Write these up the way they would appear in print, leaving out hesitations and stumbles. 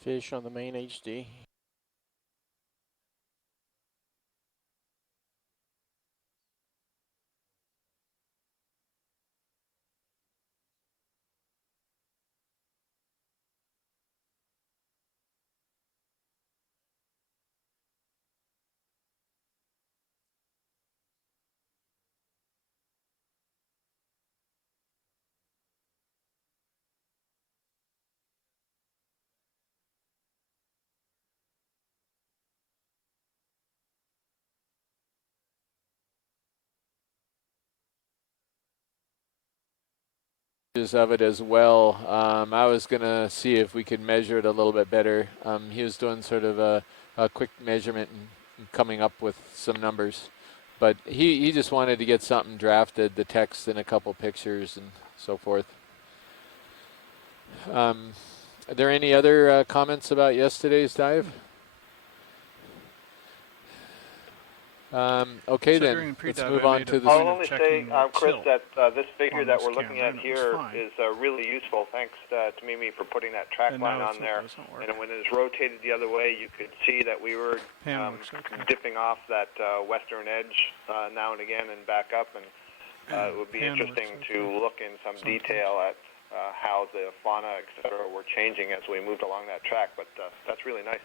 Fish on the main HD. Of it as well. I was gonna see if we could measure it a little bit better. He was doing sort of a quick measurement and coming up with some numbers, but he just wanted to get something drafted, the text and a couple pictures and so forth. Are there any other comments about yesterday's dive? Okay, so then let's move on to the. I'll only say, Chris, that this figure that we're looking at here is really useful. Thanks to Mimi for putting that track line on there. And when it's rotated the other way, you could see that we were dipping off that western edge now and again and back up. And it would be interesting to look in some detail at how the fauna, etc., were changing as we moved along that track. But that's really nice.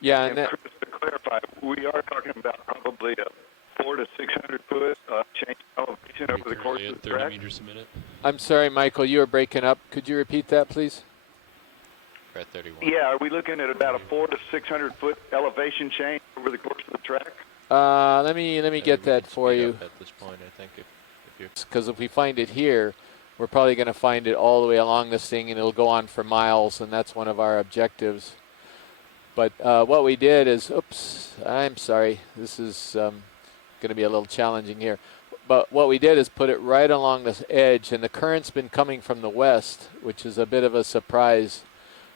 Yeah, and Chris, to clarify, we are talking about probably a 400 to 600 foot change in elevation over the course of the 30 track. meters a minute. I'm sorry, Michael, you were breaking up. Could you repeat that, please? We're at 31. Yeah, are we looking at about a 400 to 600 foot elevation change over the course of the track? Let me get that for you. At this point, I think Because if we find it here, we're probably going to find it all the way along this thing, and it'll go on for miles, and that's one of our objectives. But what we did is, oops, I'm sorry, this is going to be a little challenging here. But what we did is put it right along this edge, and the current's been coming from the west, which is a bit of a surprise.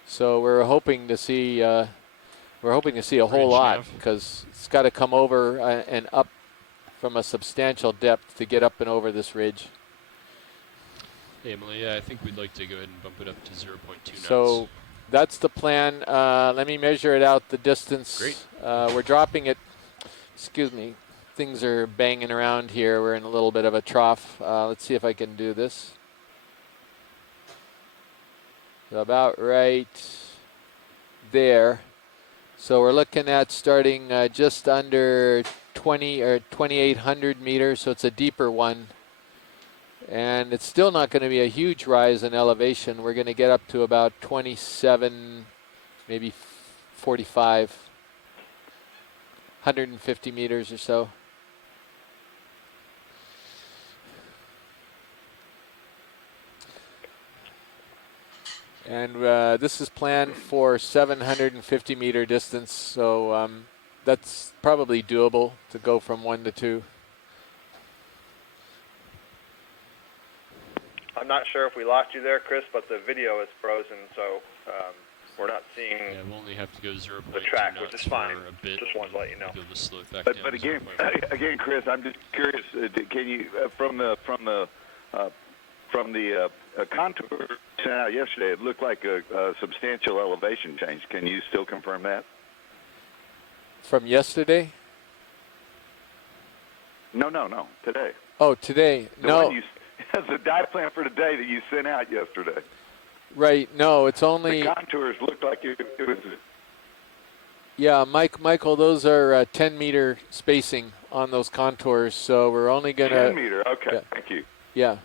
So we're hoping to see a whole lot, because it's got to come over and up from a substantial depth to get up and over this ridge. Hey, Emily, yeah, I think we'd like to go ahead and bump it up to 0.2 knots. So that's the plan. Let me measure it out, the distance. Great. We're dropping it. Excuse me. Things are banging around here. We're in a little bit of a trough. Let's see if I can do this. About right there. So we're looking at starting just under 20 or 2,800 meters. So it's a deeper one. And it's still not going to be a huge rise in elevation. We're going to get up to about 27, maybe 45, 150 meters or so. And this is planned for 750 meter distance, so that's probably doable to go from 1 to 2. I'm not sure if we lost you there, Chris, but the video is frozen, so we're not seeing we'll only have to go 0.2 the track, knots which is fine. for a bit. Just wanted to let you know. To slow it back But down again, Chris, I'm just curious. Can you from the contour sent out yesterday, it looked like a substantial elevation change. Can you still confirm that? From yesterday? No, today. Oh, today? No. The dive plan for today that you sent out yesterday. Right. No, it's only. The contours looked like it was. Yeah, Michael, those are 10-meter spacing on those contours, so we're only going to. 10 meter. Okay. Yeah. Thank you. Yeah.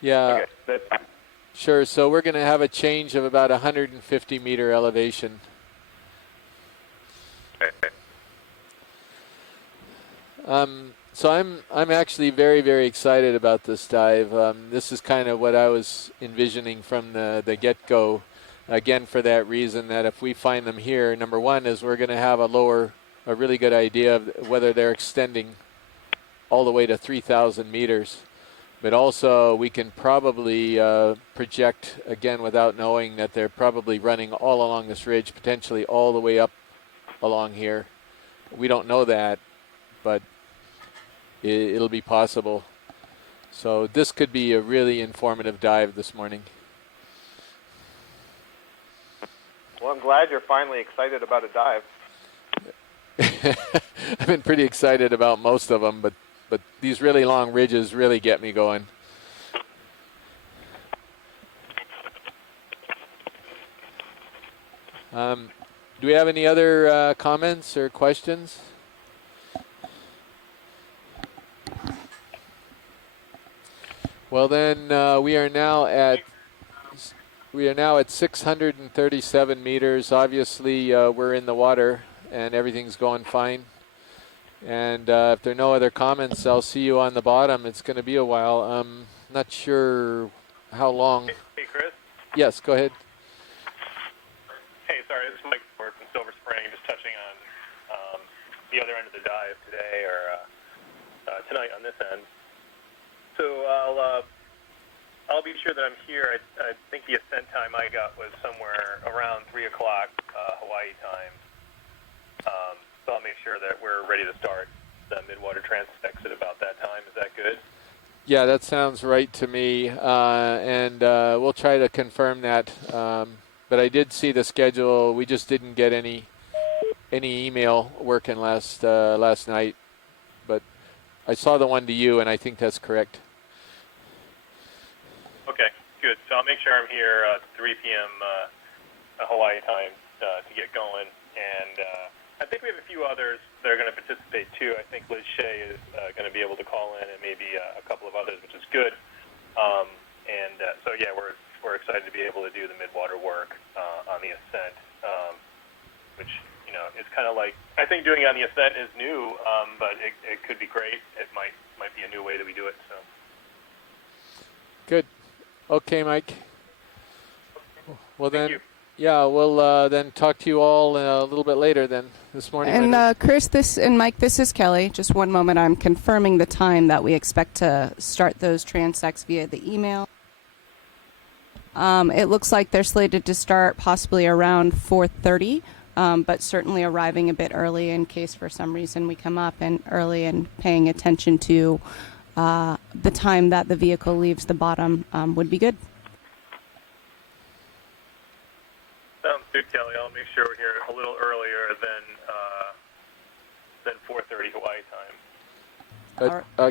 Yeah. Okay. Sure. So we're going to have a change of about 150 meter elevation. So I'm actually very, very excited about this dive. This is kind of what I was envisioning from the get-go. Again, for that reason that if we find them here, number one is we're going to have a really good idea of whether they're extending all the way to 3,000 meters. But also we can probably project, again, without knowing, that they're probably running all along this ridge, potentially all the way up along here. We don't know that, but it'll be possible. So this could be a really informative dive this morning. glad you're finally excited about a dive. I've been pretty excited about most of them, but these really long ridges really get me going. Do we have any other comments or questions? Well, then we are now at 637 meters. Obviously, we're in the water and everything's going fine. And if there are no other comments, I'll see you on the bottom. It's going to be a while. I'm not sure how long. Hey, Chris. Yes, go ahead. Hey, sorry, this is Mike Ford from Silver Spring, just touching on the other end of the dive today, or tonight on this end. So I'll be sure that I'm here. I think the ascent time I got was somewhere around 3 o'clock Hawaii time. So I'll make sure that we're ready to start the midwater transects at about that time. Is that good? Yeah, that sounds right to me, and we'll try to confirm that. But I did see the schedule. We just didn't get any email working last night, but I saw the one to you, and I think that's correct. Okay, good. So I'll make sure I'm here 3 p.m. Hawaii time to get going, and I think we have a few others that are going to participate too. I think Liz Shea is going to be able to call in, and maybe a couple of others, which is good. So yeah, we're excited to be able to do the midwater work on the ascent, which is kind of like, I think doing it on the ascent is new, but it could be great. It might be a new way that we do it. So good. Okay, Mike. Well Thank then. you. Yeah, we'll then talk to you all a little bit later then this morning. And Chris, Mike, this is Kelly. Just one moment. I'm confirming the time that we expect to start those transects via the email. It looks like they're slated to start possibly around 4:30, but certainly arriving a bit early in case for some reason we come up and early and paying attention to the time that the vehicle leaves the bottom would be good. Sounds good, Kelly. I'll make sure we're here a little earlier than 4:30 Hawaii time.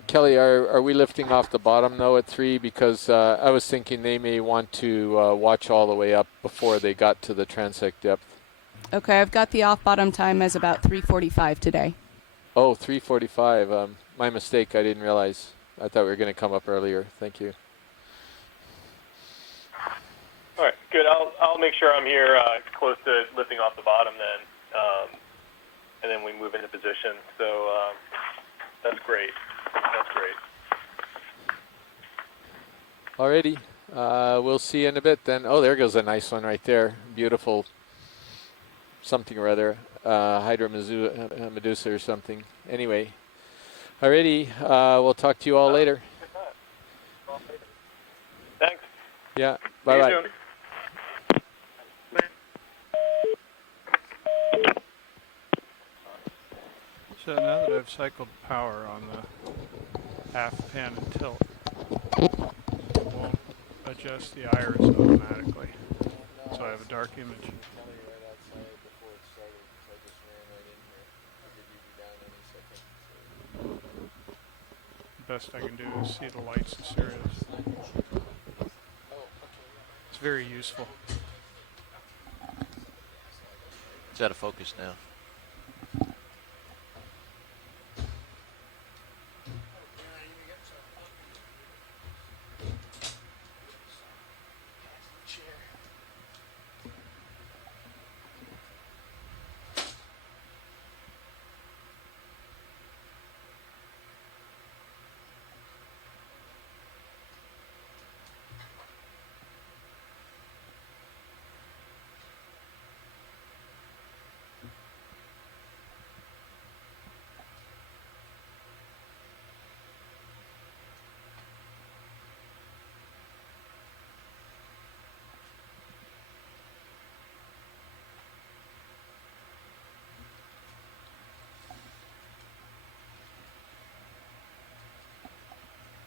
Kelly, are we lifting off the bottom though at 3? Because I was thinking they may want to watch all the way up before they got to the transect depth. Okay, I've got the off-bottom time as about 3:45 today. Oh, 3:45. My mistake. I didn't realize. I thought we were going to come up earlier. Thank you. All right, good. I'll make sure I'm here close to lifting off the bottom then, and then we move into position. So that's great. That's great. Alrighty. We'll see you in a bit then. Oh, there goes a nice one right there. Beautiful something or other. Hydromedusa or something. Anyway. Alrighty. We'll talk to you all later. Thanks. Yeah. Bye-bye. So now that I've cycled power on the half pan and tilt, it won't adjust the iris automatically. So I have a dark image. The best I can do is see the lights of Sirius. It's very useful. It's out of focus now.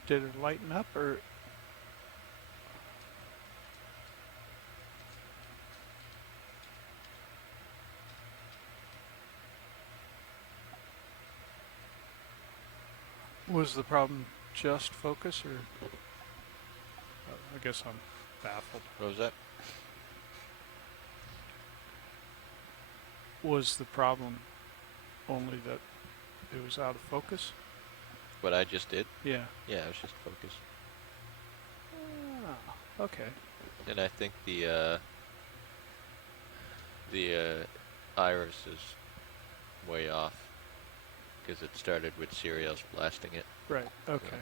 Did it lighten up or? Was the problem just focus, or I guess I'm baffled. What was that? Was the problem only that it was out of focus? What I just did? Yeah. Yeah, it was just focus. Ah, okay. And I think the iris is way off because it started with serials blasting it. Right. Okay.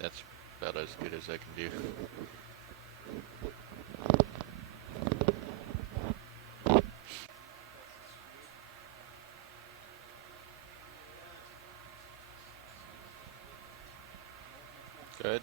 That's about as good as I can do. Good.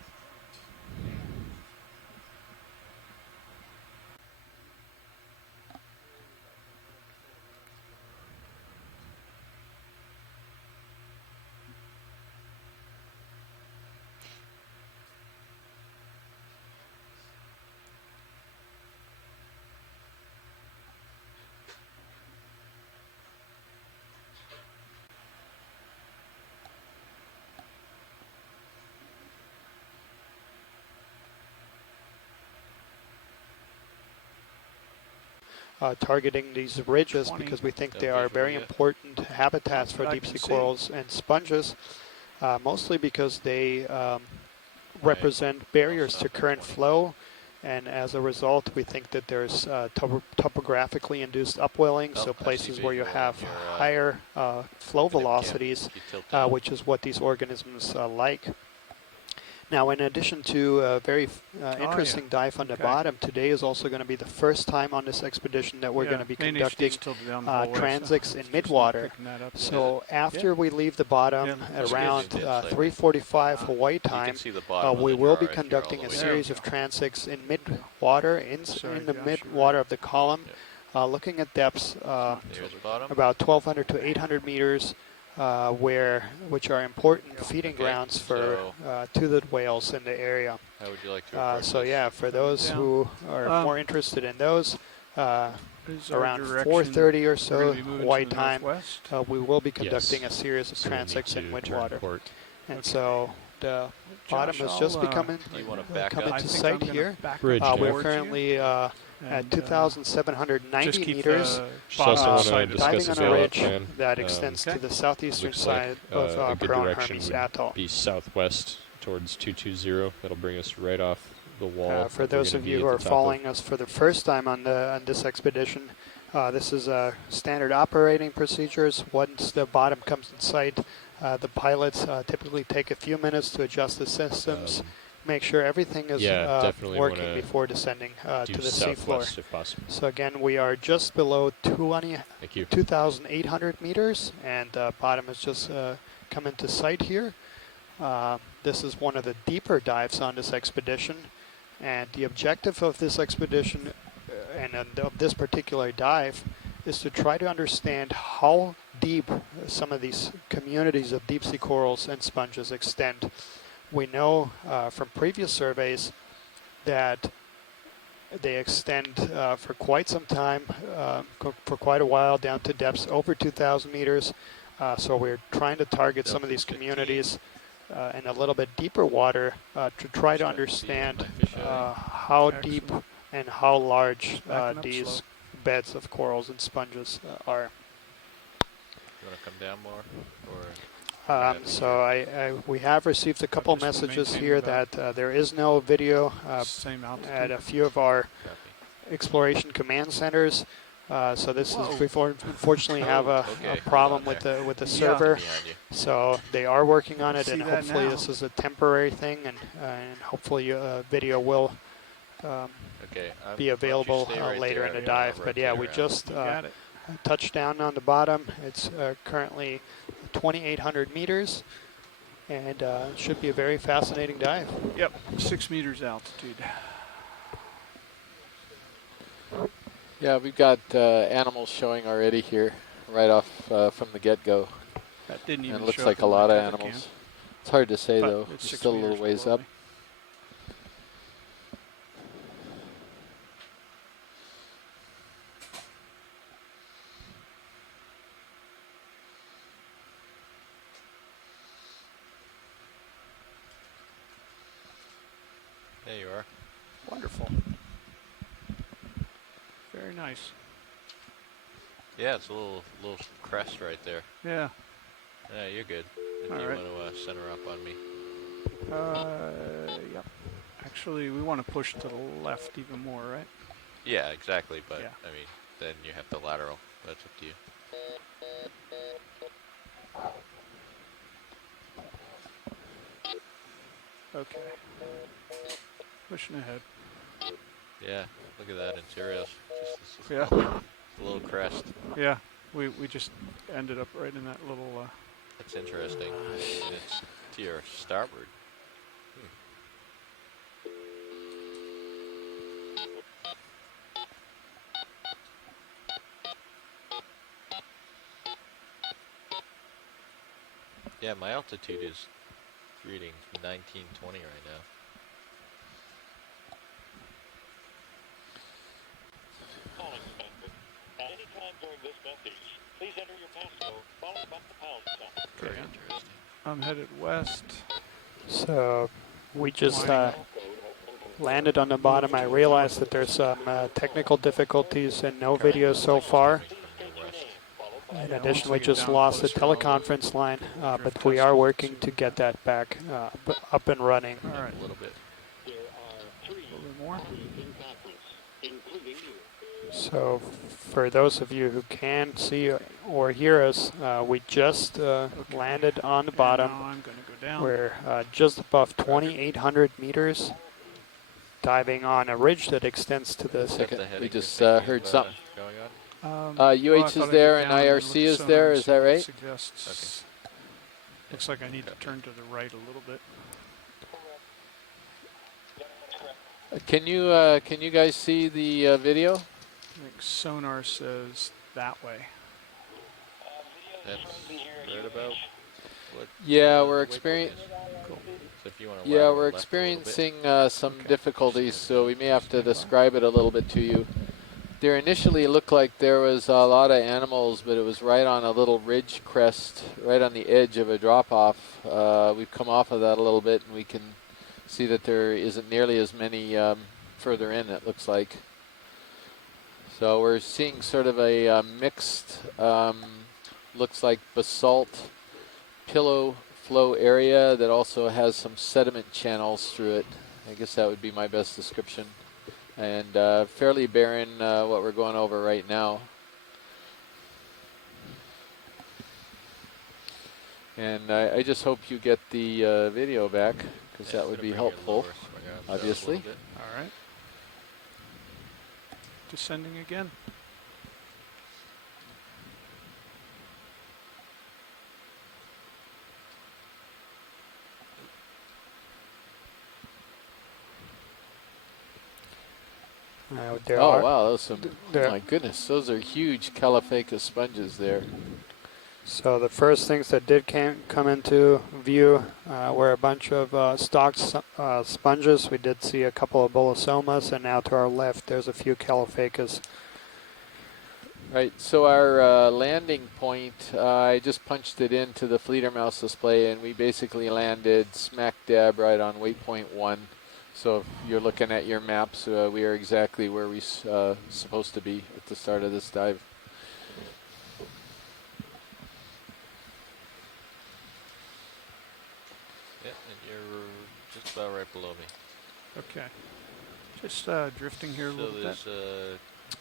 Targeting these ridges because we think they are very important habitats for deep sea corals and sponges, mostly because they represent barriers to current flow, and as a result we think that there's topographically induced upwelling, so places where you have higher flow velocities, which is what these organisms like. Now, in addition to a very interesting dive on the bottom, today is also going to be the first time on this expedition that we're going to be conducting transects in midwater. So after we leave the bottom at around 3:45 Hawaii time, we will be conducting a series of transects in midwater, in the midwater of the column, looking at depths about 1,200 to 800 meters. Which are important feeding grounds for toothed whales in the area. How would you like to so yeah, for those who are more interested in those, around 4:30 or so Hawaii time, we will be conducting a series of transects in midwater. And so the bottom has just become come into sight here. We're currently at 2,790 meters, diving on a ridge that extends to the southeastern side of our Hermes atoll. Be southwest towards 220. That'll bring us right off the wall. For those of you who are following us for the first time on this expedition, this is standard operating procedures. Once the bottom comes in sight, the pilots typically take a few minutes to adjust the systems, make sure everything is working before descending to the seafloor. So again, we are just below 2,800 meters, and bottom has just come into sight here. This is one of the deeper dives on this expedition, and the objective of this expedition and of this particular dive is to try to understand how deep some of these communities of deep sea corals and sponges extend. We know from previous surveys that they extend for quite some time, for quite a while, down to depths over 2,000 meters. So we're trying to target some of these communities in a little bit deeper water to try to understand how deep and how large these beds of corals and sponges are. You want to come down more? Or so we have received a couple messages here that there is no video at a few of our exploration command centers. So this is before, unfortunately, have a problem with the server. So they are working on it, and hopefully this is a temporary thing, and hopefully video will be available later in the dive. But yeah, we just touched down on the bottom. It's currently 2,800 meters, and should be a very fascinating dive. Yep, 6 meters altitude. Yeah, we've got animals showing already here, right off from the get-go. That didn't even and it looks show like up a in lot my of cover animals. cam. It's hard to say, But though. it's It's 6 still a little meters ways below up. me. There you are. Wonderful. Very nice. Yeah, it's a little crest right there. Yeah. Yeah, you're good. If All you right. want to center up on me. Yep. Actually, we want to push to the left even more, right? Yeah, exactly. But Yeah. I mean, then you have the lateral. That's up to you. Okay. Pushing ahead. Yeah, look at that in Sirius. Just Yeah. a little crest. Yeah, we just ended up right in that little. That's interesting. And it's to your starboard. Yeah, my altitude is reading 1920 right now. At any time during this message, please enter your passcode followed by the pound sign. Very interesting. I'm headed west. So we just landed on the bottom. I realized that there's some technical difficulties and no video so far. In addition, we just lost the teleconference line, but we are working to get that back up and running. All right. A little bit. A little bit more. So for those of you who can see or hear us, we just landed on the bottom. Now I'm going to go down. We're just above 2,800 meters, diving on a ridge that extends to the Second, we just heard something. Going on? UH is there and IRC is there, is that right? Suggests. Looks like I need to turn to the right a little bit. Can you guys see the video? I think sonar says that way. That's right about what? Yeah, we're experiencing. Cool. So if you want to Yeah, we're experiencing some difficulties, so we may have to describe it a little bit to you. There initially looked like there was a lot of animals, but it was right on a little ridge crest, right on the edge of a drop-off. We've come off of that a little bit, and we can see that there isn't nearly as many further in, it looks like. So we're seeing sort of a mixed, looks like basalt pillow flow area that also has some sediment channels through it. I guess that would be my best description. And fairly barren what we're going over right now. And I just hope you get the video back, because that would be helpful, obviously. All right. Descending again. Oh wow, those some, oh my goodness, those are huge Caliphacus sponges there. So the first things that did come into view were a bunch of stocked sponges. We did see a couple of Bolosomas, and now to our left there's a few Caliphacus. Right, so our landing point, I just punched it into the Fledermaus display, and we basically landed smack dab right on waypoint 1. So if you're looking at your maps, we are exactly where we're supposed to be at the start of this dive. Yeah, and you're just about right below me. Okay. Just drifting here a little bit.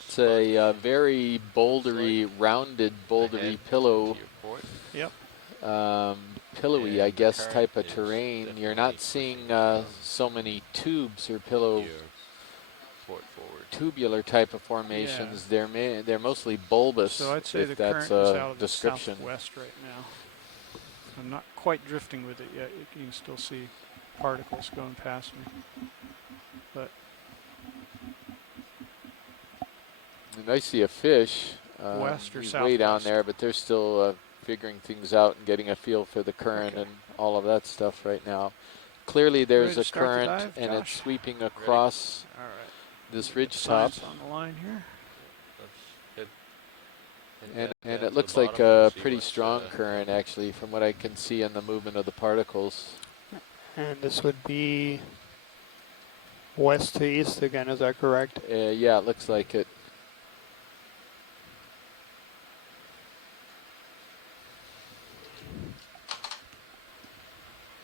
It's a very bouldery, rounded, bouldery pillow. Yep. Pillowy, I guess, type of terrain. You're not seeing so many tubes or pillow tubular type of formations. Yeah. They're mostly bulbous. So I'd say if the that's current is out a of description. the southwest right now. I'm not quite drifting with it yet. You can still see particles going past me. But and I see a fish. West or he's southwest? way down there, but they're still figuring things out and getting a feel for the current and all of that stuff right now. Clearly there's a current and it's sweeping across this ridge top. On the line here. And it looks like a pretty strong current, actually, from what I can see in the movement of the particles. And this would be west to east again, is that correct? Yeah, it looks like it.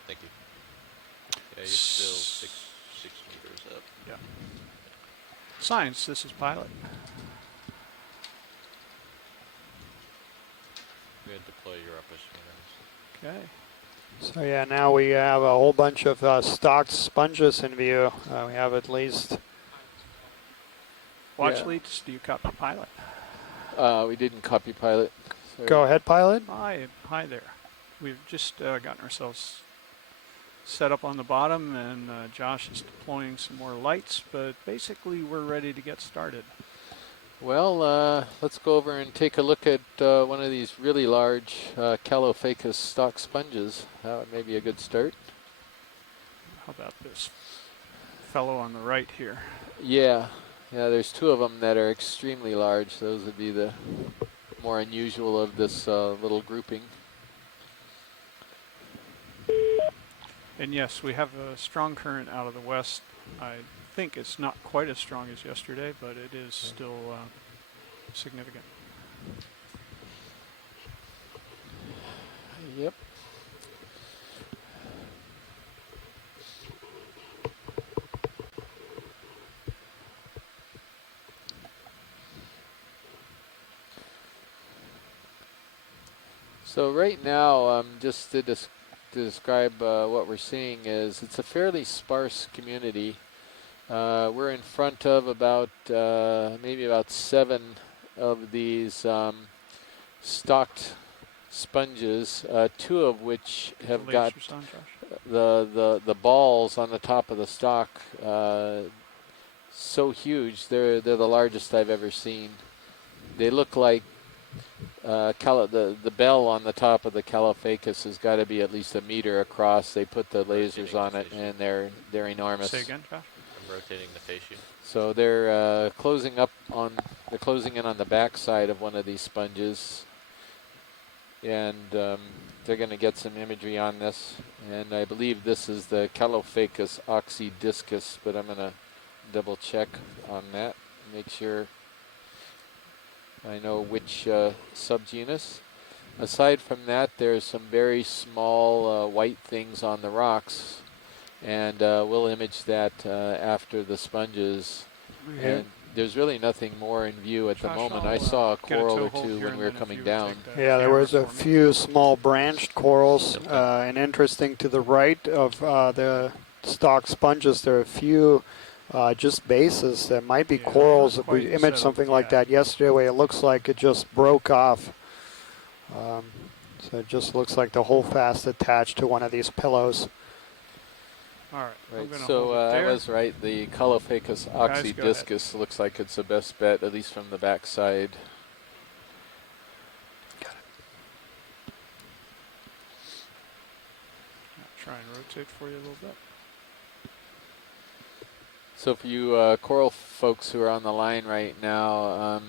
Thank you. Yeah, you're still six meters up. Yeah. Science, this is pilot. Go ahead and deploy your upper scanners. Okay. So yeah, now we have a whole bunch of stocked sponges in view. We have at least... Watch leads, do you copy pilot? We didn't copy pilot. Sorry. Go ahead, pilot. Hi there. We've just gotten ourselves set up on the bottom, and Josh is deploying some more lights, but basically we're ready to get started. Well, let's go over and take a look at one of these really large Calophacus stock sponges. That may be a good start. How about this fellow on the right here? Yeah, there's two of them that are extremely large. Those would be the more unusual of this little grouping. And yes, we have a strong current out of the west. I think it's not quite as strong as yesterday, but it is still significant. Yep. So right now, just to describe what we're seeing is it's a fairly sparse community. We're in front of about maybe about 7 of these stocked sponges, 2 of which have got the balls on the top of the stalk so huge. They're the largest I've ever seen. They look like the bell on the top of the Calophacus has got to be at least 1 meter across. They put the lasers on it, and they're enormous. Say again, Josh? I'm rotating the face shield. So they're closing in on the back side of one of these sponges, and they're going to get some imagery on this. And I believe this is the Calophacus oxydiscus, but I'm going to double check on that, make sure I know which subgenus. Aside from that, there's some very small white things on the rocks, and we'll image that after the sponges. And there's really nothing more in view at the moment. I saw a coral or two when we were coming down. Yeah, there was a few small branched corals, and interesting to the right of the stock sponges, there are a few just bases that might be corals. If we imaged something like that yesterday, where it looks like it just broke off. So it just looks like the holdfast attached to one of these pillows. All right. So I was right. The Calophacus oxydiscus looks like it's the best bet, at least from the back side. Got it. I'll try and rotate for you a little bit. So for you coral folks who are on the line right now,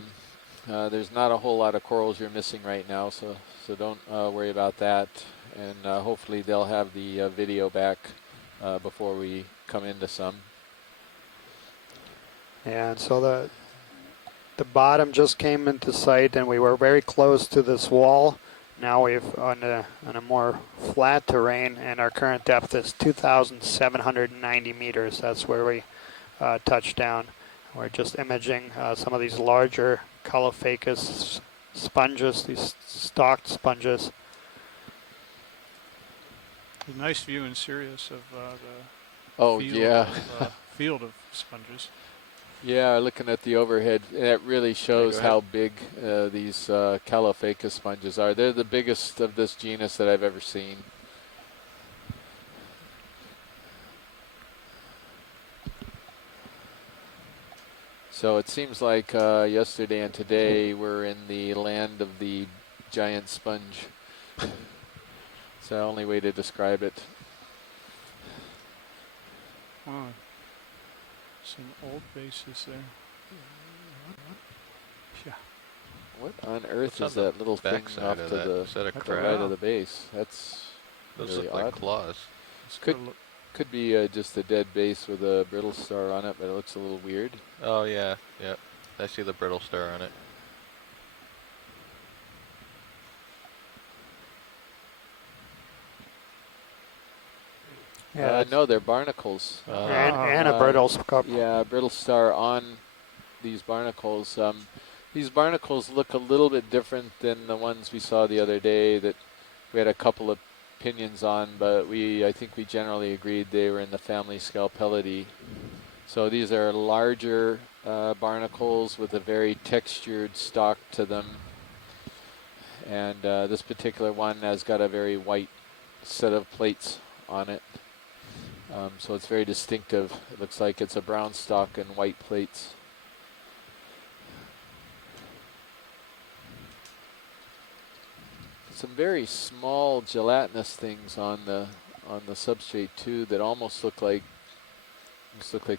there's not a whole lot of corals you're missing right now, so don't worry about that. And hopefully they'll have the video back before we come into some. Yeah, and so the bottom just came into sight, and we were very close to this wall. Now we've on a more flat terrain, and our current depth is 2,790 meters. That's where we touched down. We're just imaging some of these larger Calophacus sponges, these stalked sponges. A nice view in Sirius of the field of sponges. Yeah, looking at the overhead, it really shows how big these Calophacus sponges are. They're the biggest of this genus that I've ever seen. So it seems like yesterday and today we're in the land of the giant sponge. It's the only way to describe it. Oh, some old bases there. Yeah. What on earth is that little thing off to the right of the base? That's those really look odd. like claws. Could be just a dead base with a brittle star on it, but it looks a little weird. Oh yeah, yeah. I see the brittle star on it. Yeah, no, they're barnacles. And a brittle star. Yeah, a brittle star on these barnacles. These barnacles look a little bit different than the ones we saw the other day. That we had a couple of opinions on, but I think we generally agreed they were in the family Scalpellidae. So these are larger barnacles with a very textured stalk to them. And this particular one has got a very white set of plates on it. So it's very distinctive. It looks like it's a brown stalk and white plates. Some very small gelatinous things on the substrate too that almost look like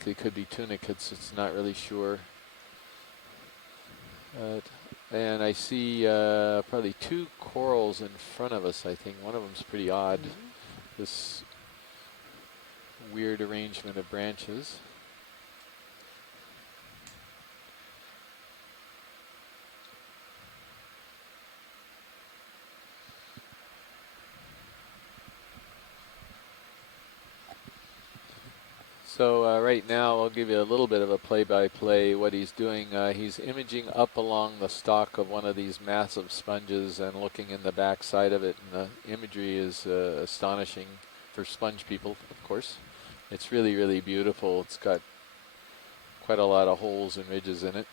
they could be tunicates. It's not really sure. And I see probably 2 corals in front of us. I think one of them's pretty odd. This weird arrangement of branches. So right now I'll give you a little bit of a play-by-play. What he's doing, he's imaging up along the stalk of one of these massive sponges and looking in the back side of it, and the imagery is astonishing for sponge people, of course. It's really, really beautiful. It's got quite a lot of holes and ridges in it.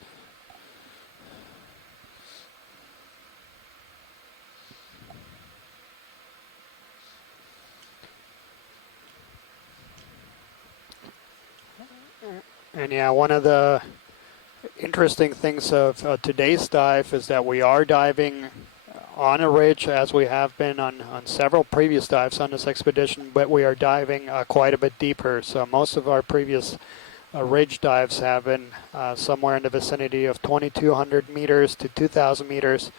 And yeah, one of the interesting things of today's dive is that we are diving on a ridge, as we have been on several previous dives on this expedition, but we are diving quite a bit deeper. So most of our previous ridge dives have been somewhere in the vicinity of 2,200 meters to 2,000 meters.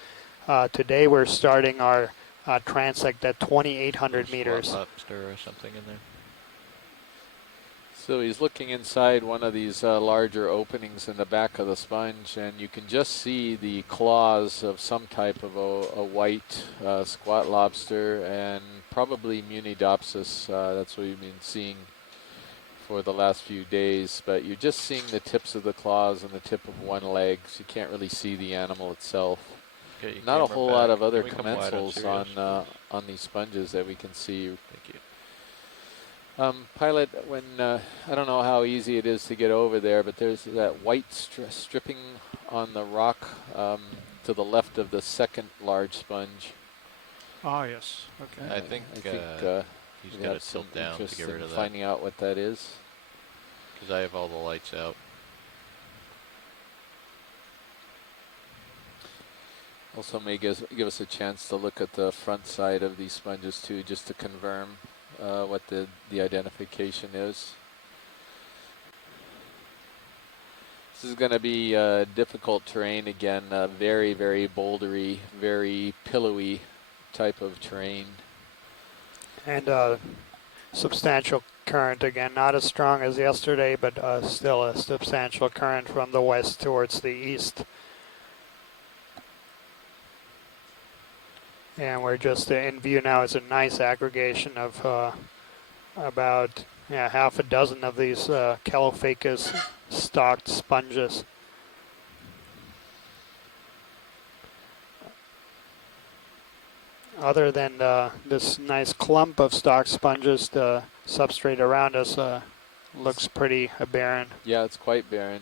Today we're starting our transect at 2,800 meters. Lobster or something in there. So he's looking inside one of these larger openings in the back of the sponge, and you can just see the claws of some type of a white squat lobster, and probably Munidopsis. That's what we've been seeing for the last few days. But you're just seeing the tips of the claws and the tip of one leg, so you can't really see the animal itself. Not a whole lot of other commensals on these sponges that we can see. Thank you. Pilot, when I don't know how easy it is to get over there, but there's that white stripping on the rock to the left of the second large sponge. Ah, yes. Okay. I think he's got to tilt down to get rid of that. Finding out what that is. Because I have all the lights out. Also may give us a chance to look at the front side of these sponges too, just to confirm what the identification is. This is going to be difficult terrain again, very, very bouldery, very pillowy type of terrain. And substantial current again, not as strong as yesterday, but still a substantial current from the west towards the east. And we're just in view now is a nice aggregation of about half a dozen of these Calophacus stalked sponges. Other than this nice clump of stalked sponges, the substrate around us looks pretty barren. Yeah, it's quite barren.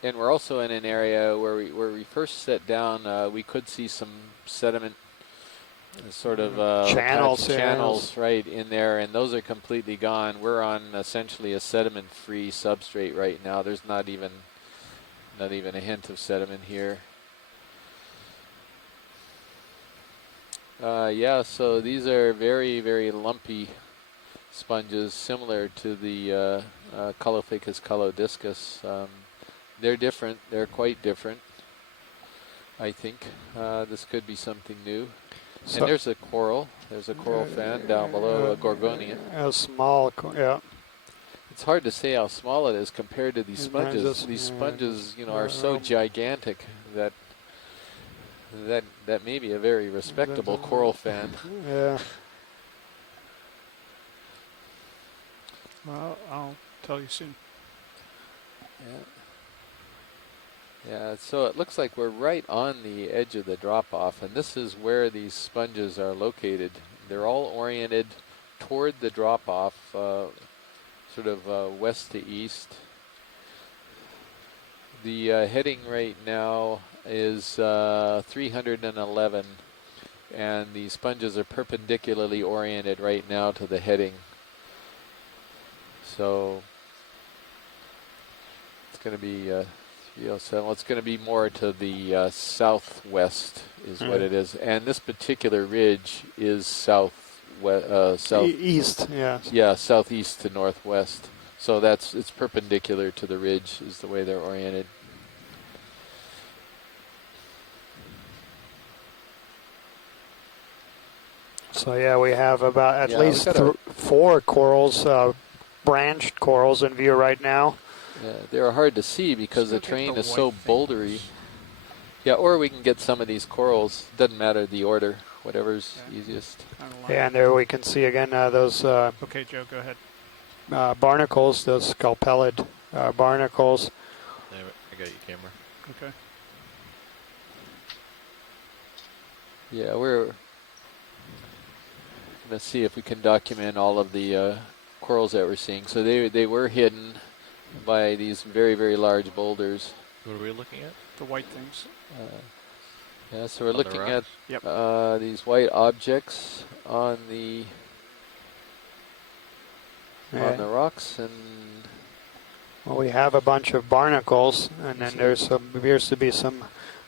And we're also in an area where we first set down, we could see some sediment, sort of channels right in there, and those are completely gone. We're on essentially a sediment-free substrate right now. There's not even a hint of sediment here. Yeah, so these are very, very lumpy sponges, similar to the Calophacus calodiscus. They're different. They're quite different, I think. This could be something new. So and there's a coral. There's a coral fan down below, a gorgonian. A small, yeah. It's hard to say how small it is compared to these sponges. These sponges, are so gigantic that may be a very respectable coral fan. Yeah. Well, I'll tell you soon. Yeah. Yeah, so it looks like we're right on the edge of the drop-off, and this is where these sponges are located. They're all oriented toward the drop-off, sort of west to east. The heading right now is 311, and the sponges are perpendicularly oriented right now to the heading. So it's going to be 307. Well, it's going to be more to the southwest is what it is. And this particular ridge is east, yeah. Yeah, southeast to northwest. So it's perpendicular to the ridge is the way they're oriented. So yeah, we have about at least 4 corals, branched corals in view right now. Yeah, they're hard to see because the terrain is so bouldery. Yeah, or we can get some of these corals. Doesn't matter the order, whatever's easiest. Yeah, and there we can see again those. Okay, Joe, go ahead. Barnacles, those scalpellid barnacles. There, I got your camera. Okay. Yeah, we're going to see if we can document all of the corals that we're seeing. So they were hidden by these very, very large boulders. What are we looking at? The white things. Yeah, so we're looking at Yep. these white objects on the rocks, and well, we have a bunch of barnacles, and then there's appears to be some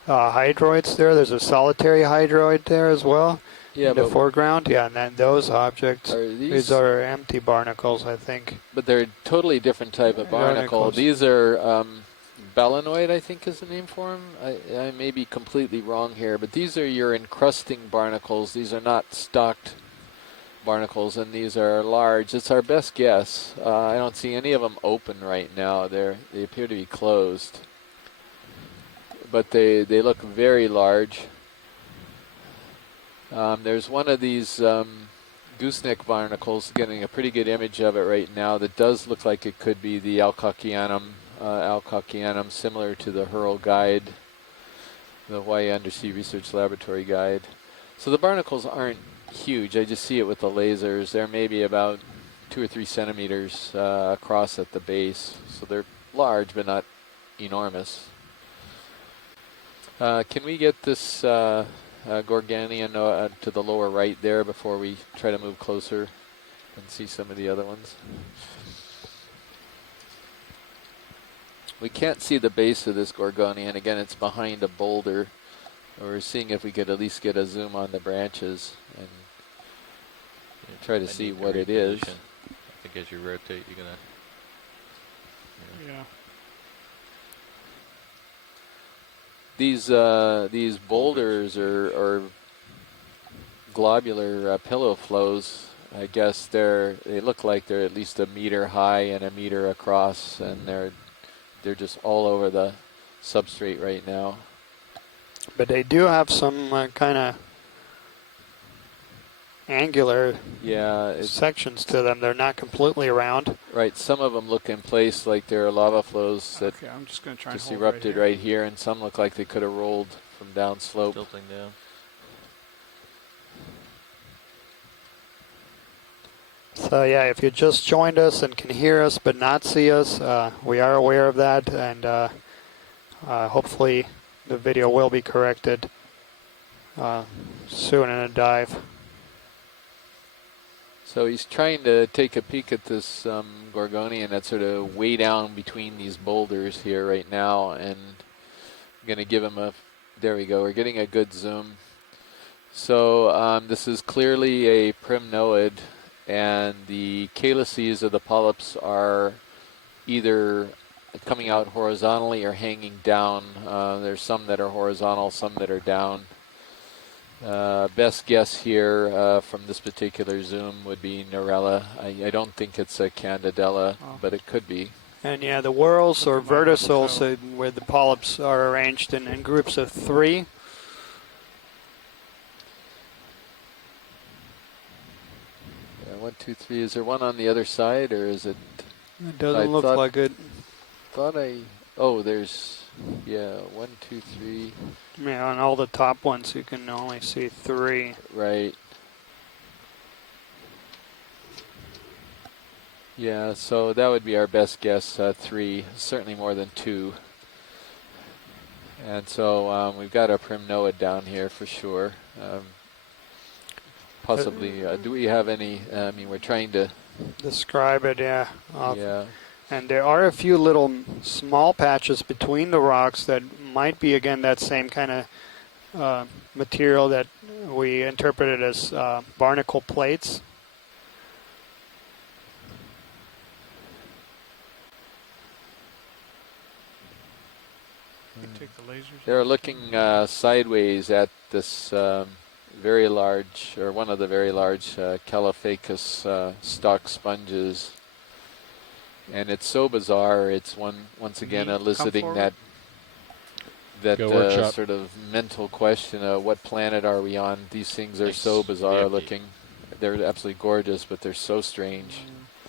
hydroids there. There's a solitary hydroid there as well in the foreground. Yeah, and then those objects, these are empty barnacles, I think. But they're a totally different type of barnacle. These are balanoid, I think is the name for them. I may be completely wrong here, but these are your encrusting barnacles. These are not stocked barnacles, and these are large. It's our best guess. I don't see any of them open right now. They appear to be closed, but they look very large. There's one of these gooseneck barnacles, getting a pretty good image of it right now, that does look like it could be the Alcochianum, similar to the Hurl guide, the Hawaii Undersea Research Laboratory guide. So the barnacles aren't huge. I just see it with the lasers. They're maybe about 2 or 3 centimeters across at the base. So they're large, but not enormous. Can we get this Gorganian to the lower right there before we try to move closer and see some of the other ones? We can't see the base of this Gorgonian. Again, it's behind a boulder. We're seeing if we could at least get a zoom on the branches and try to see what it is. I think as you rotate, you're gonna. Yeah. These boulders are globular pillow flows. I guess they look like they're at least 1 meter high and 1 meter across, and they're just all over the substrate right now. But they do have some kind of angular sections to them. They're not completely round. Right. Some of them look in place like they're lava flows that I'm just going to try just and erupted right here, and some look like they could have rolled from downslope. Tilting down. So yeah, if you just joined us and can hear us but not see us, we are aware of that, and hopefully the video will be corrected soon in a dive. So he's trying to take a peek at this Gorgonian that's sort of way down between these boulders here right now, and I'm going to give him there we go, we're getting a good zoom. So this is clearly a primnoid, and the calyces of the polyps are either coming out horizontally or hanging down. There's some that are horizontal, some that are down. Best guess here from this particular zoom would be Neurella. I don't think it's a Candidella, but it could be. And yeah, the whorls or verticils where the polyps are arranged in groups of 3. Yeah, 1, 2, 3. Is there one on the other side, or is it? It doesn't look like it. Thought I oh, there's, yeah, 1, 2, 3. Yeah, on all the top ones you can only see 3. Right. Yeah, so that would be our best guess, 3, certainly more than 2. And so we've got a primnoid down here for sure. Possibly, do we have any, I mean, we're trying to describe it, yeah. Yeah. And there are a few little small patches between the rocks that might be, again, that same kind of material that we interpreted as barnacle plates. Take the lasers. They're looking sideways at this very large, or one of the very large Caulophacus stalk sponges. And it's so bizarre, it's once again eliciting that sort of mental question of what planet are we on? These things are so bizarre looking. They're absolutely gorgeous, but they're so strange.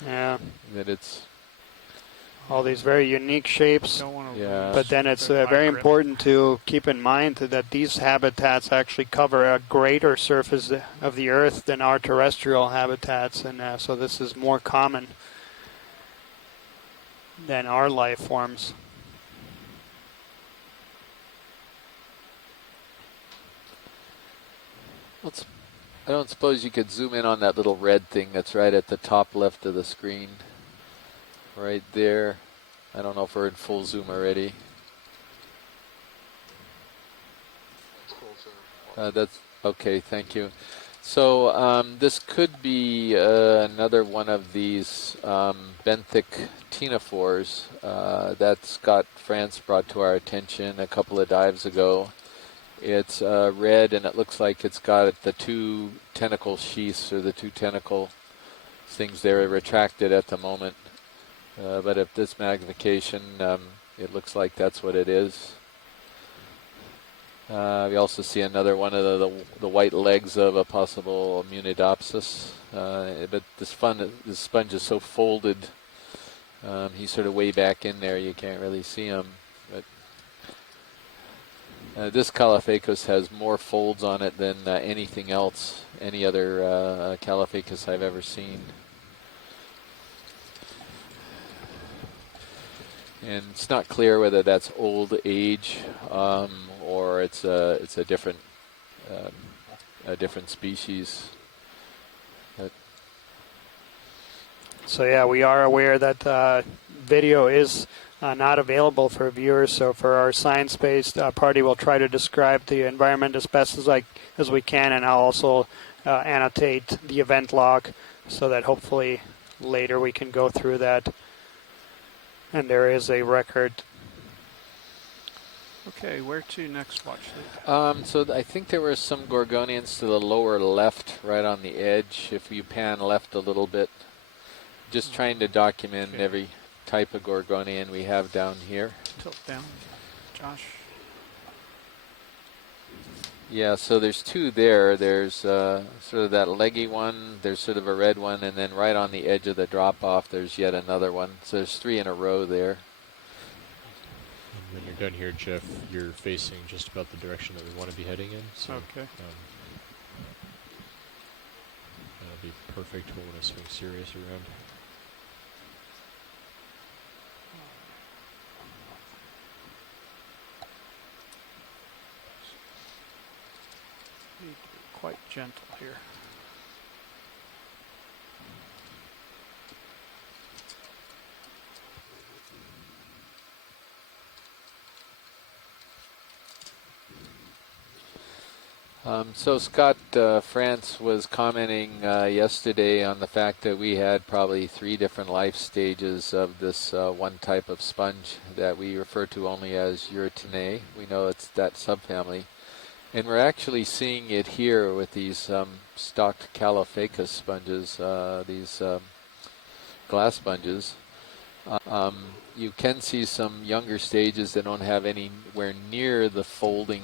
Yeah. That it's all these very unique shapes. Yeah. But then it's very important to keep in mind that these habitats actually cover a greater surface of the Earth than our terrestrial habitats, and so this is more common than our life forms. I don't suppose you could zoom in on that little red thing that's right at the top left of the screen. Right there. I don't know if we're in full zoom already. That's okay, thank you. So this could be another one of these benthic ctenophores that Scott France brought to our attention a couple of dives ago. It's red, and it looks like it's got the 2 tentacle sheaths, or the 2 tentacle things there retracted at the moment. But at this magnification, it looks like that's what it is. We also see another one of the white legs of a possible Munidopsis. But this sponge is so folded, he's sort of way back in there, you can't really see him. But this Caulophacus has more folds on it than anything else, any other Caulophacus I've ever seen. And it's not clear whether that's old age or it's a different species. So yeah, we are aware that video is not available for viewers. So for our science-based party, we'll try to describe the environment as best as we can, and I'll also annotate the event log so that hopefully later we can go through that. And there is a record. Okay, where to next, watch lead? So I think there were some Gorgonians to the lower left, right on the edge, if you pan left a little bit. Just trying to document every type of Gorgonian we have down here. Tilt down, Josh. Yeah, so there's 2 there. There's sort of that leggy one, there's sort of a red one, and then right on the edge of the drop-off there's yet another one. So there's 3 in a row there. And when you're done here, Jeff, you're facing just about the direction that we want to be heading in. So, okay. That'll be perfect when we swing Sirius around. Need to be quite gentle here. So Scott France was commenting yesterday on the fact that we had probably 3 different life stages of this one type of sponge that we refer to only as Urethinae. We know it's that subfamily. And we're actually seeing it here with these stalked Caulophacus sponges, these glass sponges. You can see some younger stages that don't have anywhere near the folding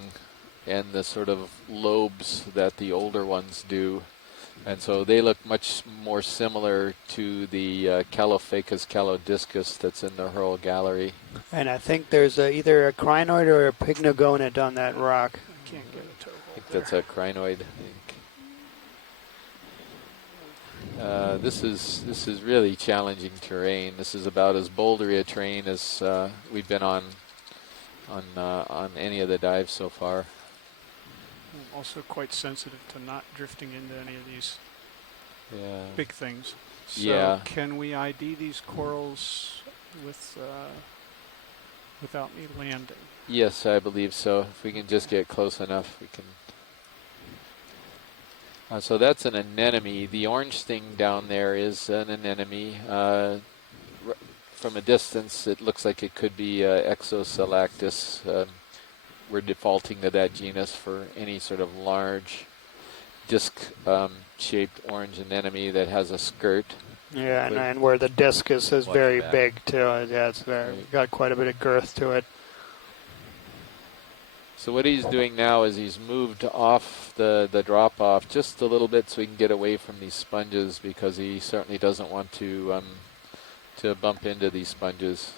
and the sort of lobes that the older ones do. And so they look much more similar to the Calophacus calodiscus that's in the Hurl Gallery. And I think there's either a crinoid or a pycnogonid on that rock. I can't get a toe I hold think there. that's a crinoid. This is really challenging terrain. This is about as bouldery a terrain as we've been on any of the dives so far. I'm also quite sensitive to not drifting into any of these big things. So can we ID these corals without me landing? Yes, I believe so. If we can just get close enough, we can. So that's an anemone. The orange thing down there is an anemone. From a distance, it looks like it could be Exosalactus. We're defaulting to that genus for any sort of large disc-shaped orange anemone that has a skirt. Yeah, and where the disc is very big too. Yeah, it's got quite a bit of girth to it. So what he's doing now is he's moved off the drop-off just a little bit so he can get away from these sponges, because he certainly doesn't want to bump into these sponges.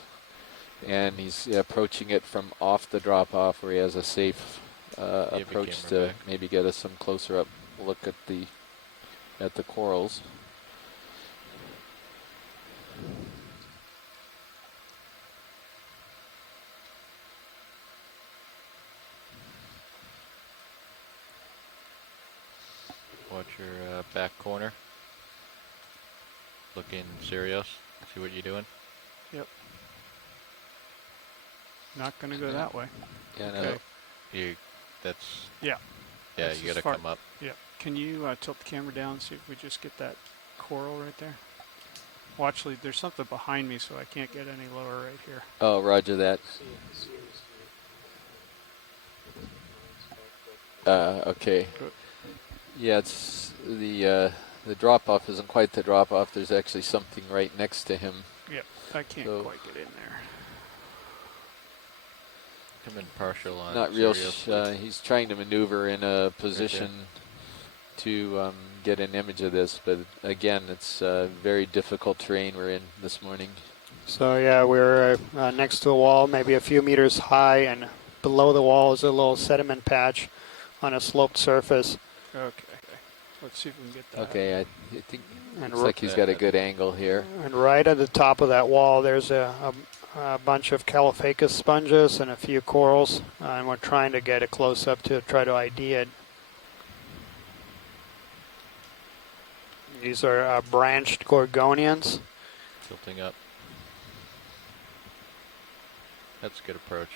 And he's approaching it from off the drop-off where he has a safe approach to maybe get us some closer up look at the corals. Watch your back corner. Looking serious. See what you're doing. Yep. Not going to go that way. Yeah, okay. You that's yeah. Yeah, you got to come up. Yeah. Can you tilt the camera down, see if we just get that coral right there? Well, actually, there's something behind me, so I can't get any lower right here. Oh, roger that. Okay. Good. Yeah, it's the drop-off isn't quite the drop-off. There's actually something right next to him. Yep, I can't quite get in there. Come in partial on. Not real. He's trying to maneuver in a position to get an image of this, but again, it's very difficult terrain we're in this morning. So yeah, we're next to a wall, maybe a few meters high, and below the wall is a little sediment patch on a sloped surface. Okay. Let's see if we can get that. Okay, I think it looks like he's got a good angle here. And right at the top of that wall, there's a bunch of Calophacus sponges and a few corals, and we're trying to get a close-up to try to ID it. These are branched gorgonians. Tilting up. That's a good approach.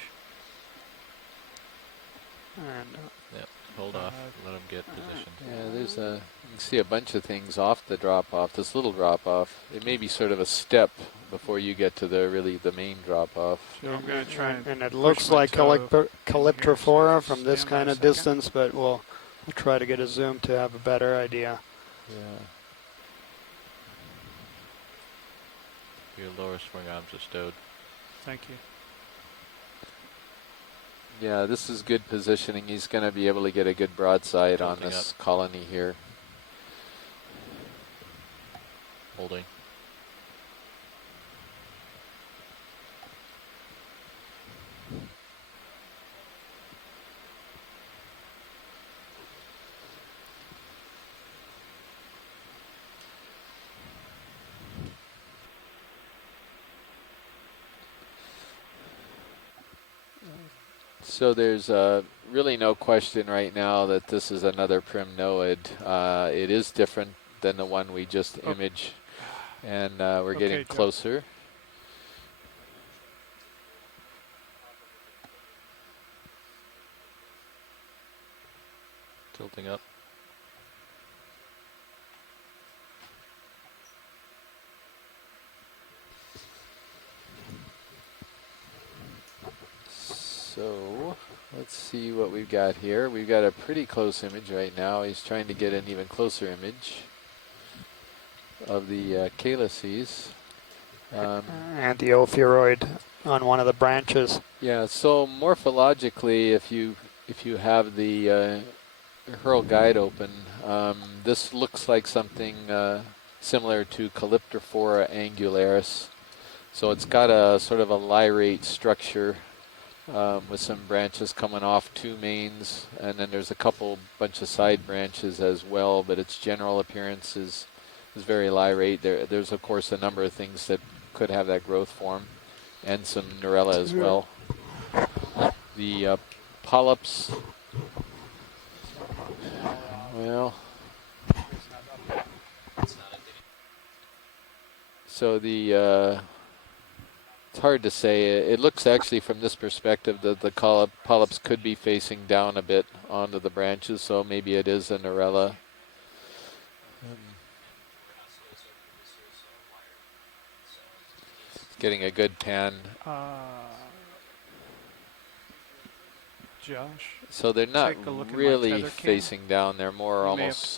And yep, hold off. Let him get position. Yeah, there's you can see a bunch of things off the drop-off. This little drop-off. It may be sort of a step before you get to the main drop-off. So I'm going to try and it looks like Calyptrophora from this kind of distance, but we'll try to get a zoom to have a better idea. Yeah. Your lower swing arms are stowed. Thank you. Yeah, this is good positioning. He's going to be able to get a good broadside on this colony here. Holding. So there's really no question right now that this is another primnoid. It is different than the one we just imaged, and we're getting closer. Tilting up. So let's see what we've got here. We've got a pretty close image right now. He's trying to get an even closer image of the calyces. And the ophiuroid on one of the branches. Yeah, so morphologically, if you have the hurl guide open. This looks like something similar to Calyptrophora angularis. So it's got a sort of a lyrate structure with some branches coming off two mains, and then there's a bunch of side branches as well, but its general appearance is very lyrate. There's of course a number of things that could have that growth form, and some Neurella as well. The polyps, well, so it's hard to say. It looks actually from this perspective that the polyps could be facing down a bit onto the branches, so maybe it is a Neurella. Getting a good pan. Josh. So they're not really facing down. They're more almost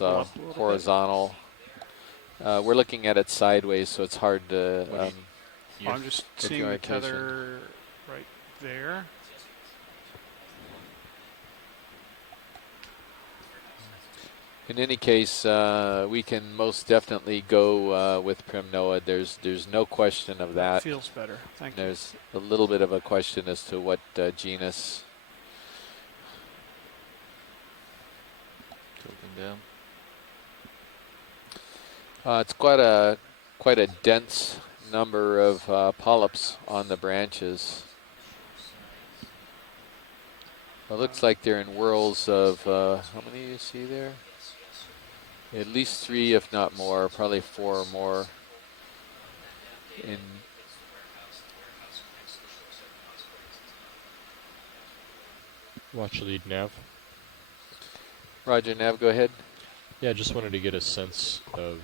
horizontal. We're looking at it sideways, so it's hard to... I'm just seeing the tether right there. In any case, we can most definitely go with Primnoid. There's no question of that. Feels better. Thank you. There's a little bit of a question as to what genus. Down. It's quite a dense number of polyps on the branches. It looks like they're in whorls of how many do you see there? At least 3, if not more, probably 4 or more. Watch lead nav. Roger, Nav, go ahead. Yeah, I just wanted to get a sense of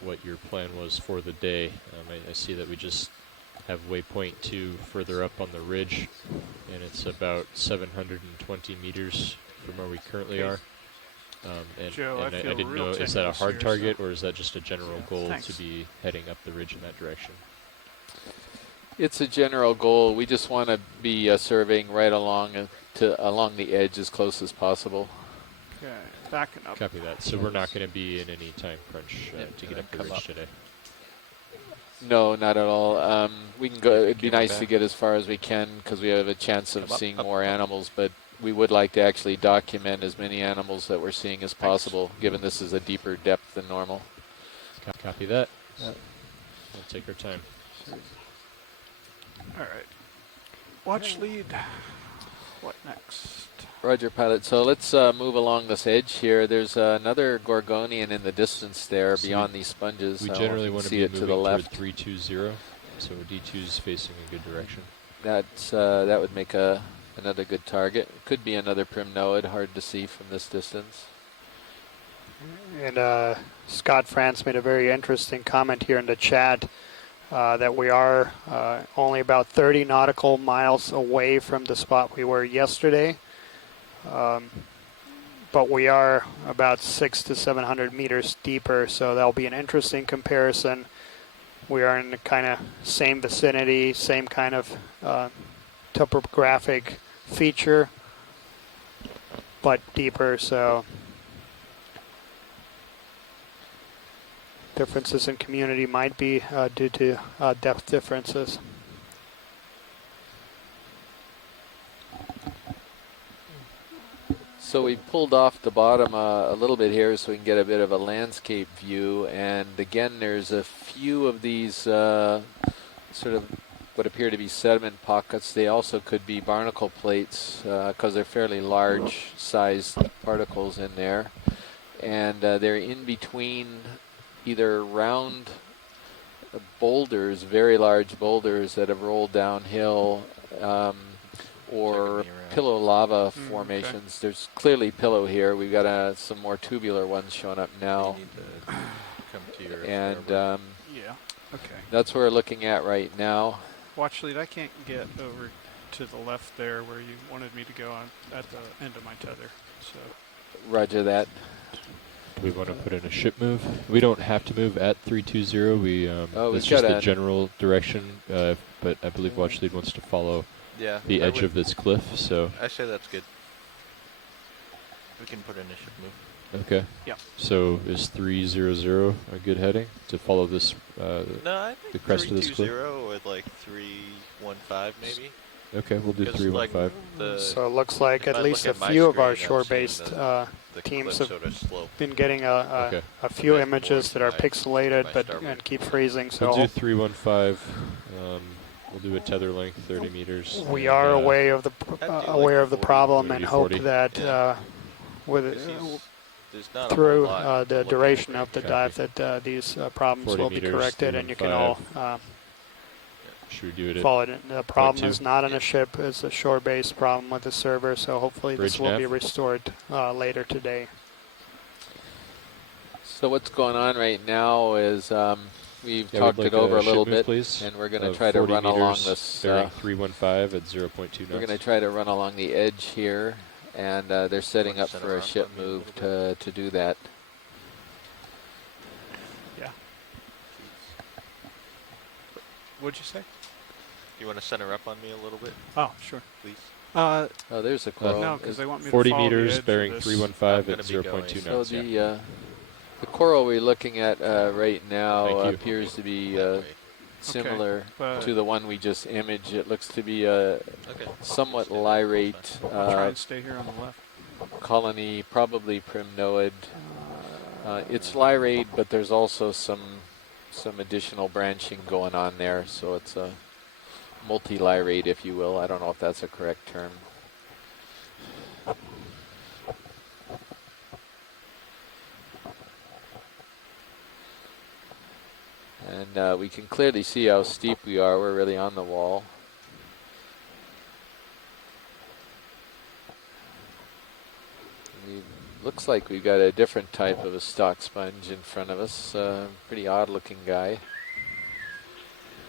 what your plan was for the day. I see that we just have waypoint 2 further up on the ridge, and it's about 720 meters from where we currently are. Joe, I didn't know, is that a hard target, or is that just a general goal to be heading up the ridge in that direction? It's a general goal. We just want to be surveying right along the edge as close as possible. Okay, backing up. Copy that. So we're not going to be in any time crunch to get up the ridge today? No, not at all. We can go. It'd be nice to get as far as we can because we have a chance of seeing more animals, but we would like to actually document as many animals that we're seeing as possible, given this is a deeper depth than normal. Copy that. We'll take our time. All right. Watch lead. What next? Roger, pilot. So let's move along this edge here. There's another Gorgonian in the distance there beyond these sponges. We generally want to be moving to the left. toward 320, so D2 is facing a good direction. That would make another good target. Could be another Primnoid, hard to see from this distance. And Scott France made a very interesting comment here in the chat that we are only about 30 nautical miles away from the spot we were yesterday. But we are about 600 to 700 meters deeper, so that'll be an interesting comparison. We are in the kind of same vicinity, same kind of topographic feature, but deeper, so differences in community might be due to depth differences. So we pulled off the bottom a little bit here so we can get a bit of a landscape view, and again there's a few of these sort of what appear to be sediment pockets. They also could be barnacle plates because they're fairly large sized particles in there, and they're in between either round boulders, very large boulders that have rolled downhill, or pillow lava formations. Okay. There's clearly pillow here. We've got some more tubular ones showing up now. You need to come to your and yeah, okay. That's what we're looking at right now. Watch lead, I can't get over to the left there where you wanted me to go on at the end of my tether. So. Roger that. We want to put in a ship move. We don't have to move at 320. That's just the general direction, but I believe Watch Lead wants to follow the edge of this cliff. So I say that's good. We can put in a ship move. Okay. Yep. So is 300 a good heading to follow this, No, I think the crest of this cliff? 320 with like 315 maybe. Okay, we'll do 315. So it looks like at least a few of our shore-based teams have been getting a few images that are pixelated and keep freezing. So we'll do 315. We'll do a tether length 30 meters. We are aware of the problem and hope that through the duration of the dive that these problems will be corrected and you can all should we do it follow it. The problem is not on a ship, it's a shore-based problem with the server, so hopefully this will be restored later today. So what's going on right now is we've talked it over a little bit, please, and we're going to try to run along this. Bearing 315 at 0.2 knots. We're going to try to run along the edge here, and they're setting up for a ship move to do that. Yeah. What'd you say? You want to center up on me a little bit? Oh, sure. Please. Oh, there's a coral. No, because they want me to 40 follow meters, the edge bearing of 315 at 0.2 knots. So the coral we're looking at right now appears to be similar to the one we just imaged. It looks to be a somewhat lyrate I'll try and stay here on the left. colony, probably primnoid. It's lyrate, but there's also some additional branching going on there, so it's a multi-lyrate, if you will. I don't know if that's a correct term. And we can clearly see how steep we are. We're really on the wall. Looks like we've got a different type of a stock sponge in front of us. Pretty odd looking guy.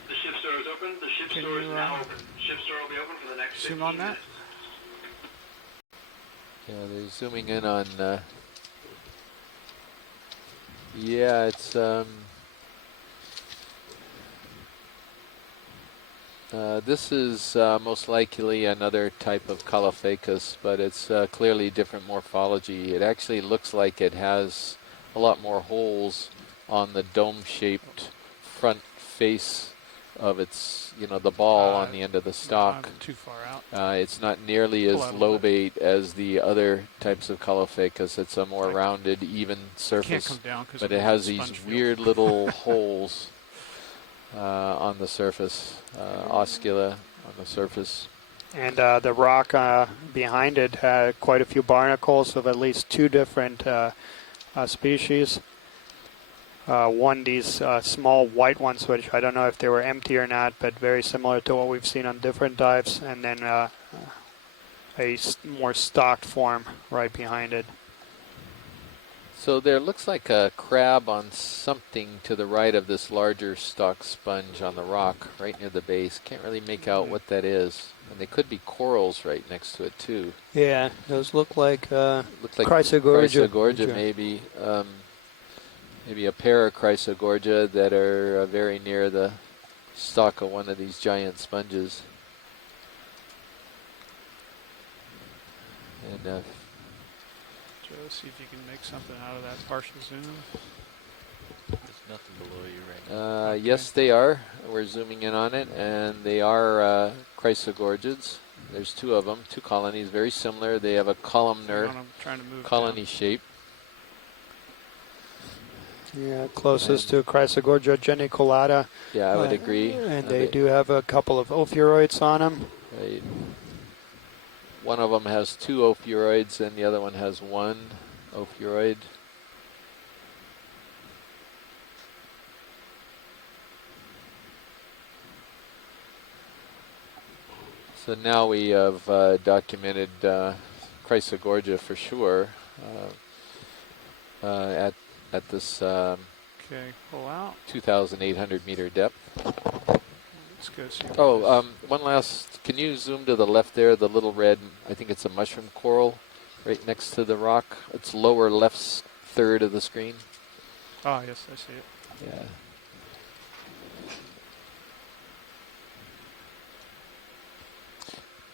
The ship store is open. The ship store is now open. Ship store will be open for the next 15 zoom on that? minutes. Yeah, they're zooming in on... yeah, it's... this is most likely another type of Caulophacus, but it's clearly different morphology. It actually looks like it has a lot more holes on the dome-shaped front face of its, the ball on the end of the stalk. No, too far out. It's not nearly as lobate as the other types of Caulophacus. It's a more rounded, even surface, Can't come down but it has these weird little holes on the surface, oscula on the surface. And the rock behind it had quite a few barnacles of at least two different species. One, these small white ones, which I don't know if they were empty or not, but very similar to what we've seen on different dives, and then a more stocked form right behind it. So there looks like a crab on something to the right of this larger stalk sponge on the rock, right near the base. Can't really make out what that is. And they could be corals right next to it too. Yeah, those look like Chrysogorgia. Chrysogorgia maybe. Maybe a pair of Chrysogorgia that are very near the stalk of one of these giant sponges. And Joe, see if you can make something out of that partial zoom. There's nothing below you right now. okay. Yes, they are. We're zooming in on it, and they are Chrysogorgids. There's two of them, two colonies, very similar. They have a columnar colony shape. Yeah, closest to Chrysogorgia geniculata. Yeah, I would agree. And they do have a couple of ophiuroids on them. Right. One of them has two ophiuroids, and the other one has one ophiuroid. So now we have documented Chrysogorgia for sure at this pull out. 2,800 meter depth. Let's go see. One last, can you zoom to the left there, the little red, I think it's a mushroom coral right next to the rock. It's lower left third of the screen. Oh, yes, I see it. Yeah.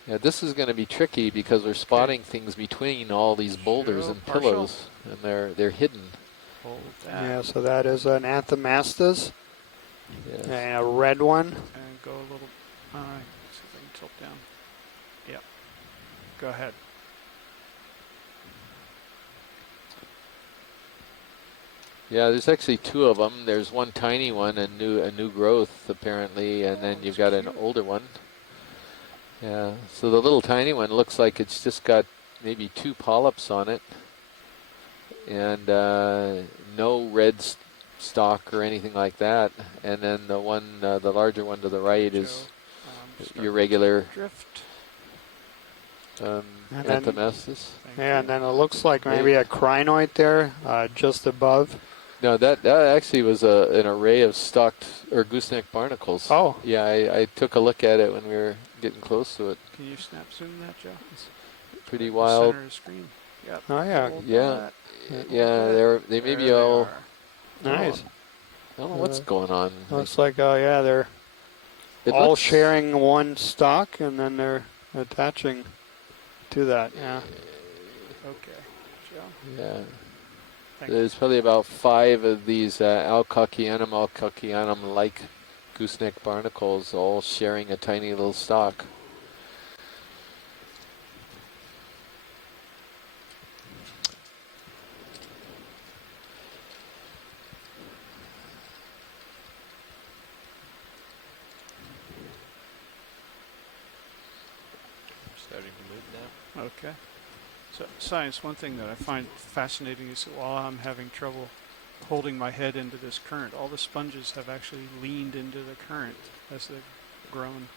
Yeah, this is going to be tricky because we're spotting things between all these boulders and pillows, and they're hidden. Hold that. Yeah, so that is an Anthomastus. Yes. And a red one. And go a little. All right. See if I can tilt down. Yep. Go ahead. Yeah, there's actually two of them. There's one tiny one, a new growth apparently, and then you've got an older one. Yeah, so the little tiny one looks like it's just got maybe 2 polyps on it, and no red stalk or anything like that. And then the one, the larger one to the right is your regular Anthomastus. Yeah, and then it looks like maybe a crinoid there, just above. No, that actually was an array of stalked or gooseneck barnacles. Oh. Yeah, I took a look at it when we were getting close to it. Can you snap zoom that, Joe? It's pretty wild. Center of the screen. Yep. Oh yeah. Yeah, they may be all nice. I don't know what's going on. Looks like they're all sharing one stalk, and then they're attaching to that. Yeah. Okay, Joe. Yeah. There's probably about 5 of these Alcochianum-like gooseneck barnacles all sharing a tiny little stalk. Starting to move now. Okay. So, science, one thing that I find fascinating is that while I'm having trouble holding my head into this current, all the sponges have actually leaned into the current as they've grown.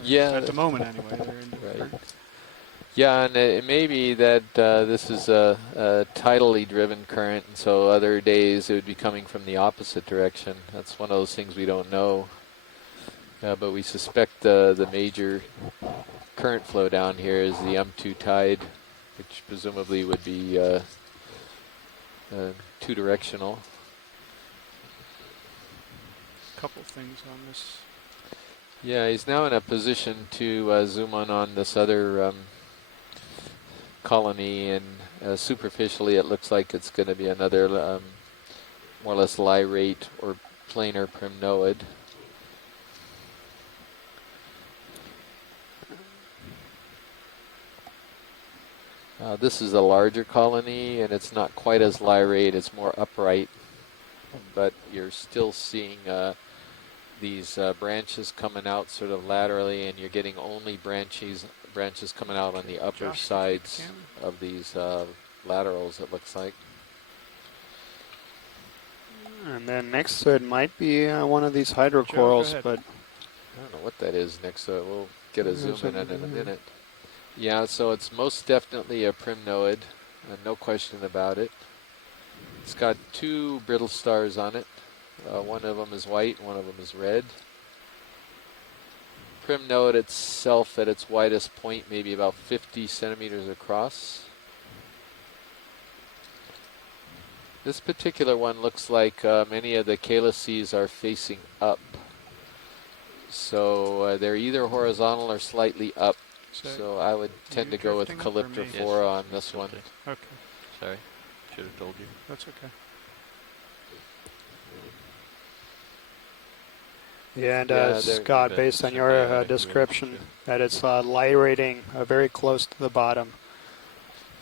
Yeah. At the moment, anyway, they're into the current. Yeah, and it may be that this is a tidally driven current, and so other days it would be coming from the opposite direction. That's one of those things we don't know. But we suspect the major current flow down here is the M2 tide, which presumably would be two-directional. Couple things on this. Yeah, he's now in a position to zoom on this other colony, and superficially it looks like it's going to be another more or less lyrate or planar primnoid. This is a larger colony, and it's not quite as lyrate, it's more upright, but you're still seeing these branches coming out sort of laterally, and you're getting only branches coming out on the upper sides of these laterals, it looks like. And then next to it might be one of these hydrocorals, but I don't know what that is next to it. We'll get a zoom in a minute. Yeah, so it's most definitely a primnoid, no question about it. It's got 2 brittle stars on it. One of them is white, one of them is red. Primnode itself at its widest point maybe about 50 centimeters across. This particular one looks like many of the calyces are facing up. So they're either horizontal or slightly up. So I would tend to go with Calyptrophora on this one. Okay. Sorry, should have told you. That's okay. Yeah, and Scott, based on your description, that it's lyrating very close to the bottom.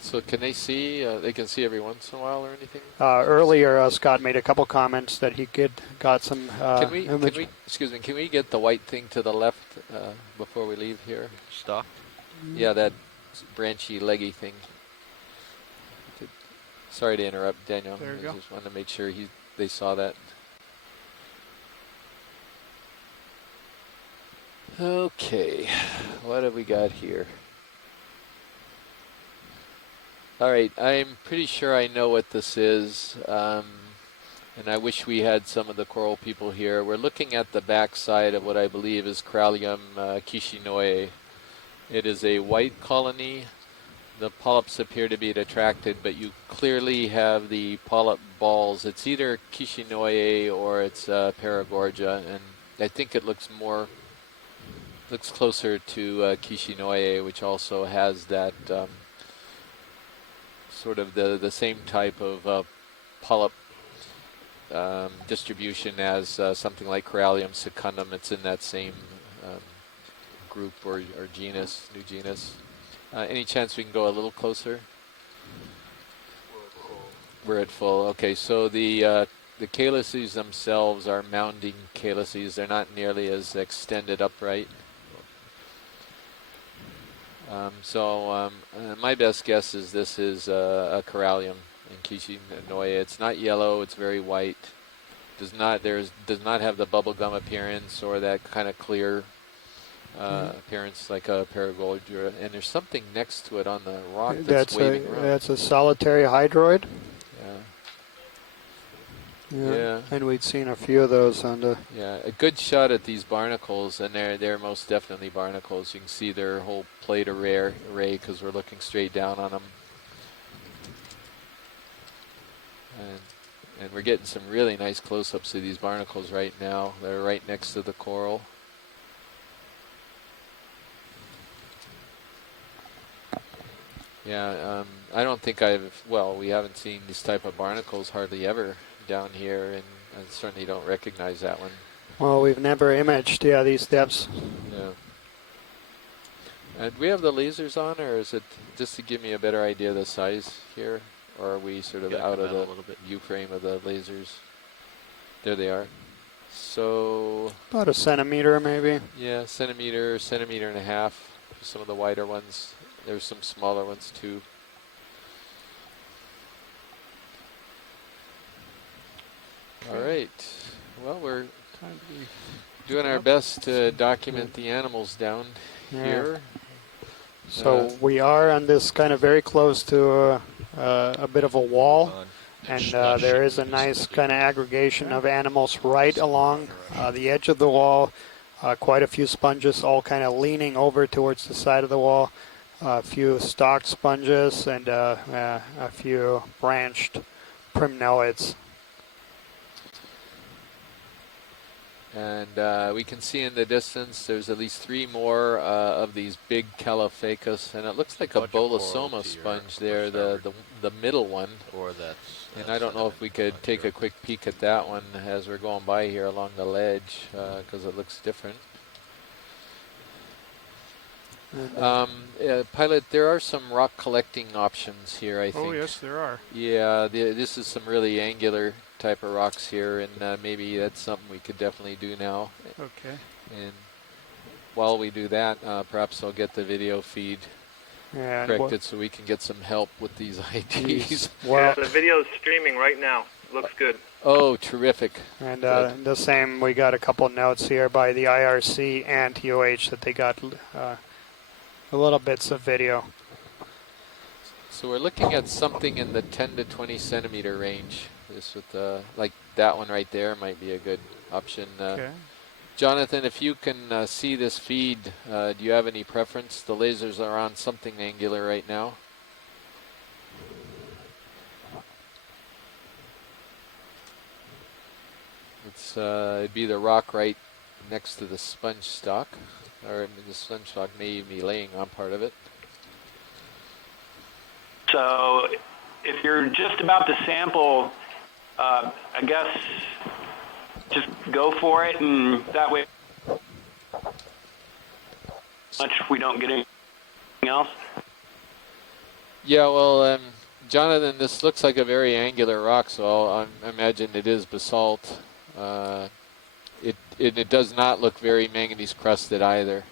So can they see? They can see every once in a while or anything? Earlier, Scott made a couple comments that he got some Can we get the white thing to the left before we leave here? Stalk? Yeah, that branchy, leggy thing. Sorry to interrupt, Daniel. There you go. I just wanted to make sure they saw that. Okay, what have we got here? All right, I'm pretty sure I know what this is, and I wish we had some of the coral people here. We're looking at the backside of what I believe is Cralium kishinoe. It is a white colony. The polyps appear to be attracted, but you clearly have the polyp balls. It's either kishinoe or it's Paragorgia, and I think it looks more looks closer to Kishinoye, which also has that sort of the same type of polyp distribution as something like Corallium secundum. It's in that same group or genus, new genus. Any chance we can go a little closer? We're at full. Okay, so the calyces themselves are mounding calyces. They're not nearly as extended upright. My best guess is this is a Corallium in Kishinoye. It's not yellow. It's very white. Does not have the bubblegum appearance or that kind of clear appearance like a Paragoldra. And there's something next to it on the rock that's waving around. That's a solitary hydroid. Yeah, and we'd seen a few of those on the... Yeah, a good shot at these barnacles, and they're most definitely barnacles. You can see their whole plate array because we're looking straight down on them. And we're getting some really nice close-ups of these barnacles right now. They're right next to the coral. Yeah, I don't think we haven't seen this type of barnacles hardly ever down here, and I certainly don't recognize that one. Well, we've never imaged, these depths. Yeah. Do we have the lasers on, or is it just to give me a better idea of the size here? Or are we sort of out of the view frame of the lasers? There they are. So... about a centimeter, maybe. Yeah, centimeter and a half for some of the wider ones. There's some smaller ones, too. All right. Well, we're doing our best to document the animals down here. So we are on this kind of very close to a bit of a wall, and there is a nice kind of aggregation of animals right along the edge of the wall. Quite a few sponges all kind of leaning over towards the side of the wall. A few stalked sponges and a few branched primnellids. And we can see in the distance there's at least 3 more of these big Calophacus, and it looks like a Bolosoma sponge there, the middle one. And I don't know if we could take a quick peek at that one as we're going by here along the ledge, because it looks different. Pilot, there are some rock collecting options here, I think. Oh, yes, there are. Yeah, this is some really angular type of rocks here, and maybe that's something we could definitely do now. Okay. And while we do that, perhaps I'll get the video feed corrected so we can get some help with these IDs. Well, the video is streaming right now. Looks good. Oh, terrific. And the same, we got a couple notes here by the IRC and TOH that they got a little bits of video. So we're looking at something in the 10 to 20 centimeter range. This with like that one right there might be a good option. Okay. Jonathan, if you can see this feed, do you have any preference? The lasers are on something angular right now. It'd be the rock right next to the sponge stock, or the sponge stock may even be laying on part of it. So if you're just about to sample, I guess just go for it, and that way much if we don't get anything else. Yeah, well, Jonathan, this looks like a very angular rock, so I imagine it is basalt. It does not look very manganese crusted either.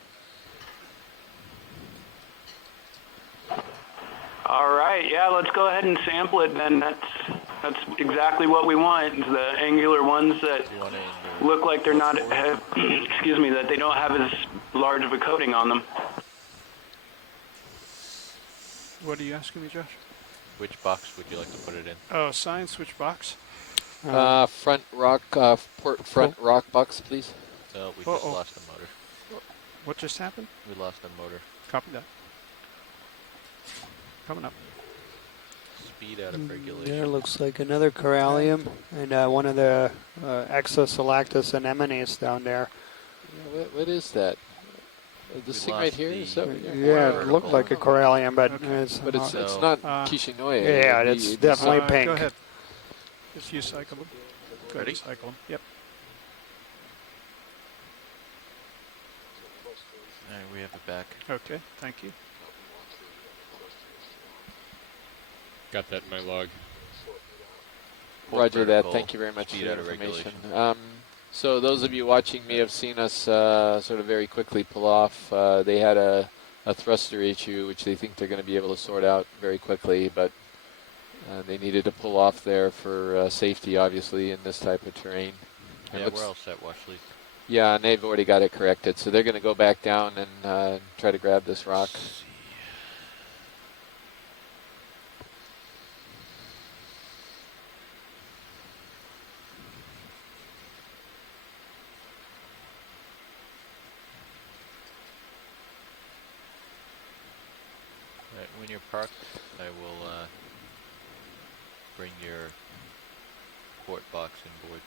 All right, yeah, let's go ahead and sample it then. That's exactly what we want. The angular ones that look like they're not, excuse me, that they don't have as large of a coating on them. What are you asking me, Josh? Which box would you like to put it in? Oh, science, which box? Front rock box, please. We just lost a motor. What just happened? We lost a motor. Copy that. Coming up. Speed out of regulation. There looks like another corallium and one of the Exosalactus anemones down there. Yeah, what is that? This thing right here, is that what you're Yeah, it looked like a corallium, but it's But it's not Kishinoya. Yeah, it's definitely pink. Go ahead. If you cycle them. Go Ready? ahead, cycle them. Yep. All right, we have it back. Okay, thank you. Got that in my log. Roger that. Thank you very much for the information. So those of you watching may have seen us sort of very quickly pull off. They had a thruster issue, which they think they're going to be able to sort out very quickly, but they needed to pull off there for safety, obviously, in this type of terrain. And Yeah, we're all set, Washley. Yeah, and they've already got it corrected, so they're going to go back down and try to grab this rock. Right, when you're parked, I will bring your port box inboard.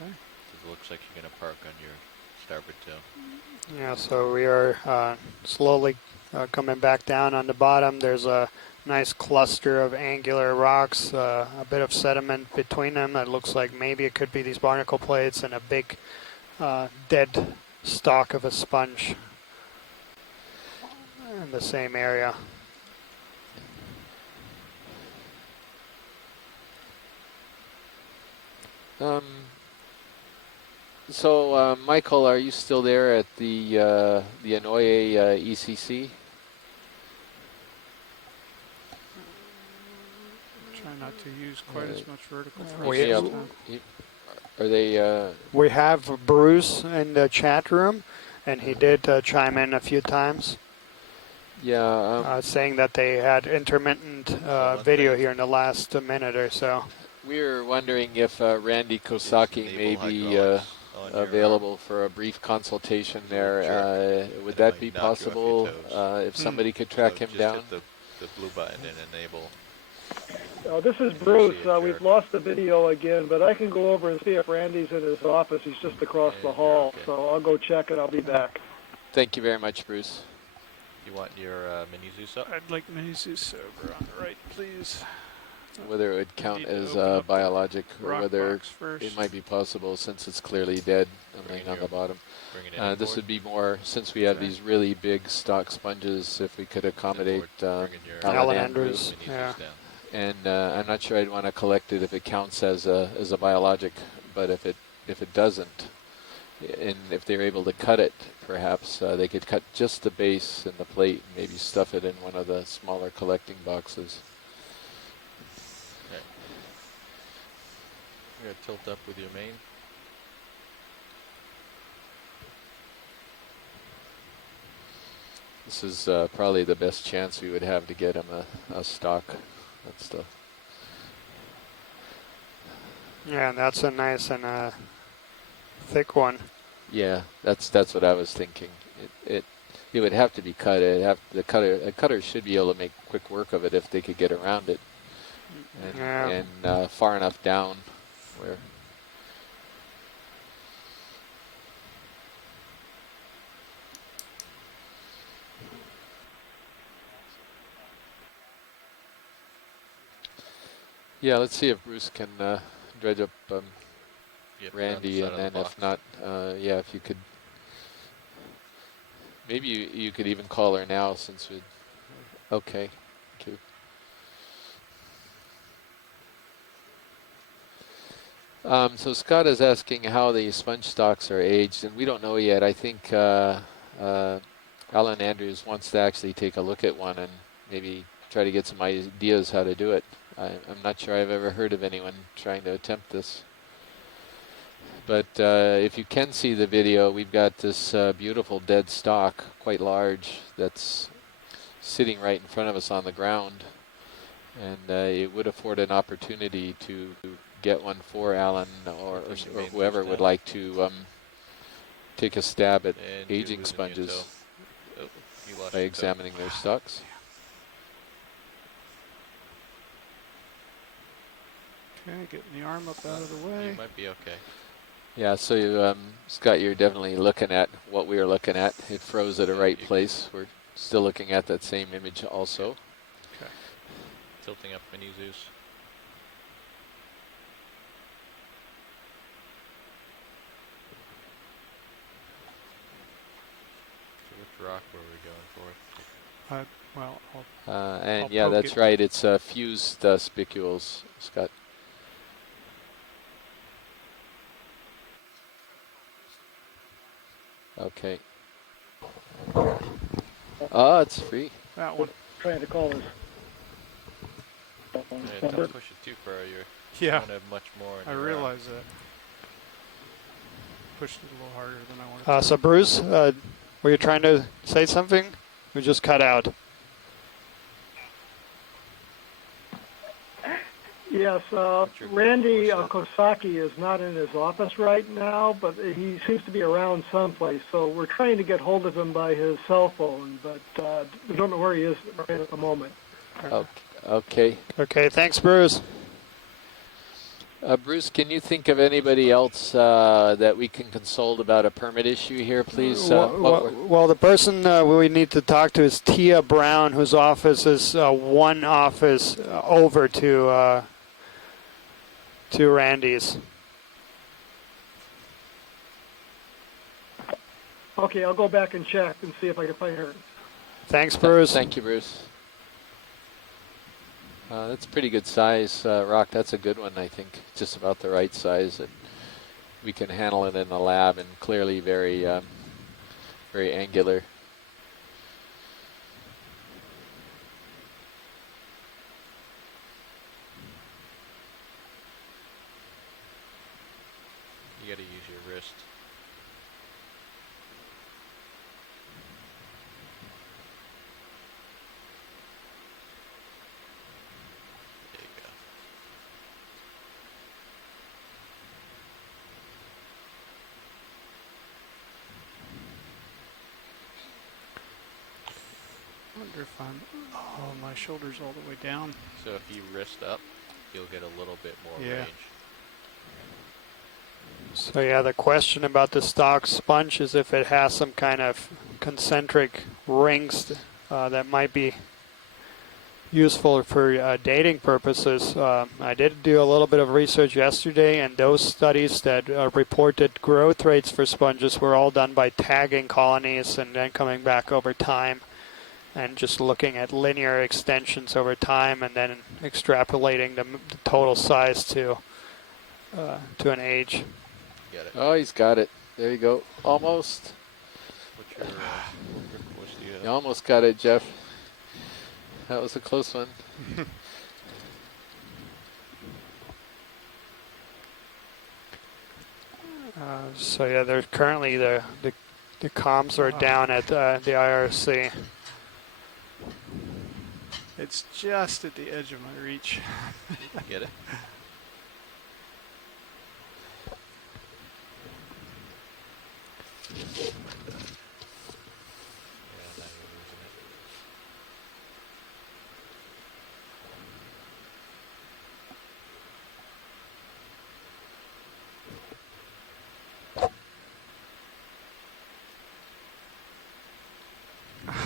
Okay. It looks like you're going to park on your starboard tail. Yeah, so we are slowly coming back down on the bottom. There's a nice cluster of angular rocks, a bit of sediment between them. That looks like maybe it could be these barnacle plates, and a big dead stalk of a sponge in the same area. So, Michael, are you still there at the Anoye ECC? Try not to use quite as much vertical Yeah, are they? We have Bruce in the chat room, and he did chime in a few times. Yeah. Saying that they had intermittent video here in the last minute or so. We were wondering if Randy Kosaki may be available for a brief consultation there. Would that be possible if somebody could track him down? Hit the blue button and enable. This is Bruce. We've lost the video again, but I can go over and see if Randy's in his office. He's just across the hall, so I'll go check and I'll be back. Thank you very much, Bruce. You want your mini Zeus up? I'd like mini Zeus over on the right, please. Whether it would count as biologic or whether it might be possible, since it's clearly dead and laying on the bottom. This would be more, since we have these really big stock sponges, if we could accommodate Alan Andrews. Yeah. And I'm not sure I'd want to collect it if it counts as a biologic, but if it doesn't, and if they're able to cut it, perhaps they could cut just the base and the plate and maybe stuff it in one of the smaller collecting boxes. You're going to tilt up with your main. This is probably the best chance we would have to get him a stock. That's the. Yeah, and that's a nice and thick one. Yeah, that's what I was thinking. It would have to be cut. A cutter should be able to make quick work of it if they could get around it, and far enough down where. Yeah, let's see if Bruce can dredge up Randy, and then if not, yeah, if you could, maybe you could even call her now since we. Okay, thank you. So Scott is asking how the sponge stocks are aged, and we don't know yet. I think Alan Andrews wants to actually take a look at one and maybe try to get some ideas how to do it. I'm not sure I've ever heard of anyone trying to attempt this. But if you can see the video, we've got this beautiful dead stock, quite large, that's sitting right in front of us on the ground. And it would afford an opportunity to get one for Alan or whoever would like to take a stab at aging sponges by examining their stocks. Okay, getting the arm up out of the way. You might be okay. Yeah, so Scott, you're definitely looking at what we were looking at. It froze at a right place. We're still looking at that same image also. Okay. Tilting up mini Zeus. So which rock were we going for? Well, and yeah, that's right. It's fused spicules, Scott. Okay. Oh, it's free. That one. Trying to call us. Yeah, don't push it too far. You don't have much more. I realize that. Pushed it a little harder than I wanted to. So Bruce, were you trying to say something? We just cut out. Yes, Randy Kosaki is not in his office right now, but he seems to be around someplace. So we're trying to get hold of him by his cell phone, but we don't know where he is right at the moment. Okay. Okay, thanks, Bruce. Bruce, can you think of anybody else that we can consult about a permit issue here, please? Well, the person we need to talk to is Tia Brown, whose office is one office over to Randy's. Okay, I'll go back and check and see if I can find her. Thanks, Bruce. Thank you, Bruce. That's a pretty good size rock. That's a good one, I think. Just about the right size. And we can handle it in the lab, and clearly very, very angular. You got to use your wrist. I wonder if my shoulder's all the way down. So if you wrist up, you'll get a little bit more range. So yeah, the question about the stock sponge is if it has some kind of concentric rings that might be useful for dating purposes. I did do a little bit of research yesterday, and those studies that reported growth rates for sponges were all done by tagging colonies and then coming back over time and just looking at linear extensions over time and then extrapolating the total size to an age. Get it. Oh, he's got it. There you go. Almost. What's your grip force do you have? You almost got it, Jeff. That was a close one. So yeah, there's currently the comms are down at the IRC. It's just at the edge of my reach. Get it?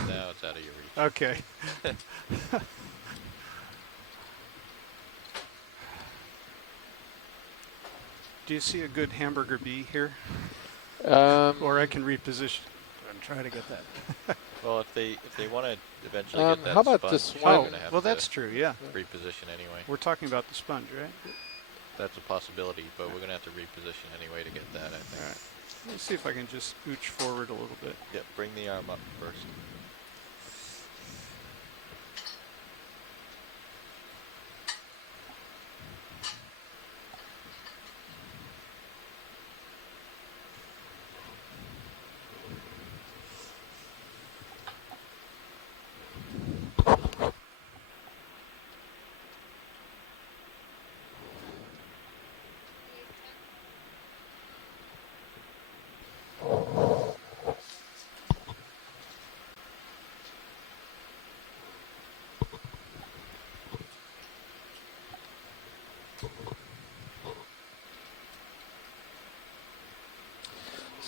Now it's out of your reach. Okay. Do you see a good hamburger bee here? Or I can reposition and try to get that. Well, if they want to eventually get that how about sponge, this they're one? gonna have Well, to that's true, yeah. reposition anyway. We're talking about the sponge, right? That's a possibility, but we're going to have to reposition anyway to get that, I think. All right. Let's see if I can just scooch forward a little bit. Yep, bring the arm up first.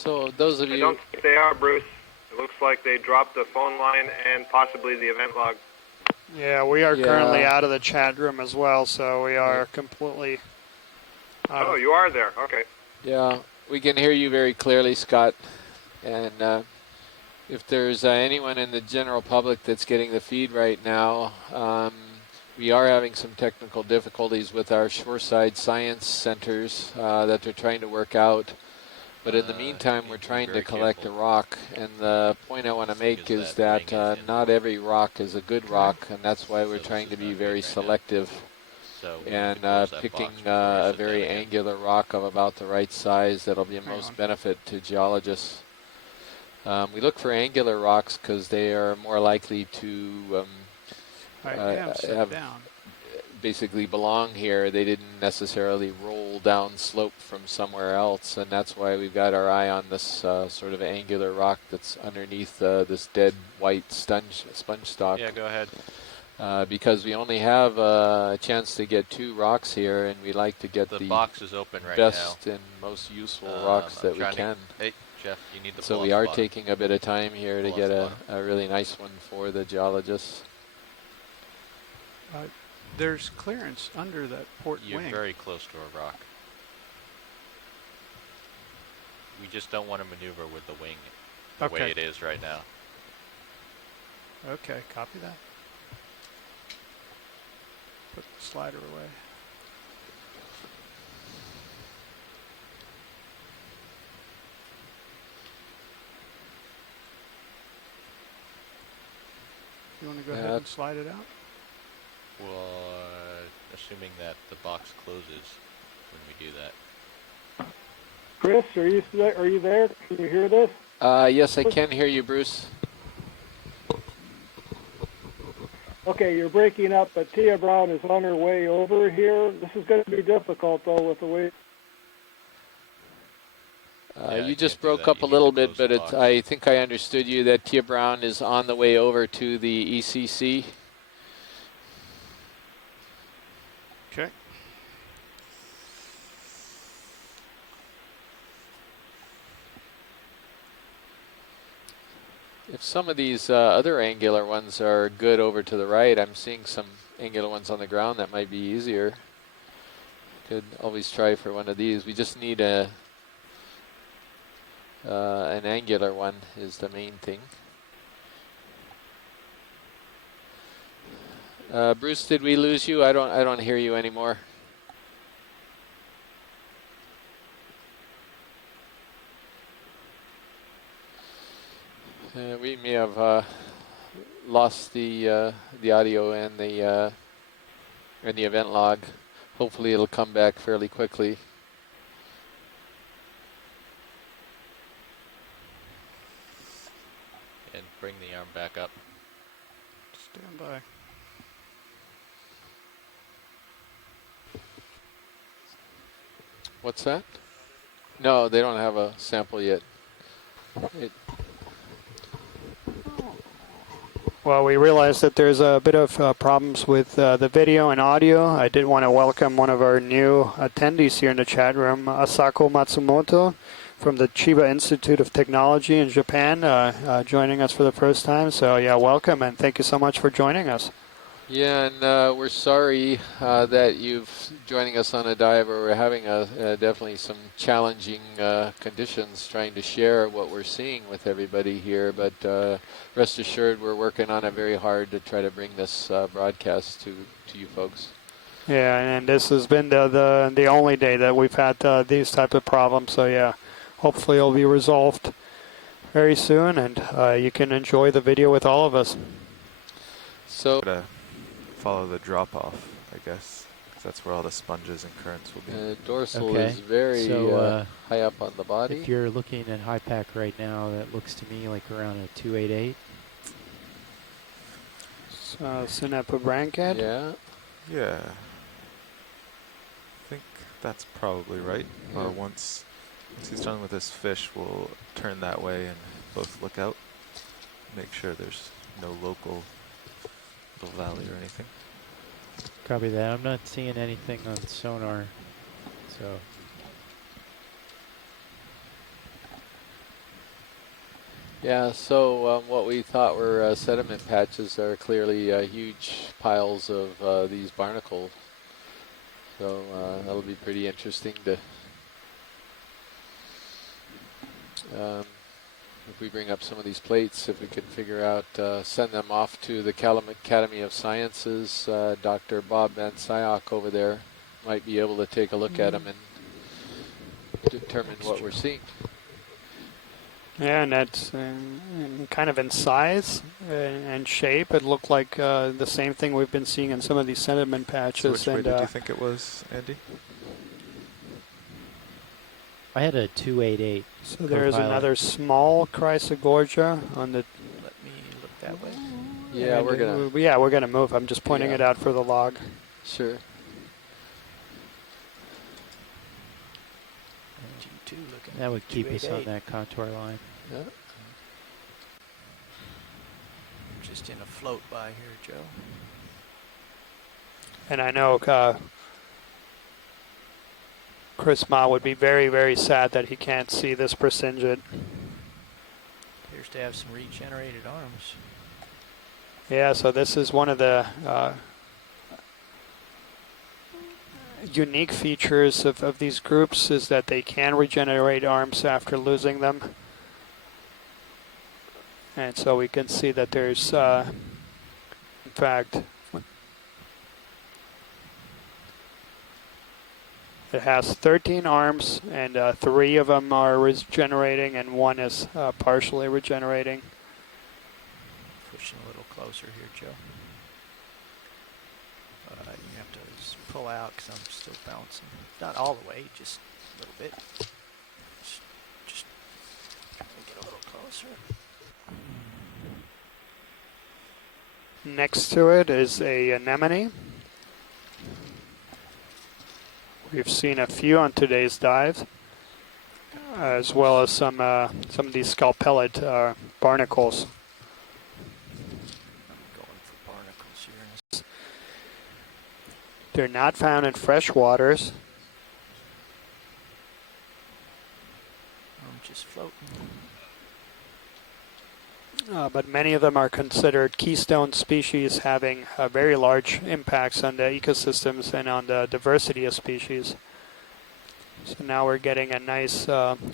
So those of you... I don't think they are, Bruce. It looks like they dropped the phone line and possibly the event log. Yeah, we are currently out of the chat room as well, so we are completely out. Oh, you are there. Okay. Yeah, we can hear you very clearly, Scott. And if there's anyone in the general public that's getting the feed right now, we are having some technical difficulties with our shoreside science centers that they're trying to work out. But in the meantime, we're trying to collect a rock. And the point I want to make is that not every rock is a good rock, and that's why we're trying to be very selective. And picking a very angular rock of about the right size that'll be of most benefit to geologists. We look for angular rocks because they are more likely to basically belong here. They didn't necessarily roll down slope from somewhere else, and that's why we've got our eye on this sort of angular rock that's underneath this dead white sponge stock. Yeah, go ahead. Because we only have a chance to get 2 rocks here, and we like to get the box is open right best and most useful rocks that we can. Hey, Jeff, you need the so we are taking a bit of time here to get a really nice one for the geologists. There's clearance under that port wing. You're very close to a rock. We just don't want to maneuver with the wing the way it is right now. Okay, copy that. Put the slider away. You want to go ahead and slide it out? Well, assuming that the box closes when we do that. Chris, are you there? Can you hear this? Yes, I can hear you, Bruce. Okay, you're breaking up, but Tia Brown is on her way over here. This is going to be difficult, though, with the way... you just broke up a little bit, but I think I understood you that Tia Brown is on the way over to the ECC. Okay. If some of these other angular ones are good over to the right, I'm seeing some angular ones on the ground that might be easier. Could always try for one of these. We just need an angular one is the main thing. Bruce, did we lose you? I don't hear you anymore. We may have lost the audio and the event log. Hopefully it'll come back fairly quickly. And bring the arm back up. Stand by. What's that? No, they don't have a sample yet. Well, we realized that there's a bit of problems with the video and audio. I did want to welcome one of our new attendees here in the chat room, Asako Matsumoto from the Chiba Institute of Technology in Japan, joining us for the first time. So yeah, welcome and thank you so much for joining us. Yeah, and we're sorry that you've joining us on a dive where we're having definitely some challenging conditions trying to share what we're seeing with everybody here. But rest assured, we're working on it very hard to try to bring this broadcast to you folks. Yeah, and this has been the only day that we've had these type of problems. So yeah, hopefully it'll be resolved very soon, and you can enjoy the video with all of us. So. Follow the drop-off, I guess, because that's where all the sponges and currents will be. Dorsal is very high up on the body. If you're looking at high pack right now, that looks to me like around a 288. Sinapa Brancad? Yeah. Yeah. I think that's probably right. Yeah. Once he's done with this fish, we'll turn that way and both look out. Make sure there's no local valley or anything. Copy that. I'm not seeing anything on sonar, so. Yeah, so what we thought were sediment patches are clearly huge piles of these barnacles. So that'll be pretty interesting to, if we bring up some of these plates, if we can figure out, send them off to the Academy of Sciences. Dr. Bob Van Syok over there might be able to take a look at them and determine what we're seeing. Yeah, and that's kind of in size and shape. It looked like the same thing we've been seeing in some of these sediment patches. So which way did you think it was, Andy? I had a 288. So there's another small Chrysogorgia on the. Let me look that way. Yeah, we're gonna move. I'm just pointing it out for the log. Sure. That would keep us on that contour line. Yeah. Just in a float by here, Joe. And I know Chris Ma would be very, very sad that he can't see this Prasingid. Appears to have some regenerated arms. Yeah, so this is one of the unique features of these groups, is that they can regenerate arms after losing them. And so we can see that there's, in fact, it has 13 arms, and 3 of them are regenerating, and 1 is partially regenerating. Pushing a little closer here, Joe. You have to just pull out because I'm still bouncing. Not all the way, just a little bit. Just trying to get a little closer. Next to it is a anemone. We've seen a few on today's dives, as well as some of these scalpellid barnacles. They're not found in fresh waters. I'm just floating. But many of them are considered keystone species, having very large impacts on the ecosystems and on the diversity of species. So now we're getting a nice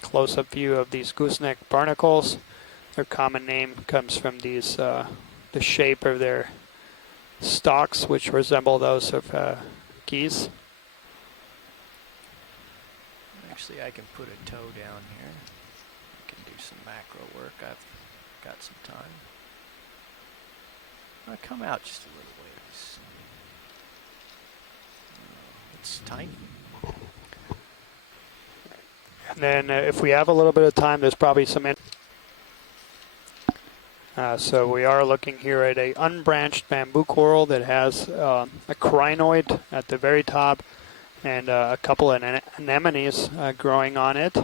close-up view of these gooseneck barnacles. Their common name comes from these the shape of their stalks, which resemble those of geese. Actually, I can put a toe down here. I can do some macro work. I've got some time. I'll come out just a little ways. It's tiny. And then if we have a little bit of time, there's probably some... So we are looking here at a unbranched bamboo coral that has a crinoid at the very top and a couple of anemones growing on it.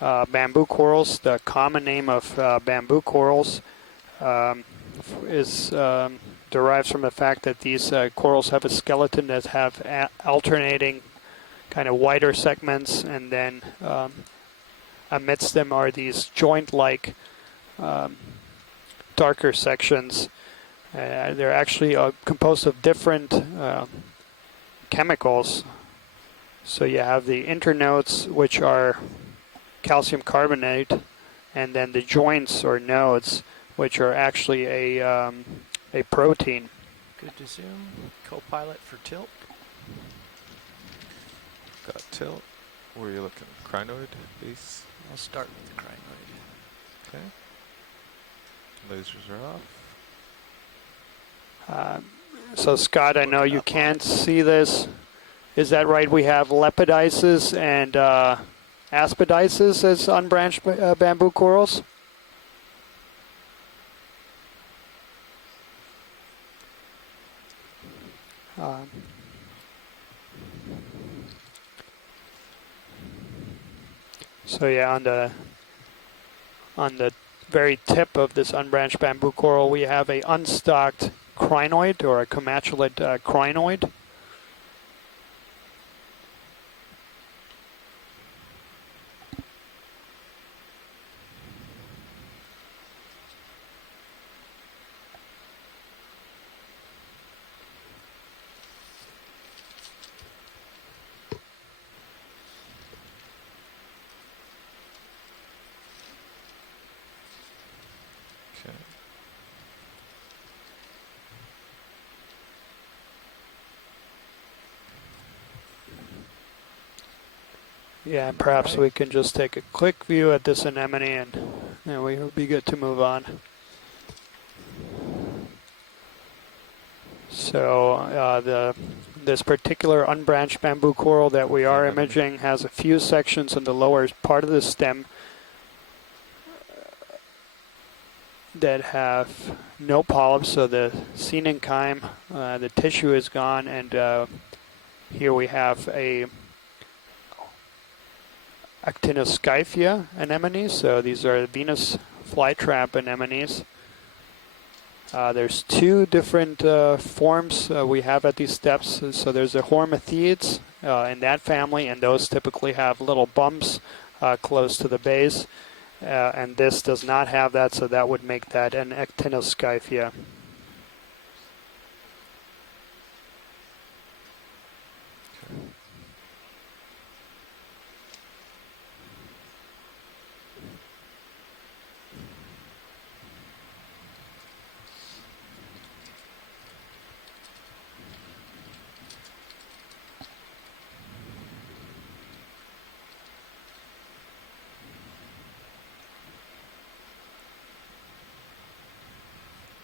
Bamboo corals, the common name of bamboo corals is derives from the fact that these corals have a skeleton that have alternating kind of wider segments, and then amidst them are these joint-like darker sections. They're actually composed of different chemicals. So you have the internodes, which are calcium carbonate, and then the joints or nodes, which are actually a protein. Good to zoom. Co-pilot for tilt. Got tilt. Where are you looking? Crinoid base? I'll start with the crinoid. Okay. Lasers are off. So Scott, I know you can't see this. Is that right? We have lepidices and aspidices as unbranched bamboo corals? So yeah, on the very tip of this unbranched bamboo coral, we have a unstocked crinoid, or a comatulate crinoid. Yeah, perhaps we can just take a quick view at this anemone and then we will be good to move on. So this particular unbranched bamboo coral that we are imaging has a few sections in the lower part of the stem that have no polyps, so the coenenchyme, the tissue is gone, and here we have a Actinoscyphia anemones, so these are Venus flytrap anemones. There's two different forms we have at these steps. So there's the Hormathiids in that family, and those typically have little bumps close to the base. And this does not have that, so that would make that an Actinoscyphia.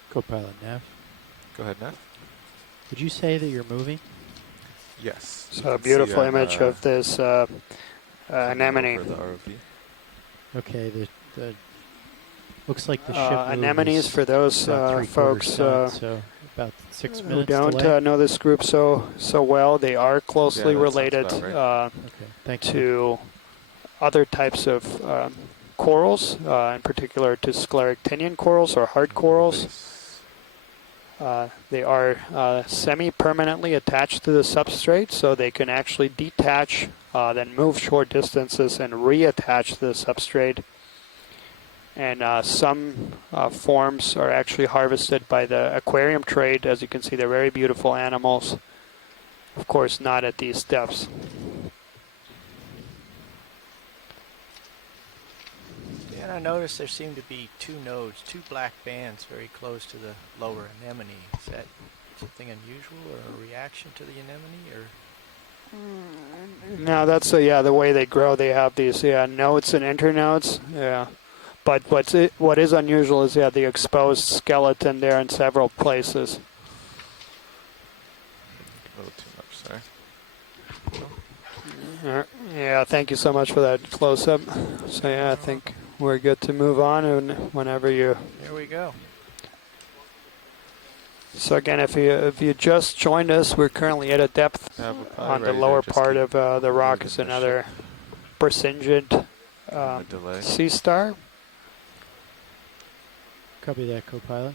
Co-pilot Nav. Go ahead, Nav. Would you say that you're moving? Yes. So a beautiful image of this anemone. The ROV. Okay, the looks like the ship anemones, for those folks so about 6 minutes who don't delay. know this group so well, they are closely related to other types of corals, in particular to scleractinian corals or hard corals. They are semi-permanently attached to the substrate, so they can actually detach, then move short distances and reattach to the substrate. And some forms are actually harvested by the aquarium trade. As you can see, they're very beautiful animals. Of course, not at these depths. And I noticed there seem to be two nodes, two black bands very close to the lower anemone. Is that something unusual or a reaction to the anemone, or? No, that's the way they grow. They have these nodes and internodes. Yeah, but what is unusual is the exposed skeleton there in several places. A little too much, sorry. Yeah, thank you so much for that close-up. So yeah, I think we're good to move on, and whenever you. Here we go. So again, if you just joined us, we're currently at a depth on the lower part of the rock is another Persingent sea star. Copy that, co-pilot.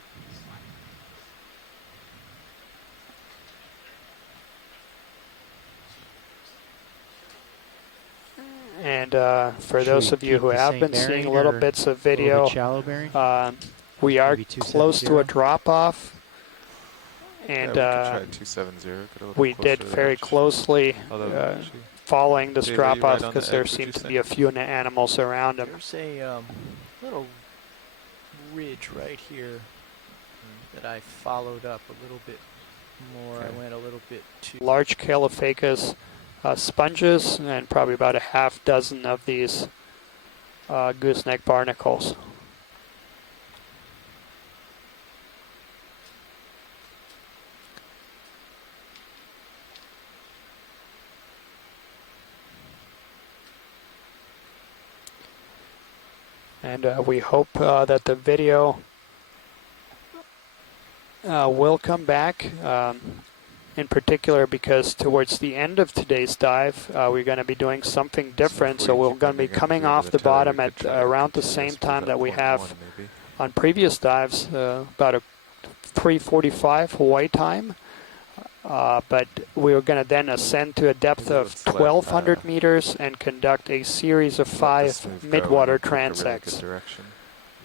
And for those of you who have been seeing little bits of video, we are close to a drop-off. And we did very closely following this drop-off because there seemed to be a few animals around them. There's a little ridge right here that I followed up a little bit more. I went a little bit too... Large Calophacus sponges and probably about a half dozen of these gooseneck barnacles. And we hope that the video will come back, in particular because towards the end of today's dive, we're going to be doing something different. So we're going to be coming off the bottom at around the same time that we have on previous dives, about a 3:45 Hawaii time. But we are going to then ascend to a depth of 1,200 meters and conduct a series of 5 mid-water transects.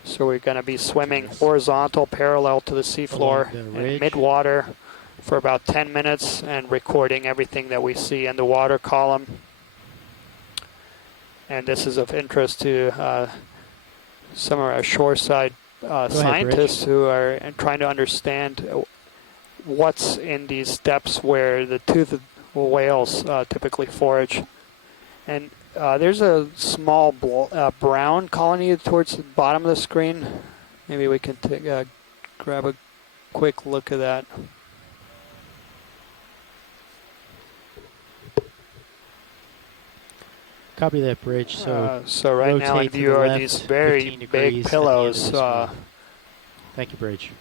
So we're going to be swimming horizontal parallel to the seafloor in mid-water for about 10 minutes and recording everything that we see in the water column. And this is of interest to some of our shoreside scientists who are trying to understand what's in these depths where the toothed whales typically forage. And there's a small brown colony towards the bottom of the screen. Maybe we can grab a quick look at that. Copy that, Bridge. So right now in view are these very big pillows. Thank you, Bridge.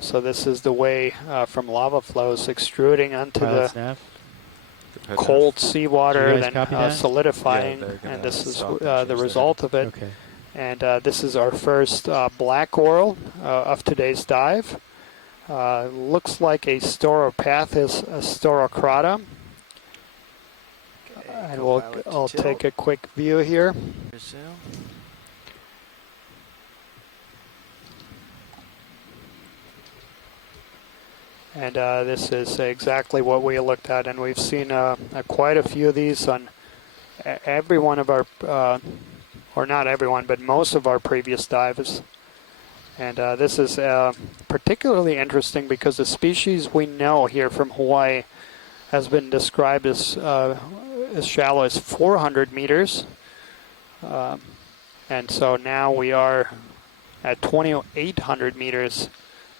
So this is the way from lava flows extruding onto the cold seawater, then solidifying, and this is the result of it. Okay. And this is our first black coral of today's dive. Looks like a Stauropathis staurocrata. And I'll take a quick view here. And this is exactly what we looked at, and we've seen quite a few of these on every one of our, or not everyone, but most of our previous dives. And this is particularly interesting because the species we know here from Hawaii has been described as shallow as 400 meters. And so now we are at 2,800 meters.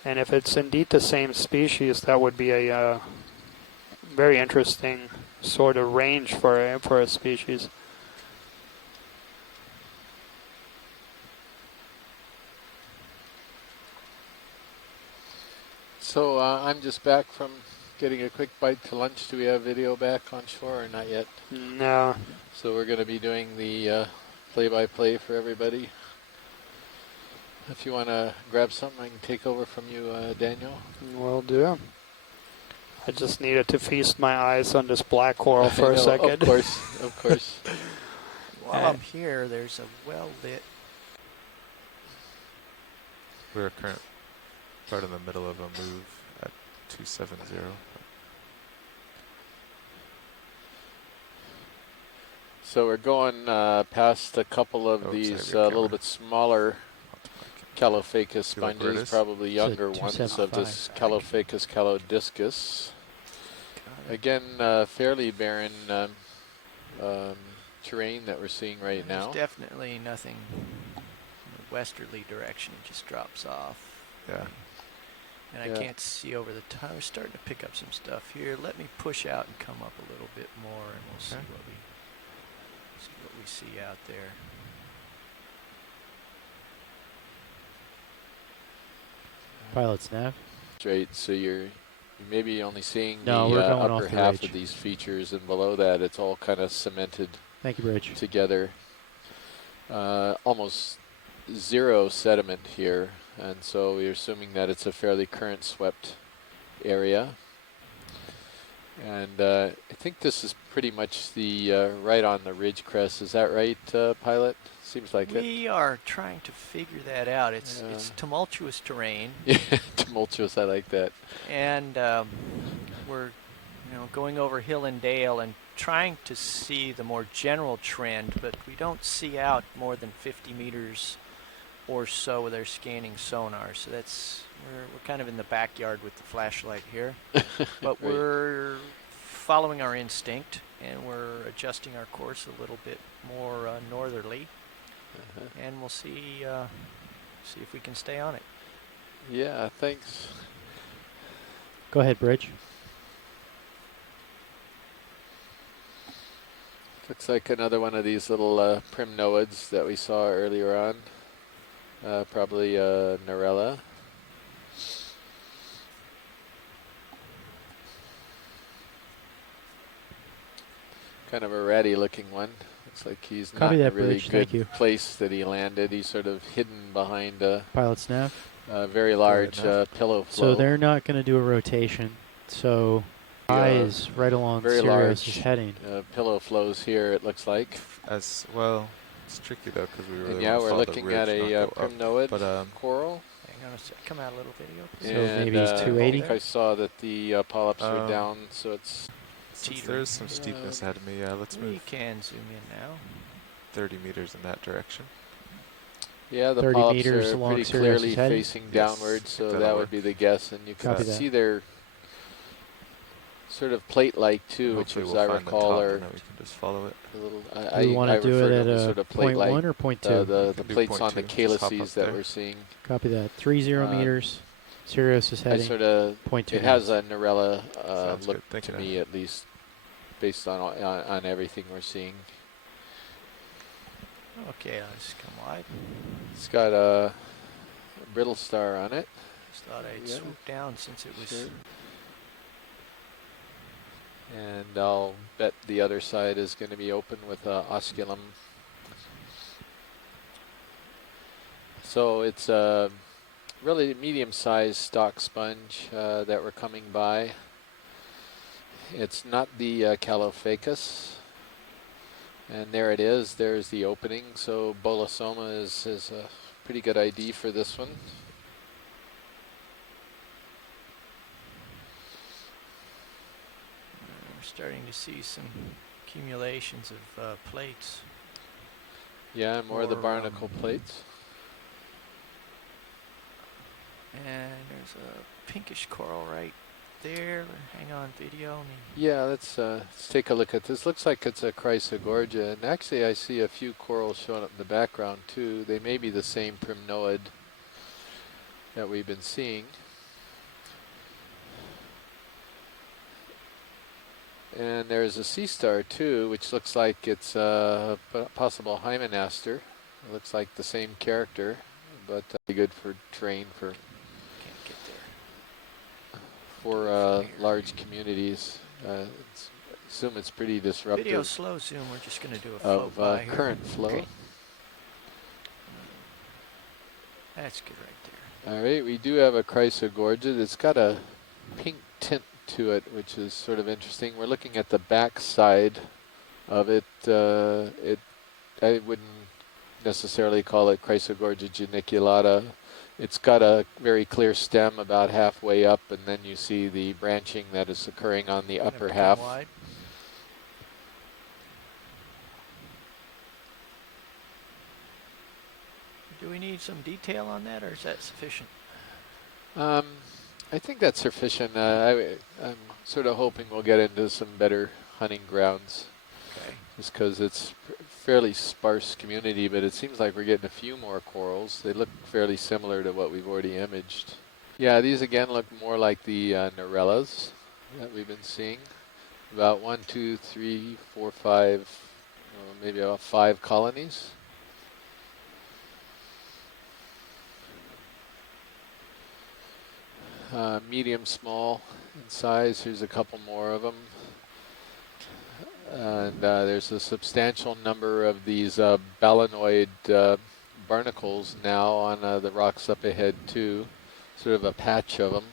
And if it's indeed the same species, that would be a very interesting sort of range for a species. So I'm just back from getting a quick bite to lunch. Do we have video back on shore or not yet? No. So we're going to be doing the play-by-play for everybody. If you want to grab something, I can take over from you, Daniel. Will do. I just needed to feast my eyes on this black coral for a second. Of course, of course. While I'm here, there's a well-lit... We're right in the middle of a move at 270. So we're going past a couple of these little bit smaller Calophacus sponges, probably younger ones of this Calophacus calodiscus. Again, fairly barren terrain that we're seeing right now. There's definitely nothing in the westerly direction. It just drops off. Yeah. And I can't see over the top. We're starting to pick up some stuff here. Let me push out and come up a little bit more, and we'll see what we see out there. Pilot's nav. Straight, so you're maybe only seeing the upper half of these features, and below that it's all kind of cemented. Thank you, Bridge. Together. Almost zero sediment here, and so we're assuming that it's a fairly current swept area. And I think this is pretty much the right on the ridge crest. Is that right, Pilot? Seems like it. We are trying to figure that out. It's tumultuous terrain. Yeah, tumultuous. I like that. And we're going over hill and dale and trying to see the more general trend, but we don't see out more than 50 meters or so with our scanning sonar. So that's we're kind of in the backyard with the flashlight here, but we're following our instinct and we're adjusting our course a little bit more northerly, and we'll see if we can stay on it. Yeah, thanks. Go ahead, Bridge. Looks like another one of these little primnoids that we saw earlier on. Probably Narella. Kind of a ratty looking one. Looks like he's not in a really good place that he landed. He's sort of hidden behind a pilot's nav. Very large pillow flow. So they're not going to do a rotation. So I is right along very Sirius's large heading. Pillow flows here, it looks like. As well, it's tricky though because we really we're looking at a primnoid coral. Hang on a sec. Come out a little video. So maybe it's 280. I saw that the polyps were down, so it's. There's some steepness ahead of me. Let's move. We can zoom in now. 30 meters in that direction. Yeah, the polyps are pretty clearly facing downward, so that would be the guess, and you can see their sort of plate-like too, which, as I recall, are and then we can just follow it. a little. Do you want to do it at a sort of 0.1 or 0.2? The plates on the calyces that we're seeing. Copy that. 30 meters. Sirius is heading. It has a Norella look good. to me, at least, based on everything we're seeing. Okay, let's come wide. It's got a brittle star on it. Just thought I'd swoop down since it was. Sure. And I'll bet the other side is going to be open with osculum. So it's a really medium-sized stock sponge that we're coming by. It's not the Calophacus. And there it is. There's the opening. So Bolosoma is a pretty good ID for this one. We're starting to see some accumulations of plates. Yeah, more of the barnacle plates. And there's a pinkish coral right there. Hang on, video. Yeah, let's take a look at this. Looks like it's a Chrysogorgia, and actually I see a few corals showing up in the background too. They may be the same primnoid that we've been seeing. And there's a sea star too, which looks like it's a possible Hymenaster. It looks like the same character, but good for terrain for large communities. Assume it's pretty disruptive. Video slow zoom. We're just going to do a flow of current flow. Okay. That's good right there. All right, we do have a Chrysogorgia. It's got a pink tint to it, which is sort of interesting. We're looking at the back side of it. I wouldn't necessarily call it Chrysogorgia geniculata. It's got a very clear stem about halfway up, and then you see the branching that is occurring on the upper half. Wide. Do we need some detail on that, or is that sufficient? I think that's sufficient. I'm sort of hoping we'll get into some better hunting grounds. Okay. Just because it's fairly sparse community, but it seems like we're getting a few more corals. They look fairly similar to what we've already imaged. Yeah, these again look more like the Norellas that we've been seeing. About 1, 2, 3, 4, 5, maybe about 5 colonies. Medium, small in size. Here's a couple more of them. And there's a substantial number of these balanoid barnacles now on the rocks up ahead too. Sort of a patch of them.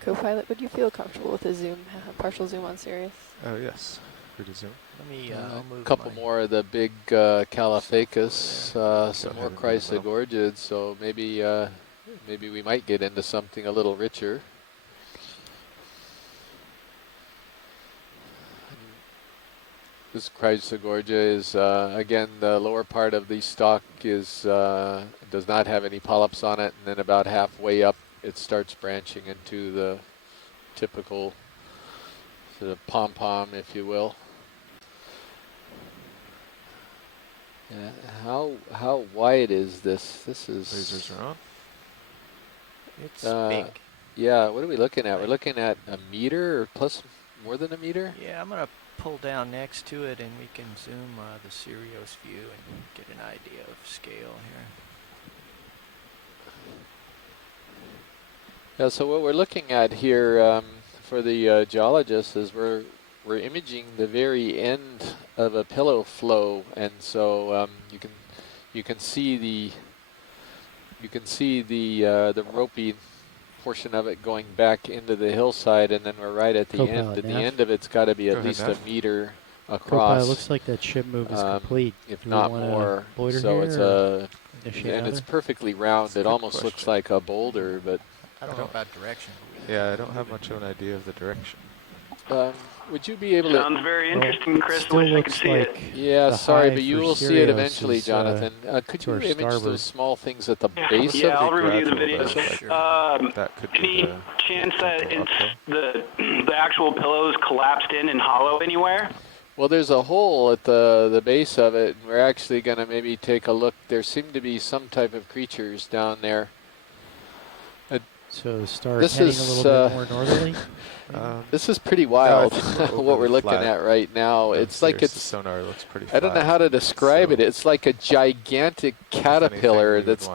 Co-pilot, would you feel comfortable with a zoom, partial zoom on Sirius? Oh yes, free to zoom. Let me I'll move a couple more of the big Calophacus, some more Chrysogorgids, so maybe we might get into something a little richer. This Chrysogorgia is, again, the lower part of the stalk is does not have any polyps on it, and then about halfway up it starts branching into the typical sort of pom-pom, if you will. Yeah, how wide is this? This is... Lasers are on. It's big. Yeah, what are we looking at? We're looking at a meter or plus more than a meter? Yeah, I'm going to pull down next to it and we can zoom the Sirius view and get an idea of scale here. Yeah, so what we're looking at here for the geologists is we're imaging the very end of a pillow flow, and so you can see the ropey portion of it going back into the hillside, and then we're right at the end. And the end of it's got to be at least a meter across. It looks like that ship move is complete. If not more. So it's perfectly round. It almost looks like a boulder, but I don't know about direction. Yeah, I don't have much of an idea of the direction. would you be able to... Sounds very interesting, Chris. Still Wish I could looks see like it. Yeah, the sorry, high but you for will see it Sirius eventually, is, Jonathan. Could to you our image starboard. those small things at the base Yeah, of I'll the... review the gradual, video. though, like, Sure. that could Any be the chance that gentle it's uphill. the actual pillows collapsed in and hollow anywhere? Well, there's a hole at the base of it, and we're actually going to maybe take a look. There seem to be some type of creatures down there. So start This heading is, a little bit more northerly? This is pretty wild, no, what we're looking at right now. It's like the sonar looks pretty flat. I don't know how to describe it. It's like a gigantic caterpillar that's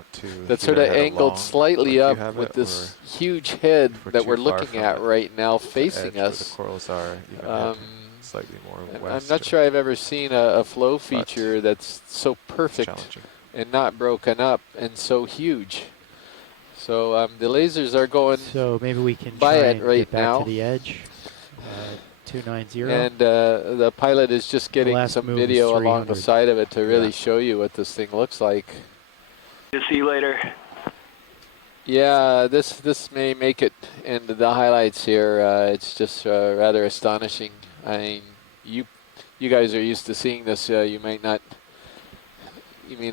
sort of angled slightly up with this huge head that we're looking at right now facing us. The corals are even slightly more west. I'm not sure I've ever seen a flow feature that's so perfect and not broken up and so huge. So the lasers are going so maybe we can by try it and right get back now. to the edge. 290. And the pilot is just getting some video along the side of it to really show you what this thing looks like. See you later. Yeah, this may make it into the highlights here. It's just rather astonishing. I mean, you guys are used to seeing this. You may not. You may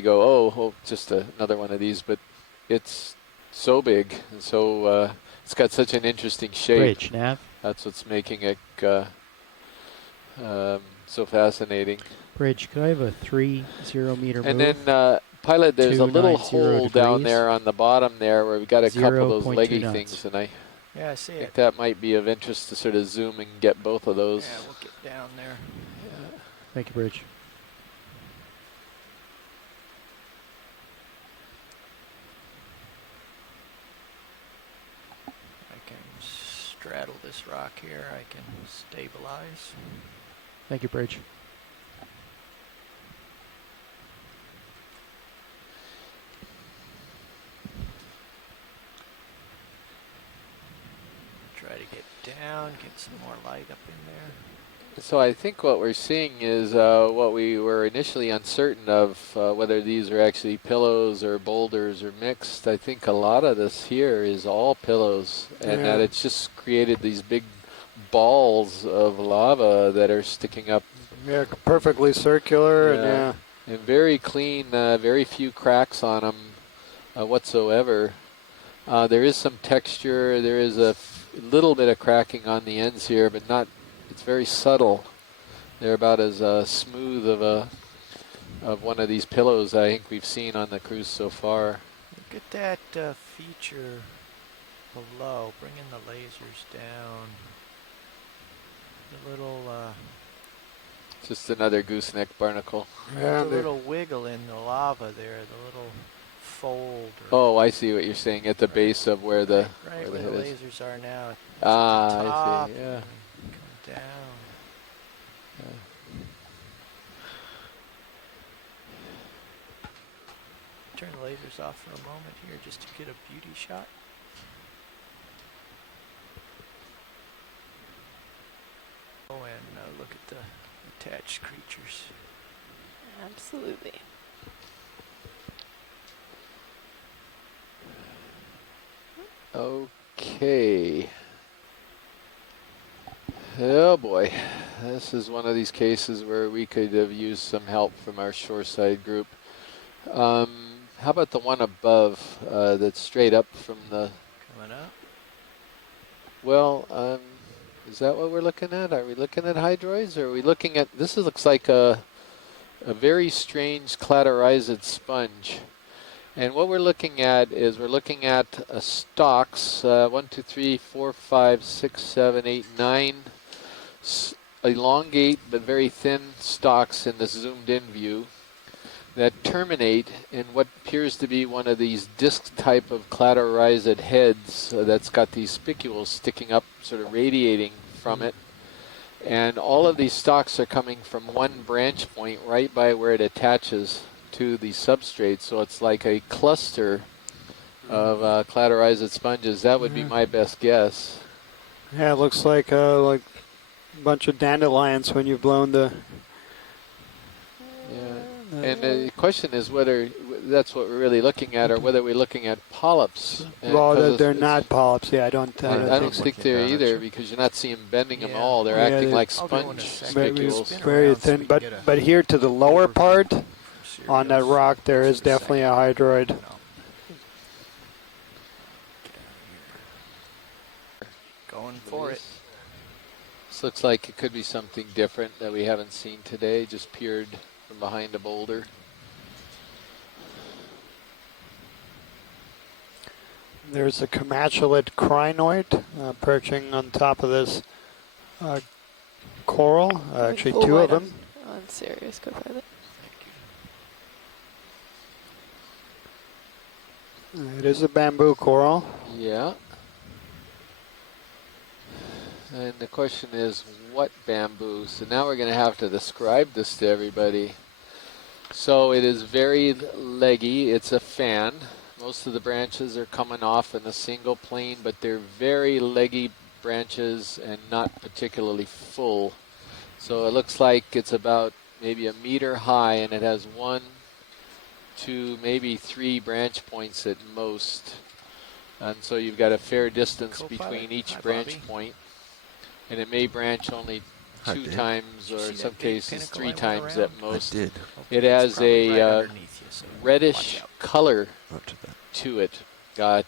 go, oh, just another one of these, but it's so big and so it's got such an interesting shape. Bridge, nav. That's what's making it so fascinating. Bridge, could I have a 30 meter move? And then, pilot, there's a little hole down degrees. there on the bottom there where we've got a couple of those leggy knots. things, and I see think it. that might be of interest to sort of zoom and get both of those. Yeah, we'll get down there. Yeah. Thank you, Bridge. Straddle this rock here, I can stabilize. Thank you, Bridge. Try to get down, get some more light up in there. So I think what we're seeing is what we were initially uncertain of, whether these are actually pillows or boulders or mixed. I think a lot of this here is all pillows, and that it's just created these big balls of lava that are sticking up. Yeah, perfectly circular. And very clean, very few cracks on them whatsoever. There is some texture. There is a little bit of cracking on the ends here, but not. It's very subtle. They're about as smooth of one of these pillows I think we've seen on the cruise so far. Look at that feature below. Bringing the lasers down. The little. Just another gooseneck barnacle. Yeah, the little wiggle in the lava there. The little fold. Oh, I see what you're saying. At the base of where the where the lasers are now. I see. Yeah. Down. Turn the lasers off for a moment here just to get a beauty shot. Oh, and look at the attached creatures. Absolutely. Okay. Oh boy, this is one of these cases where we could have used some help from our shoreside group. How about the one above that's straight up from the... Coming up? Well, is that what we're looking at? Are we looking at hydroids, or are we looking at... This looks like a very strange cladorized sponge. And what we're looking at is we're looking at stalks, 1, 2, 3, 4, 5, 6, 7, 8, 9 elongate but very thin stalks in this zoomed in view that terminate in what appears to be one of these disc type of cladorized heads that's got these spicules sticking up, sort of radiating from it. And all of these stalks are coming from one branch point right by where it attaches to the substrate, so it's like a cluster of cladorized sponges. That would be my best guess. Yeah, it looks like a bunch of dandelions when you've blown the... Yeah, and the question is whether that's what we're really looking at, or whether we're looking at polyps. Well, they're not polyps. Yeah, I don't think they're either, because you're not seeing bending them all. They're acting like sponge spicules. Very thin. But here to the lower part on that rock, there is definitely a hydroid. Going for it. This looks like it could be something different that we haven't seen today, just peered from behind a boulder. There's a commatulate crinoid perching on top of this coral. Actually, two of them. On Sirius, co-pilot. It is a bamboo coral. Yeah. And the question is, what bamboo? So now we're going to have to describe this to everybody. So it is very leggy. It's a fan. Most of the branches are coming off in a single plane, but they're very leggy branches and not particularly full. So it looks like it's about maybe a meter high, and it has 1, 2, maybe 3 branch points at most. And so you've got a fair distance between each branch point. And it may branch only 2 times, or in some cases 3 times at most. It has a reddish color to it,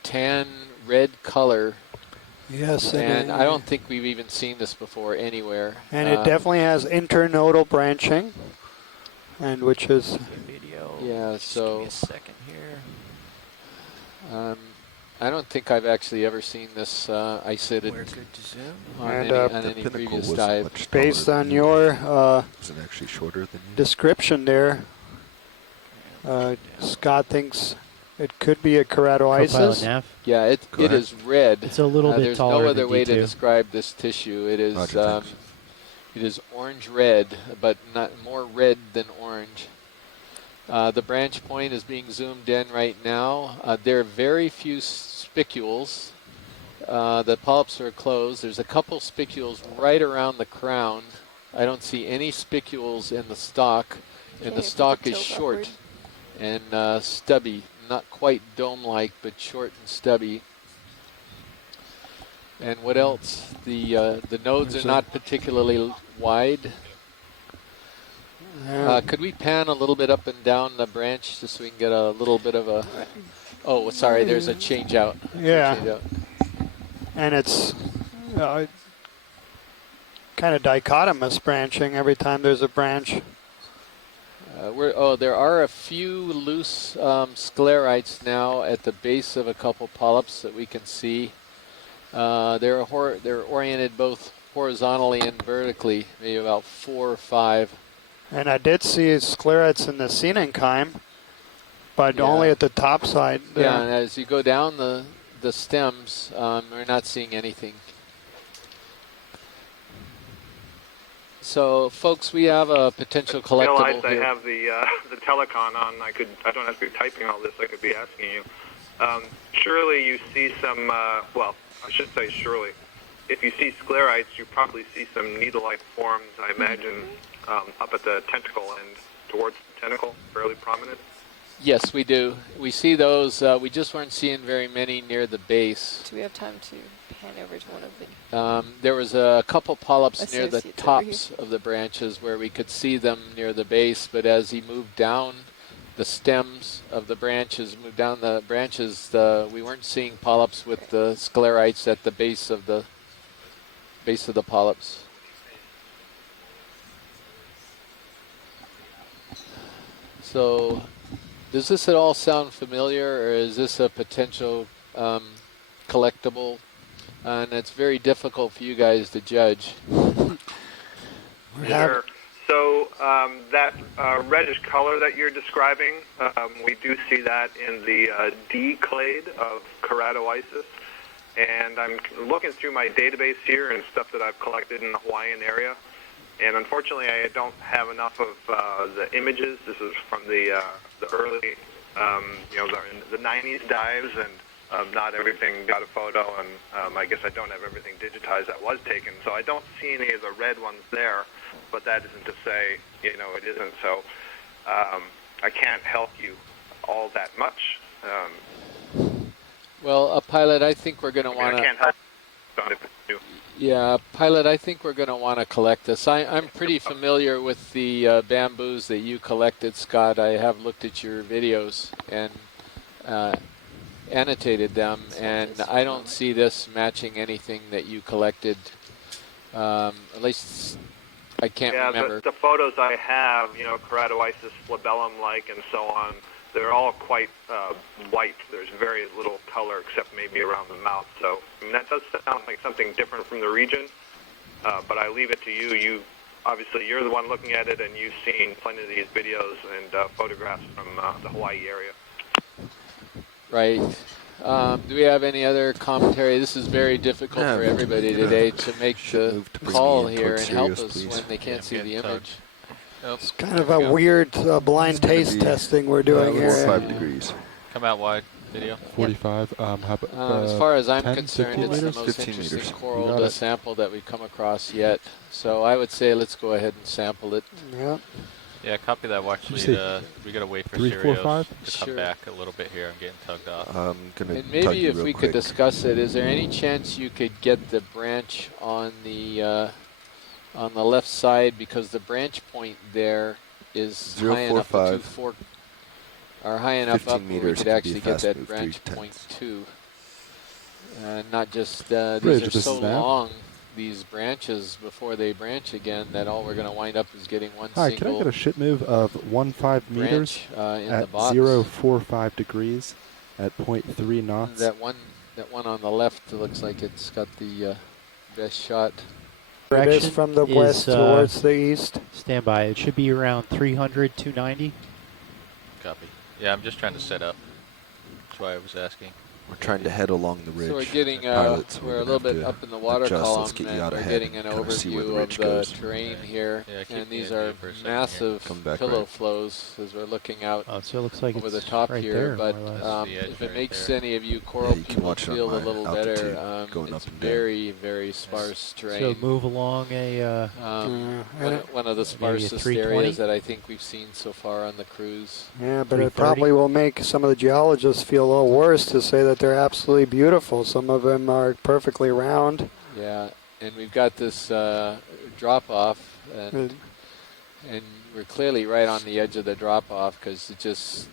tan red color. Yes, and I don't think we've even seen this before anywhere. And it definitely has internodal branching, and which is yeah. So give me a second here. I don't think I've actually ever seen this isolated on any previous dive. Based on your was it actually shorter than you? description there, Scott thinks it could be a keratoisis. Yeah, it is red. It's a little bit there's taller no other than way to D2. describe this tissue. It is orange red, but not more red than orange. The branch point is being zoomed in right now. There are very few spicules. The polyps are closed. There's a couple spicules right around the crown. I don't see any spicules in the stalk, and the stalk is short and stubby. Not quite dome-like, but short and stubby. And what else? The nodes are not particularly wide. Could we pan a little bit up and down the branch just so we can get a little bit of a... Oh, sorry, there's a change out. Yeah. And it's kind of dichotomous branching every time there's a branch. There are a few loose sclerites now at the base of a couple polyps that we can see. They're oriented both horizontally and vertically, maybe about 4 or 5. And I did see sclerites in the cenenchyme, but only at the top side there. Yeah, and as you go down the stems, we're not seeing anything. So, folks, we have a potential collectible I realized here. I have the telecon on. I don't have to be typing all this. I could be asking you. Surely you see some. Well, I should say surely. If you see sclerites, you probably see some needle-like forms. I imagine up at the tentacle end, towards the tentacle, fairly prominent. Yes, we do. We see those. We just weren't seeing very many near the base. Do we have time to pan over to one of the... There was a couple polyps near the Associates tops of the branches where we could see them near the base, but as he moved down the stems of the branches, we weren't seeing polyps with the sclerites at the base of the polyps. So, does this at all sound familiar, or is this a potential collectible? And it's very difficult for you guys to judge. Sure. So that reddish color that you're describing, we do see that in the D clade of keratoisis. And I'm looking through my database here and stuff that I've collected in the Hawaiian area. And unfortunately, I don't have enough of the images. This is from the early, the 90s dives, and not everything got a photo, and I guess I don't have everything digitized that was taken. So I don't see any of the red ones there, but that isn't to say, it isn't. So I can't help you all that much. Well, pilot, I think we're going to want to. I can't help it. Yeah, pilot, I think we're going to want to collect this. I'm pretty familiar with the bamboos that you collected, Scott. I have looked at your videos and annotated them, and I don't see this matching anything that you collected. At least I can't remember. The photos I have, Keratoisis flabellum-like and so on, they're all quite white. There's very little color except maybe around the mouth. So that does sound like something different from the region, but I leave it to you. Obviously, you're the one looking at it, and you've seen plenty of these videos and photographs from the Hawaii area. Right. Do we have any other commentary? This is very difficult for everybody today to make the call here and help us when they can't see the image. It's kind of a weird blind taste testing we're doing here. 45 degrees. Come out wide, video. 45. As far as I'm 10, concerned, it's the most 15 interesting meters. coral to sample that we've come across yet. So I would say let's go ahead and sample it. Yeah. Yeah, copy that. Watch lead. We gotta wait for 3, 4, Sirios 5? to come back a little bit here. I'm getting tugged off. And maybe if we could discuss it, is there any chance you could get the branch on the left side, because the branch point there is high enough to fork, or high enough up where we could actually get that branch point too. Not just these are so long, these branches before they branch again, that all we're going to wind up is getting one Hi, single. can I get a ship move of 15 meters at 045 degrees at 0.3 knots? That one on the left looks like it's got the best shot. It is from the west towards the east. Stand by. It should be around 300, 290. Copy. Yeah, I'm just trying to set up. That's why I was asking. We're trying to head along the ridge. So we're getting, we're a little bit up in the water column, and we're getting an overview of the terrain here. And these are massive pillow flows as we're looking out so it looks like over the it's top right here. there, But if it makes any of you coral people feel a little better, it's very, very sparse terrain. So move along a... one of the sparsest areas that I think we've seen so far on the cruise. Yeah, but it probably will make some of the geologists feel a little worse to say that they're absolutely beautiful. Some of them are perfectly round. Yeah, and we've got this drop-off, and we're clearly right on the edge of the drop-off, because it just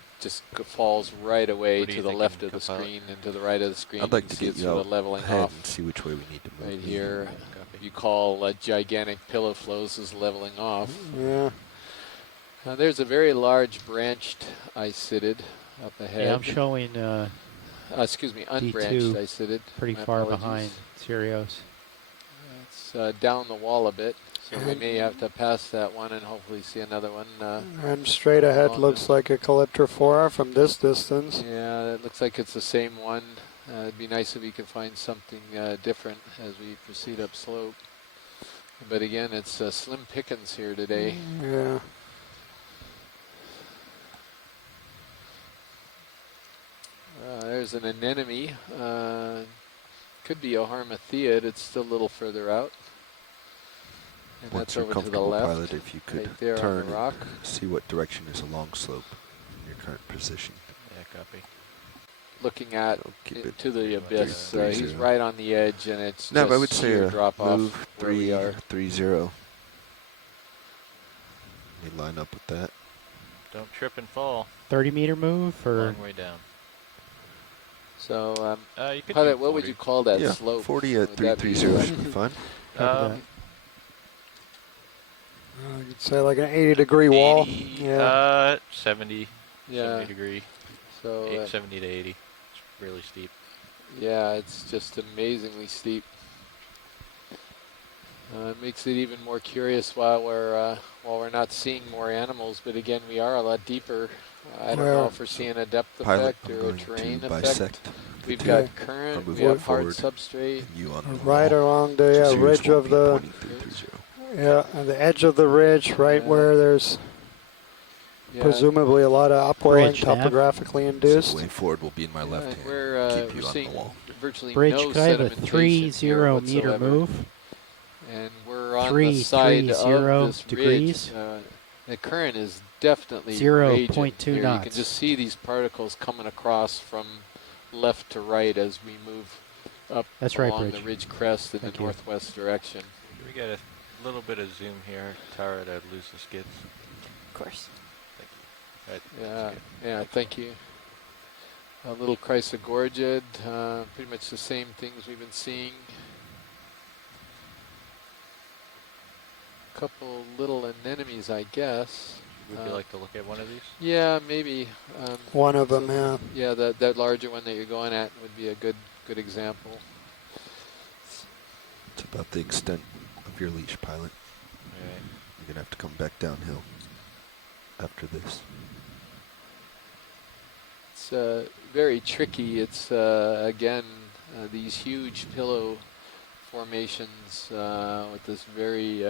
falls right away to the left of the screen and to the right of the screen. I'd like to get you out leveling ahead off and see which way we need to move. right here. You call gigantic pillow flows as leveling off. Yeah. Now there's a very large branched icidid up ahead. Yeah, I'm showing... excuse me, unbranched D2, icidid. pretty far behind Sirios. It's down the wall a bit, so we may have to pass that one and hopefully see another one. And straight ahead looks like a Calyptrophora from this distance. Yeah, it looks like it's the same one. It'd be nice if we could find something different as we proceed up slope. But again, it's slim pickings here today. Yeah. There's an anemone. Could be a Harmathiid. It's still a little further out. And Once that's you're over to the comfortable, left. pilot, if you could right there turn on the rock. and see what direction is a long slope in your current position. Yeah, copy. Looking at to the abyss. 3-0. He's right on the edge, and it's No, just but I would say sheer drop off move where we are. 3-0. You line up with that. Don't trip and fall. 30-meter move or long way down. So, you could pilot, do what would you call that yeah, slope? 40 at 3-0 should be fine. You'd say like an 80-degree wall. Yeah. 70. Yeah. 70 degree. So 70 to 80. It's really steep. Yeah, it's just amazingly steep. It makes it even more curious while we're not seeing more animals, but again, we are a lot deeper. I don't know if we're seeing a depth effect or a terrain effect. We've got current, we have hard substrate. Right along the ridge of the, and the edge of the ridge, right where there's presumably a lot of upwelling topographically induced. So the way forward will be in my left hand. We're keep you on seeing the wall. virtually bridge, no could I have a sedimentation 3-0 meter move? And we're on the side of this degrees. ridge. The current is definitely 0.2 raging here. knots. You can just see these particles coming across from left to right as we move up along the ridge crest in the northwest direction. Can we get a little bit of zoom here, Tara, to lose the skids? Of course. Thank you. Yeah, thank you. A little chrysogorgid, pretty much the same things we've been seeing. A couple little anemones, I guess. Would you like to look at one of these? Yeah, maybe. One of them, yeah. Yeah, that larger one that you're going at would be a good example. It's about the extent of your leash, pilot. Right. You're going to have to come back downhill after this. It's very tricky. It's, again, these huge pillow formations with this very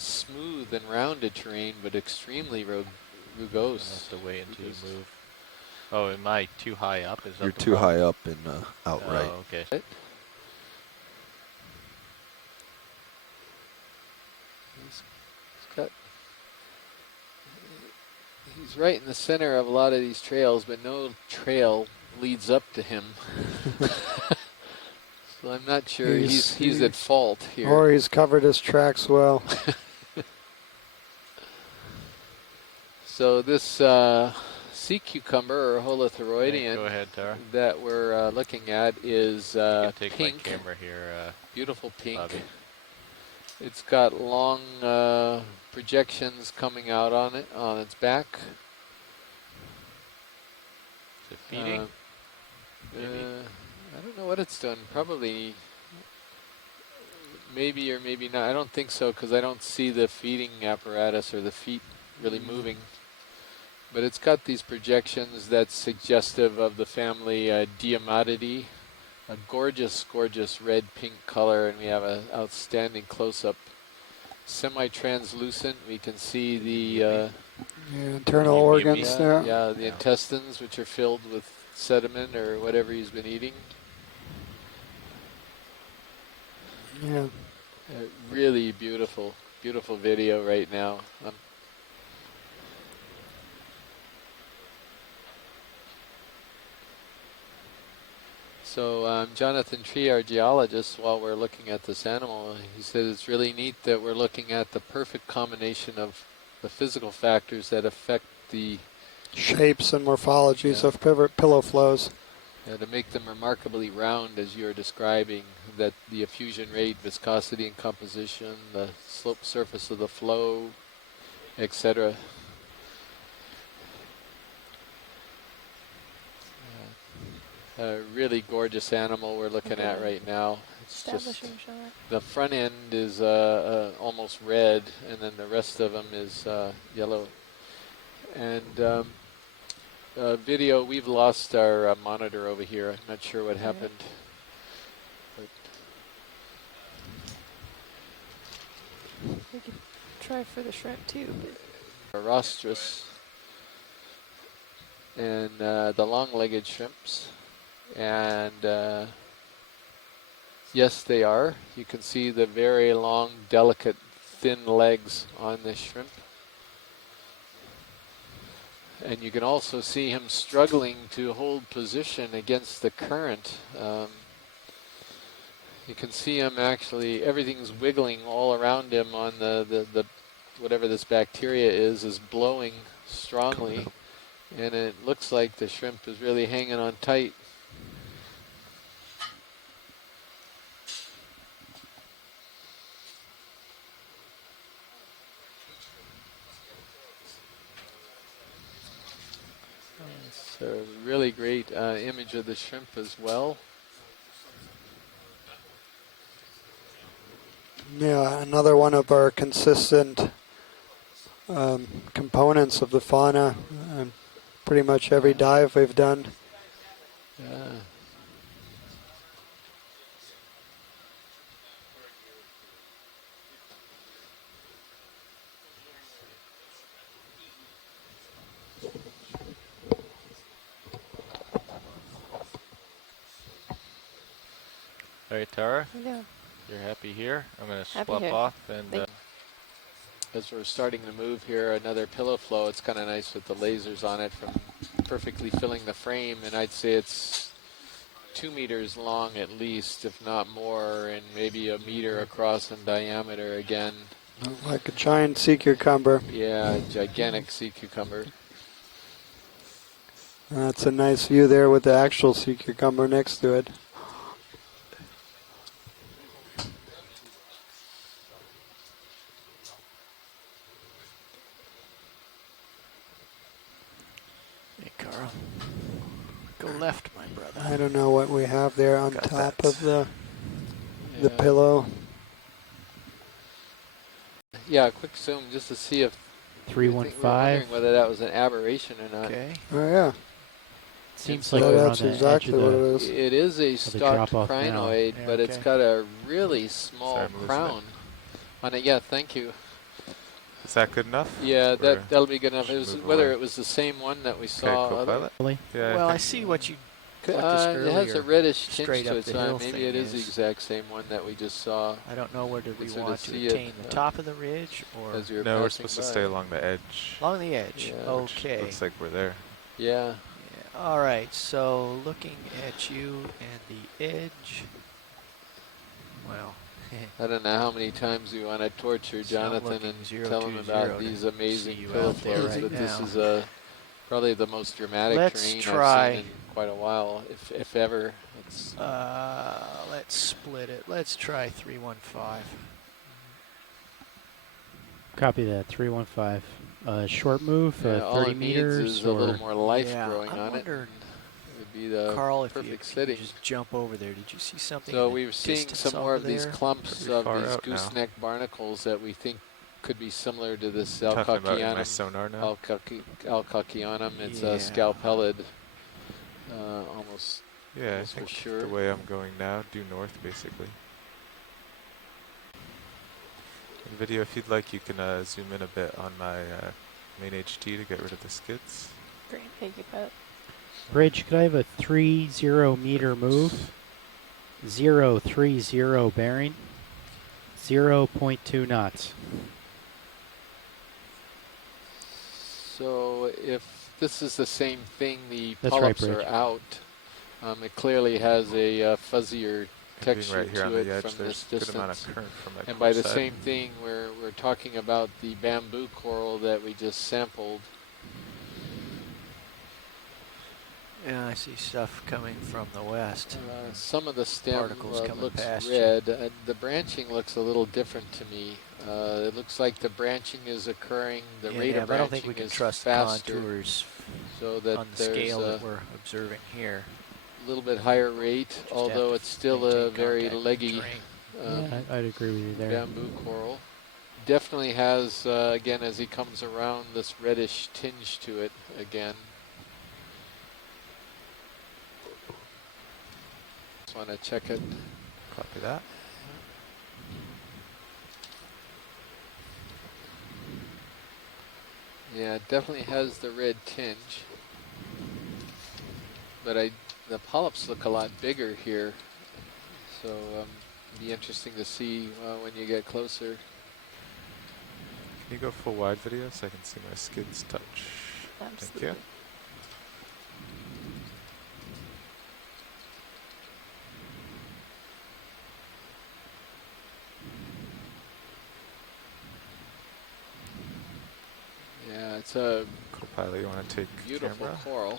smooth and rounded terrain, but extremely rugose. Have to wait until you move. Oh, am I too high up? Is that You're too high up and outright. Oh, okay. He's right in the center of a lot of these trails, but no trail leads up to him. So I'm not sure he's at fault here. Or he's covered his tracks well. So this sea cucumber or holothuroidean go ahead, Tara. that we're looking at is take pink. my camera here, Beautiful pink. Bobby. It's got long projections coming out on its back. Is it feeding? I don't know what it's doing. Probably, maybe or maybe not. I don't think so because I don't see the feeding apparatus or the feet really moving. But it's got these projections that's suggestive of the family Diamatidae, a gorgeous, gorgeous red-pink color, and we have an outstanding close-up. Semi-translucent, we can see the internal organs there. Yeah, the intestines, which are filled with sediment or whatever he's been eating. Yeah. Really beautiful, beautiful video right now. So Jonathan Tree, our geologist, while we're looking at this animal, he said it's really neat that we're looking at the perfect combination of the physical factors that affect the shapes and morphologies of pillow flows. To make them remarkably round, as you're describing, that the effusion rate, viscosity and composition, the slope surface of the flow, etc. A really gorgeous animal we're looking at right now. It's just the front end is almost red, and then the rest of them is yellow. And video, we've lost our monitor over here. I'm not sure what happened. But we could try for the shrimp too. Rostris and the long-legged shrimps. And yes, they are. You can see the very long, delicate, thin legs on this shrimp. And you can also see him struggling to hold position against the current. You can see him actually, everything's wiggling all around him on the whatever this bacteria is blowing strongly. And it looks like the shrimp is really hanging on tight. It's a really great image of the shrimp as well. Yeah, another one of our consistent components of the fauna. Pretty much every dive we've done. Yeah. All right, Tara. Yeah. You're happy here. I'm going to Happy swap here. off and. as we're starting to move here, another pillow flow. It's kind of nice with the lasers on it from perfectly filling the frame, and I'd say it's 2 meters long at least, if not more, and maybe a meter across in diameter again. Like a giant sea cucumber. Yeah, a gigantic sea cucumber. That's a nice view there with the actual sea cucumber next to it. Hey, Carl. Go left, my brother. I don't know what we have there on Got top that. of the pillow. Yeah, a quick zoom just to see if 315. we're wondering whether that was an aberration or not. Okay. Oh yeah. Seems like we're that's on the exactly edge of what the, it is. It is a the stalked drop-off now. crinoid, Yeah, but it's okay. got a really small Sorry, I'm losing crown on it. Yeah, thank you. Is that good enough? Yeah, Or that'll be good enough. should It was move whether away? it was the same one that we Okay, saw. co-pilot. Really? Yeah, Well, I think see what you It this has a earlier, reddish tinge straight to up it, the so hill maybe thing it is the is. exact same one that we just saw. I don't know whether we It's sort of want to see it, attain the top of the ridge or as we were No, we're passing supposed to by. stay along the edge. along the edge. Yeah. Which Okay. looks like we're there. Yeah. Yeah. All right. So looking at you and the edge. Well, I don't know how many times we want to torture It's not Jonathan looking and 020 tell him about to these amazing see you pillow out there flows, right but this now. is probably the most dramatic Let's terrain try. I've seen in quite a while, if ever. It's let's split it. Let's try 315. Copy that, 315. Short move, yeah, all 30 it needs meters, is a little or more life Yeah, growing I on it. wondered, It would be the Carl, if you perfect could setting. just jump over there. Did you see something? So in the we were seeing distance some more over of these there? clumps Pretty of far these out now. gooseneck barnacles that we think could be similar to this Talking about in my Alcoquianum. sonar now. Alcoquianum. It's Yeah. a scalpellid, almost. Yeah, I Almost for think sure. the way I'm going now, due north basically. In the video, if you'd like, you can zoom in a bit on my main HT to get rid of the skids. Great, thank you, Pat. bridge. Could I have a 30 meter move? 030 bearing. 0.2 knots. So if this is the same thing, the That's right, polyps are Bridge. out. It clearly has a fuzzier Being texture right here to on it the edge, from there's this a good amount of distance. current from that And by the side. same thing, we're talking about the bamboo coral that we just sampled. Yeah, I see stuff coming from the west. Some of the stem Particles coming looks past you. red. The branching looks a little different to me. It looks like the branching is occurring, the rate Yeah, of but I don't branching think we can is trust faster, contours so that on the there's scale a that we're observing here. little bit higher rate, have although to it's still maintain a very contact with leggy terrain. Yeah, I'd agree with you there. bamboo coral. Definitely has, again, as he comes around, this reddish tinge to it again. Just want to check it. Copy that. Yeah, it definitely has the red tinge. But the polyps look a lot bigger here. So it'd be interesting to see when you get closer. Can you go full wide video so I can see my skids touch? Absolutely. Thank you. Yeah, it's a Co-pilot, you want to take beautiful camera? coral.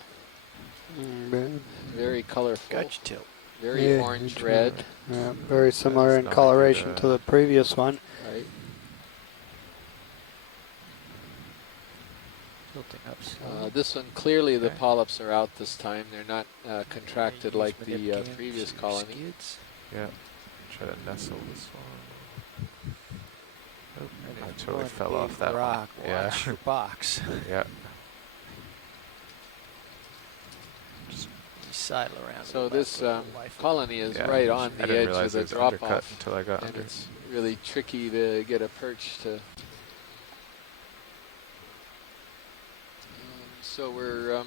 Man. Very colorful. Gotcha tilt. Very Yeah, orange it's red. Yeah, very similar in not a good, coloration to the previous one. Right. Tilting up slowly. This one, clearly the Okay. polyps are out this time. They're not contracted Use like the manipulation previous to colony. skids. Yeah. Try to nestle this one. Oh, And I if you totally want a fell off big that rock, one. Yeah. watch your box. Yeah. You sidle around. So to the this left with the life colony is Yeah, right on I the didn't edge of realize the it was drop undercut off, until I got and under. it's really tricky to get a perch to. So we're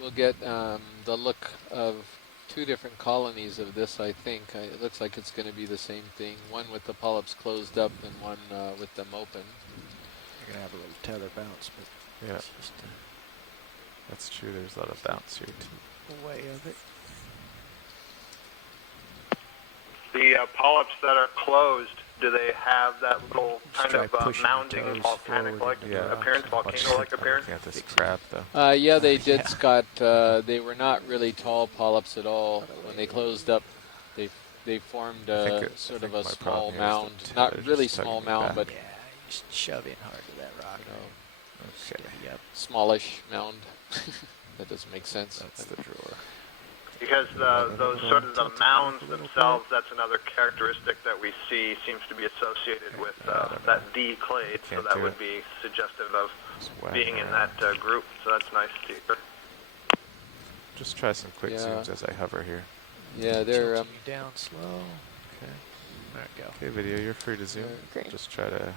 we'll get the look of two different colonies of this, I think. It looks like it's going to be the same thing. One with the polyps closed up and one with them open. You're going to have a little tether bounce, but yeah, it's just that's true. There's a lot of bounce here too. a way of it. The polyps that are closed, do they have that little kind of mounding volcanic-like appearance, volcano-like appearance? Looking at this crab, though. Yeah, they did, Scott. They were not really tall polyps at all. When they closed up, they formed sort of a small mound. Not really small mound, but yeah, you just shove in hard to that rock. Okay. Yep. Smallish mound. That doesn't make sense. That's the drawer. Because those sort of the mounds themselves, that's another characteristic that we see seems to be associated with that D clade, so that would be suggestive of being in that group, so that's nice to hear. Just try some quick zooms as I hover here. Yeah, they're... down slow. Okay. There we go. Okay, video, you're free to zoom. Great. Just try to...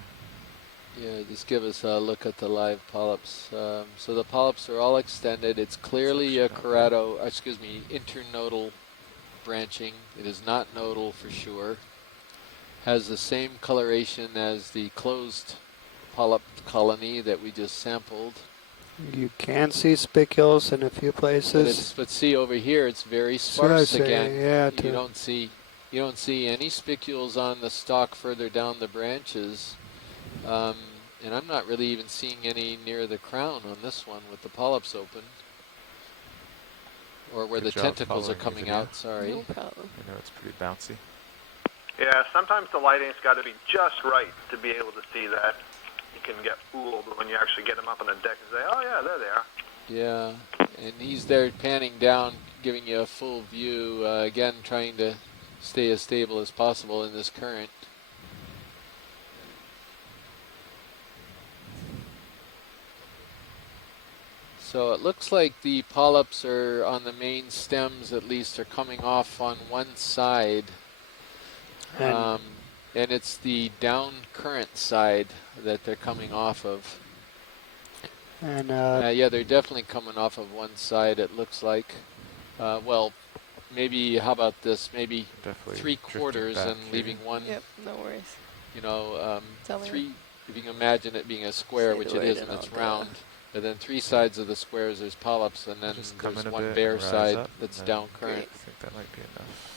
Yeah, just give us a look at the live polyps. So the polyps are all extended. It's clearly a internodal branching. It is not nodal for sure. Has the same coloration as the closed polyp colony that we just sampled. You can see spicules in a few places. But see over here, it's very sparse again. Yeah, you don't see any spicules on the stalk further down the branches. And I'm not really even seeing any near the crown on this one with the polyps open. Or where the tentacles are coming out, sorry. No problem. I know it's pretty bouncy. Yeah, sometimes the lighting's got to be just right to be able to see that. You can get fooled when you actually get them up on the deck and say, oh yeah, there they are. Yeah, and he's there panning down, giving you a full view, again trying to stay as stable as possible in this current. So it looks like the polyps are on the main stems, at least, are coming off on one side. And it's the down current side that they're coming off of. And yeah, they're definitely coming off of one side, it looks like. Well, maybe, how about this? Maybe definitely 3/4 and leaving one. Yep, no worries. You know, three. If you can imagine it being a square, which it isn't, it's round. But then three sides of the squares, there's polyps, and then there's one bare side that's down current. I think that might be enough.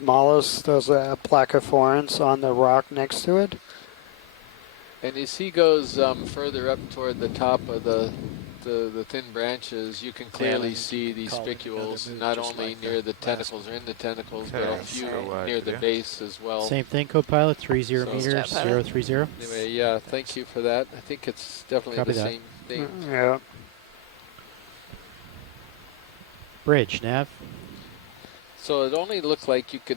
mollusk, there's a placophorans on the rock next to it. And as he goes further up toward the top of the thin branches, you can clearly see these spicules, not only near the tentacles or in the tentacles, but a few near the base as well. Same thing, co-pilot, 30 meters, 030. Anyway, yeah, thank you for that. I think it's definitely the same thing. Yeah. Bridge, nav. So it only looked like you could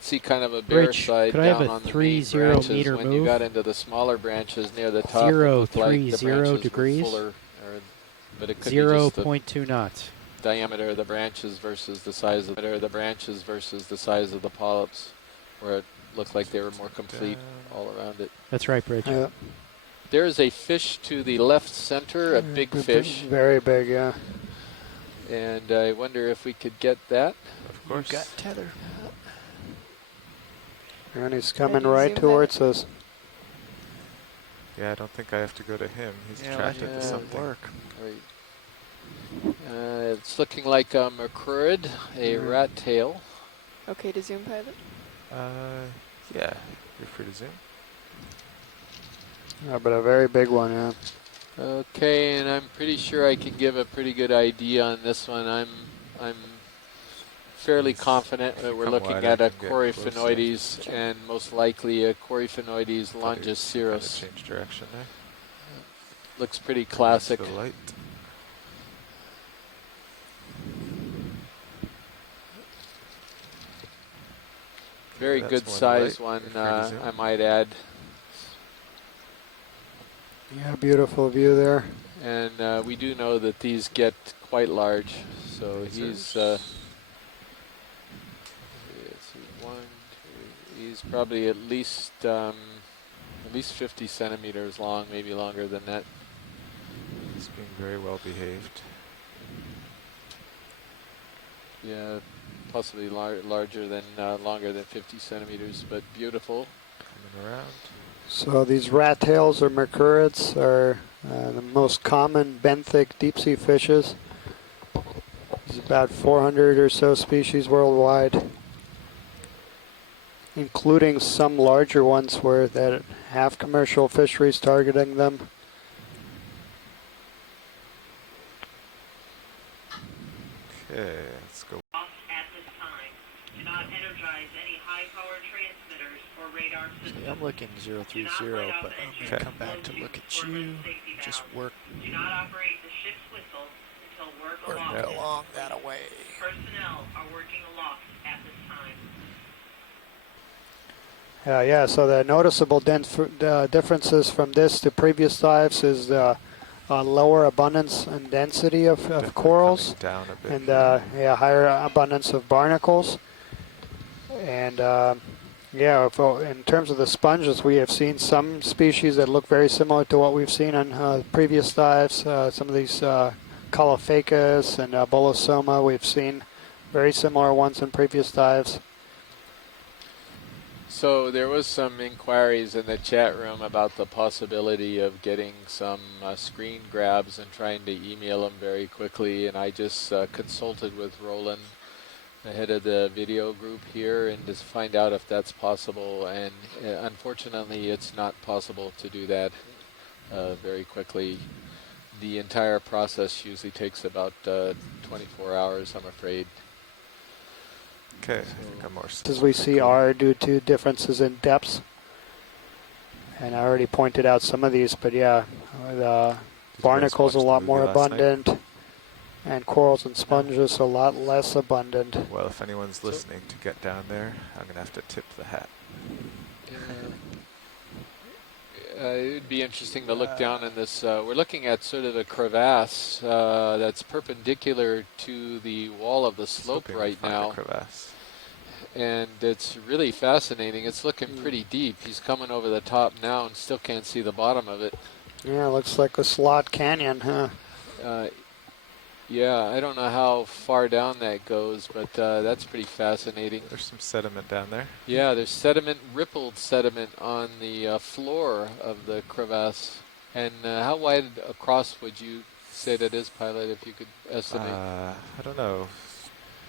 see kind of a bare side down on the main branches when you got into the smaller branches near the top. 030 degrees. But it could 0.2 knots. Diameter of the branches versus the size of the polyps, where it looked like they were more complete all around it. That's right, Bridge. Yeah. There is a fish to the left center, a big fish. Very big, yeah. And I wonder if we could get that. Of course. Got tether. And he's coming right towards us. Yeah, I don't think I have to go to him. He's attracted to something. Right. It's looking like a macrurid, a rat tail. Okay to zoom, pilot? Yeah, you're free to zoom. Yeah, but a very big one, yeah. Okay, and I'm pretty sure I can give a pretty good idea on this one. I'm fairly confident that we're looking at a Coryphaenoides, and most likely a Coryphaenoides longiceros. Change direction there. Looks pretty classic. The light. Very good size one, I might add. Yeah, beautiful view there. And we do know that these get quite large, so he's he's probably at least 50 centimeters long, maybe longer than that. He's being very well behaved. Yeah, possibly larger than, longer than 50 centimeters, but beautiful. Coming around. So these rat tails or mercurids are the most common benthic deep sea fishes. There's about 400 or so species worldwide, including some larger ones where that have commercial fisheries targeting them. Okay, let's go. At this time, do not energize any high-power transmitters or radar systems. I'm looking 030, but I'm going to come back to look at you. Just work. Do not operate the ship's whistle until work aloft. Along that away. Personnel are working aloft at this time. Yeah, so the noticeable differences from this to previous dives is lower abundance and density of corals, down a bit and higher abundance of barnacles. And in terms of the sponges, we have seen some species that look very similar to what we've seen on previous dives. Some of these Caulophacus and Bolosoma, we've seen very similar ones in previous dives. So there was some inquiries in the chat room about the possibility of getting some screen grabs and trying to email them very quickly, and I just consulted with Roland, the head of the video group here, and just find out if that's possible, and unfortunately it's not possible to do that very quickly. The entire process usually takes about 24 hours, I'm afraid. Okay, I think I'm more. As we see are due to differences in depths, and I already pointed out some of these, but yeah, the barnacles a lot more abundant, and corals and sponges a lot less abundant. Well, if anyone's listening to get down there, I'm going to have to tip the hat. It would be interesting to look down in this. We're looking at sort of a crevasse that's perpendicular to the wall of the slope right now. And it's really fascinating. It's looking pretty deep. He's coming over the top now and still can't see the bottom of it. Yeah, looks like a slot canyon, huh? Yeah, I don't know how far down that goes, but that's pretty fascinating. There's some sediment down there. Yeah, there's sediment, rippled sediment on the floor of the crevasse. And how wide across would you say that is, Pilot, if you could estimate? I don't know.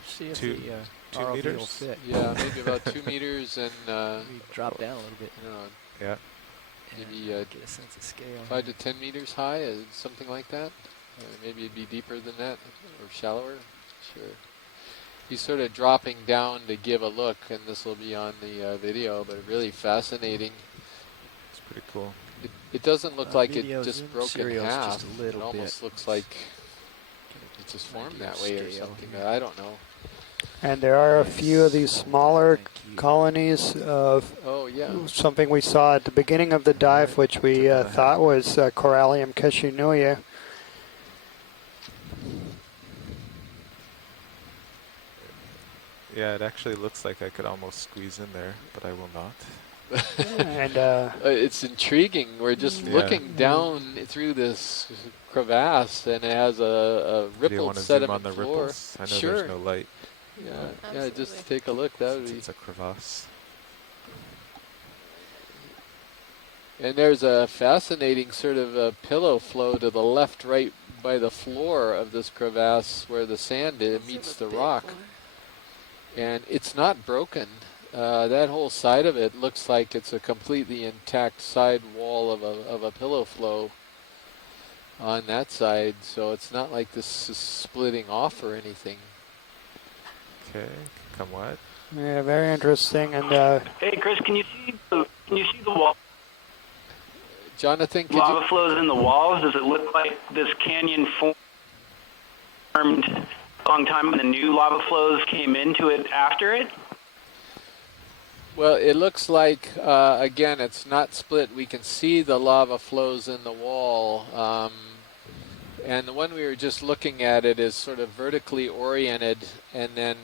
See if 2 meters? will fit. Yeah, maybe about 2 meters and... maybe drop down a little bit. Yeah. Maybe get a sense of scale. 5 to 10 meters high, something like that. Maybe it'd be deeper than that, or shallower. Sure. He's sort of dropping down to give a look, and this will be on the video, but really fascinating. It's pretty cool. It doesn't look like it just broke in Serial's half. just a little it almost looks like it just formed that way or something. I don't know. And there are a few of these smaller colonies of something we saw at the beginning of the dive, which we thought was Corallium cashewnui. Yeah, it actually looks like I could almost squeeze in there, but I will not. And it's intriguing. We're just looking down through this crevasse, and it has a rippled sediment zoom on the floor. ripples? I know there's no light. Yeah, just take a look. That would be. It's a crevasse. And there's a fascinating sort of a pillow flow to the left, right by the floor of this crevasse where the sand meets the rock. And it's not broken. That whole side of it looks like it's a completely intact side wall of a pillow flow on that side. So it's not like this is splitting off or anything. Okay, come what? Yeah, very interesting. And hey, Chris, can you see the wall? Jonathan, lava flows in the walls. Does it look like this canyon formed a long time when the new lava flows came into it after it? Well, it looks like, again, it's not split. We can see the lava flows in the wall. And the one we were just looking at, it is sort of vertically oriented, and then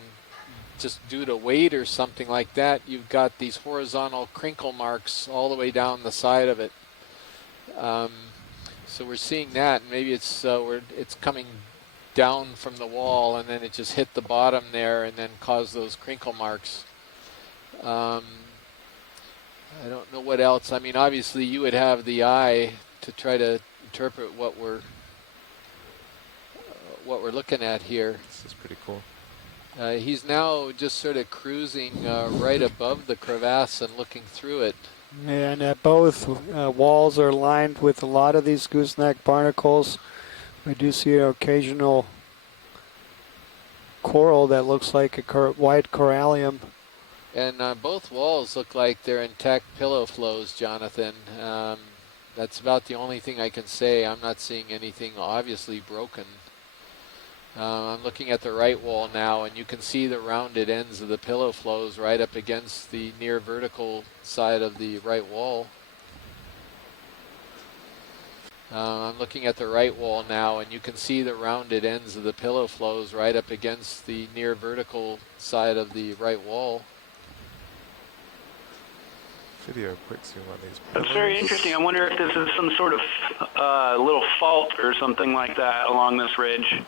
just due to weight or something like that, you've got these horizontal crinkle marks all the way down the side of it. So we're seeing that, and maybe it's coming down from the wall, and then it just hit the bottom there and then caused those crinkle marks. I don't know what else. I mean, obviously you would have the eye to try to interpret what we're looking at here. This is pretty cool. He's now just sort of cruising right above the crevasse and looking through it. And both walls are lined with a lot of these gooseneck barnacles. We do see an occasional coral that looks like a white corallium. And both walls look like they're intact pillow flows, Jonathan. That's about the only thing I can say. I'm not seeing anything obviously broken. I'm looking at the right wall now, and you can see the rounded ends of the pillow flows right up against the near vertical side of the right wall. I'm looking at the right wall now, and you can see the rounded ends of the pillow flows right up against the near vertical side of the right wall. Video quick zoom on these. That's very interesting. I wonder if this is some sort of little fault or something like that along this ridge.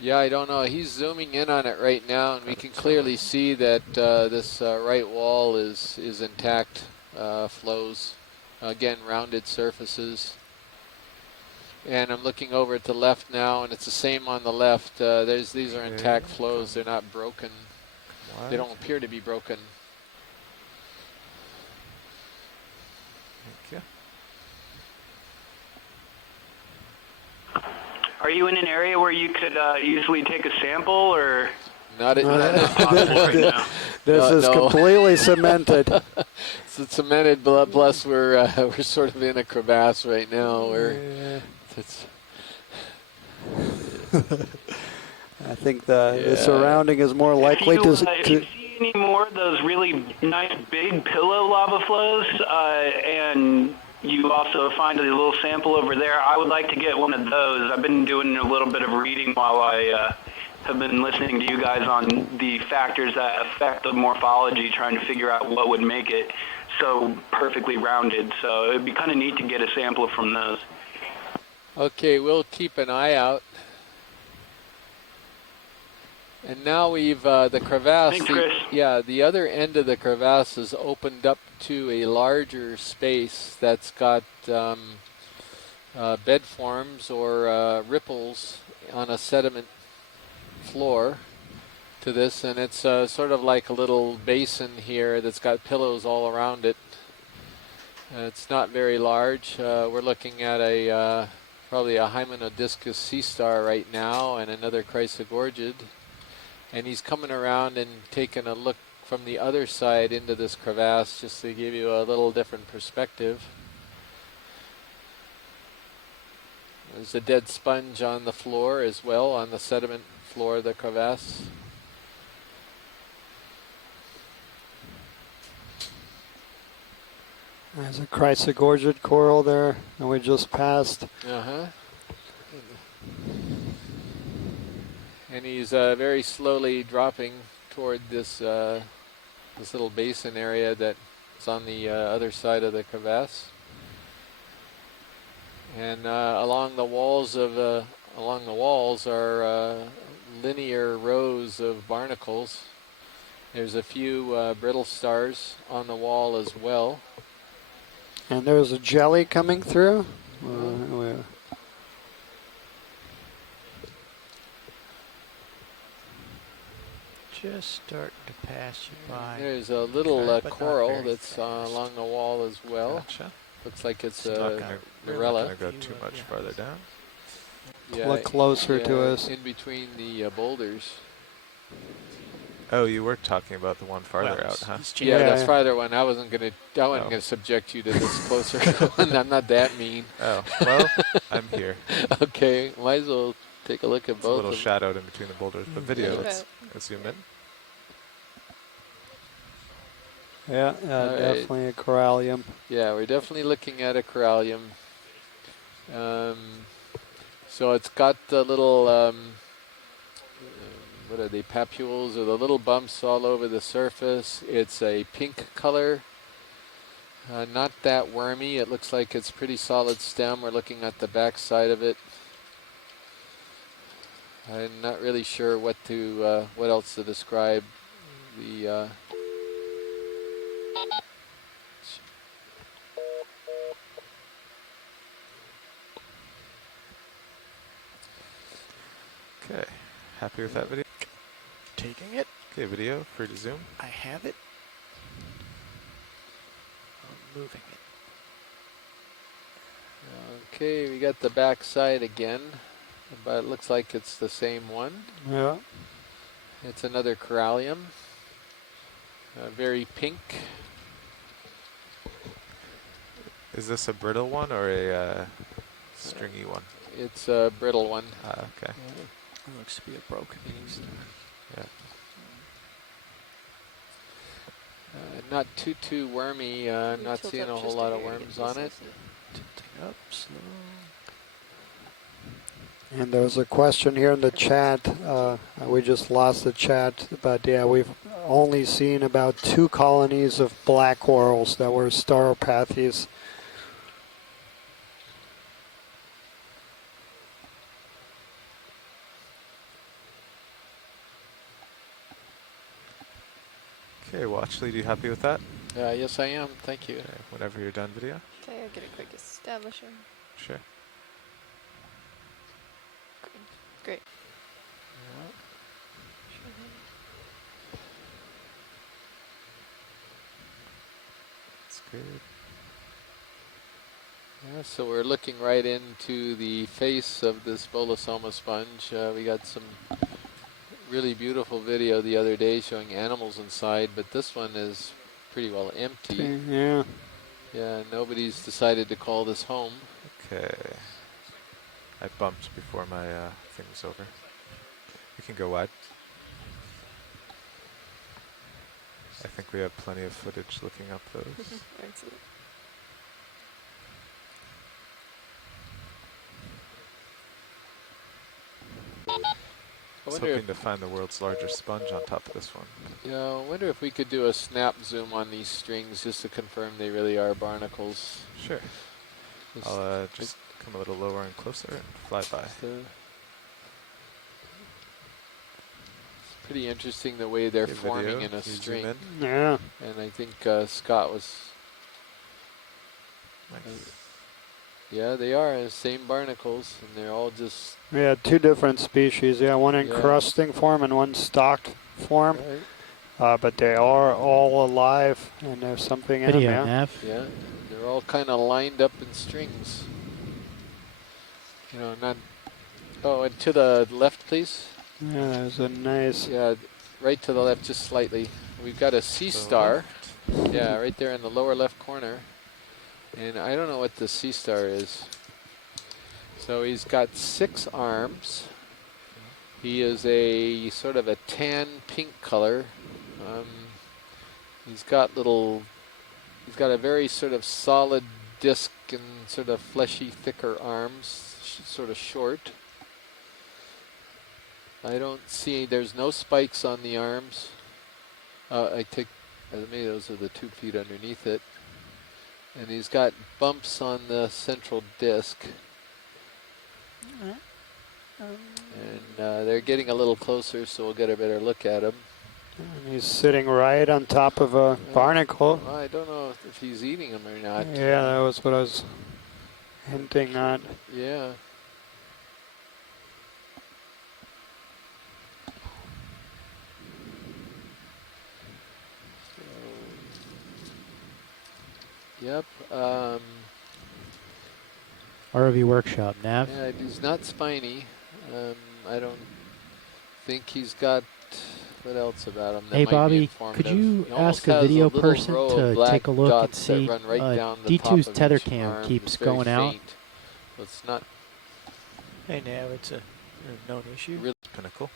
Yeah, I don't know. He's zooming in on it right now, and we can clearly see that this right wall is intact flows. Again, rounded surfaces. And I'm looking over at the left now, and it's the same on the left. These are intact flows. They're not broken. They don't appear to be broken. Thank you. Are you in an area where you could easily take a sample, or not possible right now? This is completely cemented. It's cemented, plus we're sort of in a crevasse right now. I think the surrounding is more likely to. If you see any more of those really nice big pillow lava flows, and you also find a little sample over there, I would like to get one of those. I've been doing a little bit of reading while I have been listening to you guys on the factors that affect the morphology, trying to figure out what would make it so perfectly rounded. So it'd be kind of neat to get a sample from those. Okay, we'll keep an eye out. And now we've, the crevasse, Thanks, Chris. The other end of the crevasse is opened up to a larger space that's got bed forms or ripples on a sediment floor to this, and it's sort of like a little basin here that's got pillows all around it. It's not very large. We're looking at probably a Hymenodiscus sea star right now, and another Chrysogorgid. And he's coming around and taking a look from the other side into this crevasse just to give you a little different perspective. There's a dead sponge on the floor as well, on the sediment floor of the crevasse. There's a Chrysogorgid coral there, and we just passed. And he's very slowly dropping toward this this little basin area that's on the other side of the crevasse. And along the walls are linear rows of barnacles. There's a few brittle stars on the wall as well. And there's a jelly coming through. Just starting to pass you by. There's a little coral that's along the wall as well. Gotcha. Looks like it's Not a gonna Mirella. go too much farther down. Look closer to us. In between the boulders. Oh, you were talking about the one farther out, huh? Yeah, that's farther one. I wasn't gonna subject you to this closer one. I'm not that mean. Oh, well, I'm here. Okay, might as well take a look at It's both. a little shadowed in between the boulders, but video, let's zoom in. Yeah, definitely a corallium. Yeah, we're definitely looking at a corallium. So it's got the little, what are they, papules, or the little bumps all over the surface. It's a pink color, not that wormy. It looks like it's pretty solid stem. We're looking at the back side of it. I'm not really sure what else to describe. The Okay, happy with that video? Taking it. Okay, video, free to zoom. I have it. I'm moving it. Okay, we got the back side again, but it looks like it's the same one. Yeah. It's another corallium. Very pink. Is this a brittle one or a stringy one? It's a brittle one. Okay. It looks to be a broken piece. Yeah. Not too wormy. I'm not seeing a whole lot of worms on it. Tilting up slow. And there was a question here in the chat. We just lost the chat, but yeah, we've only seen about 2 colonies of black corals that were stauropathes. Okay, watch lead, you happy with that? Yes, I am. Thank you. Okay, whenever you're done, video. Okay, I'll get a quick establisher. Sure. Great. That's good. Yeah, so we're looking right into the face of this Bolosoma sponge. We got some really beautiful video the other day showing animals inside, but this one is pretty well empty. Yeah. Yeah, nobody's decided to call this home. Okay. I bumped before my thing was over. You can go wide. I think we have plenty of footage looking up those. Excellent. I was hoping to find the world's largest sponge on top of this one. Yeah, I wonder if we could do a snap zoom on these strings just to confirm they really are barnacles. Sure. I'll just come a little lower and closer and fly by. It's pretty interesting the way they're forming in a string. Yeah. And I think Scott was... Nice. Yeah, they are the same barnacles, and they're all just... Yeah, 2 different species. Yeah, one encrusting form and one stalked form. Right. But they are all alive, and there's something in them. Yeah. Nav. Yeah, they're all kind of lined up in strings. You know, not... Oh, and to the left, please. Yeah, there's a nice... Yeah, right to the left, just slightly. We've got a sea star. Yeah, right there in the lower left corner. And I don't know what the sea star is. So he's got 6 arms. He is a sort of a tan pink color. He's got a very sort of solid disc and sort of fleshy, thicker arms, sort of short. I don't see, there's no spikes on the arms. Maybe those are the 2 feet underneath it. And he's got bumps on the central disc. And they're getting a little closer, so we'll get a better look at him. And he's sitting right on top of a barnacle. Well, I don't know if he's eating them or not. Yeah, that was what I was hinting at. Yeah. Yep. ROV Workshop, Nav. Yeah, he's not spiny. I don't think he's got... What else about him? That Hey might be Bobby, informative? could you He almost ask a has video little person row of to black take a look and dots that see run right down the top D2's of tether each cam arm. keeps It's very going out? faint. So it's not Hey, now it's a known issue. really Pinnacle.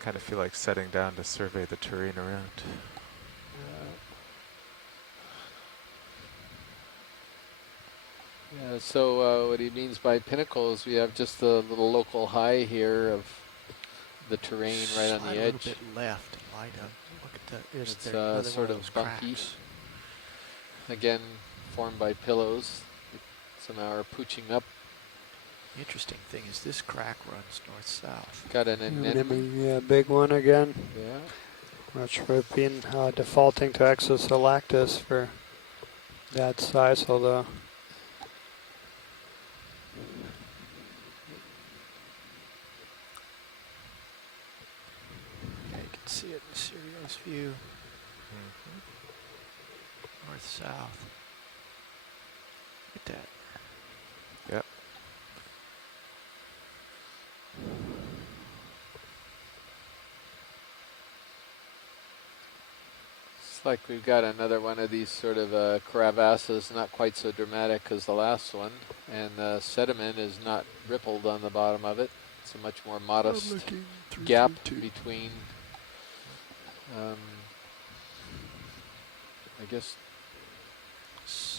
Kind of feel like setting down to survey the terrain around. Yeah, so what he means by pinnacle is we have just a little local high here of the terrain right on the A edge. little bit left. Lie down. Look at that. It's sort of bumpy. Again, formed by pillows. somehow are pooching up. The interesting thing is this crack runs north-south. Got an anemone. Yeah, big one again. Yeah. Which we've been defaulting to Exosalactus for that size, although. Yeah, you can see it in the Sirius view. North-south. Look at that. Yep. It's like we've got another one of these sort of crevasses, not quite so dramatic as the last one, and the sediment is not rippled on the bottom of it. It's a much more modest gap between, I guess,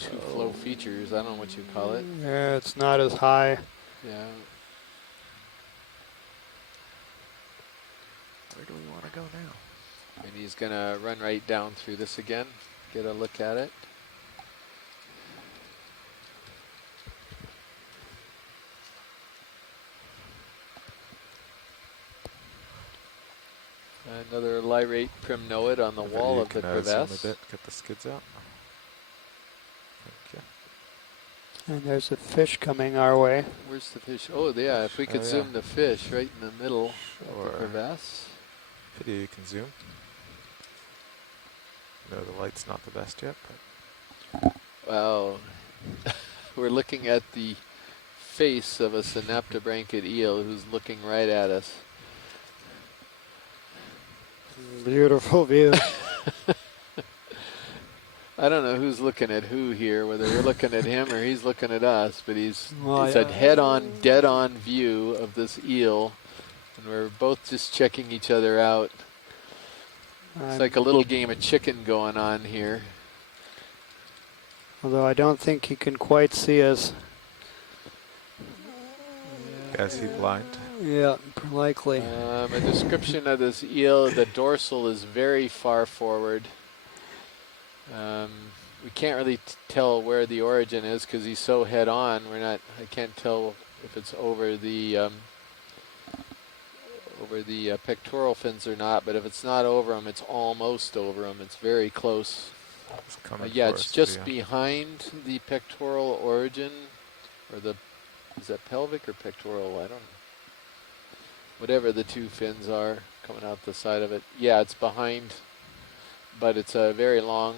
two flow features. I don't know what you call it. Yeah, it's not as high. Yeah. Where do we want to go now? And he's going to run right down through this again, get a look at it. Another lyrate primnoid on the wall of the crevasse. Zoom a bit, get the skids out. Thank you. And there's a fish coming our way. Where's the fish? Oh, yeah, if we could zoom the fish right in the middle of the crevasse. Video you can zoom. No, the light's not the best yet, but. Wow. We're looking at the face of a synaptobranchid eel who's looking right at us. Beautiful view. I don't know who's looking at who here, whether we're looking at him or he's looking at us, but it's a head-on, dead-on view of this eel, and we're both just checking each other out. It's like a little game of chicken going on here. Although I don't think he can quite see us. Is he blind? Yeah, likely. A description of this eel, the dorsal is very far forward. We can't really tell where the origin is because he's so head-on. I can't tell if it's over the pectoral fins or not, but if it's not over them, it's almost over them. It's very close. Yeah, it's just behind the pectoral origin, or is that pelvic or pectoral? I don't know. Whatever the two fins are coming out the side of it. Yeah, it's behind, but it's a very long,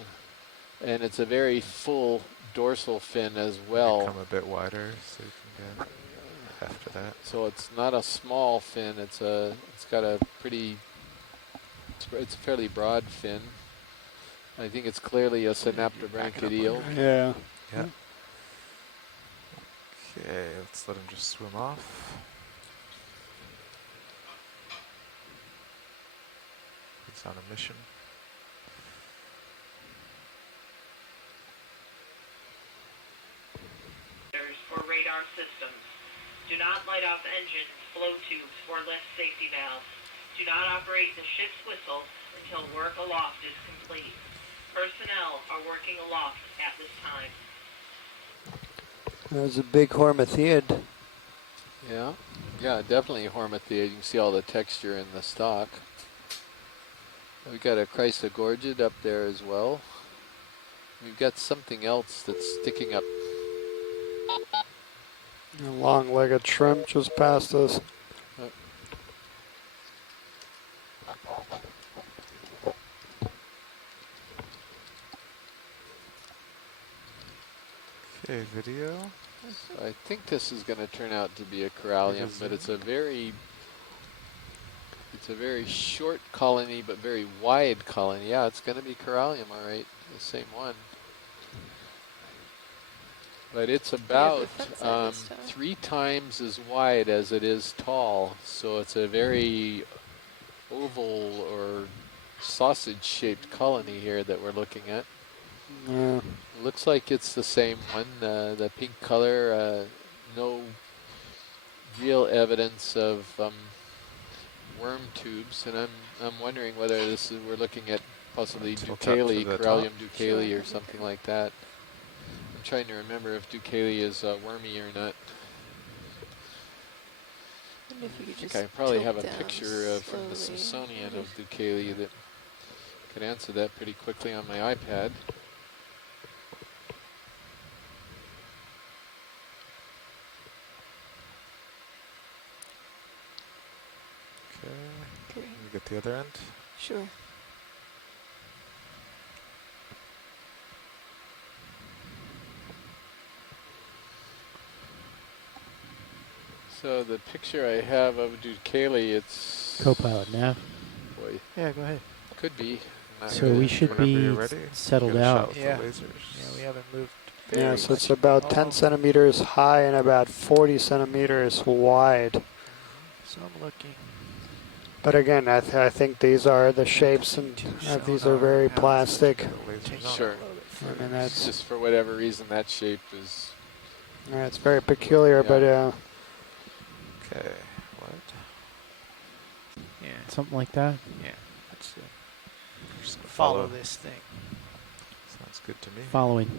and it's a very full dorsal fin as well. Come a bit wider so you can get after that. So it's not a small fin. It's got a pretty. It's a fairly broad fin. I think it's clearly a synaptobranchid eel. Yeah. Yeah. Okay, let's let him just swim off. He's on a mission. For radar systems. Do not light off engines, flow tubes, or lift safety valves. Do not operate the ship's whistle until work aloft is complete. Personnel are working aloft at this time. There's a big hormathiid. Yeah, definitely a hormathiid. You can see all the texture in the stock. We got a chrysogorgid up there as well. We've got something else that's sticking up. A long-legged shrimp just past us. Okay, video. I think this is going to turn out to be a corallium, but it's a very short colony, but very wide colony. Yeah, it's going to be corallium, all right, the same one. But it's about 3 times as wide as it is tall, so it's a very oval or sausage-shaped colony here that we're looking at. Yeah. Looks like it's the same one. The pink color, no real evidence of worm tubes, and I'm wondering whether we're looking at possibly Ducali, corallium Ducali, or something like that. I'm trying to remember if Duquesne is wormy or not. And if you could I think just I probably tilt have a down picture from the slowly. Smithsonian of Duquesne that could answer that pretty quickly on my iPad. Okay. Okay. You get the other end? Sure. So the picture I have of Duquesne, it's... Co-pilot nav. Boy. Yeah, go ahead. Could be. So we should be settled out. Yeah. Yeah, we haven't moved. Yeah, so it's about 10 centimeters high and about 40 centimeters wide. So I'm looking. But again, I think these are the shapes, and these are very plastic. Sure. I mean, that's just for whatever reason that shape is. Yeah, it's very peculiar, Yeah. but Okay, what? Yeah. Something like that. Yeah. Let's Just gonna follow this thing. Sounds good to me. Following.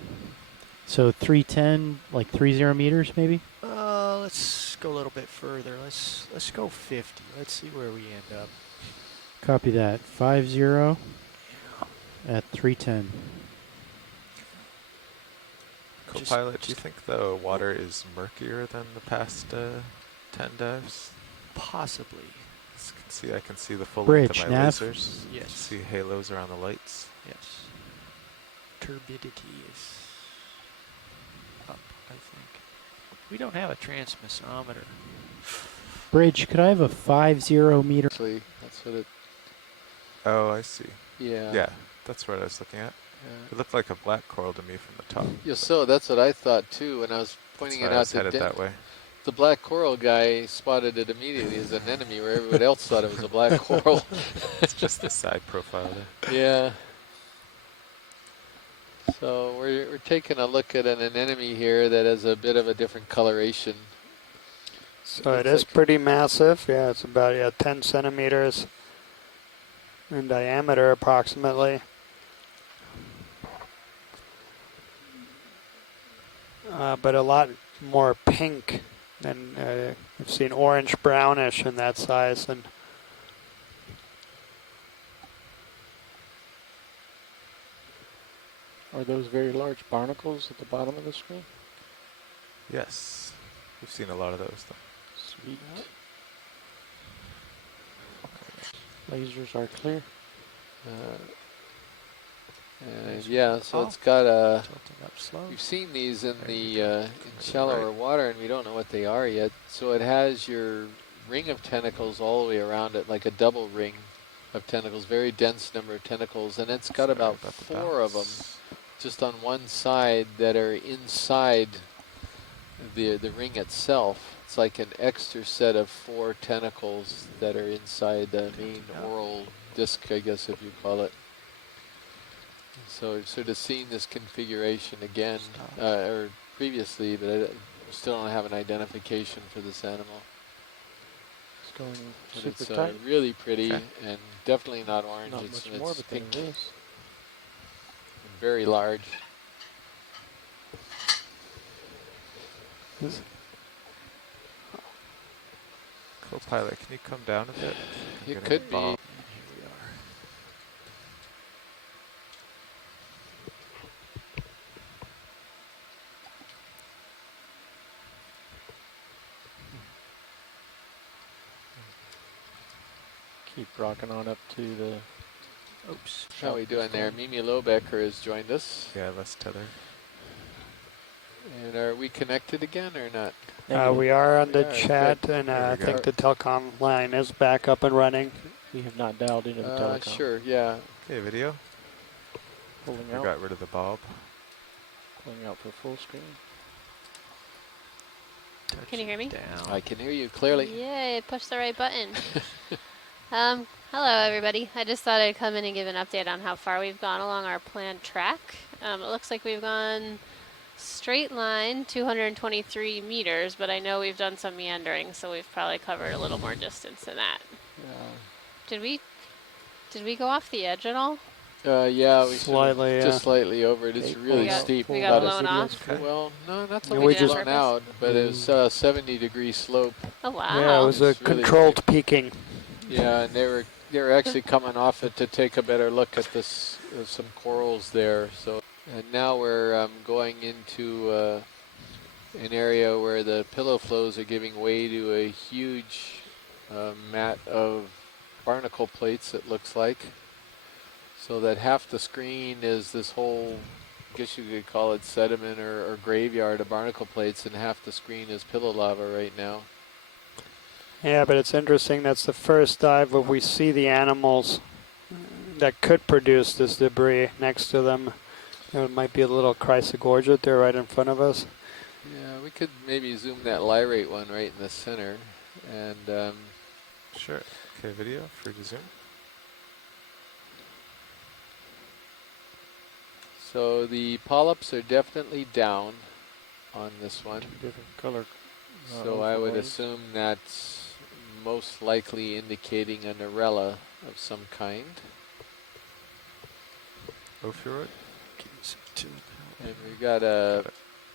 So 310, like 30 meters, maybe. Let's go a little bit further. Let's go 50. Let's see where we end up. Copy that. 50 at 310. Co-pilot, do you think the water is murkier than the past 10 dives? Possibly. I can see the full Bridge, length of my nav? lasers. Yes. See halos around the lights. Yes. Turbidity is up, I think. We don't have a transmissometer. Bridge, could I have a 50 meter? Actually, that's what it. Oh, I see. Yeah. Yeah, that's what I was looking at. Yeah. It looked like a black coral to me from the top. Yeah, so that's what I thought too when I was pointing it out to headed that way. The black coral guy spotted it immediately as an enemy where everybody else thought it was a black coral. It's just the side profile there. Yeah. So we're taking a look at an anemone here that has a bit of a different coloration. so it is pretty massive. Yeah, it's about 10 centimeters in diameter approximately. But a lot more pink than I've seen orange brownish in that size. And Are those very large barnacles at the bottom of the screen? Yes. We've seen a lot of those though. Sweet. Lasers are clear. And yeah, so it's got a. We've seen these in the in shallower water, and we don't know what they are yet. So it has your ring of tentacles all the way around it, like a double ring of tentacles, very dense number of tentacles, and it's got about 4 of them just on one side that are inside the ring itself. It's like an extra set of 4 tentacles that are inside the main oral disc, I guess if you call it. So we've sort of seen this configuration again, or previously, but I still don't have an identification for this animal. It's going But super it's tight. really pretty Okay. and definitely not orange. Not it's much more of it than pink. it is. And very large. Co-pilot, can you come down a bit? It could be. Keep rocking on up to the. Oops. How are we doing there? Mimi Lobecker has joined us. Yeah, let's tether. And are we connected again or not? we are on the are, chat, good. and There I we think go. the telecom line is back up and running. We have not dialed into the telecom. Sure, yeah. Okay, video. Pulling We out. got rid of the bulb. Pulling out for full screen. Can you hear me? I can hear you clearly. Yay, push the right button. Hello, everybody. I just thought I'd come in and give an update on how far we've gone along our planned track. It looks like we've gone straight line 223 meters, but I know we've done some meandering, so we've probably covered a little more distance than that. Yeah. Did we go off the edge at all? Yeah, we slightly, just slightly over it. It's really steep. We got blown off. Well, no, not so Yeah, much we just blown out, but it's 70-degree slope. Oh wow! Yeah, it was a really controlled peaking. Yeah, and they were actually coming off it to take a better look at this some corals there. So, and now we're going into an area where the pillow flows are giving way to a huge mat of barnacle plates. It looks like. So that half the screen is this whole, I guess you could call it sediment or graveyard of barnacle plates, and half the screen is pillow lava right now. Yeah, but it's interesting. That's the first dive where we see the animals that could produce this debris next to them. There might be a little chrysogorget there right in front of us. Yeah, we could maybe zoom that lyrate one right in the center. And sure. Okay, video for to zoom. So the polyps are definitely down on this one. Different color. So I would assume that's most likely indicating a Narella of some kind. Ophiuroid? And we've got a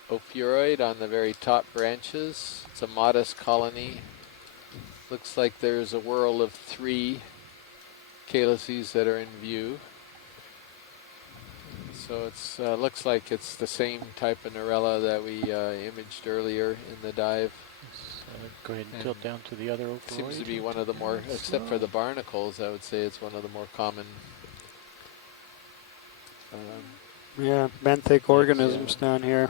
Ophiuroid on the very top branches. It's a modest colony. Looks like there's a whirl of 3 calyces that are in view. So it's looks like it's the same type of Narella that we imaged earlier in the dive. Go ahead and tilt down to the other Ophiuroid. Seems to be one of the more, except for the barnacles, I would say it's one of the more common. Yeah, benthic organisms down here.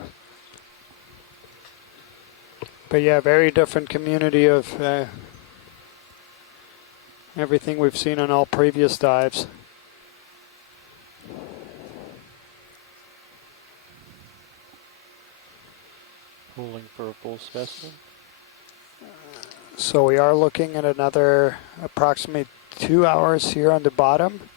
But yeah, very different community of everything we've seen on all previous dives. Pulling for a full specimen. So we are looking at another approximately 2 hours here on the bottom.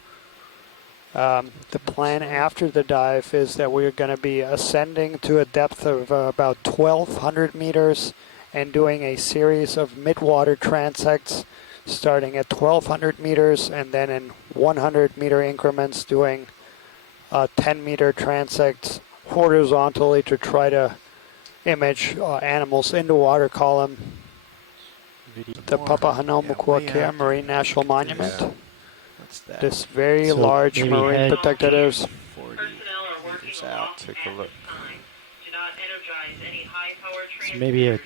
The plan after the dive is that we're going to be ascending to a depth of about 1,200 meters and doing a series of mid-water transects starting at 1,200 meters and then in 100-meter increments doing 10-meter transects horizontally to try to image animals in the water column. The Papahanaumokuakea Marine National Monument. Yeah. That? This very large marine protected area. 40 meters out. Take a look. So maybe a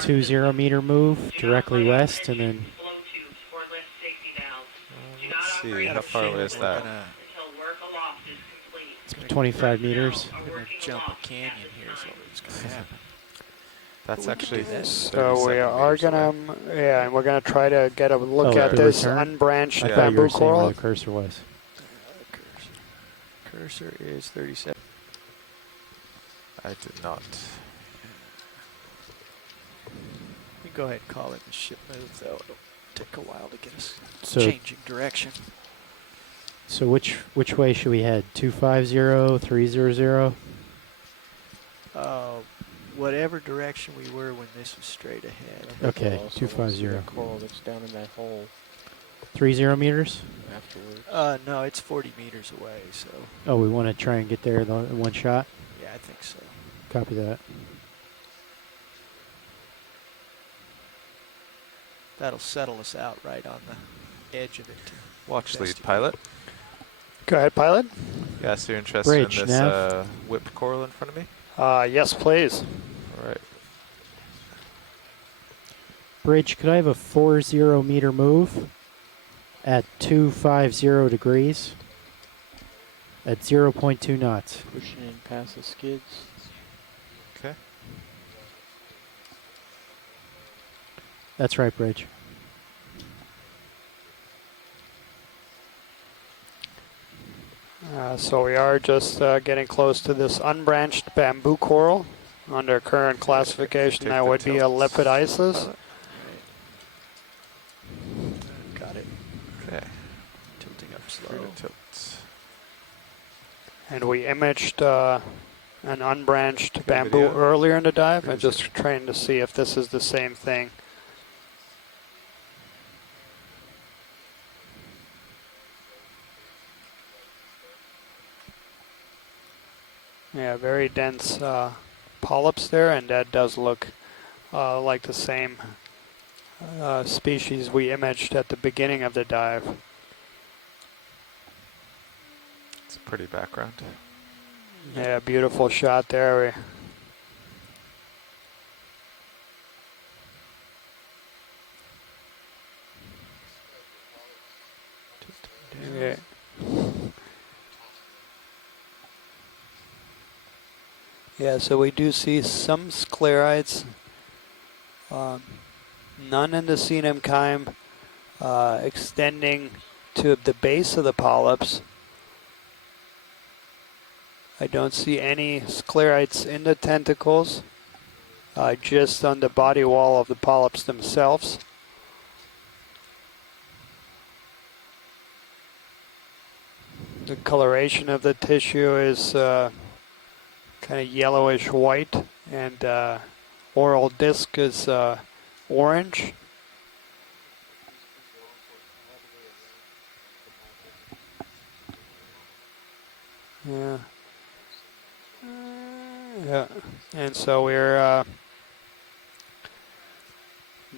20 meter move directly west and then. Let's see, how far away is that? It's 25 meters. We're going to jump a canyon here, so it's going to happen. That's actually so we are gonna, yeah, and we're gonna try to get a look at this unbranched bamboo coral. Where the cursor was. Cursor is 37. I did not. You go ahead and call it the ship move, though. It'll take a while to get us changing direction. So which way should we head? 250, 300? Whatever direction we were when this was straight ahead. Okay, 250. The coral that's down in that hole. 30 meters? Afterwards. No, it's 40 meters away, so. Oh, we want to try and get there in one shot? Yeah, I think so. Copy that. That'll settle us out right on the edge of it. Watch lead, pilot. Go ahead, pilot. Yeah, so you're interested in this whipped coral in front of me? Yes, please. All right. Bridge, could I have a 40 meter move at 250 degrees at 0.2 knots? Pushing in past the skids. Okay. That's right, Bridge. So we are just getting close to this unbranched bamboo coral. Under current classification, that would be a lepidophysis. Got it. Okay. Tilting up slow. Tilts. And we imaged an unbranched bamboo earlier in the dive. I'm just trying to see if this is the same thing. Yeah, very dense polyps there, and that does look like the same species we imaged at the beginning of the dive. It's a pretty background. Yeah, beautiful shot there. Yeah. Yeah, so we do see some sclerites, none in the coenum chyme, extending to the base of the polyps. I don't see any sclerites in the tentacles, just on the body wall of the polyps themselves. The coloration of the tissue is kind of yellowish white, and oral disc is orange. Yeah. Yeah, and so we're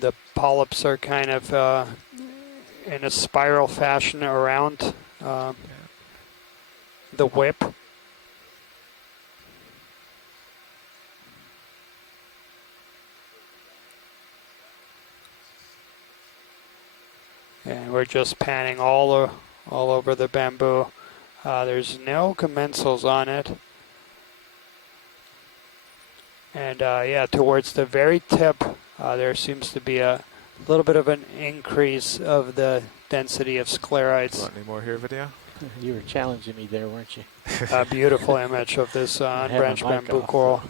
the polyps are kind of in a spiral fashion around the whip. And we're just panning all over the bamboo. There's no commensals on it. And yeah, towards the very tip, there seems to be a little bit of an increase of the density of sclerites. Want any more here, video? You were challenging me there, weren't you? A beautiful image of this unbranched bamboo coral. So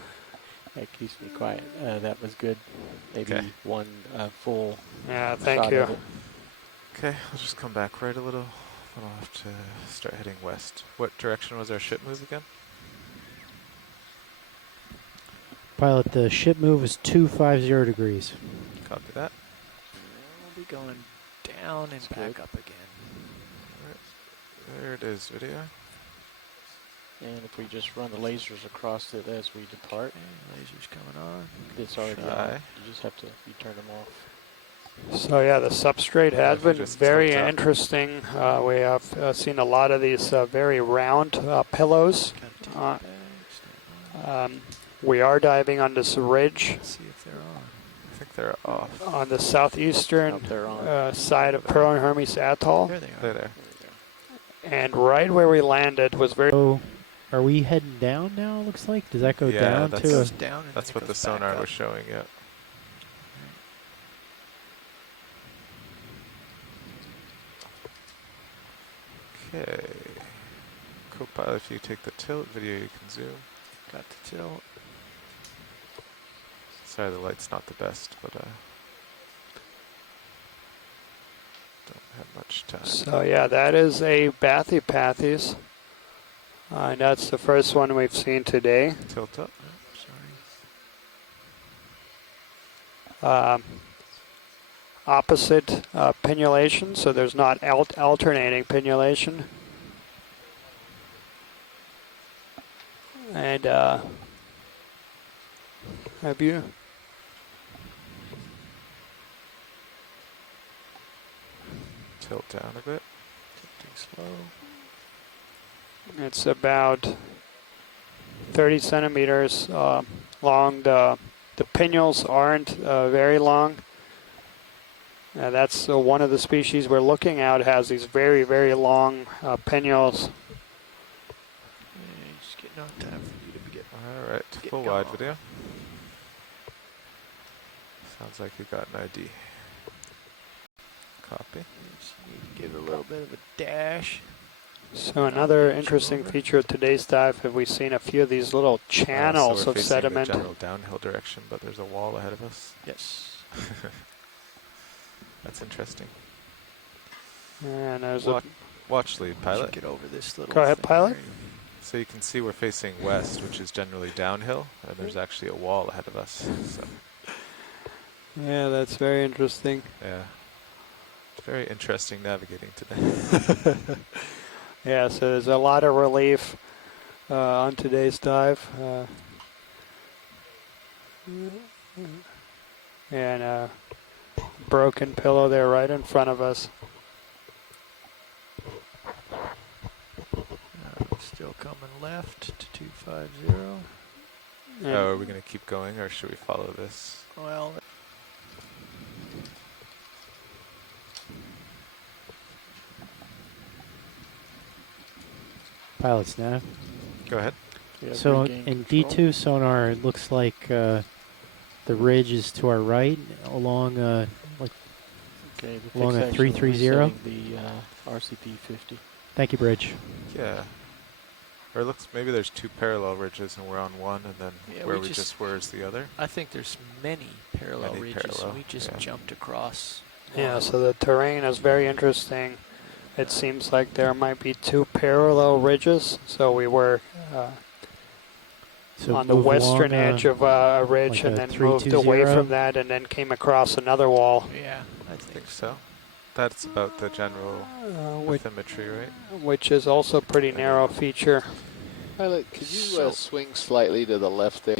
that keeps me quiet. That was good. Maybe one full thank shot you. of it. Okay, I'll just come back right a little. I'll have to start heading west. What direction was our ship move again? Pilot, the ship move is 250 degrees. Copy that. We'll be going down and back up again. There it is, video. And if we just run the lasers across it as we depart. Lasers coming on. It's already on. You just have to turn them off. So yeah, the substrate has been very interesting. We have seen a lot of these very round pillows. We are diving on this ridge. Let's see if they're on. I think they're off. On the southeastern side of Pearl and Hermes Atoll. There they are. They're there. And right where we landed was very... So, are we heading down now, it looks like? Does that go down that's, to... that's what the sonar was showing, yeah. Okay. Co-pilot, if you take the tilt, video you can zoom. Got the tilt. Sorry, the light's not the best, but don't have much time. So yeah, that is a Bathypathes. And that's the first one we've seen today. Tilt up. Opposite pinnulation, so there's not alternating pinnulation. And have you? Tilt down a bit. Tilting slow. It's about 30 centimeters long. The pinnules aren't very long. That's one of the species we're looking at, has these very, very long pinnules. Just getting on time for you to get. All right, full wide video. Sounds like you got an ID. Copy. Just need to give it a little bit of a dash. So another interesting feature of today's dive, have we seen a few of these little channels so we're of facing sediment. the general downhill direction, but there's a wall ahead of us. Yes. That's interesting. And there's watch lead, pilot. Get over this little. Go ahead, pilot. So you can see we're facing west, which is generally downhill, and there's actually a wall ahead of us. So. Yeah, that's very interesting. Yeah. It's very interesting navigating today. Yeah, so there's a lot of relief. on today's dive. And a broken pillow there right in front of us. Still coming left to 250. Are we going to keep going, or should we follow this? Well, Pilot's nav. Go ahead. So in D2 sonar, it looks like the ridge is to our right along along a 330. The RCP 50. Thank you, Bridge. Yeah. Or it looks maybe there's two parallel ridges and we're on one, and then where we just were is the other. I think there's many parallel ridges. And we just jumped across. Yeah, so the terrain is very interesting. It seems like there might be two parallel ridges. So we were on the western edge of a ridge, and then moved away from that, and then came across another wall. Yeah, I think so. That's about the general symmetry, right? Which is also a pretty narrow feature. Pilot, could you swing slightly to the left there?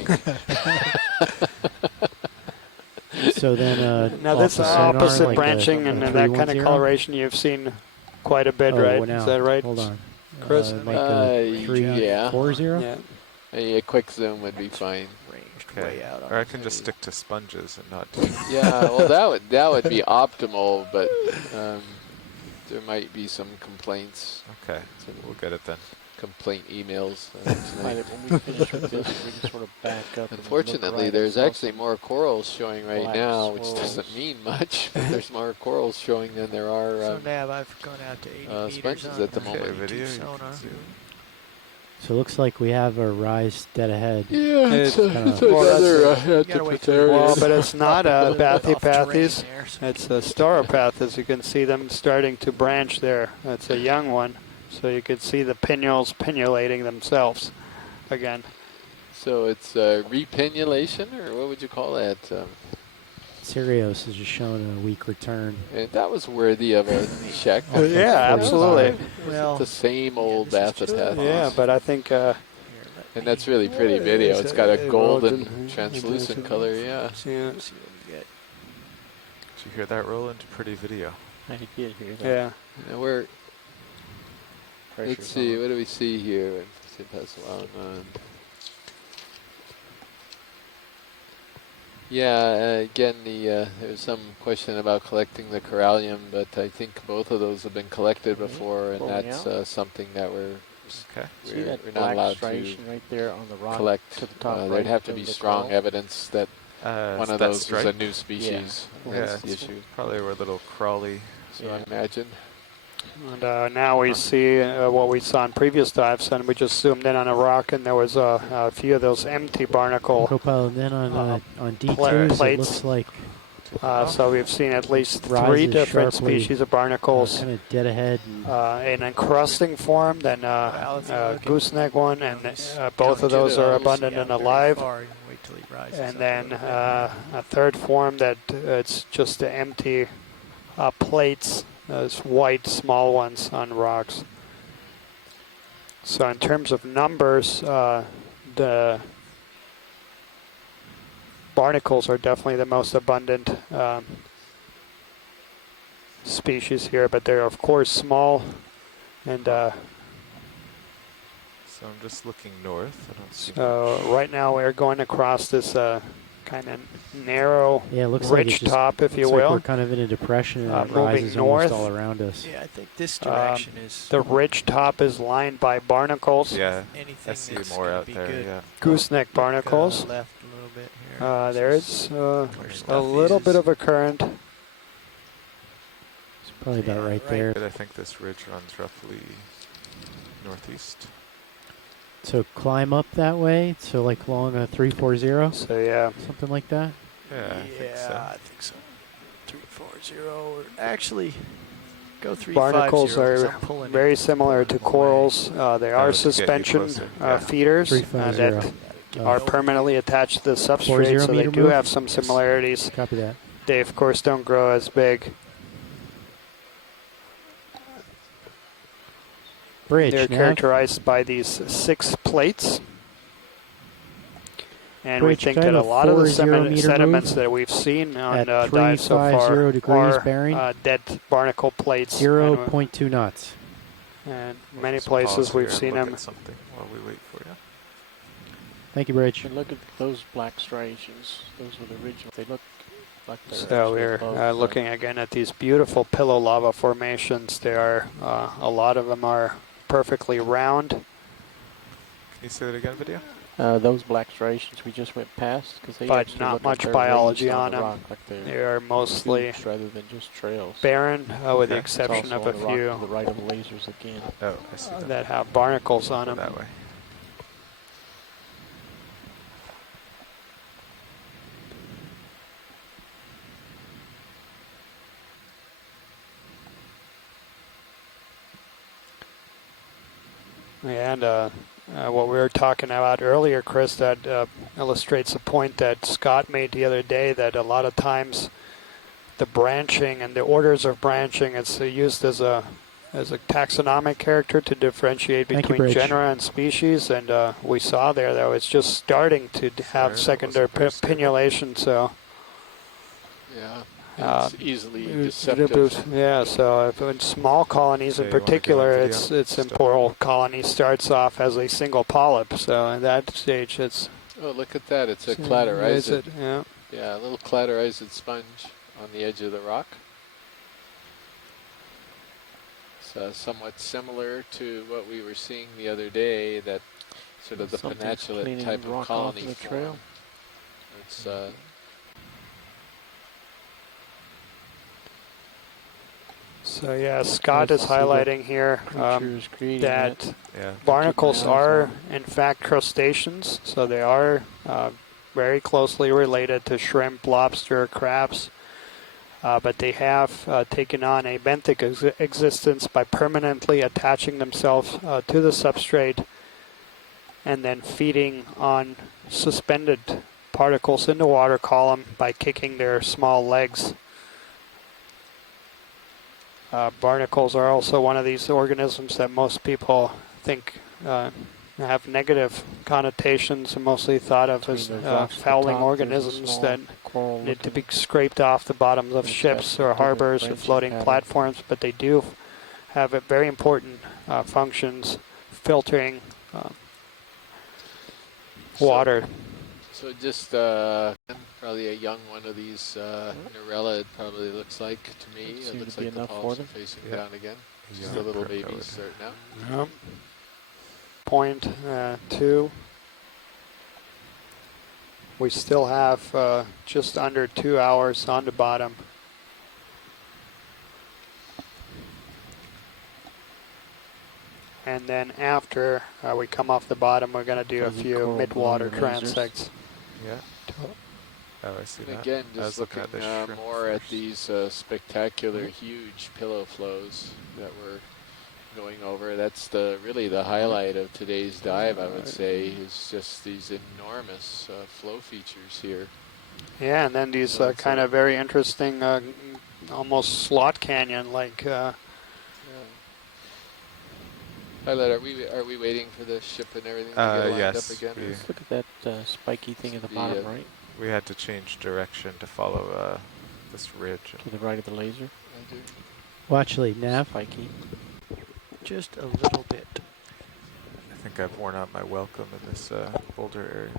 So then, now this opposite branching and that kind of coloration you've seen quite a bit, right? Is that right? Hold on, Chris. Like 340. Yeah. A quick zoom would be fine. Okay. Or I can just stick to sponges and not. Yeah, well that would be optimal, but there might be some complaints. Okay, so we'll get it then. Complaint emails. When we finish with this, we can sort of back up. Unfortunately, there's actually more corals showing right now, which doesn't mean much, but there's more corals showing than there are so Nav, I've gone out to 80 meters sponges at the moment. Video, So it looks like we have a rise dead ahead. Yeah, it's another well, but it's not a Bathypathes. It's a Stauropath, as you can see them starting to branch there. That's a young one. So you can see the pinnules pinnulating themselves again. So it's repinulation, or what would you call that? Sirius is just showing a weak return. That was worthy of a check. Yeah, absolutely. Well, the same old Bathypathes. Yeah, but I think... and that's really pretty video. It's got a golden translucent color, yeah. Yeah. Did you hear that, Roland? Pretty video. I did hear that. Yeah. And we're... Let's see, what do we see here? Yeah, again, there's some question about collecting the corallium, but I think both of those have been collected before, and that's something that we're not allowed to right there on the rock collect. To the top there'd have to be strong evidence that one of those is a new species. That's the issue. Probably were a little crawly, so I imagine. And now we see what we saw in previous dives, and we just zoomed in on a rock, and there was a few of those empty barnacle then on D2s, plates. It looks like so we've seen at least 3 different species of barnacles. Kind of dead ahead. In encrusting form, then gooseneck one, and both of those are abundant and alive. And then a third form that it's just the empty plates. Those white small ones on rocks. So in terms of numbers, the barnacles are definitely the most abundant species here, but they're of course small. And so I'm just looking north. I don't see so right now we're going across this kind of narrow looks ridge like top, if you like will. we're kind of in a depression, and it moving rises north. almost all around us. Yeah, I think this direction is... The ridge top is lined by barnacles. Yeah, I see more out there, yeah. Gooseneck barnacles. Left a little bit here. There's a little bit of a current. It's probably about right there. I think this ridge runs roughly northeast. So climb up that way, so like along a 340. So yeah, something like that. Yeah, I think so. 340, or actually go 350. Barnacles are very similar to corals. They are suspension feeders that are permanently attached to the substrate, so they do have some similarities. Copy that. They of course don't grow as big. Bridge. They're Nav. characterized by these 6 plates. And Bridge, we think could I that a have lot of the 40 meter sediments move that we've seen on at dives so 350 far degrees are bearing. dead barnacle plates. 0.2 knots. And We'll many just pause places we've here and seen look them. at something while we wait for you. Thank you, Bridge. And look at those black striations. Those were the original. They look like they're So we're looking again at these beautiful pillow lava formations. There are a lot of them are perfectly round. Can you say that again, video? Those black striations we just went past, because they But actually not look much like they're biology raised on the them. rock, like They are mostly tubes rather than just trails. barren, with the It's exception also of a on the rock few to the right of the lasers again. Oh, I see them. that have barnacles on them. That way. And what we were talking about earlier, Chris, that illustrates a point that Scott made the other day, that a lot of times the branching and the orders of branching, it's used as a taxonomic character to differentiate between genera and species. And we saw there, though, it's just starting to have secondary pinnulation. So yeah. It's easily deceptive. Yeah, so if in small colonies in particular, its temporal colony starts off as a single polyp. So at that stage, it's... Oh, look at that. It's a cladorized. Yeah. Yeah, a little cladorized sponge on the edge of the rock. It's somewhat similar to what we were seeing the other day, that sort of the pennatulate type of colony form. It's... So yeah, Scott is highlighting here that barnacles are in fact crustaceans, so they are very closely related to shrimp, lobster, crabs, but they have taken on a benthic existence by permanently attaching themselves to the substrate and then feeding on suspended particles in the water column by kicking their small legs. Barnacles are also one of these organisms that most people think have negative connotations, and mostly thought of as fouling organisms that need to be scraped off the bottoms of ships or harbors or floating platforms, but they do have very important functions filtering water. So just probably a young one of these Narella, it probably looks like to me. It looks like the polyps are facing down again. Just a little baby starting out. Yep. Point 2. We still have just under 2 hours on the bottom. And then after we come off the bottom, we're going to do a few mid-water transects. Yeah. Oh, I see that. Again, just looking more at these spectacular, huge pillow flows that we're going over. That's really the highlight of today's dive, I would say, is just these enormous flow features here. Yeah, and then these kind of very interesting, almost slot canyon-like. Pilot, are we waiting for the ship and everything to get lined up again? Let's look at that spiky thing at the bottom, right? We had to change direction to follow this ridge. To the right of the laser? I do. Well, actually, nav. Spiky. Just a little bit. I think I've worn out my welcome in this boulder area.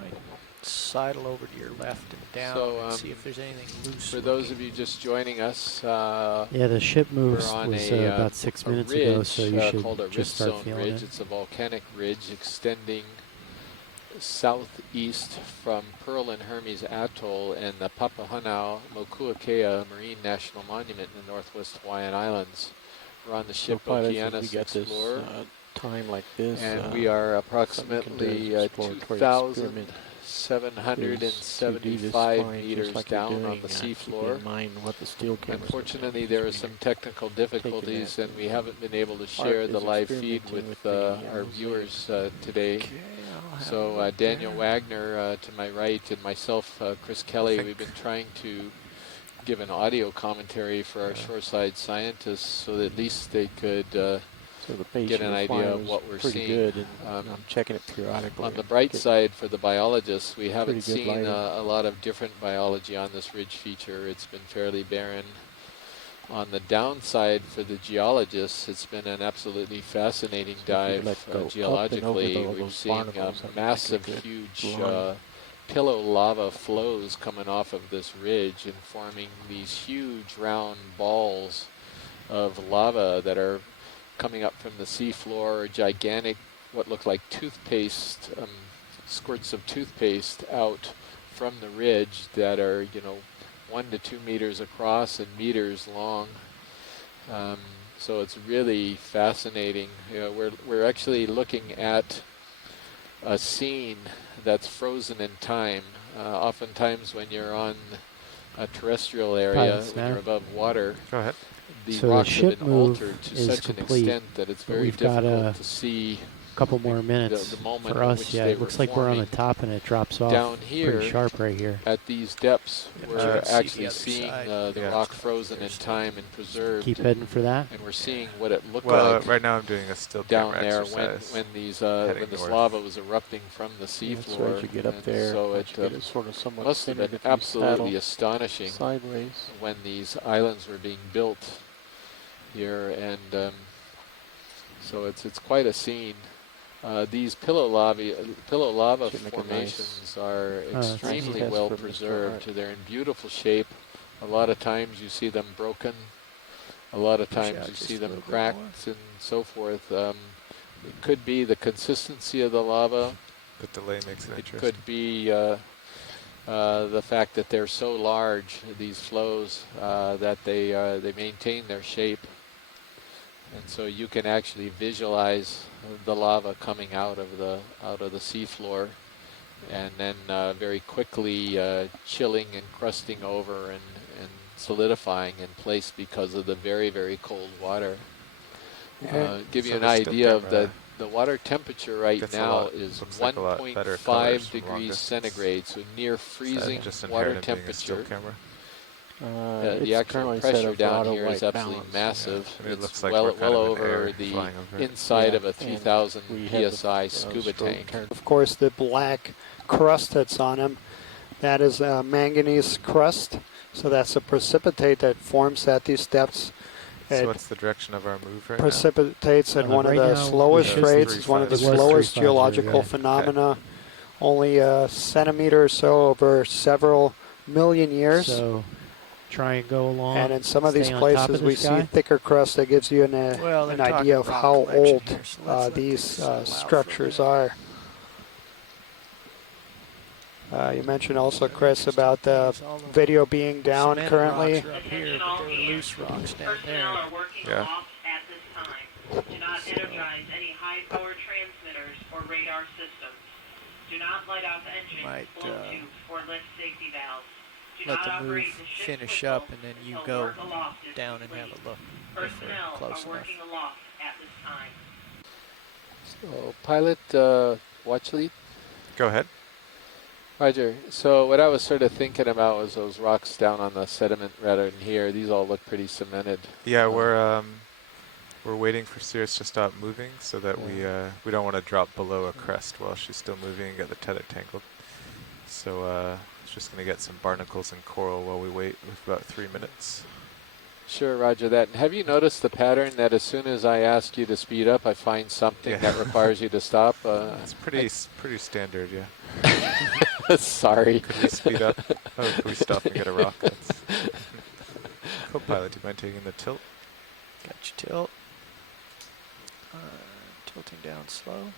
Might sidle over to your left and down and see if there's anything loose. For those of you just joining us, yeah, the ship moves was about 6 minutes ridge, ago, so you should called a just start Ridgestone feeling Ridge. it. It's a volcanic ridge extending southeast from Pearl and Hermes Atoll and the Papahanau Mokuakea Marine National Monument in the Northwest Hawaiian Islands. We're on the ship Okeanos Explorer. Time like this, and we are approximately 2,775 meters down on the seafloor. Unfortunately, there are some technical difficulties, and we haven't been able to share the live feed with our viewers today. So Daniel Wagner to my right and myself, Chris Kelly, we've been trying to give an audio commentary for our shoreside scientists so that at least they could So the base get an idea of what we're pretty seeing. Good, and I'm checking it periodically. On the bright side for the biologists, we haven't seen a lot of different biology on this ridge feature. It's been fairly barren. On the downside for the geologists, it's been an absolutely fascinating dive geologically. We're seeing massive, huge pillow lava flows coming off of this ridge and forming these huge round balls of lava that are coming up from the seafloor, gigantic, what look like toothpaste, squirts of toothpaste out from the ridge that are, 1 to 2 meters across and meters long. So it's really fascinating. We're actually looking at a scene that's frozen in time. Oftentimes when you're on a terrestrial area, when you're above water, the rocks have been altered to such an extent that it's very difficult to see couple more minutes the moment for us. Yeah, it looks like we're on the top and it drops off down here, pretty sharp right here. At these depths, we're actually seeing the rock frozen in time and preserved. Keep heading for that. And we're seeing what it looked like. Right now I'm doing a still down there exercise when these when this lava was erupting from the seafloor. As you get up there, so it sort of somewhat must have been absolutely astonishing sideways when these islands were being built here, and so it's quite a scene. These pillow lava formations are extremely well preserved. They're in beautiful shape. A lot of times you see them broken. A lot of times you see them cracked and so forth. It could be the consistency of the lava. The delay makes it interesting. It could be the fact that they're so large, these flows, that they maintain their shape. And so you can actually visualize the lava coming out of the seafloor, and then very quickly chilling and crusting over and solidifying in place because of the very, very cold water. Give you an idea of the water temperature right now is 1.5 degrees centigrade, so near freezing water temperature. The actual pressure down here is absolutely massive. It's like well over the inside of a 3,000 psi scuba tank. Of course, the black crust that's on them, that is a manganese crust. So that's a precipitate that forms at these depths. So what's the direction of our move right precipitates at one of the slowest rates. It's one of the slowest geological phenomena. Only a centimeter or so over several million years. So try and go along. And in some of these places we see thicker crust that gives you an idea of how old these structures are. You mentioned also, Chris, about the video being down currently. Loose rocks down there. Are working aloft at this time. Do not energize any high-power transmitters or radar systems. Do not light off engines, flow tubes, or lift safety valves. Let the move finish up, and then you go down and have a look if we're close enough. Working aloft at this time. So, pilot watch lead. Go ahead. Roger. So what I was sort of thinking about was those rocks down on the sediment rather than here. These all look pretty cemented. Yeah, we're waiting for Sirius to stop moving so that we don't want to drop below a crest while she's still moving and get the tedet tangled. So it's just going to get some barnacles and coral while we wait with about 3 minutes. Sure, roger that. And have you noticed the pattern that as soon as I ask you to speed up, I find something that requires you to stop? It's pretty standard, yeah. Sorry. Could we speed up? Oh, could we stop and get a rock? Co-pilot, do you mind taking the tilt? Got your tilt. Tilting down slow.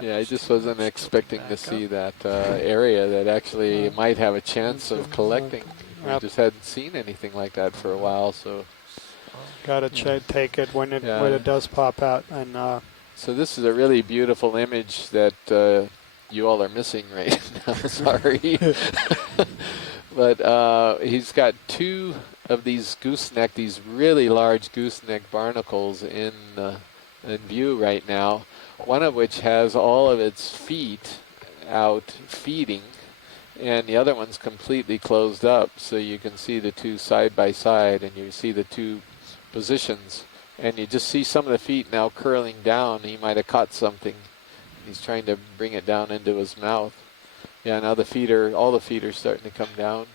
Yeah, I just wasn't expecting to see that area that actually might have a chance of collecting. We just hadn't seen anything like that for a while, so. Gotta take it when it does pop out. And so this is a really beautiful image that you all are missing right now. Sorry, but he's got two of these gooseneck, these really large gooseneck barnacles in view right now. One of which has all of its feet out feeding, and the other one's completely closed up. So you can see the two side by side, and you see the two positions And you just see some of the feet now curling down. He might have caught something. He's trying to bring it down into his mouth. Yeah, now all the feet are starting to come down.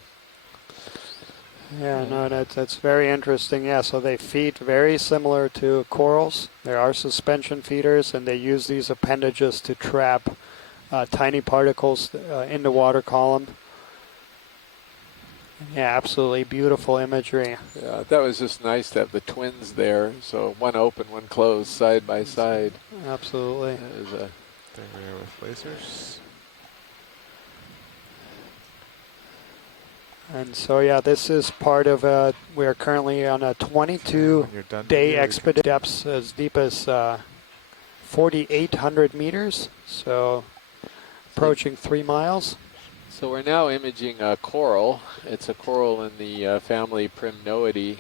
Yeah, no, that's very interesting. Yeah, so they feed very similar to corals. There are suspension feeders, and they use these appendages to trap tiny particles in the water column. Yeah, absolutely beautiful imagery. Yeah, that was just nice to have the twins there. So one open, one closed, side by side. Absolutely. That was a there we are with lasers. And so, yeah, this is part of we are currently on a 22-day expedition, depths as deep as 4,800 meters, so approaching 3 miles. So we're now imaging a coral. It's a coral in the family Primnoidae.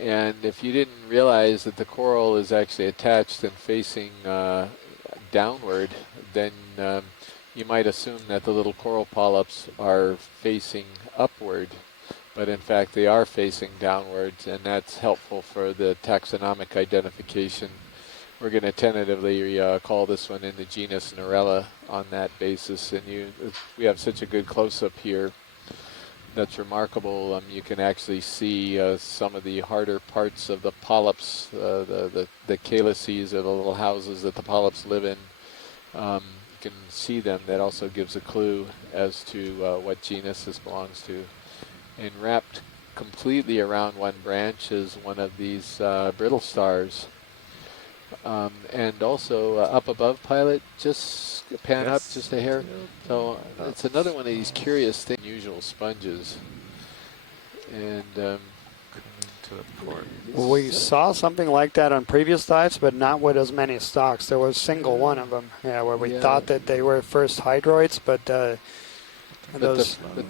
And if you didn't realize that the coral is actually attached and facing downward, then you might assume that the little coral polyps are facing upward, but in fact they are facing downwards, and that's helpful for the taxonomic identification. We're going to tentatively call this one in the genus Neurella on that basis, and we have such a good close-up here that's remarkable. You can actually see some of the harder parts of the polyps, the calyces, or the little houses that the polyps live in. You can see them. That also gives a clue as to what genus this belongs to. And wrapped completely around one branch is one of these brittle stars. And also up above, Pilot, just pan up just a hair. So it's another one of these curious things, unusual sponges. And to the port. We saw something like that on previous dives, but not with as many stocks. There was a single one of them, where we thought that they were first hydroids, but the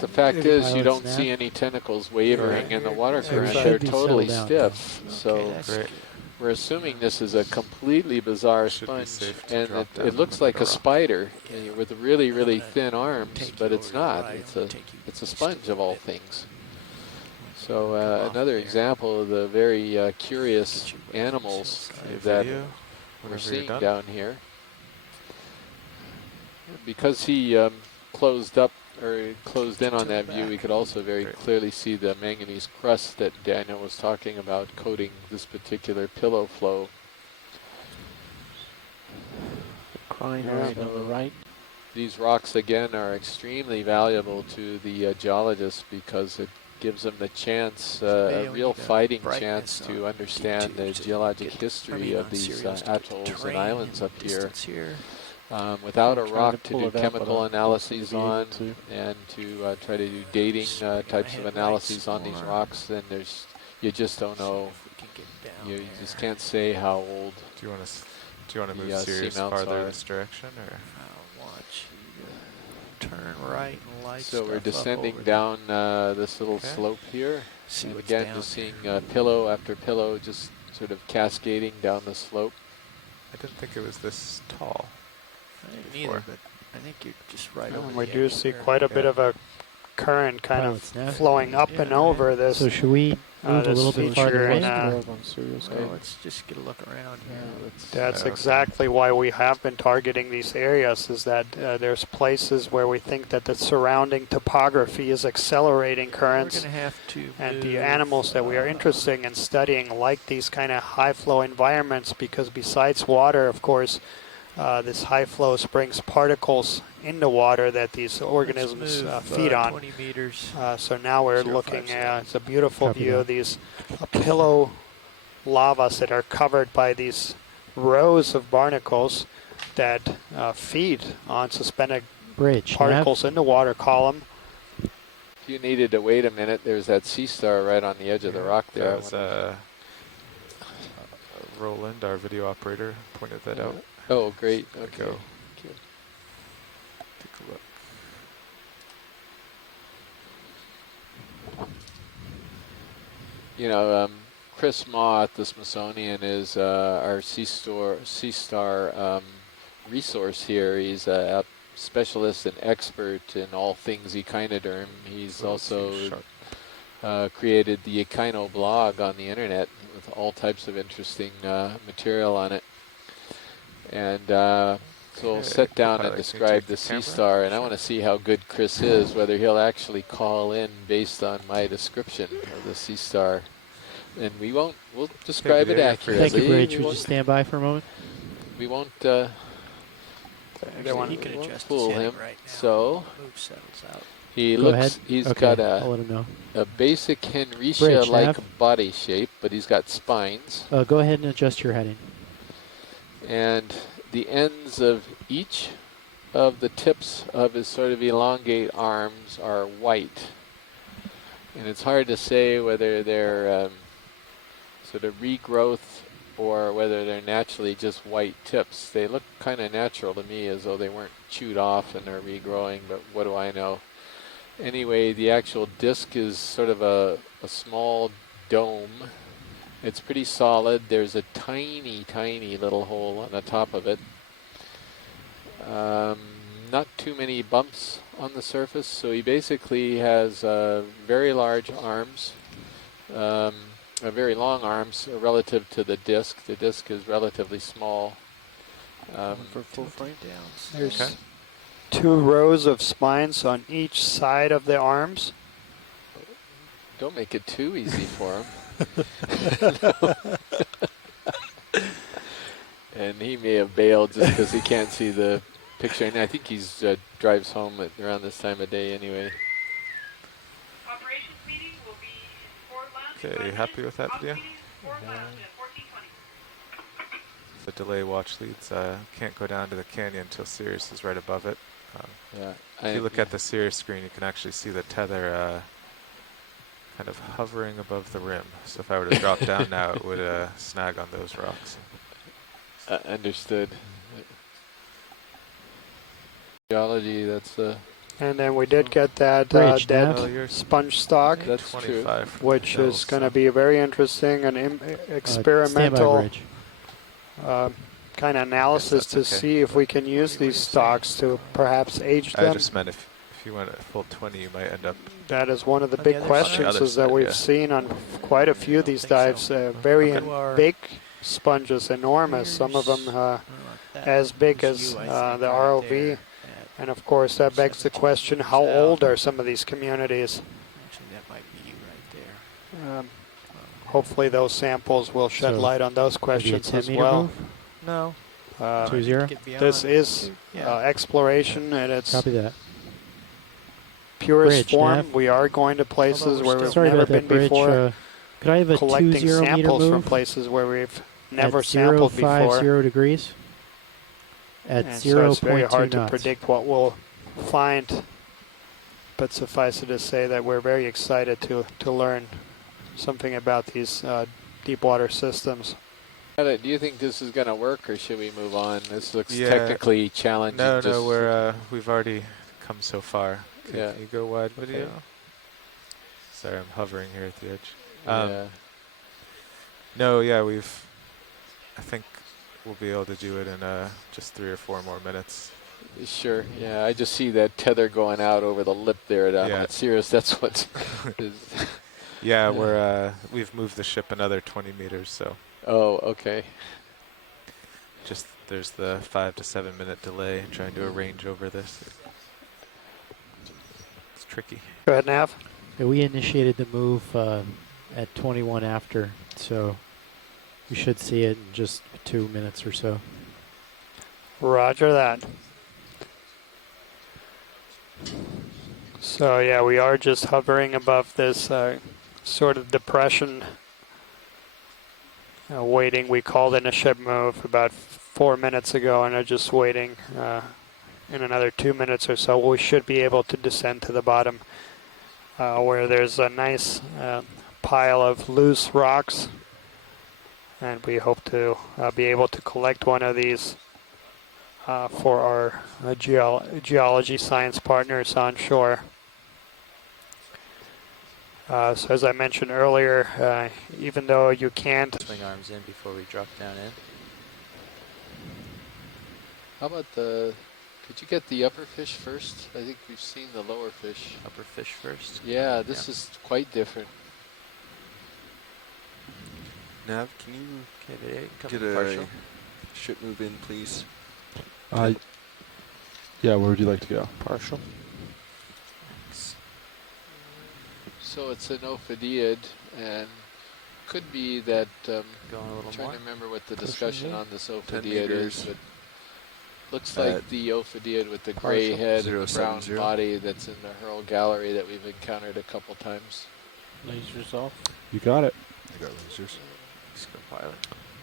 fact is you don't see any tentacles wavering in the water current. They're totally stiff. So we're assuming this is a completely bizarre sponge, and it looks like a spider with really, really thin arms, but it's not. It's a sponge of all things. So another example of the very curious animals that we're seeing down here. Because he closed in on that view, we could also very clearly see the manganese crust that Daniel was talking about coating this particular pillow flow. Right on the right. These rocks again are extremely valuable to the geologists because it gives them the chance, a real fighting chance to understand the geologic history of these atolls and islands up here. Without a rock to do chemical analyses on and to try to do dating types of analyses on these rocks, then you just don't know. You just can't say how old. Do you want to move Sirius farther this direction, or? Watch. Turn right and light. So we're descending down this little slope here, and again just seeing pillow after pillow just sort of cascading down the slope. I didn't think it was this tall. I didn't either, but I think you're just right over. We do see quite a bit of a current kind of flowing up and over this. So should we move a little bit farther in? Let's just get a look around here. That's exactly why we have been targeting these areas, is that there's places where we think that the surrounding topography is accelerating currents. We're going to have to and the animals that we are interested in studying like these kind of high flow environments, because besides water, of course, this high flow brings particles in the water that these organisms feed on. 20 meters. So now we're looking at, it's a beautiful view of these pillow lavas that are covered by these rows of barnacles that feed on suspended particles in the water column. If you needed to wait a minute, there's that sea star right on the edge of the rock there. That was Roland, our video operator, pointed that out. Oh, great. Okay. Go. Take a look. You know, Chris Maw at the Smithsonian is our sea star resource here. He's a specialist and expert in all things echinoderm. He's also created the Echino blog on the internet with with all types of interesting material on it. And so we'll sit down and describe the sea star, and I want to see how good Chris is, whether he'll actually call in based on my description of the sea star. And we'll describe it accurately. Thank you, Bridge. Would you stand by for a moment? We won't. He can adjust fool his him. right now. So Move settles out. he Go looks. ahead. He's Okay, got I'll let him know. a basic Henricia-like body shape, but he's got spines. Go ahead and adjust your heading. And the ends of each of the tips of his sort of elongate arms are white. And it's hard to say whether they're sort of regrowth or whether they're naturally just white tips. They look kind of natural to me, as though they weren't chewed off and are regrowing, but what do I know? Anyway, the actual disc is sort of a small dome. It's pretty solid. There's a tiny, tiny little hole on the top of it. Not too many bumps on the surface, so he basically has very large arms, very long arms relative to the disc. The disc is relatively small. For full frame downs. There's 2 rows of spines on each side of the arms. Don't make it too easy for him. And he may have bailed just because he can't see the picture. And I think he's drives home around this time of day anyway. Operations meeting will be in Fort Lounge. Okay, you happy with that video? Fort Lounge at 1420. The delay watch leads can't go down to the canyon until Sirius is right above it. If you look at the Sirius screen, you can actually see the tether kind of hovering above the rim. So if I were to drop down now, it would snag on those rocks. Understood. Geology, that's And then we did get that dead sponge stock, that's 25, which is going to be very interesting and experimental kind of analysis to see if we can use these stocks to perhaps age them. I just meant if you went at full 20, you might end up... That is one of the big questions is that we've seen on quite a few of these dives, very big sponges, enormous, some of them as big as the ROV. And of course, that begs the question, how old are some of these communities? Actually, that might be you right there. Hopefully those samples will shed light on those questions as well. No. 2-0. This is exploration at its Copy that. purest Bridge, form. Nav. We are going to places where we've Sorry never about been that, Bridge. before. Could I have a collecting 20 meter samples move from places where we've never at sampled before. 050 degrees. At And 0.2 so it's very hard knots. to predict what we'll find. But suffice it to say that we're very excited to learn something about these deep water systems. Do you think this is going to work, or should we move on? This looks technically challenging. No, we've already come so far. Yeah. Can you go wide video? Sorry, I'm hovering here at the edge. No, I think we'll be able to do it in just 3 or 4 more minutes. Sure. Yeah, I just see that tether going out over the lip there at Sirius. That's what. We've moved the ship another 20 meters, so. Oh, okay. Just there's the 5 to 7 minute delay trying to arrange over this. It's tricky. Go ahead, Nav. Yeah, we initiated the move at 21 after, so we should see it in just 2 minutes or so. Roger that. So yeah, we are just hovering above this sort of depression, waiting. We called in a ship move about 4 minutes ago and are just waiting. In another 2 minutes or so, we should be able to descend to the bottom where there's a nice pile of loose rocks. And we hope to be able to collect one of these for our geology science partners on shore. So as I mentioned earlier, even though you can't swing arms in before we drop down in. How about could you get the upper fish first? I think we've seen the lower fish. Upper fish first? Yeah, this is quite different. Nav, can you get a ship move in, please? Yeah, where would you like to go? Partial. So it's an Ophidiid, and could be that, Going a little trying more. to remember what the discussion on this 10 Ophidiid meters. is, but looks like the Ophidiid with the gray Partial. head and the brown 070. body that's in the Hurl gallery that we've encountered a couple times. Lasers off. You got it. I got lasers. Let's go pilot.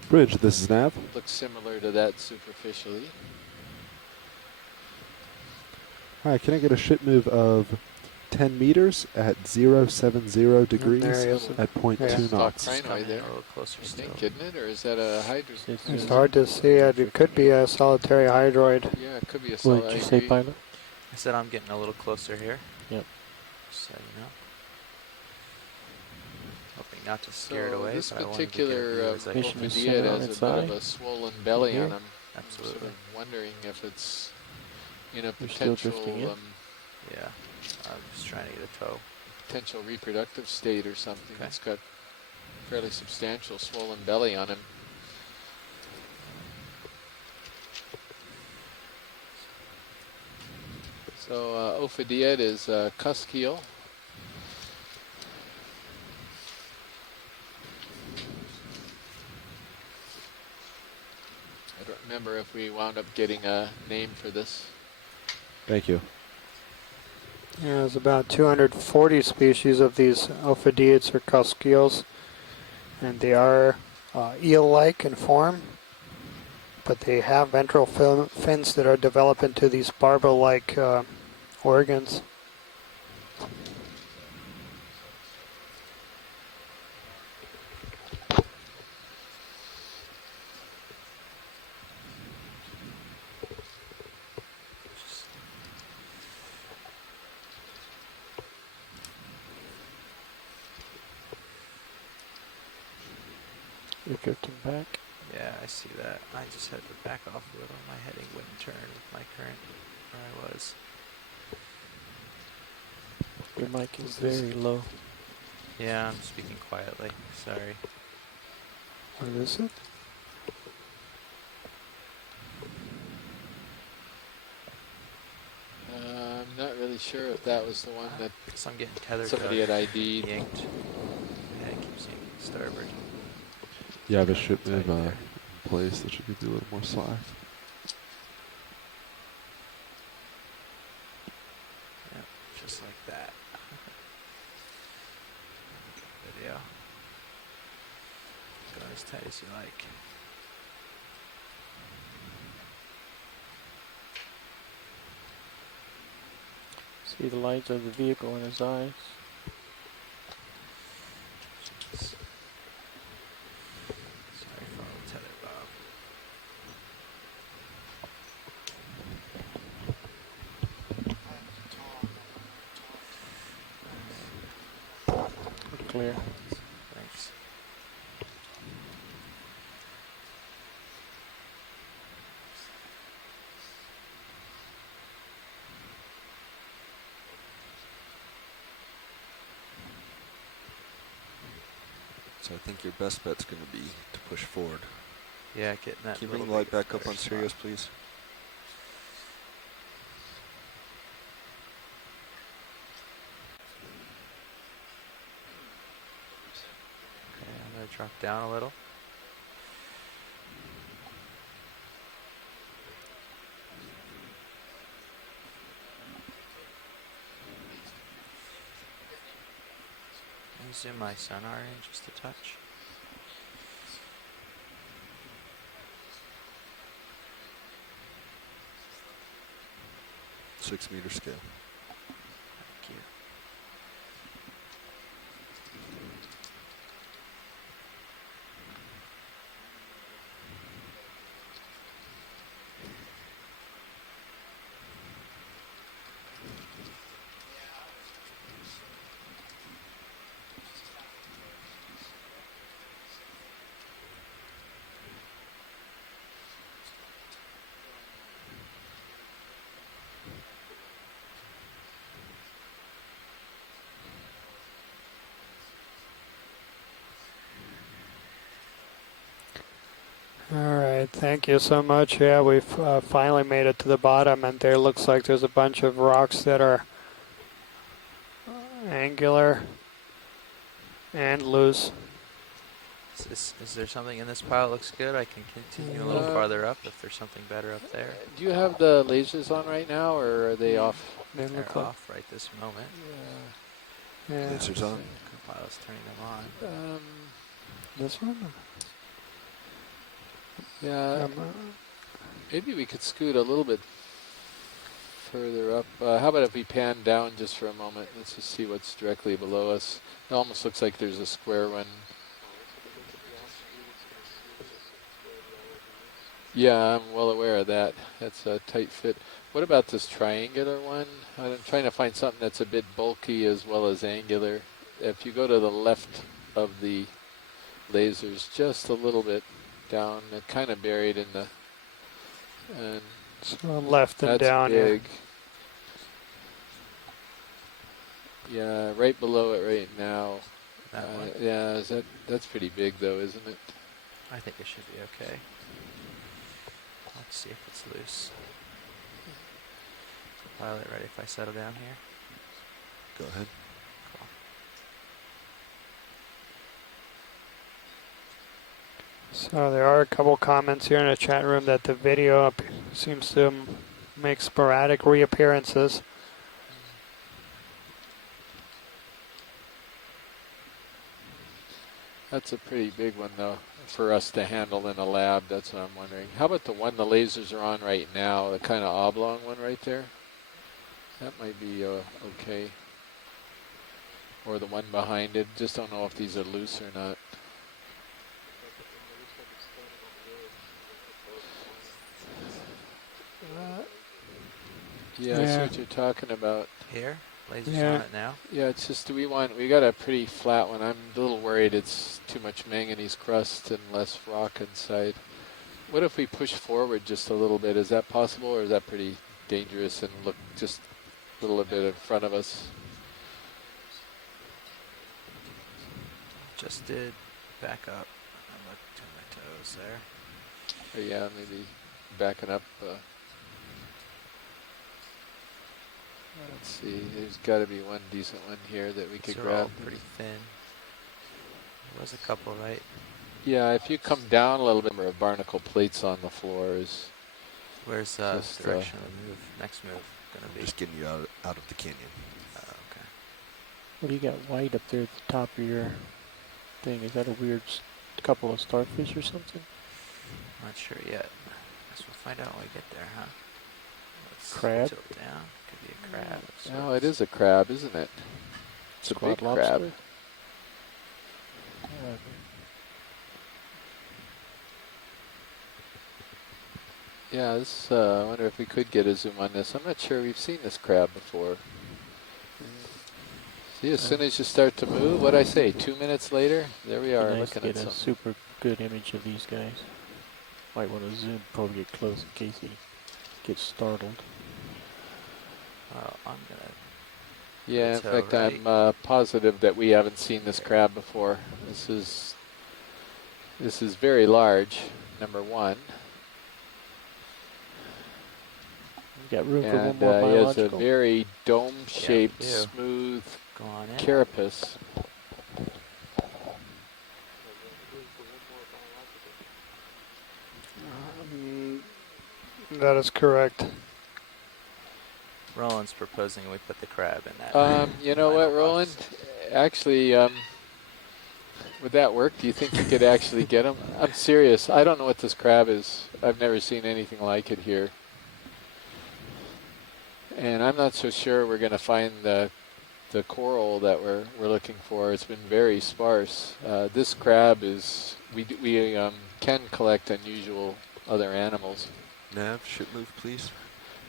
Bridge, this is Nav. Looks similar to that superficially. Hi, can I get a ship move of 10 meters at 070 degrees at 0.2 knots? Crinoid there. A little closer I still. think, isn't it? Or is that a hydroid? It's hard to see. It could be a solitary hydroid. Yeah, it could be a What solid. did you say, pilot? I said I'm getting a little closer here. Yep. So you know. Hoping not to scare it away. This but I wanted to get a particular view as I can. Ophidiid has a bit of a swollen belly on him. Absolutely. I'm sort of wondering if it's in a You're still potential, drifting in? Yeah. I'm just trying to get a tow. potential reproductive state or something. It's got fairly substantial swollen belly on him. So Ophidiid is cuskeel. I don't remember if we wound up getting a name for this. Thank you. Yeah, there's about 240 species of these Ophidiids or cuskeels, and they are eel-like in form, but they have ventral fins that are developed into these barbel-like organs. You're drifting back. Yeah, I see that. I just had to back off a little. My heading wouldn't turn with my current where I was. Your mic is very low. Yeah, I'm speaking quietly. Sorry. What is it? I'm not really sure if that was the one that I'm getting tethered. somebody had ID'd. Yanked. Yeah, I keep seeing starboard. You have a ship move in place that should give you a little more slack. Yeah, just like that. Video. Go as tight as you like. See the lights of the vehicle in his eyes. Sorry for all the tether, Bob. Clear. Thanks. So I think your best bet's going to be to push forward. Yeah, getting that. Can you bring the light back up on Sirius, please? Okay, I'm going to drop down a little. Let me zoom my sonar in just a touch. Six-meter scale. Thank you. All right, thank you so much. Yeah, we've finally made it to the bottom, and there looks like there's a bunch of rocks that are angular and loose. Is there something in this pile that looks good? I can continue a little farther up if there's something better up there. Do you have the lasers on right now, or are they off? They're off right this moment. Yeah. Lasers on. Compiler's turning them on. This one? Yeah. Maybe we could scoot a little bit further up. How about if we pan down just for a moment? Let's just see what's directly below us. It almost looks like there's a square one. Yeah, I'm well aware of that. That's a tight fit. What about this triangular one? I'm trying to find something that's a bit bulky as well as angular. If you go to the left of the lasers, just a little bit down, kind of buried in the... And so left and down big. Yeah, right below it right now. Yeah, that's pretty big though, isn't it? I think it should be okay. Let's see if it's loose. Pilot ready if I settle down here? Go ahead. So there are a couple comments here in the chat room that the video seems to make sporadic reappearances. That's a pretty big one though for us to handle in a lab. That's what I'm wondering. How about the one the lasers are on right now, the kind of oblong one right there? That might be okay. Or the one behind it. Just don't know if these are loose or not. Yeah, I see what you're talking about. Here? Lasers on it now? Yeah, it's just we got a pretty flat one. I'm a little worried it's too much manganese crust and less rock inside. What if we push forward just a little bit? Is that possible, or is that pretty dangerous and look just a little bit in front of us? Just did back up. I'm up to my toes there. Yeah, maybe backing up. Let's see, there's got to be one decent one here that we could These are grab. all pretty thin. There was a couple, right? Yeah, if you come down a little bit, there are barnacle plates on the floors. Where's the direction of the move? Next move gonna be? Just getting you out of the canyon. Okay. What do you got white up there at the top of your thing? Is that a weird couple of starfish or something? Not sure yet. Guess we'll find out when we get there, huh? Let's crab? Tilt down. Could be a crab. No, it is a crab, isn't it? It's a big crab. Yeah, this, I wonder if we could get a zoom on this. I'm not sure we've seen this crab before. See, as soon as you start to move, what'd I say, 2 minutes later? There we are, nice looking at to get a super good image of these guys. Might want to zoom, probably get close in case he gets startled. Well, I'm gonna... Yeah, in fact, I'm positive that we haven't seen this crab before. This is very large, number one. You got room for one And more he has biological? a very dome-shaped, smooth carapace. That is correct. Roland's proposing we put the crab in that. You know what, Roland? Actually, would that work? Do you think you could actually get him? I'm serious. I don't know what this crab is. I've never seen anything like it here. And I'm not so sure we're going to find the coral that we're looking for. It's been very sparse. This crab is, we can collect unusual other animals. Nav, ship move, please.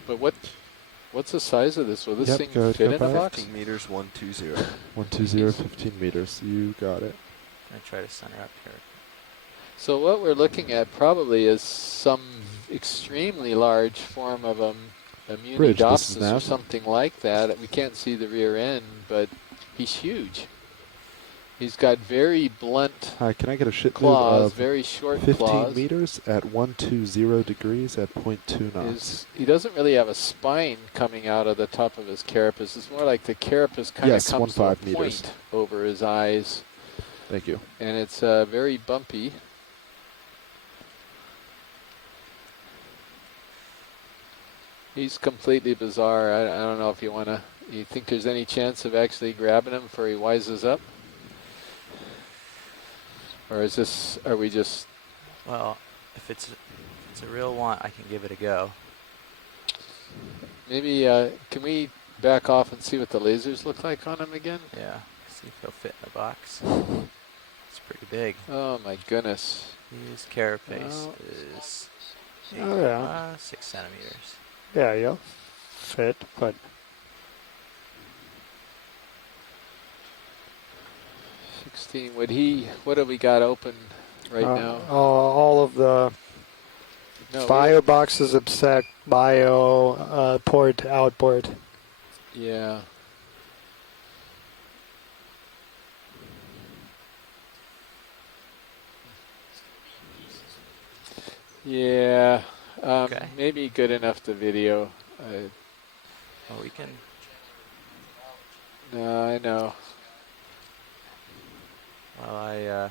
But what's the size of this? Will this thing go fit in a box? 15 meters, 120. 120, 15 meters. You got it. I'm gonna try to center up here. So what we're looking at probably is some extremely large form of a Munidopsis or something like that. We can't see the rear end, but he's huge. He's got very blunt Hi, can I get a ship claws, move of very short 15 claws. meters at 120 degrees at 0.2 knots? He doesn't really have a spine coming out of the top of his carapace. It's more like the carapace kind of comes to a point over his eyes. Thank you. And it's very bumpy. He's completely bizarre. I don't know if you want to... You think there's any chance of actually grabbing him before he wises up? Or is this... Are we just... Well, if it's a real want, I can give it a go. Maybe, can we back off and see what the lasers look like on him again? Yeah, see if he'll fit in the box. It's pretty big. Oh my goodness. His carapace is 6 centimeters. Yeah, you'll fit, but 16. Would he? What have we got open right now? all of the bio boxes except bio port to outboard. Yeah. Yeah. Okay. Maybe good enough to video. Well, we can. No, I know. Well, I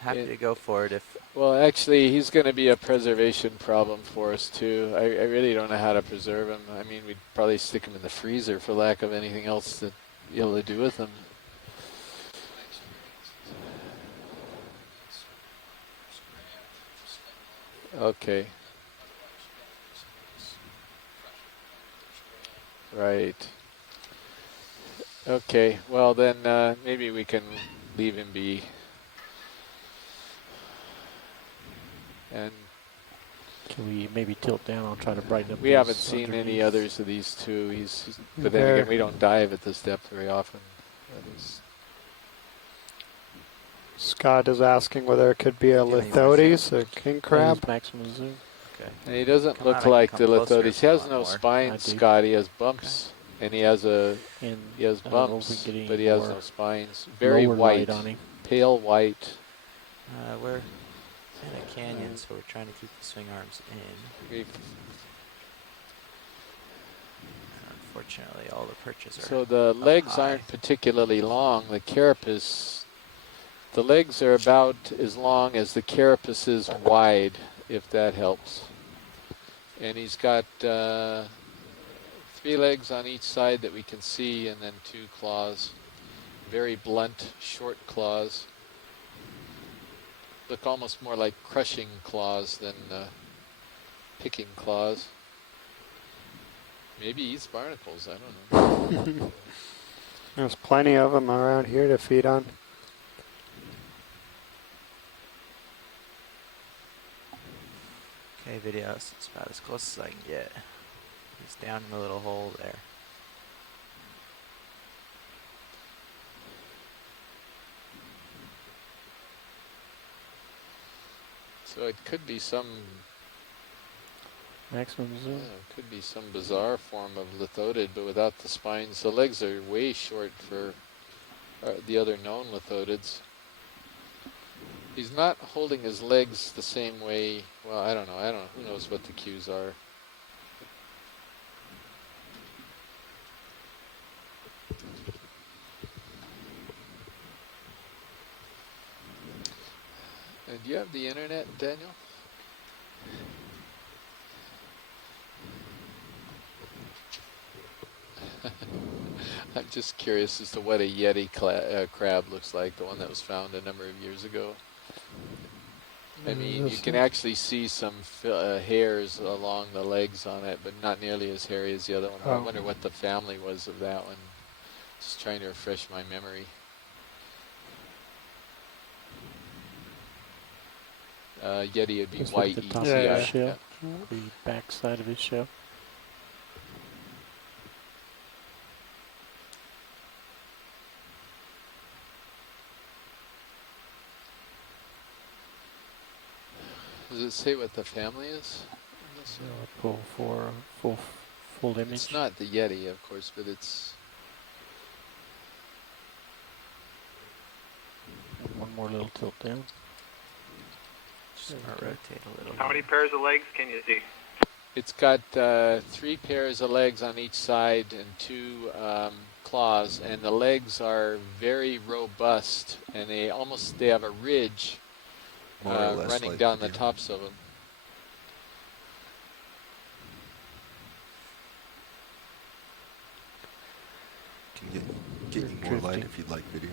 happy to go for it if. Well, actually, he's going to be a preservation problem for us too. I really don't know how to preserve him. I mean, we'd probably stick him in the freezer for lack of anything else to be able to do with him. Okay. Right. Okay, well then maybe we can leave him be. And can we maybe tilt down? I'll try to brighten up. We haven't seen any others of these two. But then again, we don't dive at this depth very often. Scott is asking whether it could be a Lithotes, a king crab. Maximum zoom. Okay. And he doesn't look like the Lithotes. He has no spines, Scott. He has bumps. Okay. And he has bumps, but he has no spines. Very white, pale white. We're in a canyon, so we're trying to keep the swing arms in. Unfortunately, all the perches are. So the legs aren't particularly long. The carapace, the legs are about as long as the carapace is wide, if that helps. And he's got 3 legs on each side that we can see, and then 2 claws. Very blunt, short claws. Look almost more like crushing claws than picking claws. Maybe he eats barnacles, I don't know. There's plenty of them around here to feed on. Okay, videos. It's about as close as I can get. He's down in the little hole there. So it could be some maximum zoom. Yeah, it could be some bizarre form of Lithodid, but without the spines. The legs are way short for the other known Lithodids. He's not holding his legs the same way. Well, I don't know. Who knows what the cues are? Do you have the internet, Daniel? I'm just curious as to what a Yeti crab looks like, the one that was found a number of years ago. I mean, you can actually see some hairs along the legs on it, but not nearly as hairy as the other one. I wonder what the family was of that one. Just trying to refresh my memory. Yeti would be white, the top easy. of his shell, the back side of his shell. Does it say what the family is? Pull for full image. It's not the Yeti, of course, but it's. one more little tilt down. Just rotate a little. How many pairs of legs can you see? It's got 3 pairs of legs on each side and 2 claws, and the legs are very robust, and they have a ridge running down the tops of them. Can get you more light if you'd like video.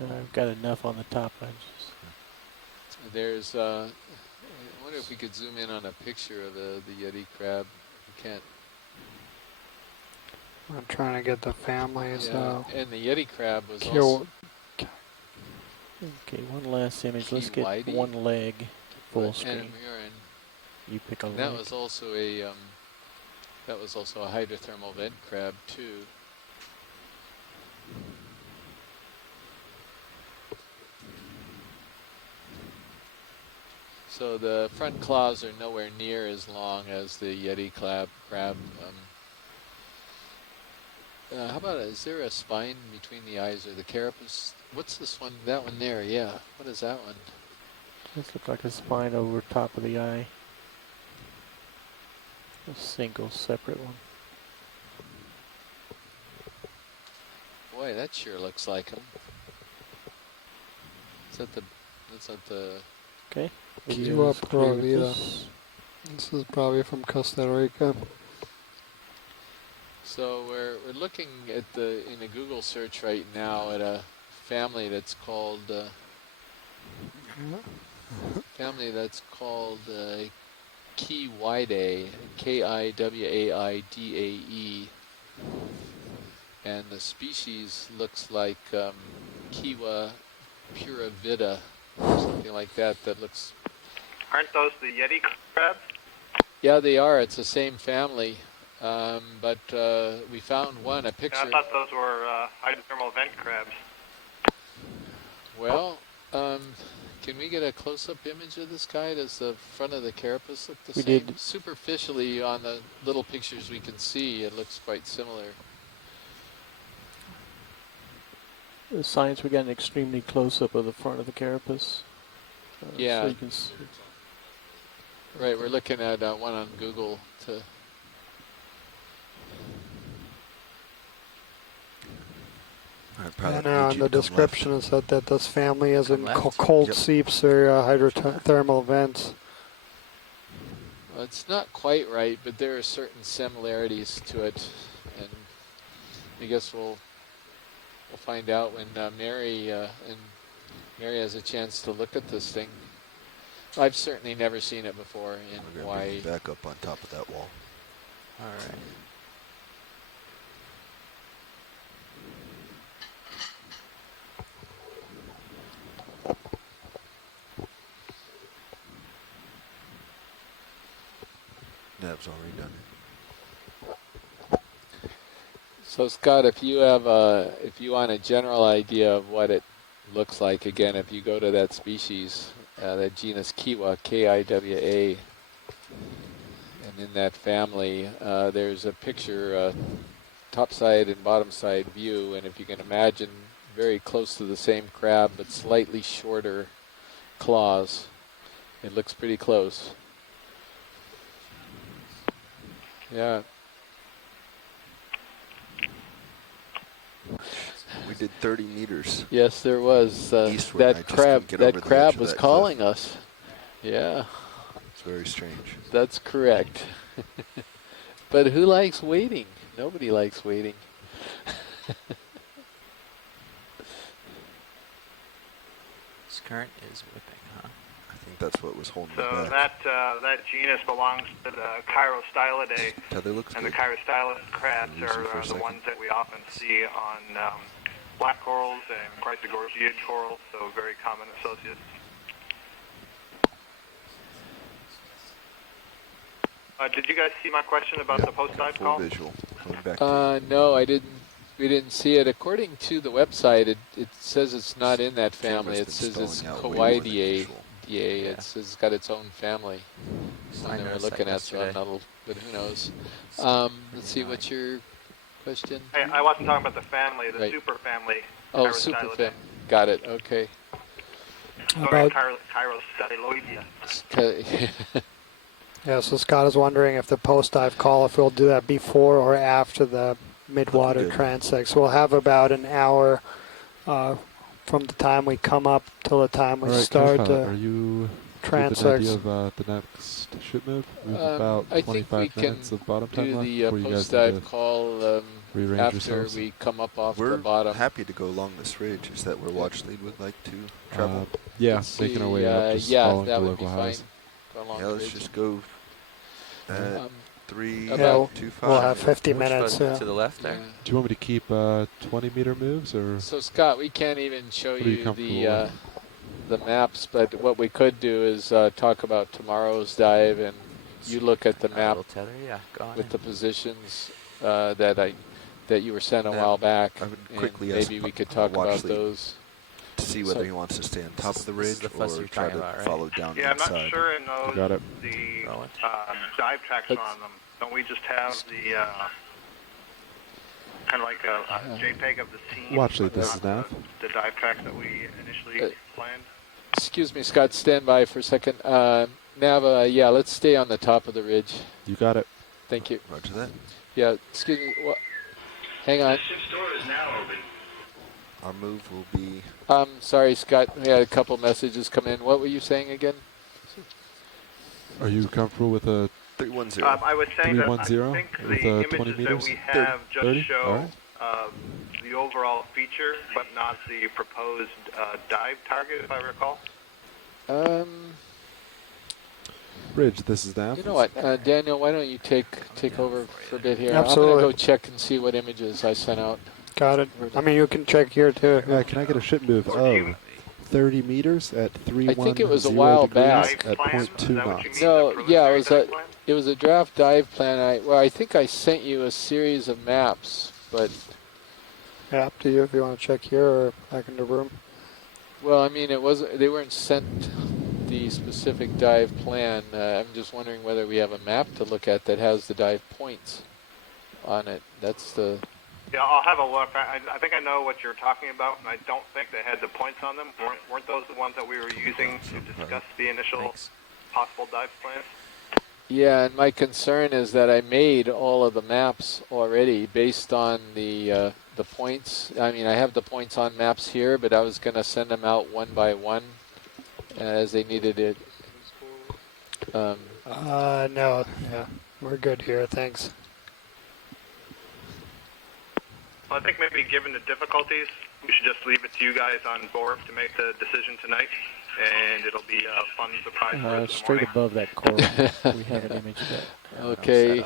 I've got enough on the top. There's, I wonder if we could zoom in on a picture of the Yeti crab. We can't. I'm trying to get the family. Yeah, and the Yeti crab was Kill. also. Okay, one last image. Let's get Whitey. one leg full screen. And You pick a leg. that was also a hydrothermal vent crab too. So the front claws are nowhere near as long as the Yeti crab. How about, is there a spine between the eyes or the carapace? What's this one? That one there, yeah. What is that one? This looks like a spine over top of the eye. A single separate one. Boy, that sure looks like him. That's not the... Okay. Kiwa Provida. This is probably from Costa Rica. So we're looking at in a Google search right now at a family that's called Kiwaidae, Kiwaidae, and the species looks like Kiwa puravida, or something like that. That looks. Aren't those the Yeti crabs? Yeah, they are. It's the same family. But we found a picture. I thought those were hydrothermal vent crabs. Well, can we get a close-up image of this guy? Does the front of the carapace look the same? Did. Superficially, on the little pictures we can see, it looks quite similar. The science, we got an extremely close-up of the front of the carapace. Yeah. So you can see. Right, we're looking at one on Google to... And in the description it said that this family is in cold seeps or hydrothermal vents. Well, it's not quite right, but there are certain similarities to it, and I guess we'll find out when Mary has a chance to look at this thing. I've certainly never seen it before in Hawaii. Back up on top of that wall. All right. Nev's already done it. So Scott, if you want a general idea of what it looks like, again, if you go to that species, that genus Kiwa, Kiwa, and in that family, there's a picture, top side and bottom side view, and if you can imagine, very close to the same crab, but slightly shorter claws. It looks pretty close. Yeah. We did 30 meters. Yes, there was. That crab was calling us. Yeah. It's very strange. That's correct. But who likes waiting? Nobody likes waiting. This current is whipping, huh? I think that's what was holding it So back. that genus belongs to the Chirostylidae, Tether looks and good. the Chirostylidae crabs are the ones that we often see on black corals and chrysogorgia corals, so very common associates. Did you guys see my question about the post-dive call? Visual. Going back No, I didn't. We didn't see it. According to the website, it says it's not in that family. It says it's Kiwaidae. It says it's got its own family. One they were looking at, so I'm not, but who knows? Let's see, what's your question? I wasn't talking about the family, the Right. super family. Oh, super family. Got it. Okay. About Chirostyloidea. Yeah, so Scott is wondering if the post-dive call, if we'll do that before or after the mid-water transect. So we'll have about an hour from the time we come up till the time we start Are you transects. An idea of the next ship move? We have about I 25 minutes of bottom time left do before the you guys post-dive call rearrange after yourselves. we come up off We're the bottom. happy to go along this ridge. Is that where Watch Lead would like to travel? Yeah, making our way up, just following the local highs. Yeah, let's just go at 3:25. We'll have 50 minutes. To the left there. Do you want me to keep 20-meter moves, or? So Scott, we can't even show what are you you comfortable the maps, but what we could do is talk about tomorrow's dive, and you look at the map with the positions that you were sent a while back. I would quickly maybe we could talk about those. To see whether he wants to stay on top of the ridge or try to follow down the I'm inside. not sure in those, Got it. the dive tracks on them. Don't we just have the kind of like a JPEG of the scene? Watch Lead, this is Nav. The dive tracks that we initially planned? Excuse me, Scott, stand by for a second. Nav, yeah, let's stay on the top of the ridge. You got it. Thank you. Roger that. Yeah, excuse me. Hang on. The ship's door is now open. Our move will be... Sorry, Scott. We had a couple messages come in. What were you saying again? Are you comfortable with a 310? I was saying that I 310 think with the 20 images meters? that we have just 30? show the overall feature, but not the proposed dive target, if I recall. Bridge, this is Nav. You know what, Daniel, why don't you take over for a bit here? Absolutely. I'm going to go check and see what images I sent out. Got it. I mean, you can check here too. Can I get a ship move of 30 meters at 310 I think it was a while back. at 0.2 knots? No, yeah, it was a draft dive plan. I think I sent you a series of maps, but Yeah, up to you if you want to check here or back in the room. well, I mean, they weren't sent the specific dive plan. I'm just wondering whether we have a map to look at that has the dive points on it. That's the... Yeah, I'll have a look. I think I know what you're talking about, and I don't think they had the points on them. Weren't those the ones that we were using to discuss the initial possible dive plans? Yeah, and my concern is that I made all of the maps already based on the points. I mean, I have the points on maps here, but I was going to send them out one by one as they needed it. No, yeah, we're good here, thanks. Well, I think maybe given the difficulties, we should just leave it to you guys on board to make the decision tonight, and it'll be a fun surprise. Straight above that coral, we have an image that. Okay.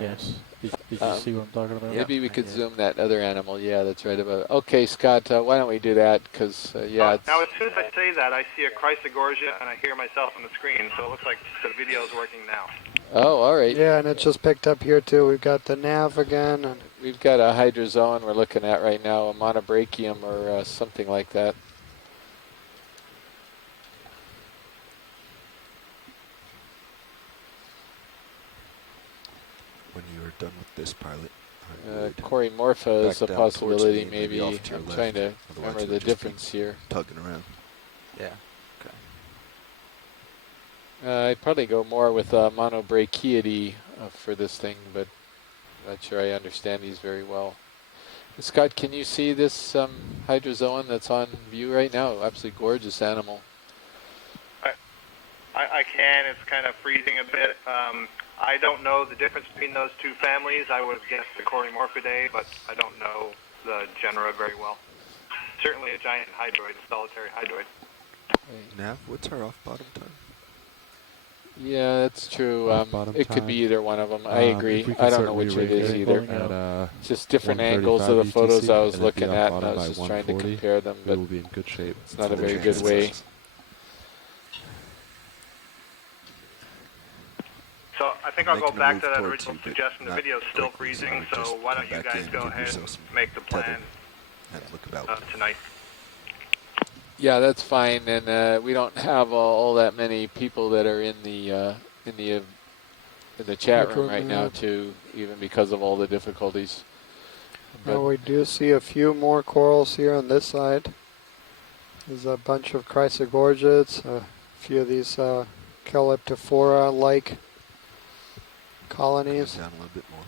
Yes. Did you see what I'm talking about? Maybe we could zoom that other animal. Yeah, that's right about it. Okay, Scott, why don't we do that? Because, yeah. Now, as soon as I say that, I see a Chrysogorgia, and I hear myself on the screen, so it looks like the video is working now. Oh, all right. Yeah, and it's just picked up here, too. We've got the nav again. And we've got a hydrozoan we're looking at right now, a monobrachium or something like that. When you are done with this pilot, Corymorpha is a possibility, maybe. off to your I'm left. trying to Otherwise remember we'll the just difference be here. Tugging around. Yeah. I'd probably go more with monobrachiidae for this thing, but I'm not sure I understand these very well. Scott, can you see this hydrozoan that's on view right now? Absolutely gorgeous animal. I can. It's kind of freezing a bit. I don't know the difference between those two families. I would have guessed the Corymorphidae, but I don't know the genera very well. Certainly a giant hydroid, solitary hydroid. Nav, what's our off-bottom time? Yeah, that's true. It could be either one of them. I agree. we I don't start know which it is re-rating either. at, Just different 135 angles of the photos I was and it'd be looking off at, and I bottom was by just trying to 140. compare them, We but will be in good shape. it's not a very good way. So I think I'll go back to that original suggestion. The video is still freezing, so why don't you guys go ahead and make the plan tonight? Yeah, that's fine, and we don't have all that many people that are in the chat room right now, too, even because of all the difficulties. we do see a few more corals here on this side. There's a bunch of chrysogorgids, a few of these Calyptophora-like colonies. Down a little bit more.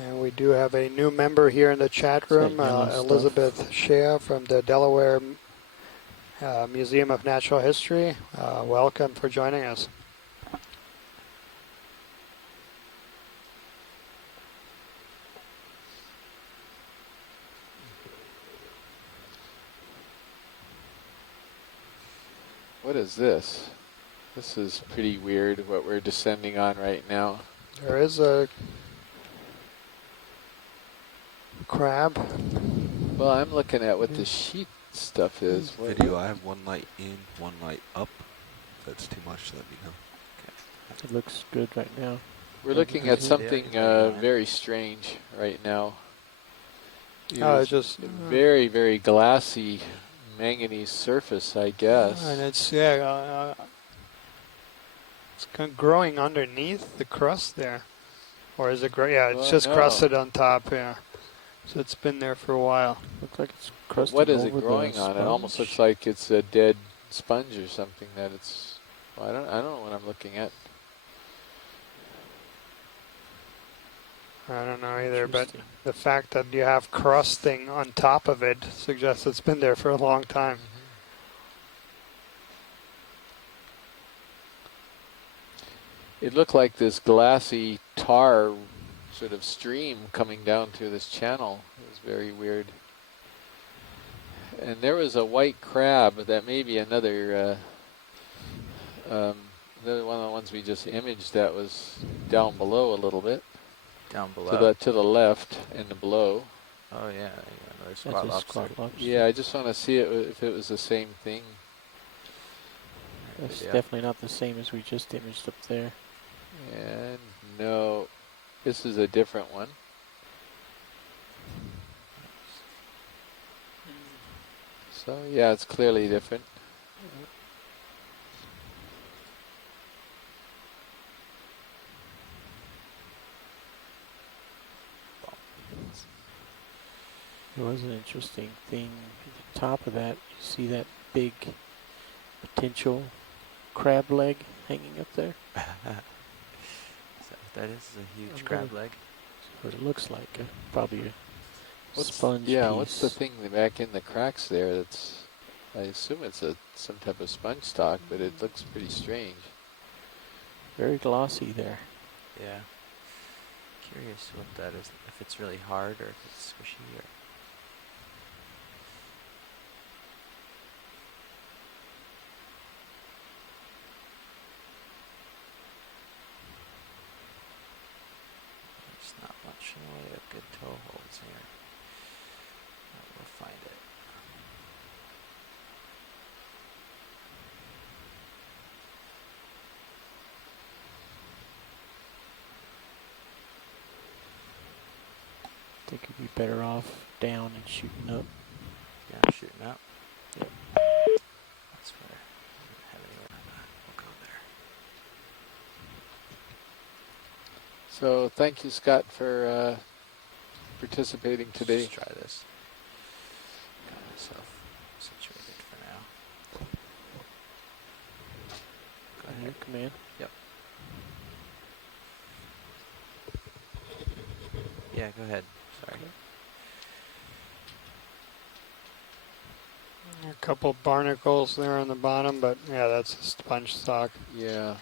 And we do have a new member here in the chat room, Elizabeth Shea from the Delaware Museum of Natural History. Welcome for joining us. What is this? This is pretty weird what we're descending on right now. There is a crab. Well, I'm looking at what the sheet stuff is. Video, I have one light in, one light up. If that's too much, let me know. It looks good right now. We're looking at something very strange right now. It's just very, very glassy manganese surface, I guess. And it's it's kind of growing underneath the crust there, or is it? It's just crusted on top. Yeah, so it's been there for a while. Looks like it's crusted. What is it growing on? It almost looks like it's a dead sponge or something. That it's. Well, I don't know what I'm looking at. I don't know either, but the fact that you have crusting on top of it suggests it's been there for a long time. It looked like this glassy tar sort of stream coming down through this channel. It was very weird. And there was a white crab that may be another one of the ones we just imaged that was down below a little bit. Down below? To the left and the below. Oh yeah, another squat lobster. Yeah, I just want to see if it was the same thing. That's definitely not the same as we just imaged up there. And no, this is a different one. So yeah, it's clearly different. There was an interesting thing at the top of that. You see that big potential crab leg hanging up there? That is a huge crab leg. That's what it looks like. Probably a sponge Yeah, piece. what's the thing back in the cracks there? That's, I assume it's some type of sponge stock, but it looks pretty strange. Very glossy there. Yeah. Curious what that is. If it's really hard or if it's squishy or. There's not much in the way of good toe holds here. But we'll find it. I think you'd be better off down and shooting up. Yeah, shooting up. Yep. That's where I don't have anywhere. We'll go there. So thank you, Scott, for participating today. Let's try this. Got myself situated for now. Go ahead. Your command. Yep. Yeah, go ahead. Sorry. A couple barnacles there on the bottom, but yeah, that's a sponge stock. Yeah.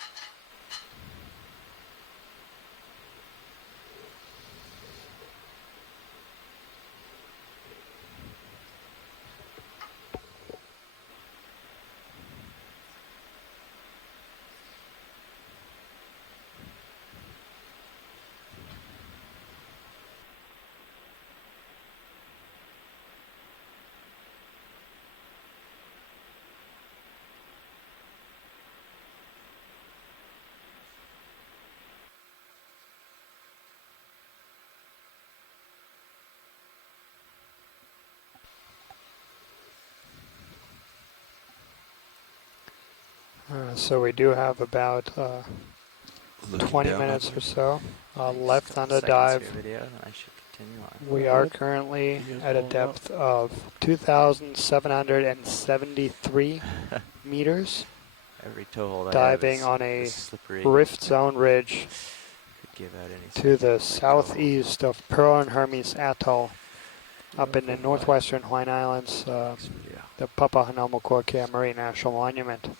So we do have about 20 minutes or so left on the dive. Video, and I should continue on. We are currently at a depth of 2,773 meters. Every toehold diving on a rift zone ridge to the southeast of Pearl and Hermes Atoll, up in the northwestern Hawaiian Islands, the Papahanaumokuakea Marine National Monument.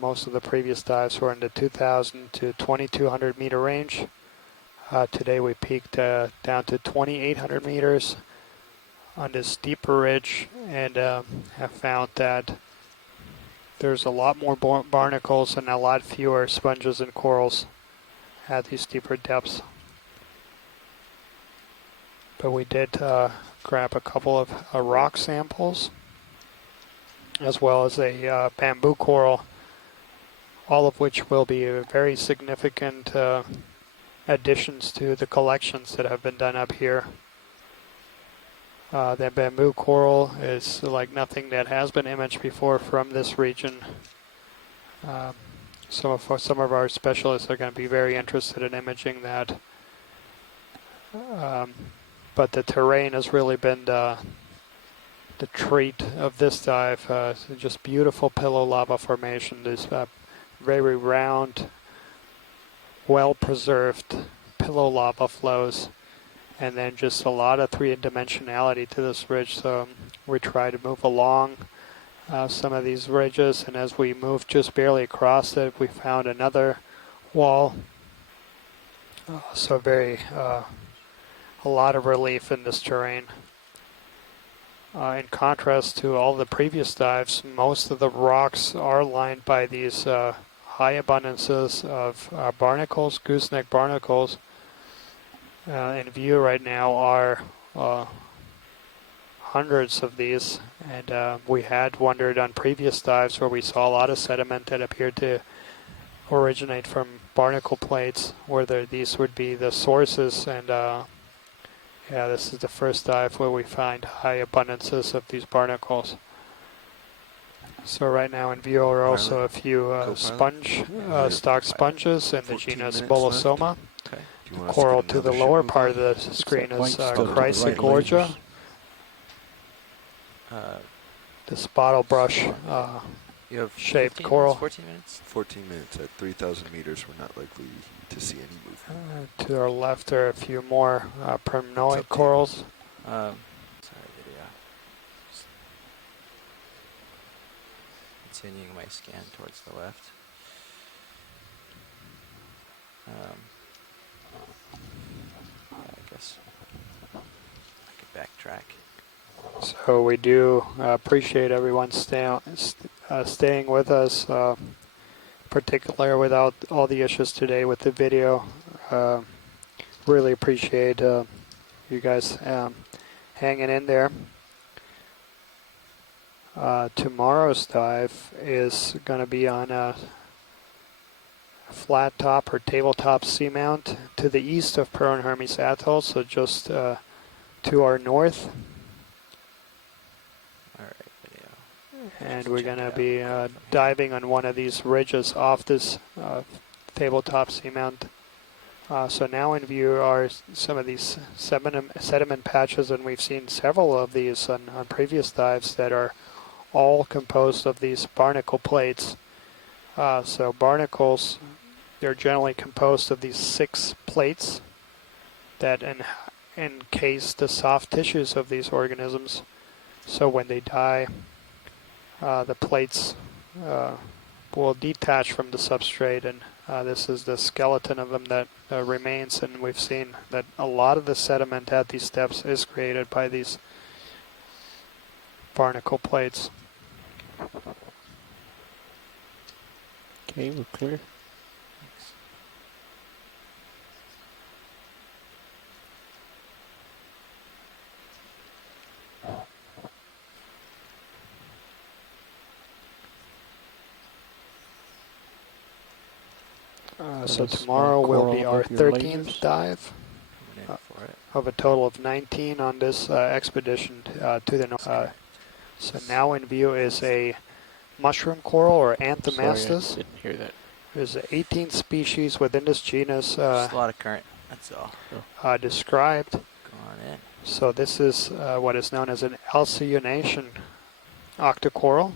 Most of the previous dives were in the 2,000 to 2,200 meter range. Today we peaked down to 2,800 meters on this steeper ridge, and have found that there's a lot more barnacles and a lot fewer sponges and corals at these steeper depths. But we did grab a couple of rock samples, as well as a bamboo coral, all of which will be very significant additions to the collections that have been done up here. That bamboo coral is like nothing that has been imaged before from this region. Some of our specialists are going to be very interested in imaging that. But the terrain has really been the treat of this dive. Just beautiful pillow lava formation. This very round, well-preserved pillow lava flows, and then just a lot of three-dimensionality to this ridge. So we try to move along some of these ridges, and as we move just barely across it, we found another wall. So a lot of relief in this terrain. In contrast to all the previous dives, most of the rocks are lined by these high abundances of barnacles, gooseneck barnacles. In view right now are hundreds of these, and we had wondered on previous dives where we saw a lot of sediment that appeared to originate from barnacle plates, whether these would be the sources, and this is the first dive where we find high abundances of these barnacles. So right now in view are also a few stock sponges in the genus Bolosoma. Coral to the lower part of the screen is Chrysogorgia. This bottle brush shaped coral. 14 minutes? 14 minutes. At 3,000 meters, we're not likely to see any movement. To our left are a few more permnoid corals. Sorry, video. Continuing my scan towards the left. I guess I could backtrack. So we do appreciate everyone staying with us, particularly without all the issues today with the video. Really appreciate you guys hanging in there. Tomorrow's dive is going to be on a flat top or tabletop seamount to the east of Pearl and Hermes Atoll, so just to our north. And we're going to be diving on one of these ridges off this tabletop seamount. So now in view are some of these sediment patches, and we've seen several of these on previous dives that are all composed of these barnacle plates. So barnacles, they're generally composed of these 6 plates that encase the soft tissues of these organisms. So when they die, the plates will detach from the substrate, and this is the skeleton of them that remains, and we've seen that a lot of the sediment at these depths is created by these barnacle plates. Okay, we're clear. So tomorrow will be our 13th dive of a total of 19 on this expedition to the north. So now in view is a mushroom coral or Sorry, Anthomastus. I didn't hear that. There's 18 species within this genus Just a lot of current, that's all. described. Go on in. So this is what is known as an alcyonation octocoral.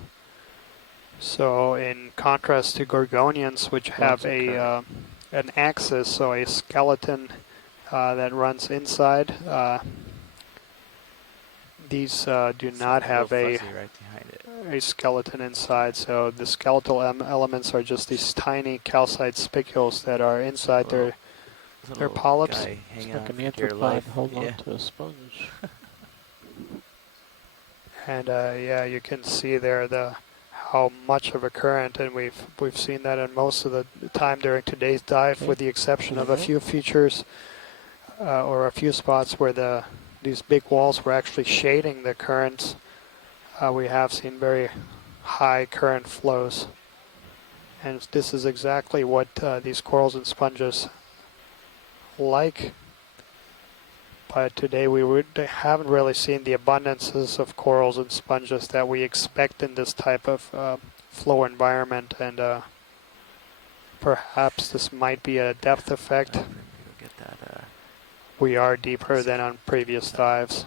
So in contrast to gorgonians, which have an axis, so a skeleton that runs inside, these do not have a skeleton inside. So the skeletal elements are just these tiny calcite spicules that are inside their polyps. It's like an anthropod holding on to a sponge. And yeah, you can see there how much of a current, and we've seen that in most of the time during today's dive, with the exception of a few features or a few spots where these big walls were actually shading the currents. We have seen very high current flows, and this is exactly what these corals and sponges like. But today we haven't really seen the abundances of corals and sponges that we expect in this type of flow environment, and perhaps this might be a depth effect. We are deeper than on previous dives.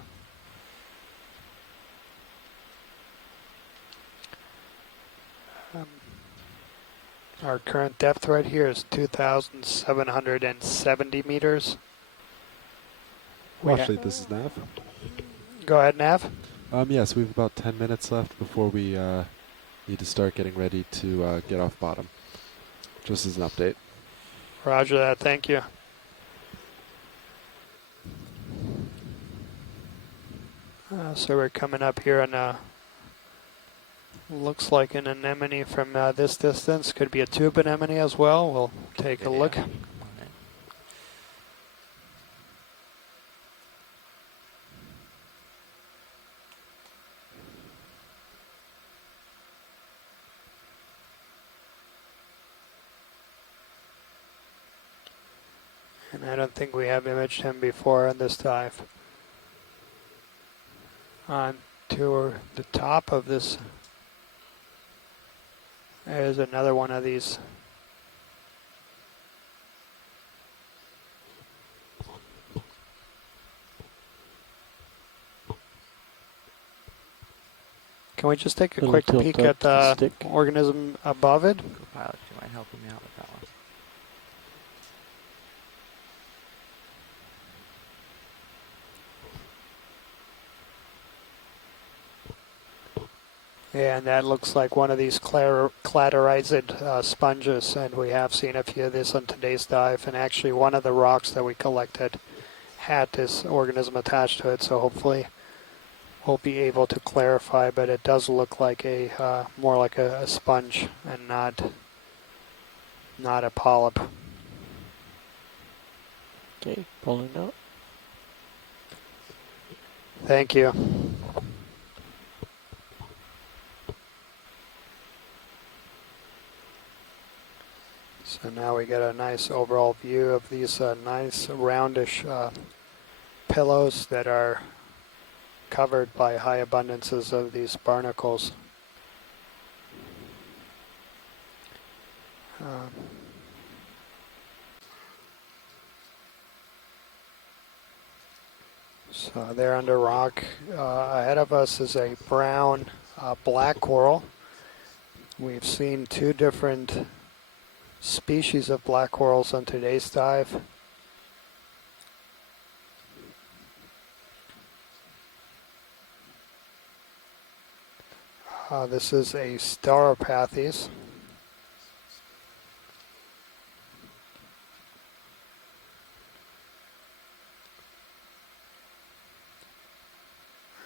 Our current depth right here is 2,770 meters. Well, actually, this is Nav. Go ahead, Nav. Yes, we have about 10 minutes left before we need to start getting ready to get off bottom. Just as an update. Roger that, thank you. So we're coming up here on looks like an anemone from this distance. Could be a tube anemone as well. We'll take a look. And I don't think we have imaged him before on this dive. On to the top of this, there's another one of these. Can we just take a quick peek at the organism above it? Co-pilot, you mind helping me out with that one? Yeah, and that looks like one of these cladorized sponges, and we have seen a few of this on today's dive, and actually one of the rocks that we collected had this organism attached to it, so hopefully we'll be able to clarify, but it does look like more like a sponge and not a polyp. Okay, pulling out. Thank you. So now we get a nice overall view of these nice roundish pillows that are covered by high abundances of these barnacles. So there under rock ahead of us is a brown black coral. We've seen two different species of black corals on today's dive. This is a Stauropathes.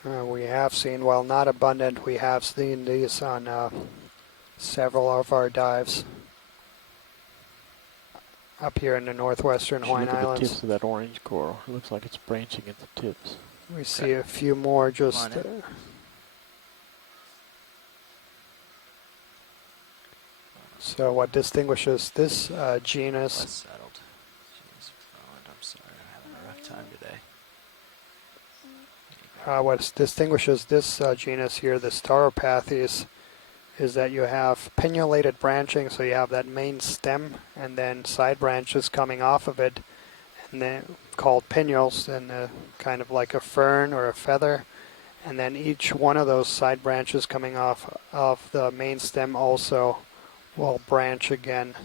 We have seen, while not abundant, we have seen these on several of our dives up here in the northwestern Hawaiian Islands. Look at the tips of that orange coral. It looks like it's branching at the tips. We see a few more just... So what distinguishes this genus... I'm sorry, I'm having a rough time today. What distinguishes this genus here, the Stauropathes, is that you have pinnulated branching, so you have that main stem and then side branches coming off of it, and then called pinnules, and kind of like a fern or a feather. And then each one of those side branches coming off of the main stem also will branch again.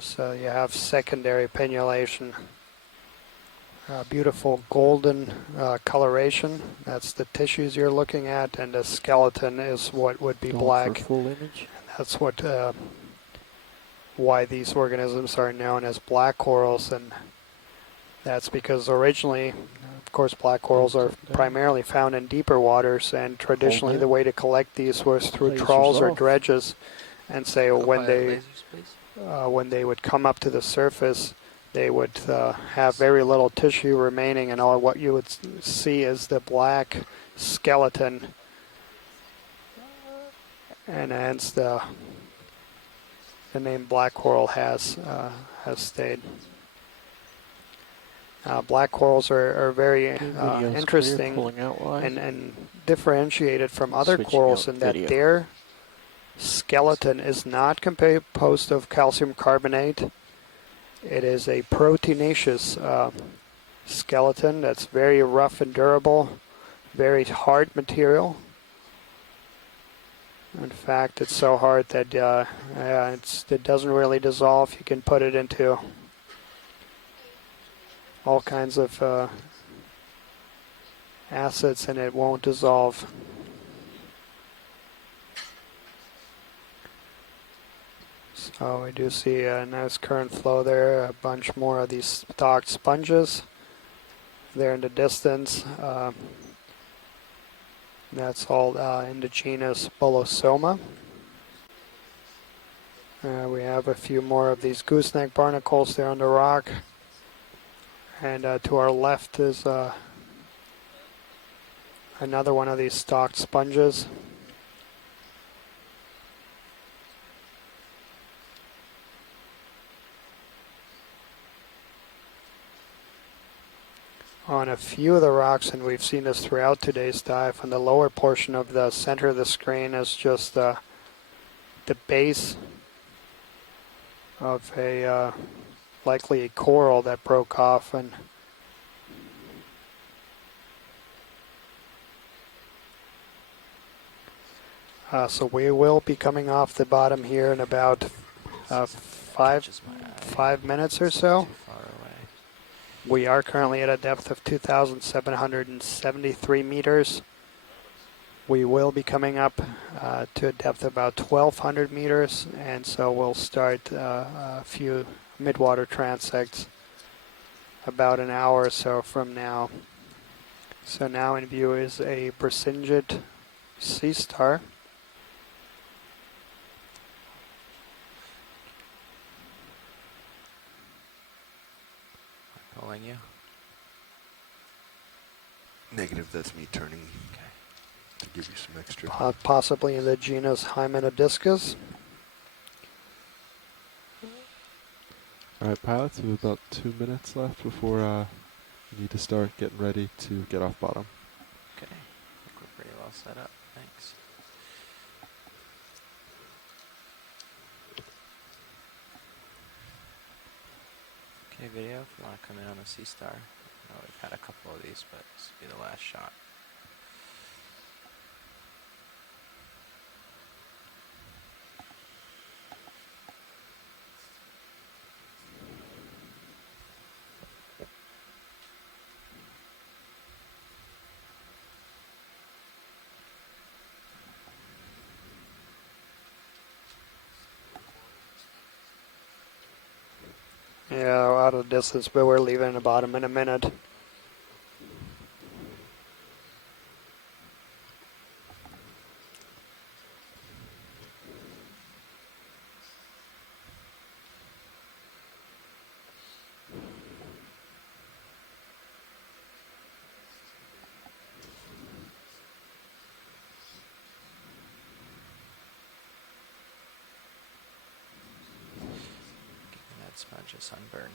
So you have secondary pinnulation. Beautiful golden coloration. That's the tissues you're looking at, and the skeleton is what would be black. For full image. That's what why these organisms are known as black corals, and that's because originally, of course, black corals are primarily found in deeper waters, and traditionally the way to collect these was through trawls or dredges. And so when they would come up to the surface, they would have very little tissue remaining, and all what you would see is the black skeleton, and hence the name black coral has stayed. Black corals are very interesting and differentiated from other corals in that their skeleton is not composed of calcium carbonate. It is a proteinaceous skeleton that's very rough and durable, very hard material. In fact, it's so hard that it doesn't really dissolve. You can put it into all kinds of acids and it won't dissolve. So we do see a nice current flow there, a bunch more of these stalked sponges there in the distance. That's all indigenous Bolosoma. We have a few more of these gooseneck barnacles there on the rock. And to our left is another one of these stalked sponges. On a few of the rocks, and we've seen this throughout today's dive, on the lower portion of the center of the screen is just the base of a likely a coral that broke off, and so we will be coming off the bottom here in about 5 minutes or so. We are currently at a depth of 2,773 meters. We will be coming up to a depth of about 1,200 meters, and so we'll start a few midwater transects about an hour or so from now. So now in view is a Brisingid sea star. Calling you? Negative, that's me turning. Okay. To give you some extra. Possibly in the genus Hymenodiscus. Alright, pilots, we have about 2 minutes left before we need to start getting ready to get off bottom. Okay, I think we're pretty well set up. Thanks. Okay, video, if you want to come in on the Sea Star. I know we've had a couple of these, but this will be the last shot. Yeah, out of distance, but we're leaving the bottom in a minute. Sponge of sunburn.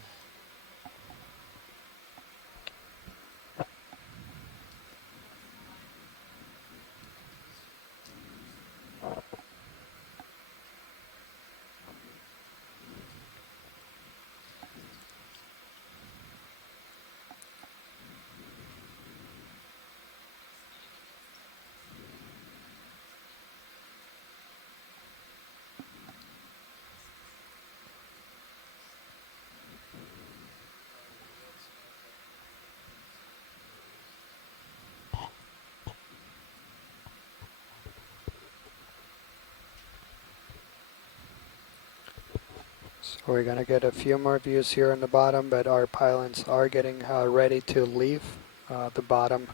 So we're going to get a few more views here on the bottom, but our pilots are getting ready to leave the bottom.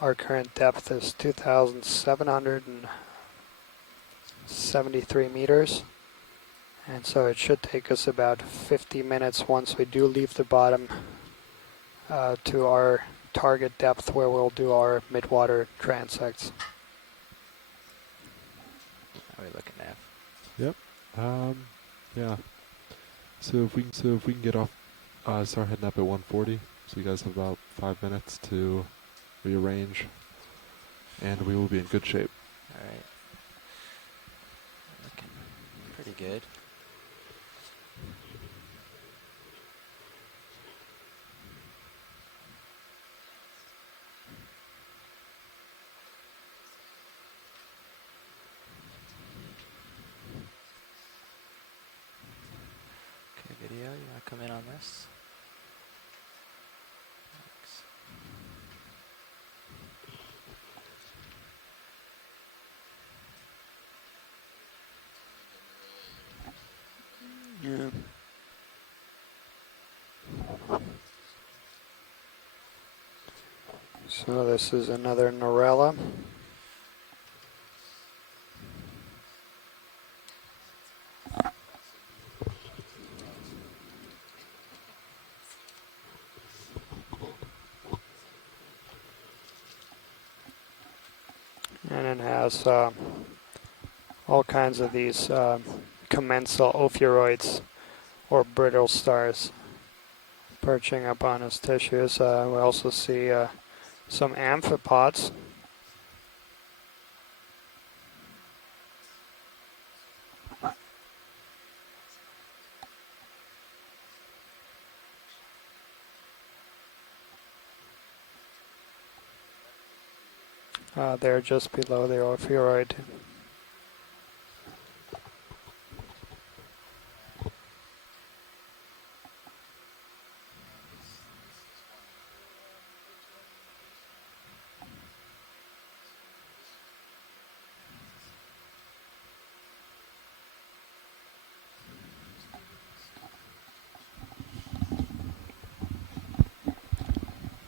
Our current depth is 2,773 meters. And so it should take us about 50 minutes once we do leave the bottom to our target depth where we'll do our midwater transects. How are we looking at? Yep. Yeah. So if we can get off, start heading up at 140. So you guys have about 5 minutes to rearrange, and we will be in good shape. All right. Looking pretty good. Okay, video, you want to come in on this? Yeah. So this is another Norella. And it has all kinds of these commensal ophiuroids or brittle stars perching up on its tissues. We also see some amphipods. They're just below the ophiuroid.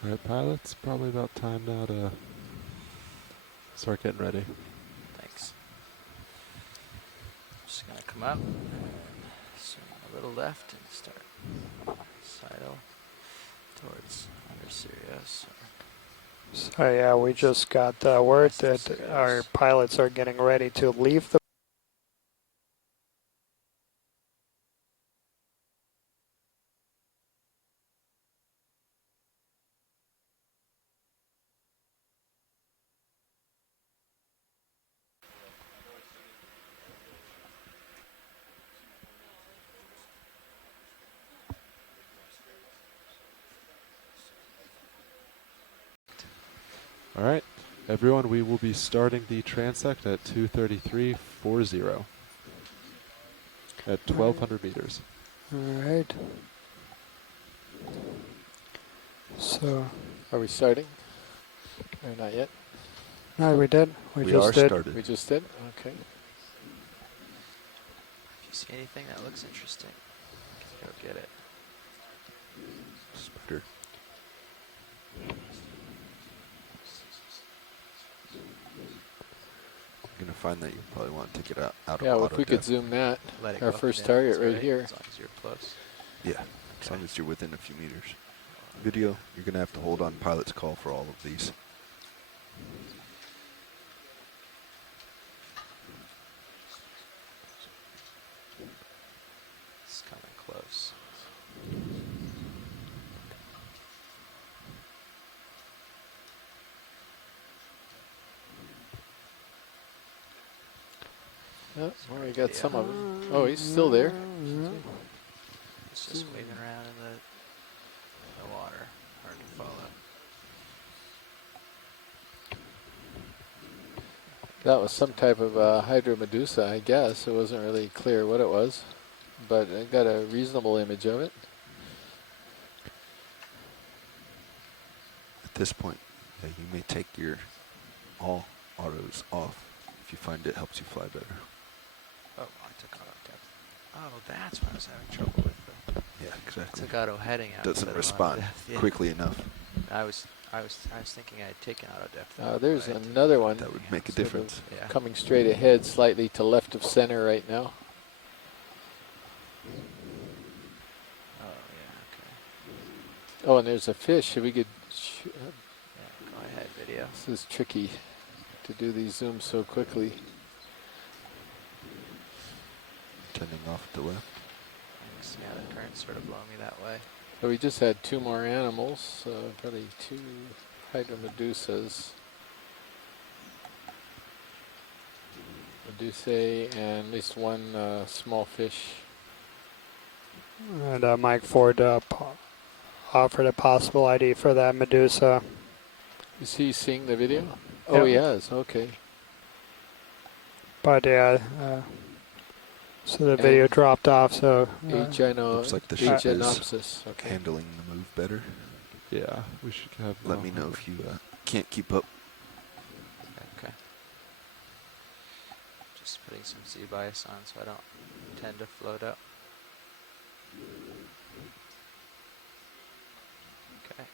Alright, pilots, probably about time now to start getting ready. Thanks. Just going to come up, swing a little left and start sidle towards under Sirius. So yeah, we just got word that our pilots are getting ready to leave the Alright, everyone, we will be starting the transect at 2:33:40 at 1,200 meters. Alright. So, are we starting? Or not yet? No, we did. We just did. Started. We just did? Okay. If you see anything that looks interesting, go get it. Spider. You're going to find that you probably want to take it out of yeah, auto if we depth. could zoom that. Let it Our go first down, target that's right here. As long as you're close. Yeah, as long as you're within a few meters. Video, you're going to have to hold on pilot's call for all of these. It's coming close. Oh, well, we got some of him. Oh, he's still there. It's just waving around in the water. Hard to follow. That was some type of hydromedusa, I guess. It wasn't really clear what it was, but I got a reasonable image of it. At this point, you may take your all autos off if you find it helps you fly better. Oh, I took auto depth. Oh, that's what I was having trouble with. Yeah, exactly. Took auto heading out. Doesn't respond quickly enough. I was thinking I had taken auto depth. There's another one. That would make a difference. Yeah. Coming straight ahead, slightly to left of center right now. Oh yeah, okay. Oh, and there's a fish. If we could. Yeah, go ahead, video. This is tricky to do these zooms so quickly. Turning off to left. Thanks. Yeah, the current's sort of blowing me that way. So we just had 2 more animals, probably 2 hydromedusas. Medusae and at least 1 small fish. And Mike Ford offered a possible ID for that Medusa. Is he seeing the video? Oh, he has. Okay. But yeah, so the video dropped off. So looks like the ship is handling the move better. Yeah, we should have. Let me know if you can't keep up. Okay. Just putting some Z bias on so I don't tend to float up. Okay.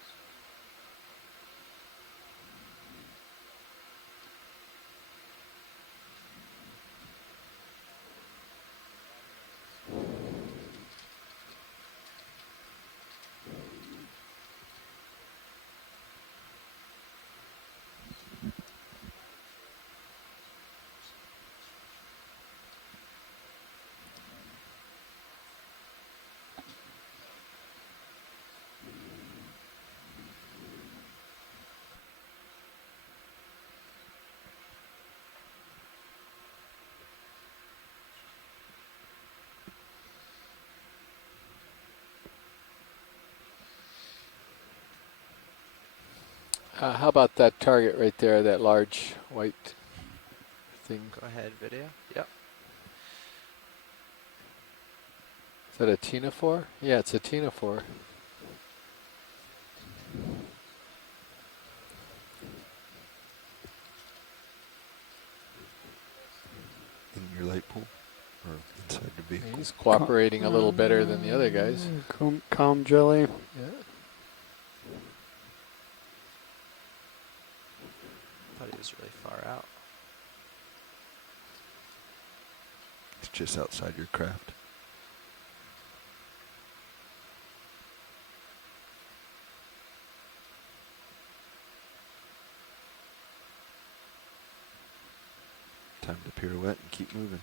How about that target right there, that large white thing? Go ahead, video. Yep. Is that a ctenophore? Yeah, it's a ctenophore. In your light pool or inside the vehicle? He's cooperating a little better than the other guys. Calm jelly. Yeah. Thought he was really far out. It's just outside your craft. Time to pirouette and keep moving.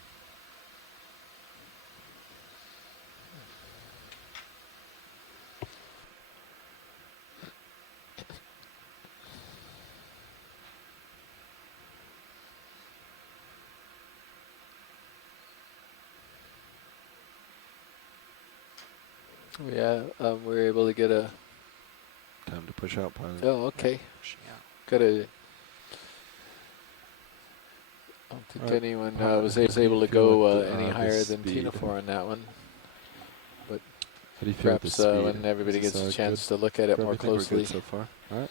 Yeah, we were able to get a... Time to push out, pilot. Oh, okay. Pushing out. Got a... I don't think anyone was able to go any higher than ctenophore on that one. But how do you feel perhaps when everybody gets a chance to look at it more closely. So far, all right.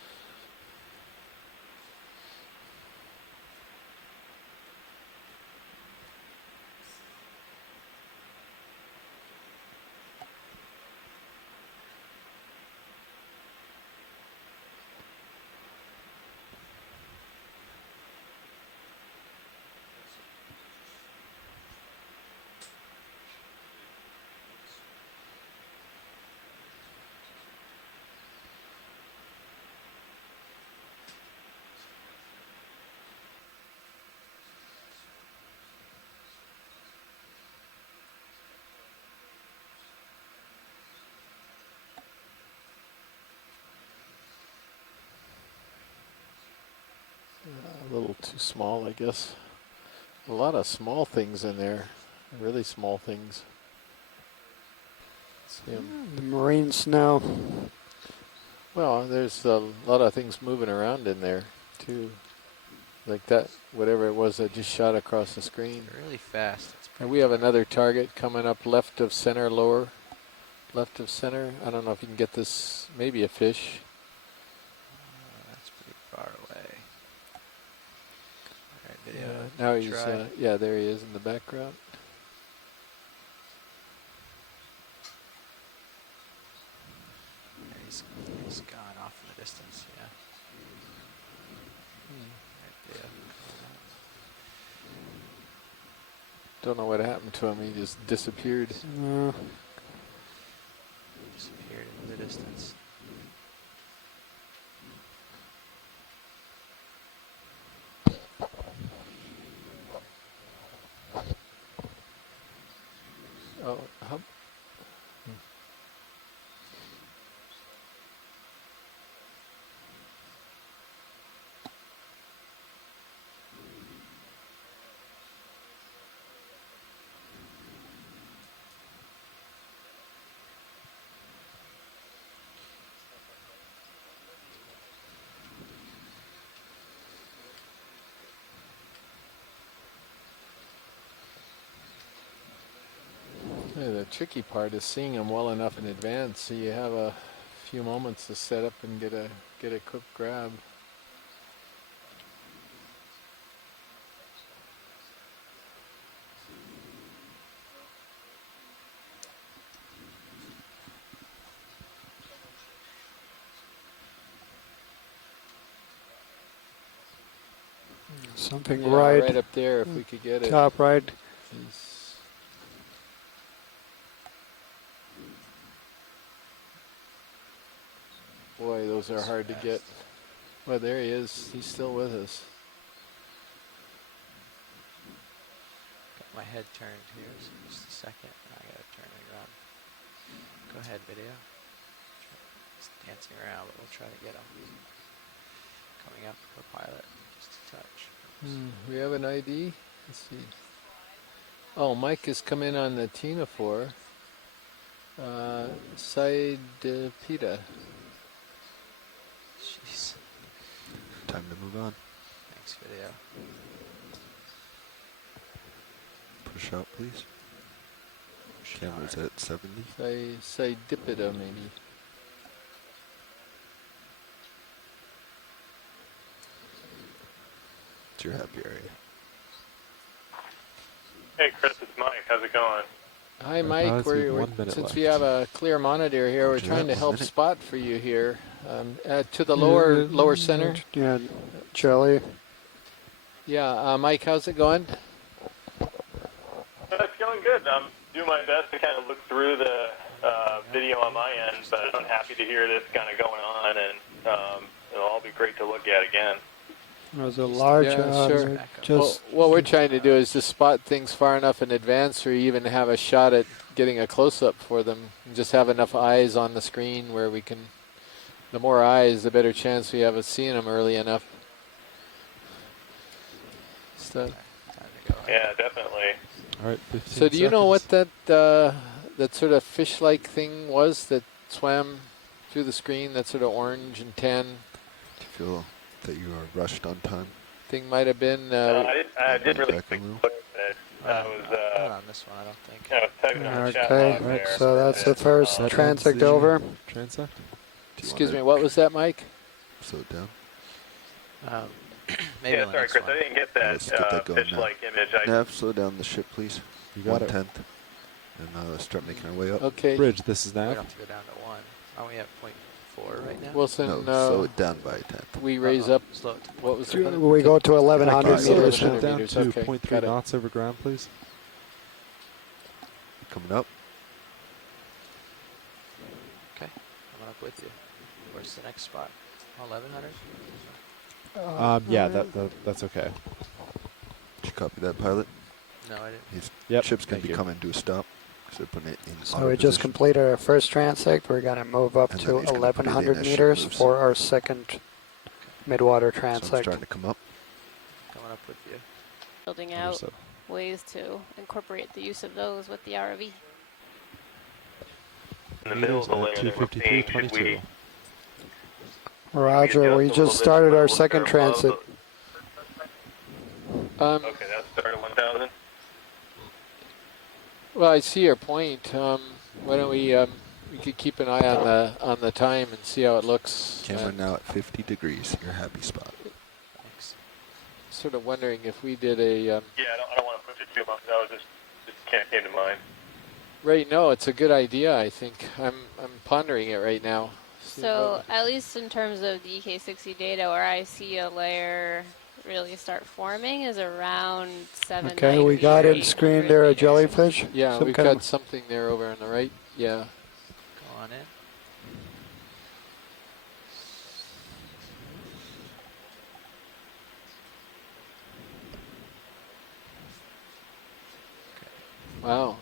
A little too small, I guess. A lot of small things in there, really small things. See 'em. The marine snow. Well, there's a lot of things moving around in there, too. Like that, whatever it was that just shot across the screen. Really fast. And we have another target coming up left of center, lower. Left of center. I don't know if you can get this, maybe a fish. That's pretty far away. All right, video. Now he's, yeah, there he is in the background. He's gone off in the distance, yeah. Right there. Don't know what happened to him. He just disappeared. Disappeared into the distance. Oh, how? Yeah, the tricky part is seeing them well enough in advance so you have a few moments to set up and get a quick grab. Something Yeah, right up there if we could get it. Top right. Boy, those are hard to get. Well, there he is. He's still with us. Got my head turned here, so just a second. I gotta turn it around. Go ahead, video. Just dancing around, but we'll try to get him. Coming up for pilot, just a touch. We have an ID. Let's see. Oh, Mike has come in on the Tina 4. Side Pita. Jeez. Time to move on. Thanks, video. Push out, please. Camera's at 70. Say Dipita, maybe. It's your happy area. Hey, Chris, it's Mike. How's it going? Hi, Mike. Since we have a clear monitor here, we're trying to help spot for you here. To the lower center. Yeah, Charlie. Yeah, Mike, how's it going? It's going good. I'm doing my best to kind of look through the video on my end, but I'm happy to hear this kind of going on, and it'll all be great to look at again. There's a large, sure. just what we're trying to do is just spot things far enough in advance or even have a shot at getting a close-up for them. And just have enough eyes on the screen where we can, the more eyes, the better chance we have of seeing them early enough. Yeah, definitely. All right, so do you know what that sort of fish-like thing was that swam through the screen, that sort of orange and tan? Do you feel that you are rushed on time? Thing might have been. I didn't really think look at it. I was not on this one, I don't think. Typing on the chat Okay, log there. so that's the first transect over. Transect? Excuse me, what was that, Mike? Slow it down. Maybe yeah, sorry, Chris, I didn't get that, fish-like image. Nav, slow down the ship, please. You got 1/10. And let's start making our way up. Okay. Bridge, this is We Nav. have to go down to 1. Aren't we at 0.4 right now? Wilson, No, slow it down by 1/10. We raise up. Slow it. What was We it? go to 1100 Okay, meters. 1100 Down meters, to okay, 0.3 got it. knots over ground, please. Coming up. Okay, coming up with you. Where's the next spot? 1100? Yeah, that's okay. Did you copy that, pilot? No, I didn't. His ship's going to be coming to a stop. So they're putting it in So we just completed our first transect. We're going to move up to 1100 meters for our second midwater So I'm transect. starting to come up. Coming up with you. Building out ways to incorporate the use of those with the ROV. In the middle of the layer, then we're seeing, should we Roger, we just started our second transit. okay, that's start at 1,000. Well, I see your point. Why don't we could keep an eye on the time and see how it looks. Camera now at 50 degrees. Your happy spot. Thanks. Sort of wondering if we did a. Yeah, I don't want to push it too much. That was just came to mind. Right, no, it's a good idea. I think I'm pondering it right now. So at least in terms of the EK60 data, where I see a layer really start forming is around 7. Okay, we got in screen there a jellyfish. Yeah, we've got something there over on the right. Yeah. Go on in. Wow.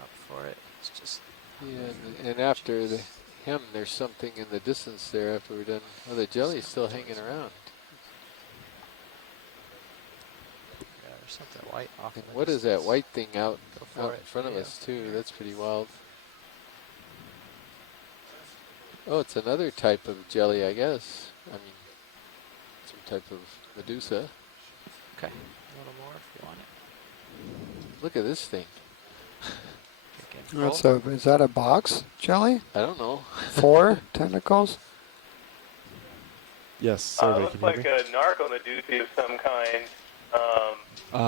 Up for it. It's just. Yeah, and after him, there's something in the distance there after we're done. Oh, the jelly's still hanging around. Yeah, there's something white off. And what is that white thing out in it. front of us too? That's pretty wild. Oh, it's another type of jelly, I guess. I mean, some type of Medusa. Okay, a little more if you want it. Look at this thing. Is that a box jelly? I don't know. 4 tentacles? Yes, survey. Looks like a narcomedusa of some kind.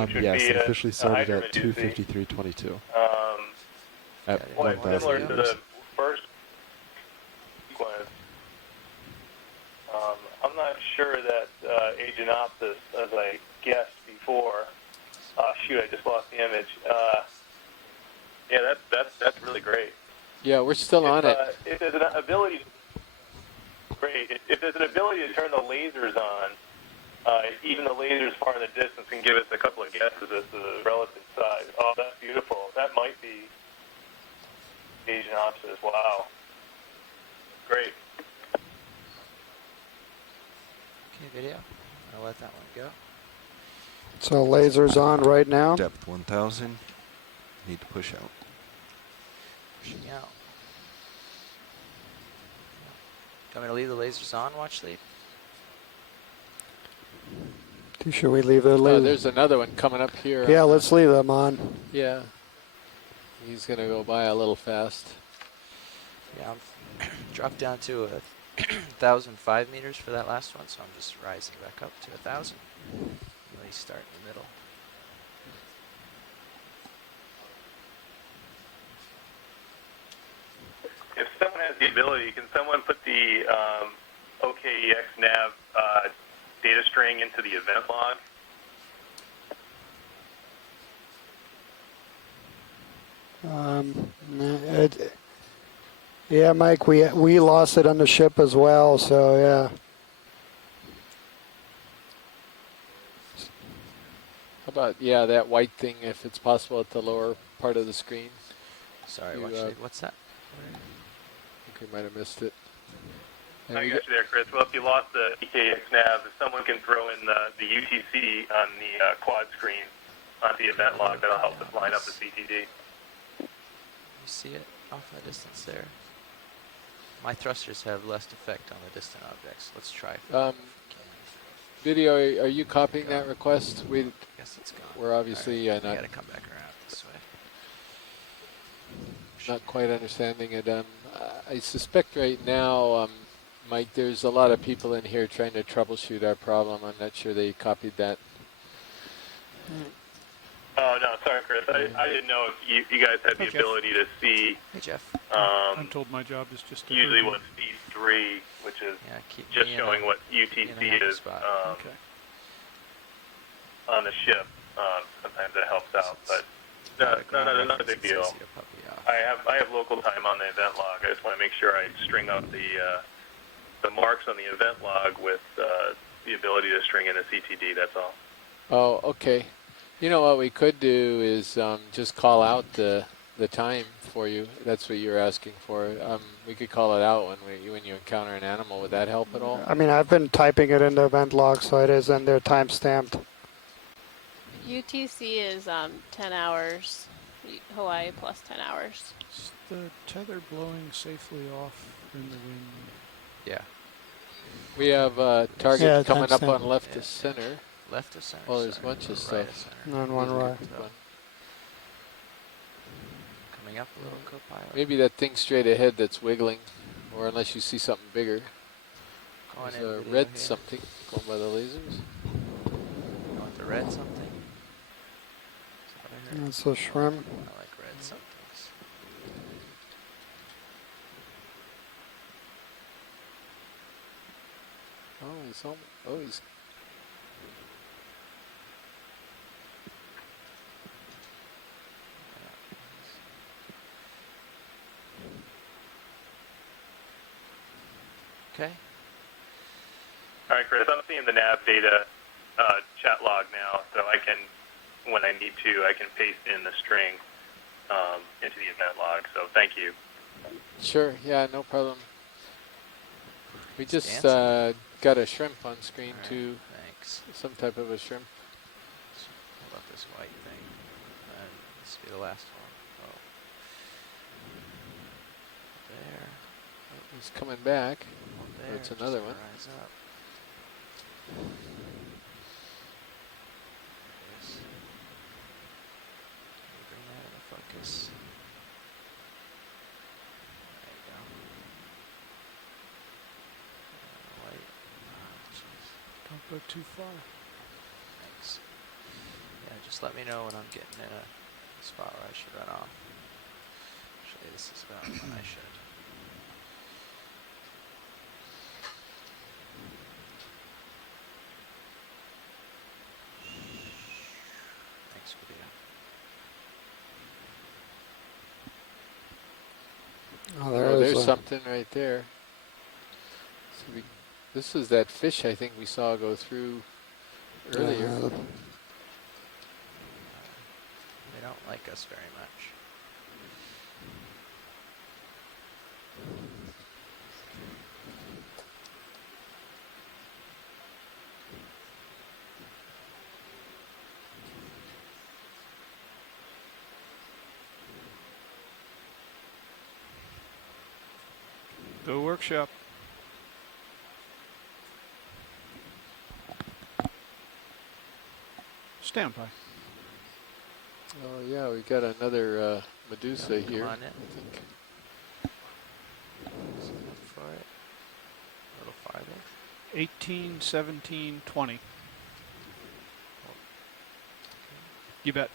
Which would yes, be it officially started at hydromedusa. 2:53:22. At similar to the first sequence. I'm not sure that Agenopsis, as I guessed before. Shoot, I just lost the image. Yeah, that's really great. Yeah, we're still on it. If there's an ability, great. If there's an ability to turn the lasers on, even the lasers far in the distance can give us a couple of guesses as to the relative size. Oh, that's beautiful. That might be Agenopsis. Wow. Great. Okay, video. I'll let that one go. So lasers on right now. Depth 1,000. Need to push out. Pushing out. Do you want me to leave the lasers on? Watch sleep. Should we leave the laser? There's another one coming up here. Yeah, let's leave them on. Yeah. He's going to go by a little fast. Yeah, I'm dropped down to 1,005 meters for that last one, so I'm just rising back up to 1,000. Really start in the middle. If someone has the ability, can someone put the OKEX data string into the event log? Yeah, Mike, we lost it on the ship as well, so yeah. How about, yeah, that white thing, if it's possible, at the lower part of the screen? Sorry, what's that? I think we might have missed it. And I got you there, Chris. Well, if you lost the EKX nav, if someone can throw in the UTC on the quad screen onto the event log, that'll help us line up the CTD. You see it off in the distance there. My thrusters have less effect on the distant objects. Let's try. Video, are you copying that request? I guess it's gone. We're obviously right. not. Got to come back around this way. Not quite understanding it. I suspect right now, Mike, there's a lot of people in here trying to troubleshoot our problem. I'm not sure they copied that. Oh, no, sorry, Chris. I didn't know if you guys had the ability to see. Hey, Jeff. I'm told my job is just to usually what's feed 3, which is just showing what UTC is on the ship. Sometimes that helps out, but no, not a big deal. I have local time on the event log. I just want to make sure I string up the marks on the event log with the ability to string in a CTD. That's all. Oh, okay. You know what we could do is just call out the time for you. That's what you're asking for. We could call it out when you encounter an animal. Would that help at all? I mean, I've been typing it in the event log, so it is, and they're time stamped. UTC is 10 hours. Hawaii plus 10 hours. Is the tether blowing safely off in the wind? Yeah. We have a target coming up on left to center. Left to center. Oh, there's a bunch of stuff. On one right. Coming up a little, co-pilot. Maybe that thing straight ahead that's wiggling, or unless you see something bigger. There's a red something going by the lasers. You want the red something? That's a shrimp. I like red somethings. Oh, he's home. Oh, he's. Okay. All right, Chris, I'm seeing the nav data chat log now, so I can, when I need to, I can paste in the string into the event log. So thank you. Sure. Yeah, no problem. We just got a shrimp on screen too. Thanks. Some type of a shrimp. How about this white thing? This will be the last one. Oh. There. He's coming back. There. That's another one. Rise up. Bring that into focus. There you go. White. Oh, jeez. Don't go too far. Thanks. Yeah, just let me know when I'm getting in a spot where I should run off. Actually, this is about when I should. Thanks, video. Oh, there's something right there. So this is that fish I think we saw go through earlier. They don't like us very much. Go workshop. Stand by. Oh yeah, we got another Medusa here. On it. I think. For it. A little farther. 18, 17, 20. You bet.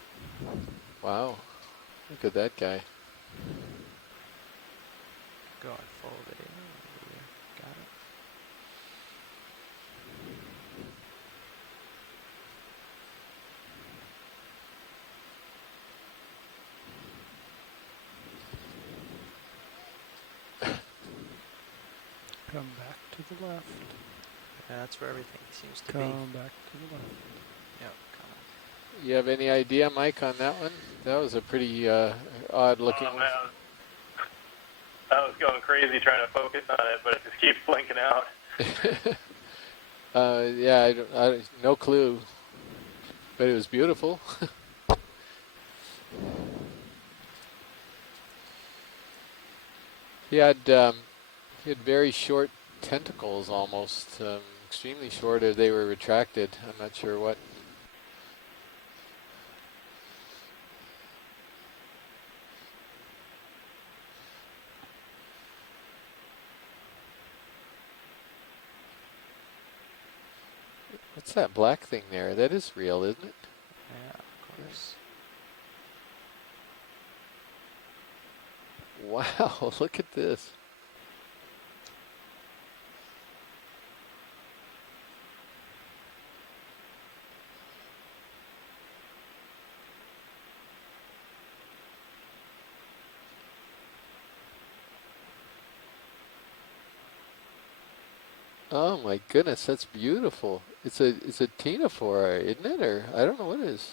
Wow. Look at that guy. Go and fold it in. Got it. Come back to the left. Yeah, that's where everything seems to be. Come back to the left. Yep, come on. You have any idea, Mike, on that one? That was a pretty odd looking one. I was going crazy trying to focus on it, but it just keeps blinking out. Yeah, no clue, but it was beautiful. He had very short tentacles, almost extremely short. Or they were retracted. I'm not sure what. What's that black thing there? That is real, isn't it? Yeah, of course. Wow, look at this. Oh my goodness, that's beautiful. It's a ctenophore, isn't it? Or I don't know what it is.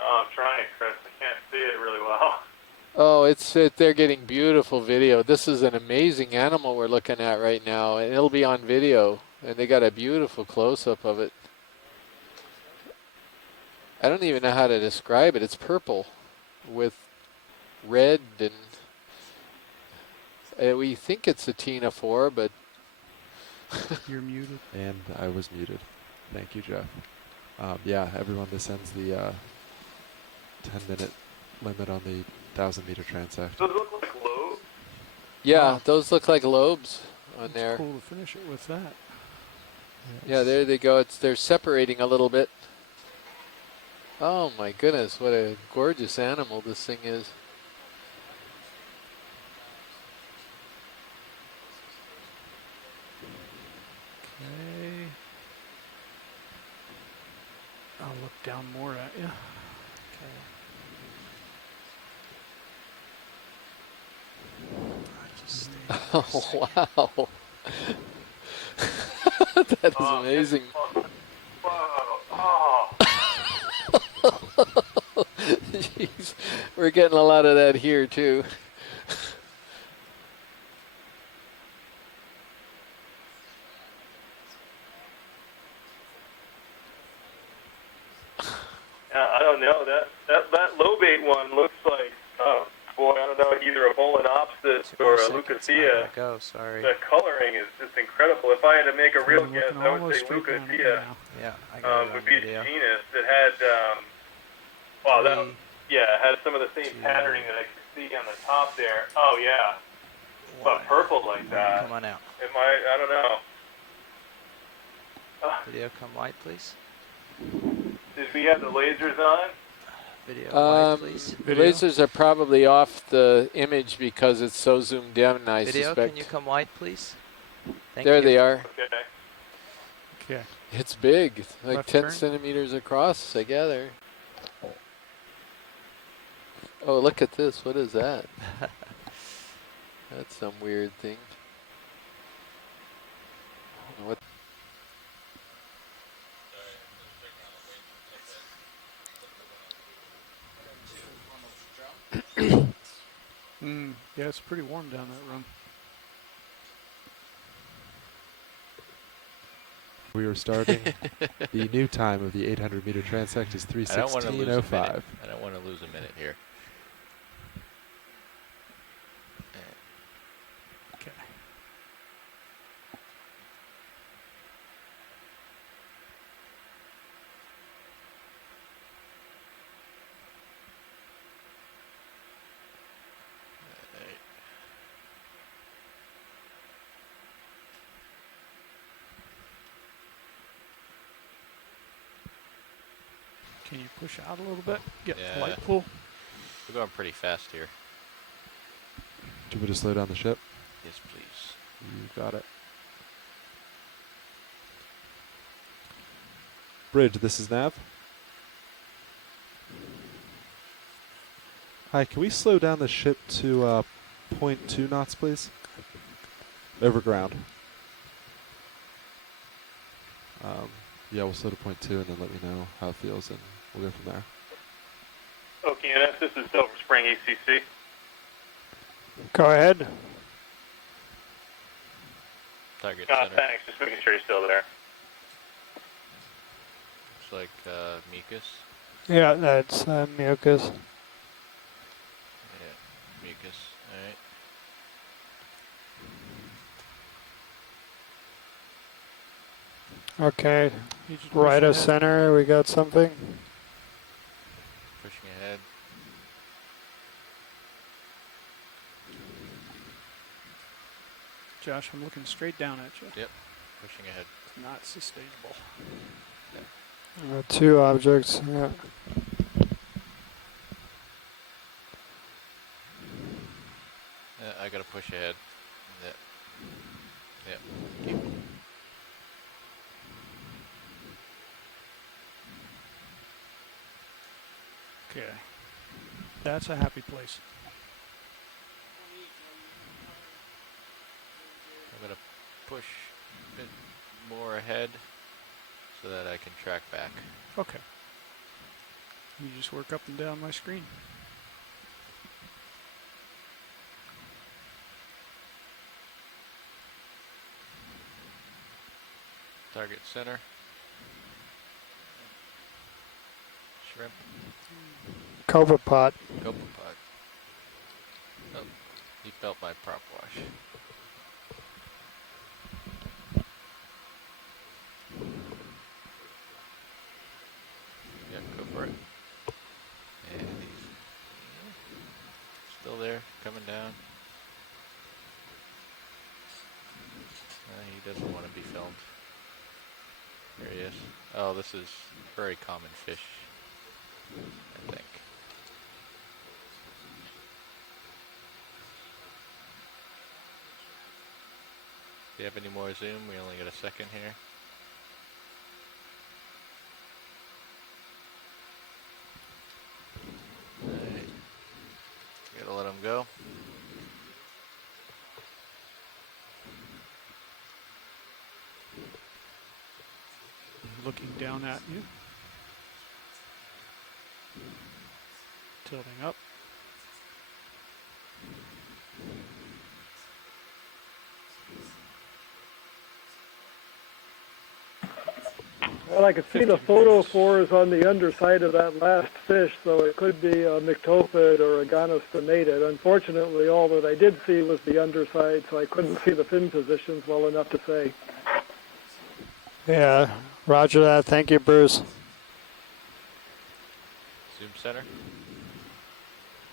Oh, I'm trying, Chris. I can't see it really well. Oh, they're getting beautiful video. This is an amazing animal we're looking at right now, and it'll be on video. And they got a beautiful close-up of it. I don't even know how to describe it. It's purple with red, and we think it's a ctenophore, but You're muted. And I was muted. Thank you, Jeff. Yeah, everyone, this ends the 10-minute limit on the 1,000-meter transect. Those look like lobes? yeah, those look like lobes. on there. It's cool to finish it with that. Yeah, there they go. They're separating a little bit. Oh my goodness, what a gorgeous animal this thing is. Okay. I'll look down more at you. Oh, wow. That is amazing. Jeez, we're getting a lot of that here too. I don't know. That low bait one looks like, oh boy, I don't know, either a Bolenopsis or a Leucothea. Go, sorry. The coloring is just incredible. If I had to make a real guess, I would say Leucothea would be the genus that had, had some of the same patterning that I could see on the top there. Oh yeah, but purple like that. Come on out. I don't know. Video come white, please. Did we have the lasers on? Video white, please. The lasers are probably off the image because it's so zoomed in, I Video, suspect. can you come white, please? There they are. Okay. It's big. It's like Left 10 turn. centimeters across, I gather. Oh, look at this. What is that? That's some weird thing. I don't know what. Yeah, it's pretty warm down that room. We are starting. The new time of the 800-meter transect is 3:16:05. I don't want to lose a minute here. Okay. Can you push out a little bit? Get light pull. We're going pretty fast here. Do you want me to slow down the ship? Yes, please. You got it. Bridge, this is Nav. Hi, can we slow down the ship to 0.2 knots, please? Over ground. Yeah, we'll slow to 0.2 and then let me know how it feels, and we'll go from there. Okeanos, this is Silver Spring ECC. Go ahead. Target center. Thanks, just making sure you're still there. Looks like mucus. Yeah, that's mucus. Yeah, mucus. All right. Okay, right of center, we got something. Pushing ahead. Josh, I'm looking straight down at you. Yep, pushing ahead. Not sustainable. Two objects, yeah. I gotta push ahead. Yep. Keep. Okay. That's a happy place. I'm gonna push a bit more ahead so that I can track back. Okay. You just work up and down my screen. Target center. Shrimp. Copepod. Copepod. Oh, he felt my prop wash. Yeah, go for it. And he's still there, coming down. There he is. Oh, this is very common fish, I think. Do you have any more zoom? We only got a second here. Alright. Gotta let him go. Looking down at you. Tilting up. Well, I could see the photophores on the underside of that last fish, so it could be a myctophid or a gonostomatid. Unfortunately, all that I did see was the underside, so I couldn't see the fin positions well enough to say. Yeah, roger that. Thank you, Bruce. Zoom center.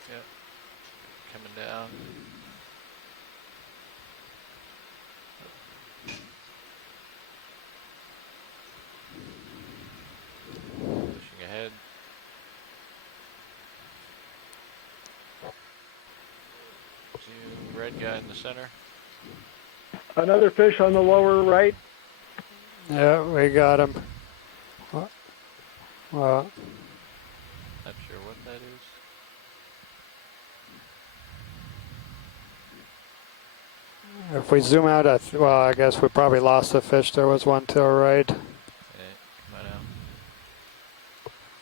Yep. Coming down. Pushing ahead. Zoom, red guy in the center. Another fish on the lower right. Yeah, we got him. Not sure what that is. If we zoom out, well, I guess we probably lost the fish. There was one to our right. Hey, come on out.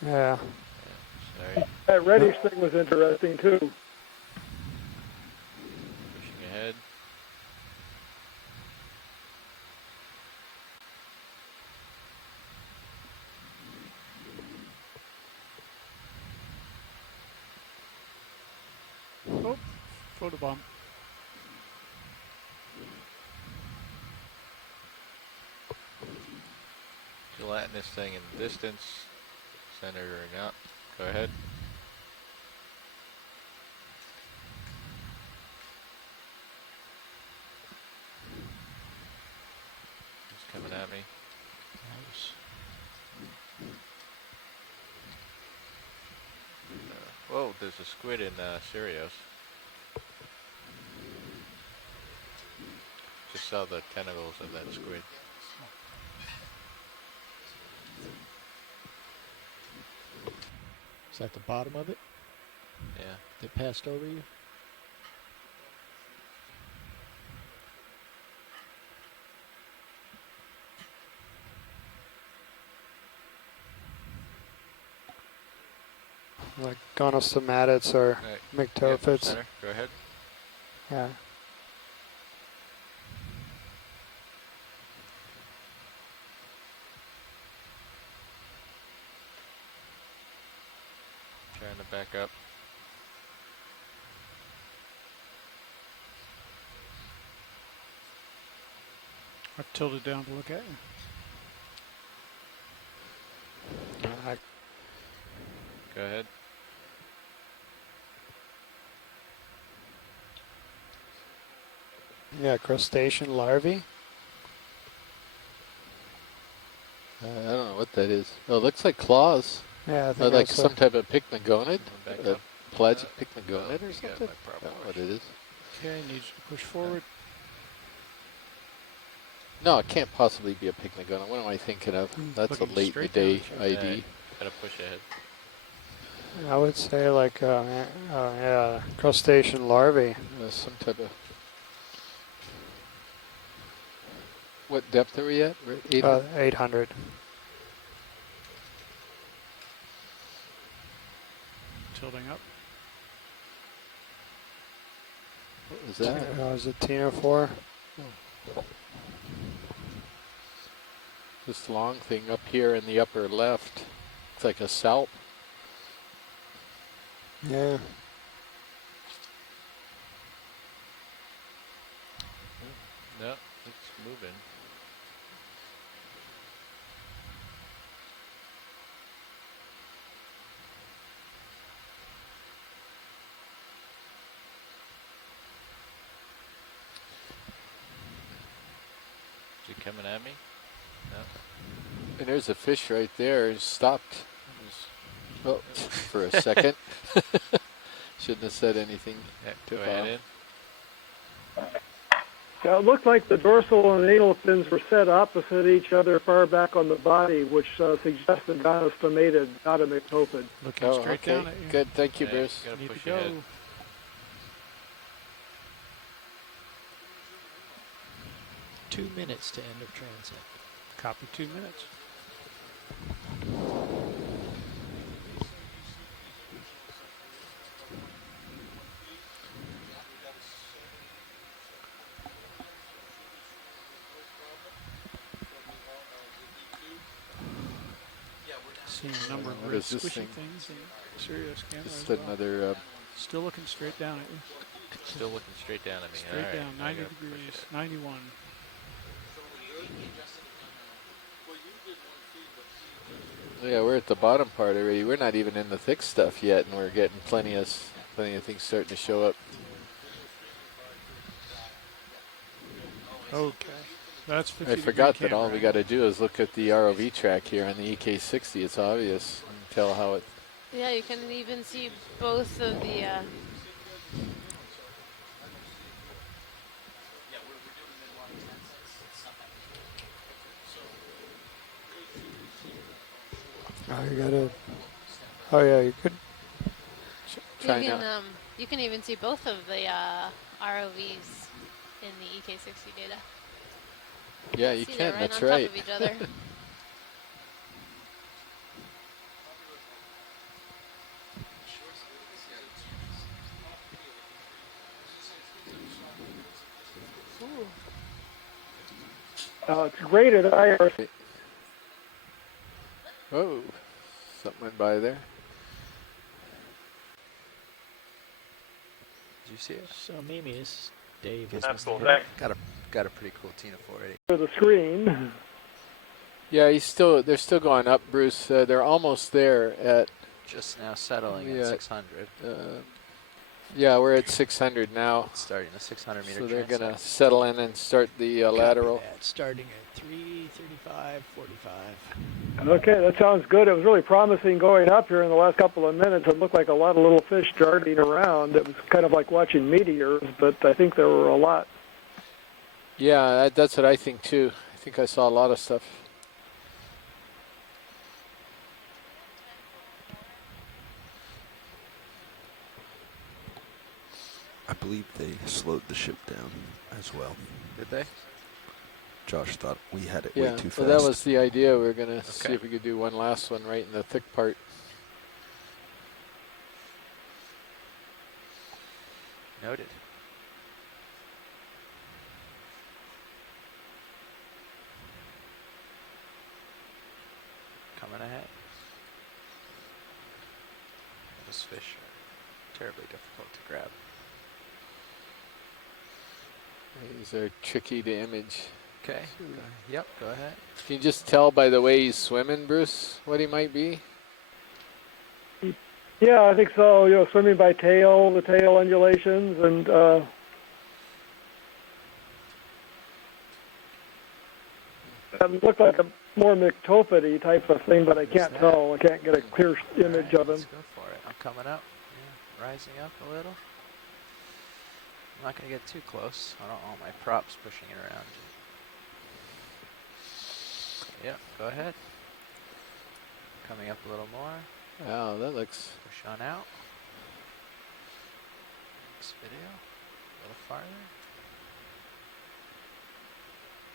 Yeah. Sorry. That reddish thing was interesting, too. Pushing ahead. Oh, photobomb. Gelatinous thing in the distance. Centering up. Go ahead. He's coming at me. Nice. Whoa, there's a squid in Sirius. Just saw the tentacles of that squid. Is that the bottom of it? Yeah. That passed over you? Like gonostomatids or myctophids. Center. Go ahead. Yeah. Trying to back up. I've tilted down to look at you. Go ahead. Yeah, crustacean larvae. I don't know what that is. Oh, it looks like claws. Yeah, I think like that's some type of pycnogonid, a pelagic Oh, pycnogonid or something. That's what it is. Okay, I need you to push forward. No, it can't possibly be a pycnogonid. What am I thinking of? That's a Looking late in the straight day down at ID. Gotta push ahead. I would say like, yeah, crustacean larvae. Some type of. What depth are we at? We're at 800? 800. Tilting up. What was that? Is it Tino-4? Oh. This long thing up here in the upper left. It's like a salp. Yeah. No, it's moving. Is he coming at me? No. And there's a fish right there. It stopped. Oh, for a second. Shouldn't have said anything. Yeah, go ahead in. Yeah, it looked like the dorsal and anal fins were set opposite each other far back on the body, which suggests the gonostomated, not a myctophid. Looking straight down at you. Good, thank you, Bruce. Need to go. Two minutes to end of transit. Copy 2 minutes. Seeing a number of What red is this squishy thing? things in serious camera Just as well. another. Still looking straight down at you. Still looking straight down at me. Straight All down, right, 90 degrees, 91. Yeah, we're at the bottom part already. We're not even in the thick stuff yet, and we're getting plenty of things starting to show up. Okay, that's 50. I forgot that all we got to do is look at the ROV track here on the EK60. It's obvious. You can tell how it. Yeah, you can even see both of the. Oh, you gotta. Oh yeah, you could. You can even see both of the ROVs in the EK60 data. Yeah, you see can. Right That's on right. Top of each other. It's rated IR. Oh, something went by there. Did you see it? So Mimi, this is Dave. That's cool. Thanks. Got a pretty cool Tina 480. For the screen. Yeah, they're still going up, Bruce. They're almost there at. Just now settling at 600. Yeah, we're at 600 now. Starting a 600 meter. So they're going to settle in and start the lateral. That, starting at 3:35, 45. Okay, that sounds good. It was really promising going up here in the last couple of minutes. It looked like a lot of little fish darting around. It was kind of like watching meteors, but I think there were a lot. Yeah, that's what I think too. I think I saw a lot of stuff. I believe they slowed the ship down as well. Did they? Josh thought we had it way too fast. So that was the idea. We were going to see if we could do one last one right in the thick part. Noted. Coming ahead. Those fish are terribly difficult to grab. These are tricky to image. Okay. Yep, go ahead. Can you just tell by the way he's swimming, Bruce, what he might be? Yeah, I think so. You know, swimming by tail, the tail undulations, and it looked like a more myctophid-y type of thing, but I can't tell. I can't get a clear image of him. Let's go for it. I'm coming up. Yeah, rising up a little. I'm not going to get too close. I don't want all my props pushing it around. Yep, go ahead. Coming up a little more. Wow, that looks... Push on out. Next video. A little farther.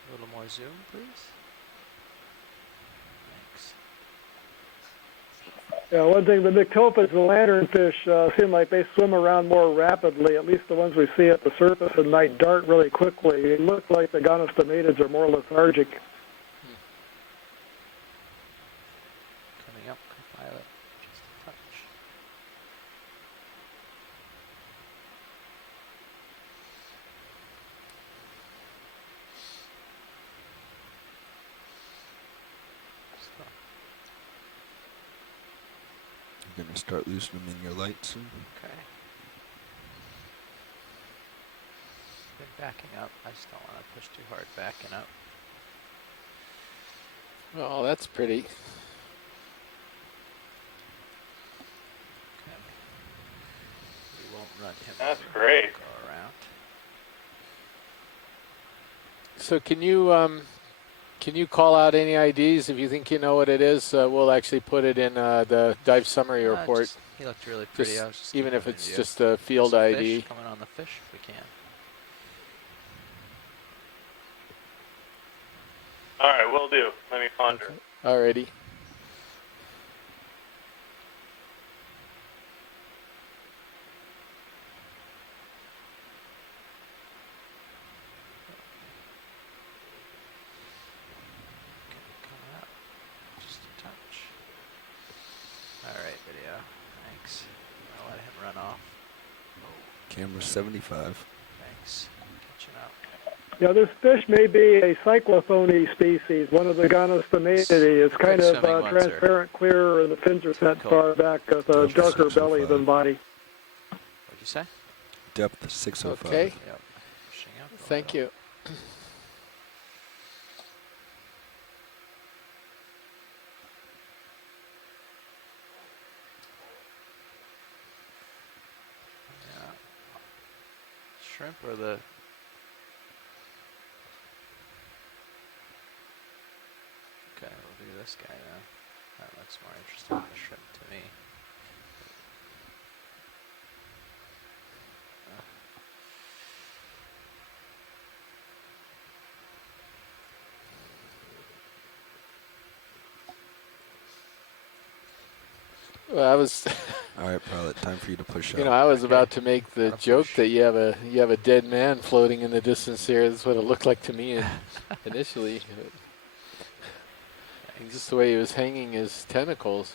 A little more zoom, please. Thanks. Yeah, one thing, the myctophids, the lanternfish, seem like they swim around more rapidly, at least the ones we see at the surface, and might dart really quickly. It looks like the gonostomatids are more lethargic. Coming up, pilot, just a touch. You're going to start loosening them in your light soon? Okay. Been backing up. I just don't want to push too hard backing up. Oh, that's pretty. We won't run him. That's over. great. Go around. So can you call out any IDs if you think you know what it is? We'll actually put it in the dive summary report. He looked really pretty. I was just even keeping if him in it's view. just a field There's some ID. Fish coming on the fish if we can. All right, will do. Let me ponder. Okay. Alrighty. Come out. Just a touch. Alright, video. Thanks. I'll let him run off. Camera 75. Thanks. Catching up. Yeah, this fish may be a cyclophony species, one of the Gonostomatidae. It's kind of transparent, clear, and the fins are set far back with a darker belly than body. What'd you say? Depth 605. Okay. Yep. Pushing up. Thank you. Yeah. Shrimp or the... Okay, we'll do this guy then. That looks more interesting than the shrimp to me. Well, I was. All right, pilot. Time for you to push up. You know, I was about to make the joke that you have a dead man floating in the distance here. That's what it looked like to me initially. Just the way he was hanging his tentacles.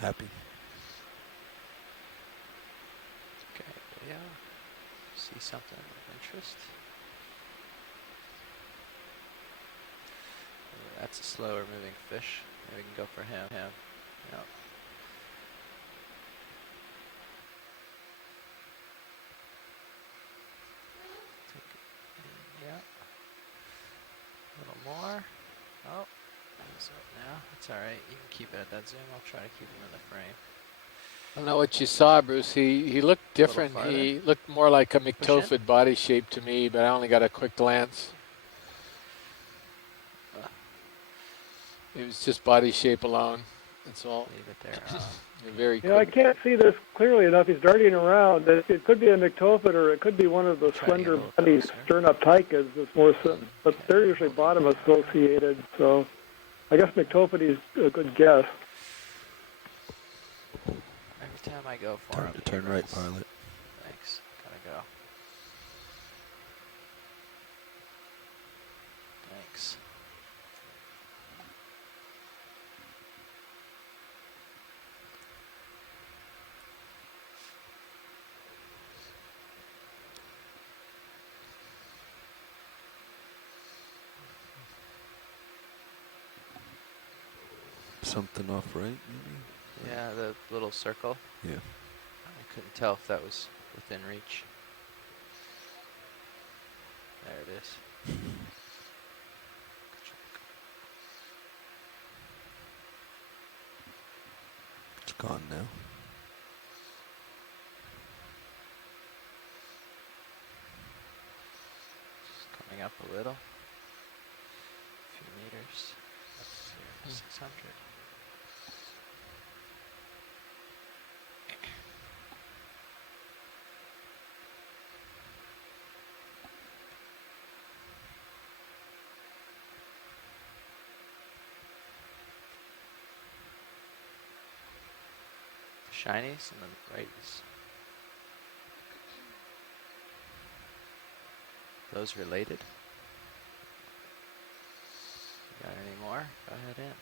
Happy. Okay, yeah. See something of interest? That's a slower moving fish. Maybe we can go for him. Yep. Yeah. A little more. Oh. He's up now. That's alright. You can keep it at that zoom. I'll try to keep him in the frame. I don't know what you saw, Bruce. He looked different. He looked more like a McTophid body shape to me, but I only got a quick glance. It was just body shape alone. That's all. Leave it there. Very You know, I can't see this clearly enough. He's darting around. It could be a McTophid or it could be one of the slender bodies, sternoptychas. It's more, but they're usually bottom associated. So I guess McTophid is a good guess. Every time I go far up, Turn right, pilot. Thanks. Gotta go. Thanks. Something off right, maybe? Yeah, the little circle. Yeah. I couldn't tell if that was within reach. There it is. It's gone now. Just coming up a little. A few meters. Up to 600. Shinies and the right is those related. You got any more? Go ahead in.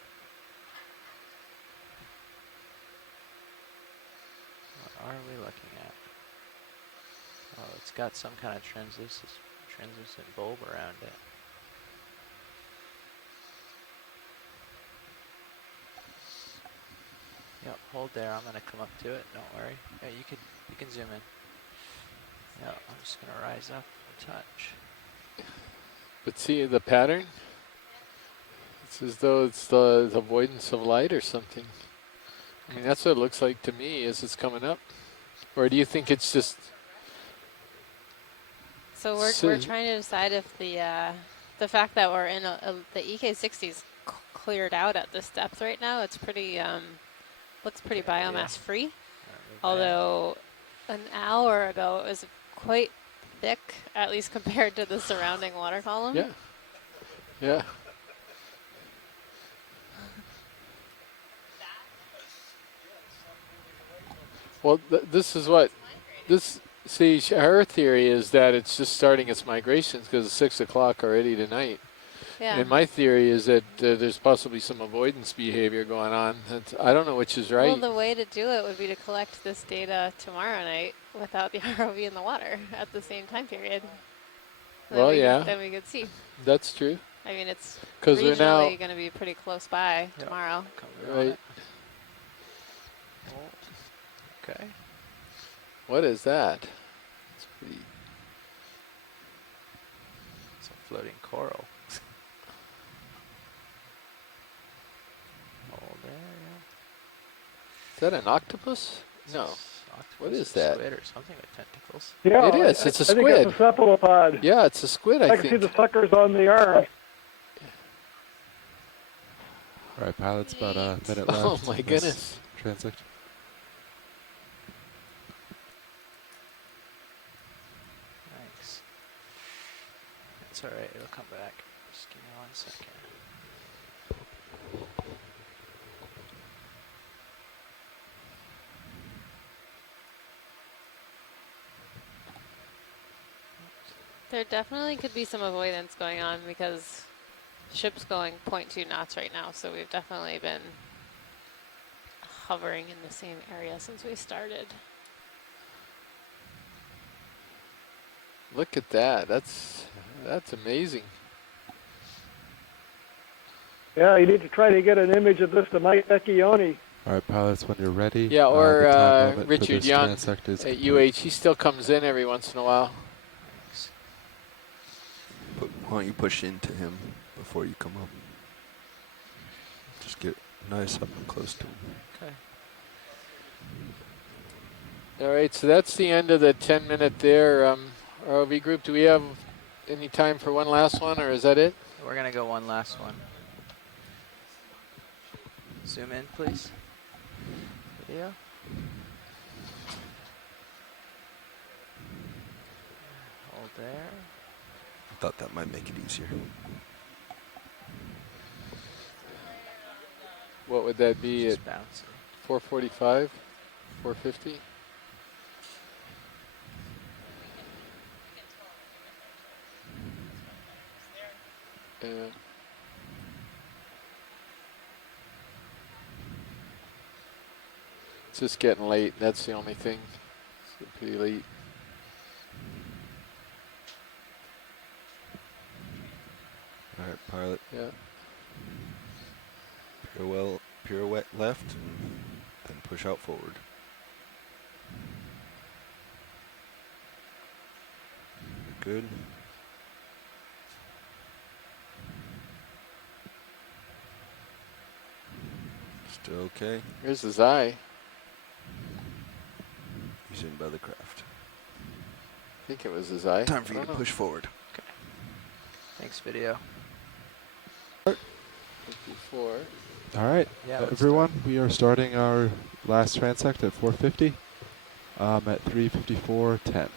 What are we looking at? Oh, it's got some kind of translucent bulb around it. hold there. I'm gonna come up to it. Don't worry. Yeah, you can zoom in. Yeah, I'm just gonna rise up a touch. But see the pattern? It's as though it's the avoidance of light or something. I mean, that's what it looks like to me as it's coming up. Or do you think it's just... So we're trying to decide if the fact that we're in the EK60's cleared out at this depth right now. It's pretty looks pretty biomass free. Although an hour ago it was quite thick, at least compared to the surrounding water column. Yeah. Yeah. Well, this is what this. See, her theory is that it's just starting its migrations because it's 6 o'clock already tonight. Yeah. And my theory is that there's possibly some avoidance behavior going on. I don't know which is right. Well, the way to do it would be to collect this data tomorrow night without the ROV in the water at the same time period. Well, yeah. Then we could see. That's true. I mean, it's regionally now going to be pretty close by tomorrow. Right. Okay. What is that? It's pretty. It's a floating coral. Oh, there. Is that an octopus? No. What is that? Squid or something with tentacles. Yeah, it is. It's a squid. I think it's a cephalopod. Yeah, it's a squid. I can see the suckers on the arm. All right, pilots, about a minute left. Oh my goodness. Transect. Thanks. That's all right. It'll come back. Just give me 1 second. There definitely could be some avoidance going on because ship's going 0.2 knots right now, so we've definitely been hovering in the same area since we started. Look at that. That's amazing. Yeah, you need to try to get an image of this to Mike Vecchione. All right, pilots, when you're ready. Yeah, or the time limit for Richard this Young transect is at complete. UH. He still comes in every once in a while. Why don't you push into him before you come up? Just get nice up and close to him. Okay. All right, so that's the end of the 10-minute there. ROV group, do we have any time for one last one, or is that it? We're going to go one last one. Zoom in, please. Video. Hold there. I thought that might make it easier. What would that be Just at bouncing. 445, 450? Yeah. It's just getting late. That's the only thing. It's pretty late. All right, pilot. Yeah. Pirouette left, then push out forward. Good. Still okay. Here's his eye. He's in by the craft. I think it was his eye. Time for you to push forward. Okay. Thanks, video. 54. All right, Yeah, everyone, we are starting our last transect at 450 at 3:54:10.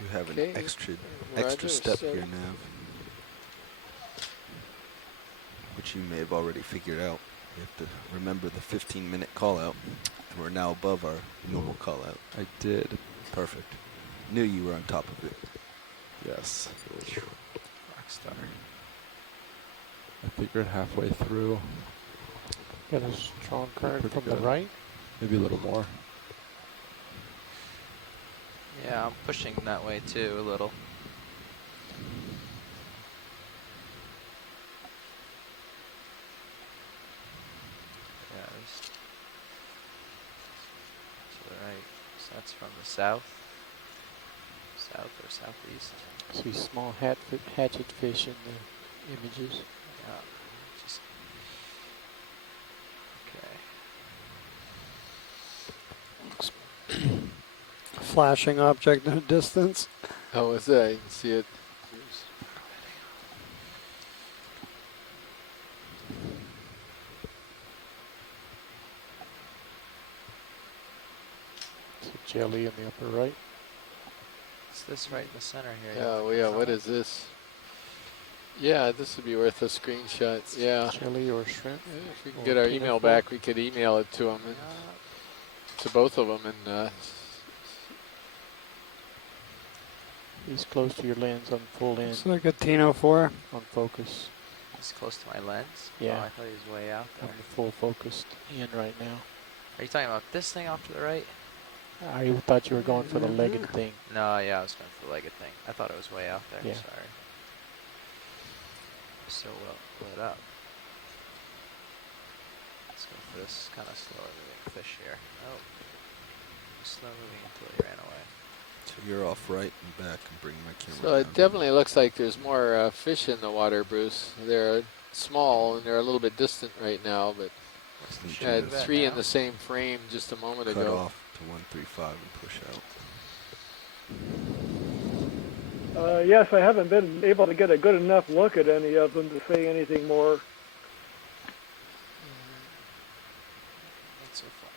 You have Okay. an extra Roger, step so- here, Nav, which you may have already figured out. You have to remember the 15-minute call out, and we're now above our normal call out. I did. Perfect. Knew you were on top of it. Yes. Rockstar. I figured halfway through. Got a strong current Pretty from good. the right. Maybe a little more. Yeah, I'm pushing that way too a little. shots from the south or southeast. See small hatchet fish in the images. Yeah, just okay. Flashing object in the distance. Oh, is that? You can see it. It's a jelly in the upper right. It's this right in the center here. Yeah, well, yeah, what is this? Yeah, this would be worth a screenshot. Yeah. Jelly or shrimp. If we can get our email back, we could email it to them, to both of them, and He's close to your lens on full in. It's like a Tino 4. On focus. He's close to my lens? Yeah. Oh, I thought he was way out there. On the full focused in right now. Are you talking about this thing off to the right? I thought you were going for the legged thing. No, yeah, I was going for the legged thing. I thought it was way out there. Yeah. Sorry. So well lit up. Let's go for this kind of slower moving fish here. Oh. Slow moving until he ran away. So you're off right and back and bring my camera so down. it definitely looks like there's more fish in the water, Bruce. They're small and they're a little bit distant right now, but had 3 in the same frame just a moment Cut ago. off to 135 and push out. Yes, I haven't been able to get a good enough look at any of them to say anything more. Not so far.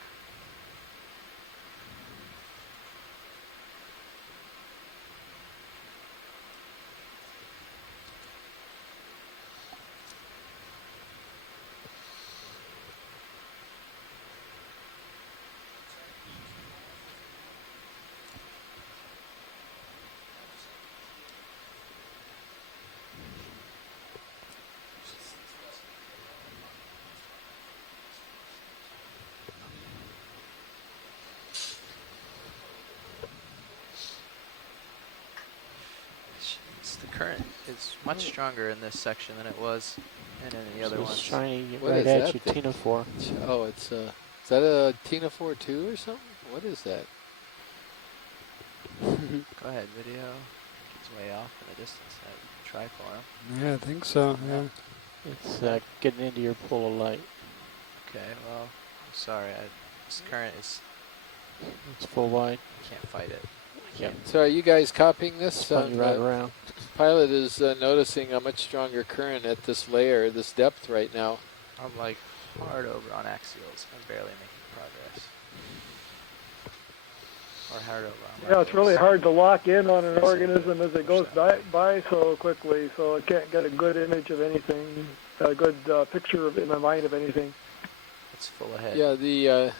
Current is much stronger in this section than it was in any other ones. Shiny What right is at that you, thing? Tina 4. Oh, it's is that a Tina 4.2 or something? What is that? Go ahead, video. He's way off in the distance. I try for him. Yeah, I think so, yeah. It's getting into your pool of light. Okay, well, I'm sorry. This current is... It's full wide. Can't fight it. Yep. So are you guys copying this? Spun you right around. Pilot is noticing a much stronger current at this layer, this depth right now. I'm like hard over on axials. I'm barely making progress. Or hard over on Yeah, it's really hard to lock in on an organism as it goes by so quickly, so I can't get a good image of anything, a good picture in my mind of anything. It's full ahead. Yeah, the...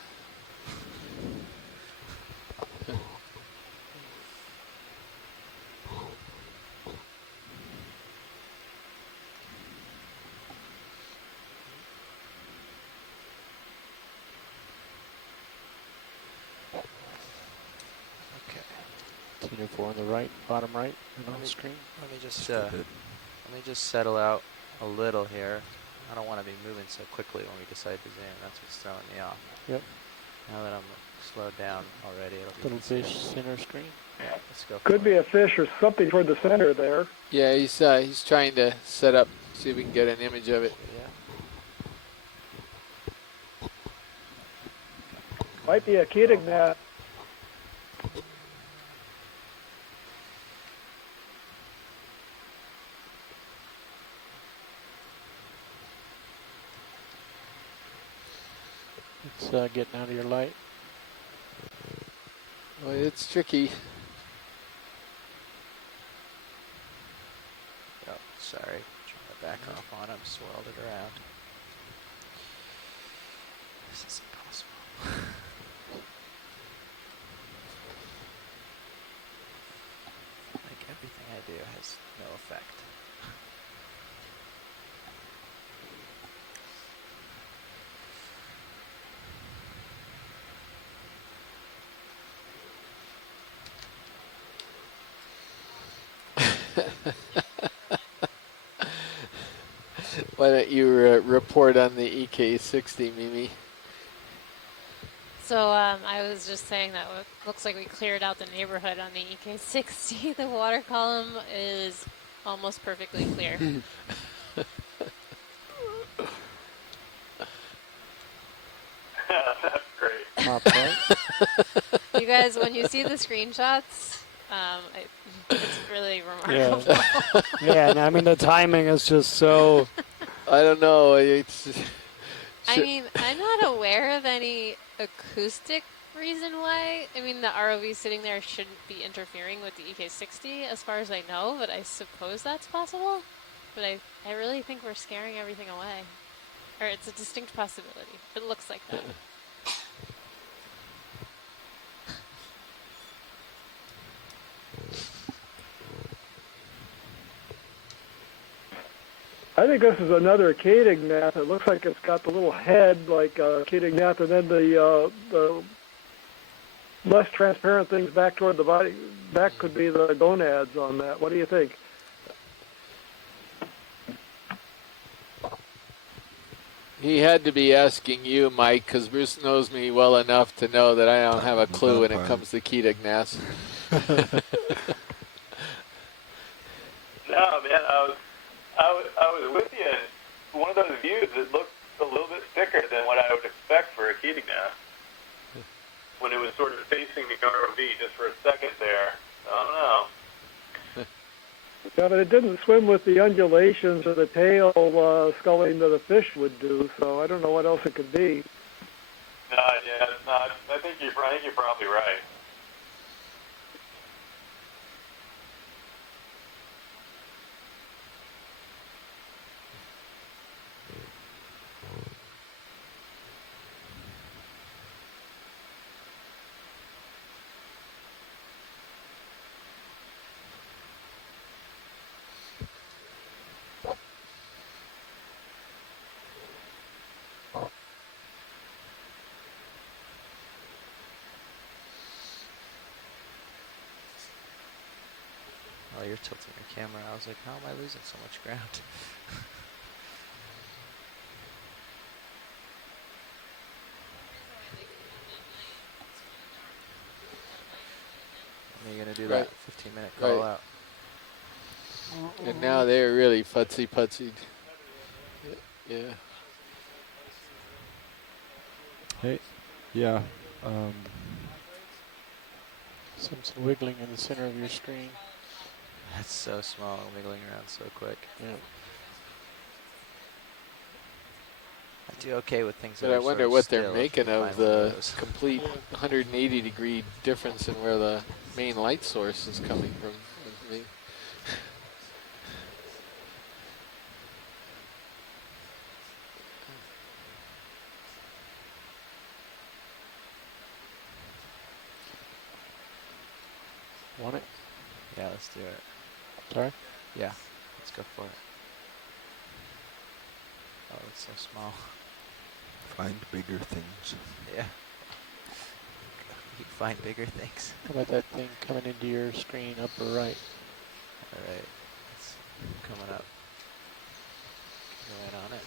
Tina 4 on the right, bottom right, and on the screen. Let me just settle out a little here. I don't want to be moving so quickly when we decide to zoom. That's what's throwing me off. Yep. Now that I'm slowed down already, it'll be Little fish, center screen. Yeah, let's go. Could be a fish or something toward the center there. Yeah, he's trying to set up, see if we can get an image of it. Yeah. Might be a Keating gnat. It's getting out of your light. Well, it's tricky. Oh, sorry. Trying to back off on him, swirled it around. This is impossible. Like everything I do has no effect. Why don't you report on the EK60, Mimi? So I was just saying that it looks like we cleared out the neighborhood on the EK60. The water column is almost perfectly clear. That's great. You guys, when you see the screenshots, it's really remarkable. Yeah. Yeah, and I mean the timing is just so. I don't know. I mean, I'm not aware of any acoustic reason why. I mean, the ROV sitting there shouldn't be interfering with the EK60 as far as I know, but I suppose that's possible. But I really think we're scaring everything away. Or it's a distinct possibility. It looks like that. I think this is another Katygnath. It looks like it's got the little head like Katygnath, and then the less transparent things back toward the body. That could be the gonads on that. What do you think? He had to be asking you, Mike, because Bruce knows me well enough to know that I don't have a clue when it comes to Katygnaths. No, man, I was with you. And one of those views that looked a little bit thicker than what I would expect for a Katygnath. When it was sort of facing the ROV just for a second there. I don't know. Yeah, but it didn't swim with the undulations or the tail sculling that a fish would do, so I don't know what else it could be. No, yeah, it's not. I think you're probably right. Oh, you're tilting your camera. I was like, how am I losing so much ground? When are you going to do that 15-minute call out? And now they're really futsy-putsied. Yeah. Hey, yeah. Some wiggling in the center of your screen. That's so small, wiggling around so quick. Yeah. I do okay with things But that I are wonder sort of what they're still making if you of find one the those. complete 180-degree difference in where the main light source is coming from. I mean, Want it? Yeah, let's do it. Sorry? Yeah, let's go for it. Oh, it's so small. Find bigger things. Yeah. You find bigger things. How about that thing coming into your screen, upper right? All right, it's coming up. Go in on it.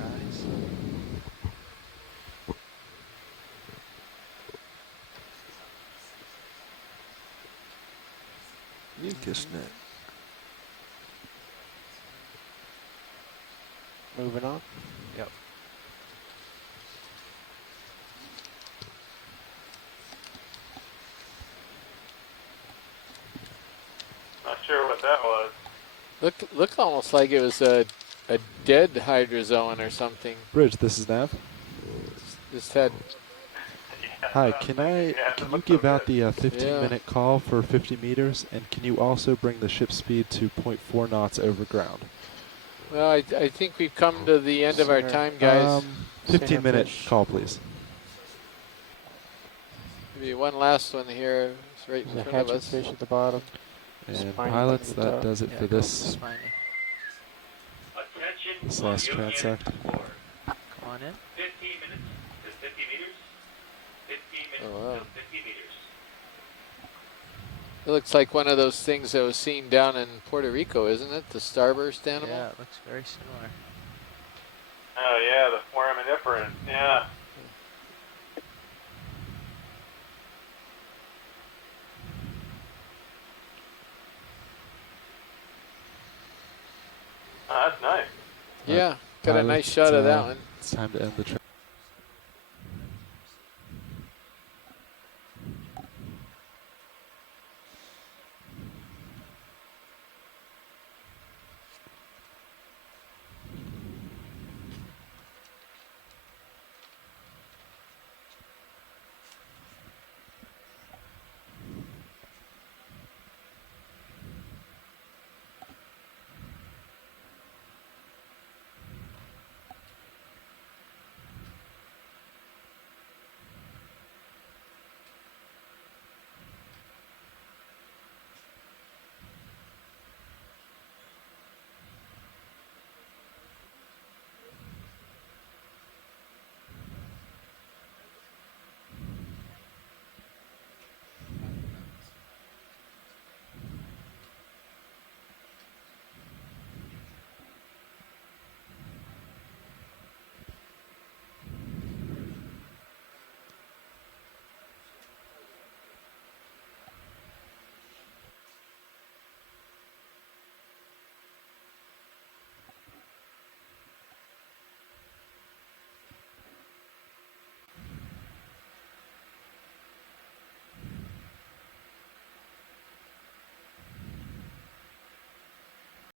Rise. Mucus net. Moving on. Yep. Not sure what that was. look almost like it was a dead hydrozoan or something. Bridge, this is Nav. Just had. Hi, can you give out the 15-minute call for 50 meters, and can you also bring the ship speed to 0.4 knots over ground? Well, I think we've come to the end of our time, guys. 15-minute call, please. Maybe one last one here. It's right in front of us. Fish at the bottom. And pilots, that does it for this last transect. Come on in. 15 minutes to 50 meters. 15 minutes Oh, wow. to 50 meters. It looks like one of those things that was seen down in Puerto Rico, isn't it? The starburst animal? Yeah, it looks very similar. Oh, yeah, the foraminiferan. Yeah. That's nice. Yeah, got a nice shot of that one. It's time to end the trip.